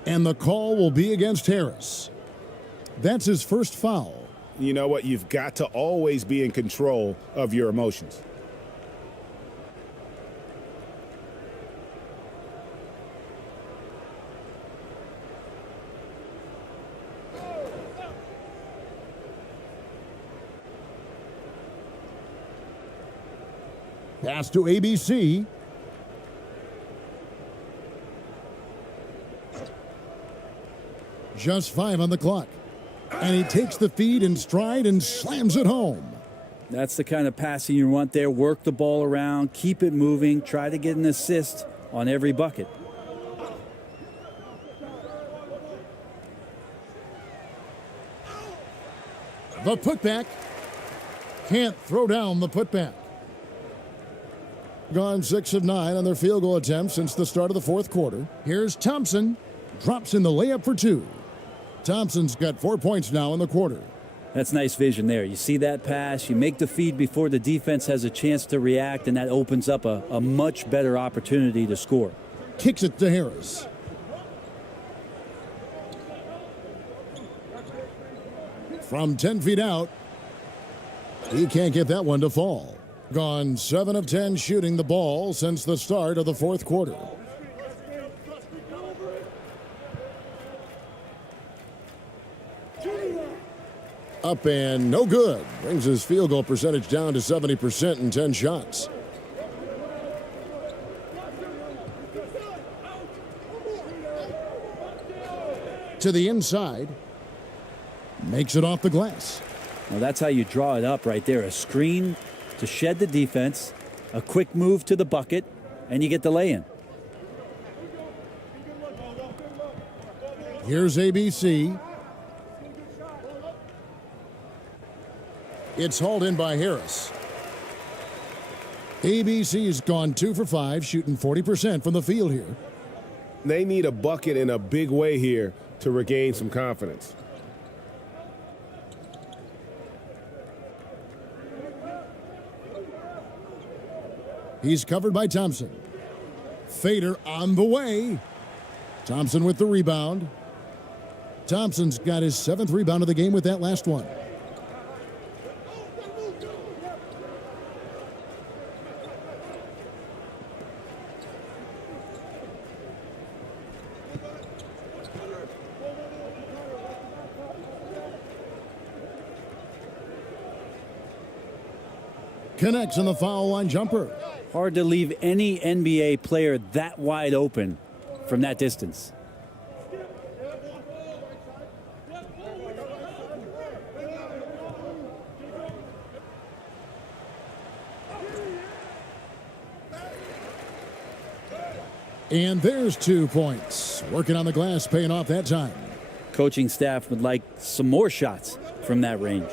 And the call will be against Harris. That's his first foul. You know what? You've got to always be in control of your emotions. Pass to ABC. Just 5 on the clock. And he takes the feed in stride and slams it home. That's the kind of passing you want there. Work the ball around, keep it moving, try to get an assist on every bucket. The putback. Can't throw down the putback. Gone 6 of 9 on their field goal attempts since the start of the fourth quarter. Here's Thompson. Drops in the layup for 2. Thompson's got 4 points now in the quarter. That's nice vision there. You see that pass, you make the feed before the defense has a chance to react, and that opens up a much better opportunity to score. Kicks it to Harris. From 10 feet out, he can't get that one to fall. Gone 7 of 10 shooting the ball since the start of the fourth quarter. Up and no good. Brings his field goal percentage down to 70% in 10 shots. To the inside. Makes it off the glass. Well, that's how you draw it up right there. A screen to shed the defense, a quick move to the bucket, and you get the lay-in. Here's ABC. It's hauled in by Harris. ABC's gone 2 for 5, shooting 40% from the field here. They need a bucket in a big way here to regain some confidence. He's covered by Thompson. Fader on the way. Thompson with the rebound. Thompson's got his 7th rebound of the game with that last one. Connects on the foul line jumper. Hard to leave any NBA player that wide open from that distance. And there's 2 points. Working on the glass, paying off that time. Coaching staff would like some more shots from that range.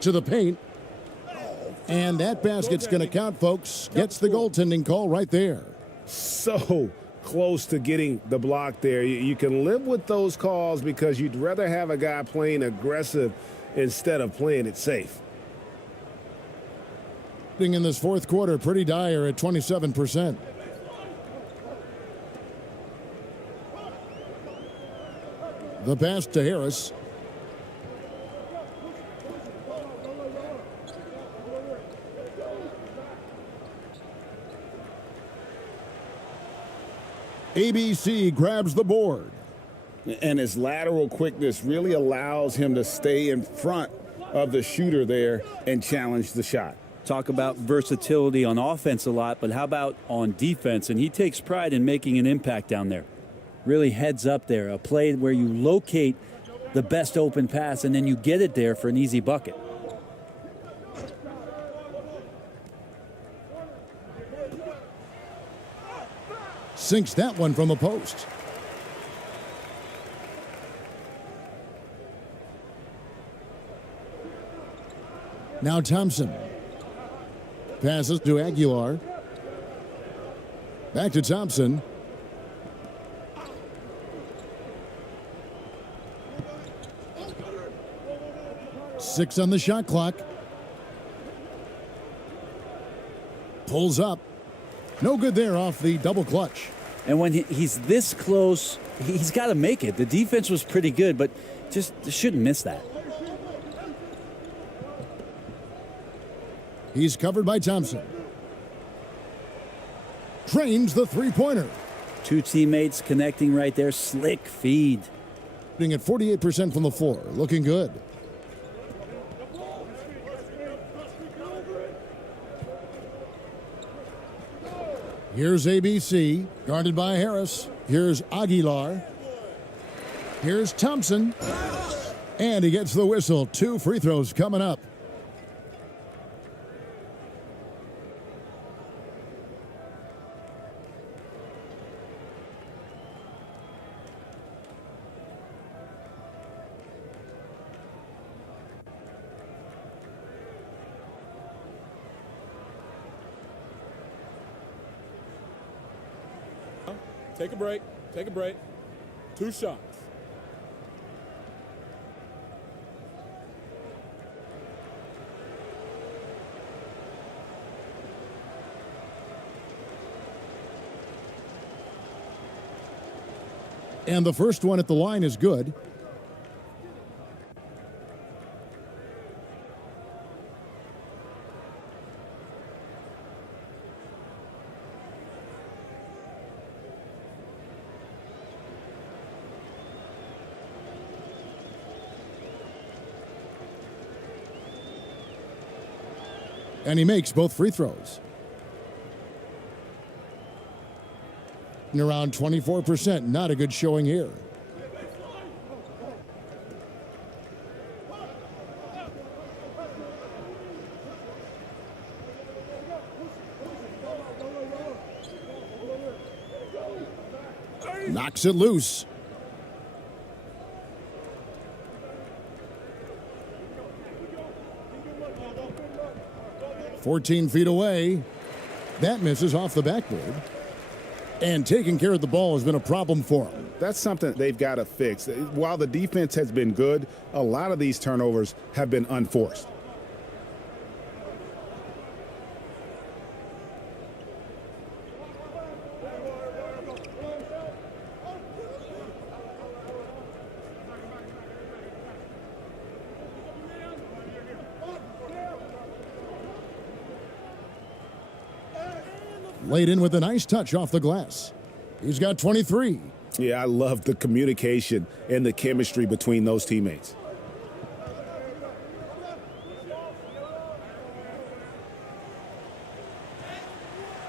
To the paint. And that basket's going to count, folks. Gets the goaltending call right there. So close to getting the block there. You can live with those calls because you'd rather have a guy playing aggressive instead of playing it safe. In this fourth quarter, pretty dire at 27%. The pass to Harris. ABC grabs the board. And his lateral quickness really allows him to stay in front of the shooter there and challenge the shot. Talk about versatility on offense a lot, but how about on defense? And he takes pride in making an impact down there. Really heads up there, a play where you locate the best open pass and then you get it there for an easy bucket. Sinks that one from the post. Now Thompson. Passes to Aguilar. Back to Thompson. Six on the shot clock. Pulls up. No good there off the double clutch. And when he's this close, he's got to make it. The defense was pretty good, but just shouldn't miss that. He's covered by Thompson. Trains the three-pointer. Two teammates connecting right there. Slick feed. Shooting at 48% from the floor. Looking good. Here's ABC, guarded by Harris. Here's Aguilar. Here's Thompson. And he gets the whistle. 2 free throws coming up. Take a break. Take a break. 2 shots. And the first one at the line is good. And he makes both free throws. And around 24%, not a good showing here. Knocks it loose. "14 feet away." That misses off the backboard. And taking care of the ball has been a problem for him. That's something they've got to fix. While the defense has been good, a lot of these turnovers have been unforced. Laid in with a nice touch off the glass. He's got 23. Yeah, I love the communication and the chemistry between those teammates.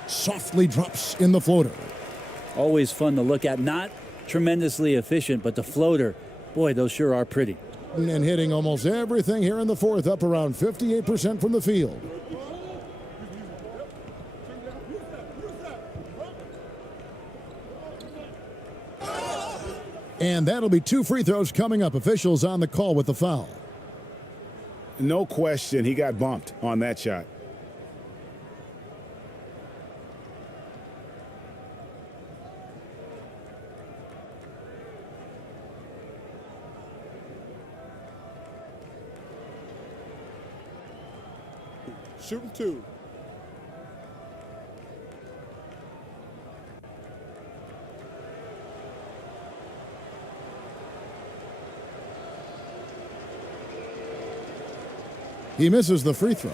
Softly drops in the floater. Always fun to look at. Not tremendously efficient, but the floater, boy, those sure are pretty. shooting and hitting almost everything here in the fourth, up around 58% from the field. And that'll be 2 free throws coming up. Officials on the call with the foul. No question, he got bumped on that shot. Shooting 2. He misses the free throw.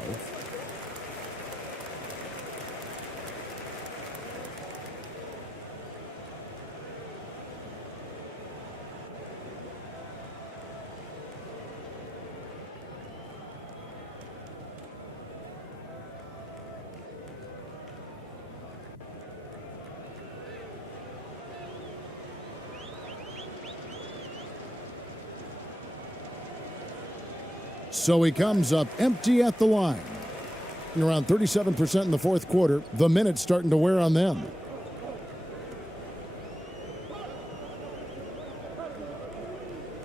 So he comes up empty at the line. And around 37% in the fourth quarter. The minutes starting to wear on them.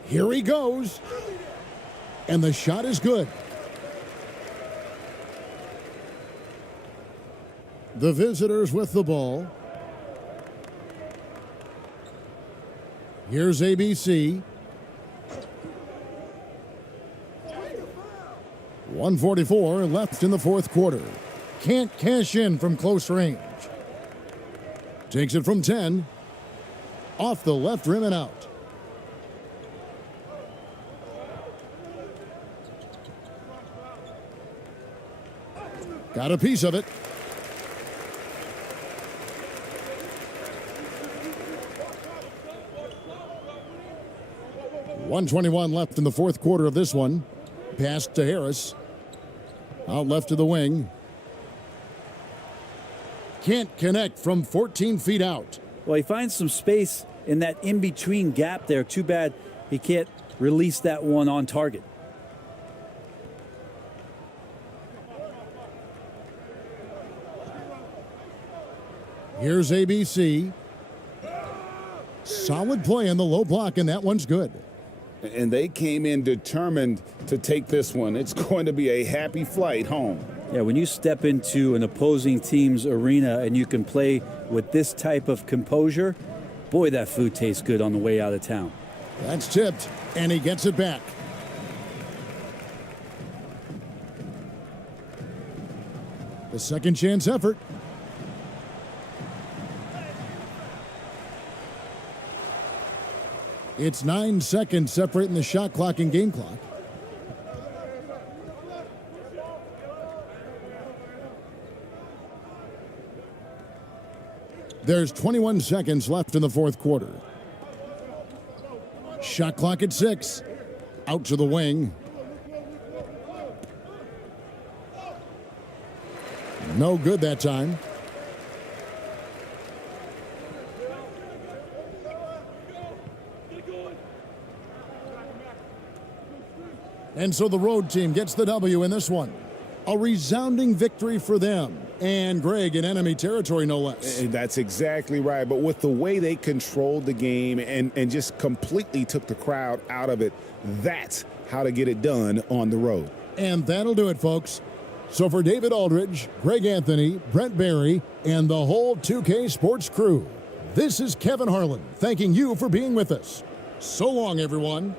Here he goes. And the shot is good. The visitors with the ball. Here's ABC. 1:44 left in the fourth quarter. Can't cash in from close range. Takes it from 10. Off the left rim and out. Got a piece of it. .121 left in the fourth quarter of this one. Pass to Harris. Out left to the wing. Can't connect from 14 feet out. Well, he finds some space in that in-between gap there. Too bad he can't release that one on target. Here's ABC. Solid play in the low block, and that one's good. And they came in determined to take this one. It's going to be a happy flight home. Yeah, when you step into an opposing team's arena and you can play with this type of composure, boy, that food tastes good on the way out of town. That's tipped, and he gets it back. The second chance effort. It's 9 seconds separating the shot clock and game clock. There's 21 seconds left in the fourth quarter. Shot clock at 6. Out to the wing. No good that time. And so the road team gets the W in this one. A resounding victory for them. And Greg, in enemy territory, no less. That's exactly right. But with the way they controlled the game and just completely took the crowd out of it, that's how to get it done on the road. And that'll do it, folks. So for David Aldridge, Greg Anthony, Brent Barry, and the whole 2K Sports crew, this is Kevin Harlan thanking you for being with us. So long, everyone.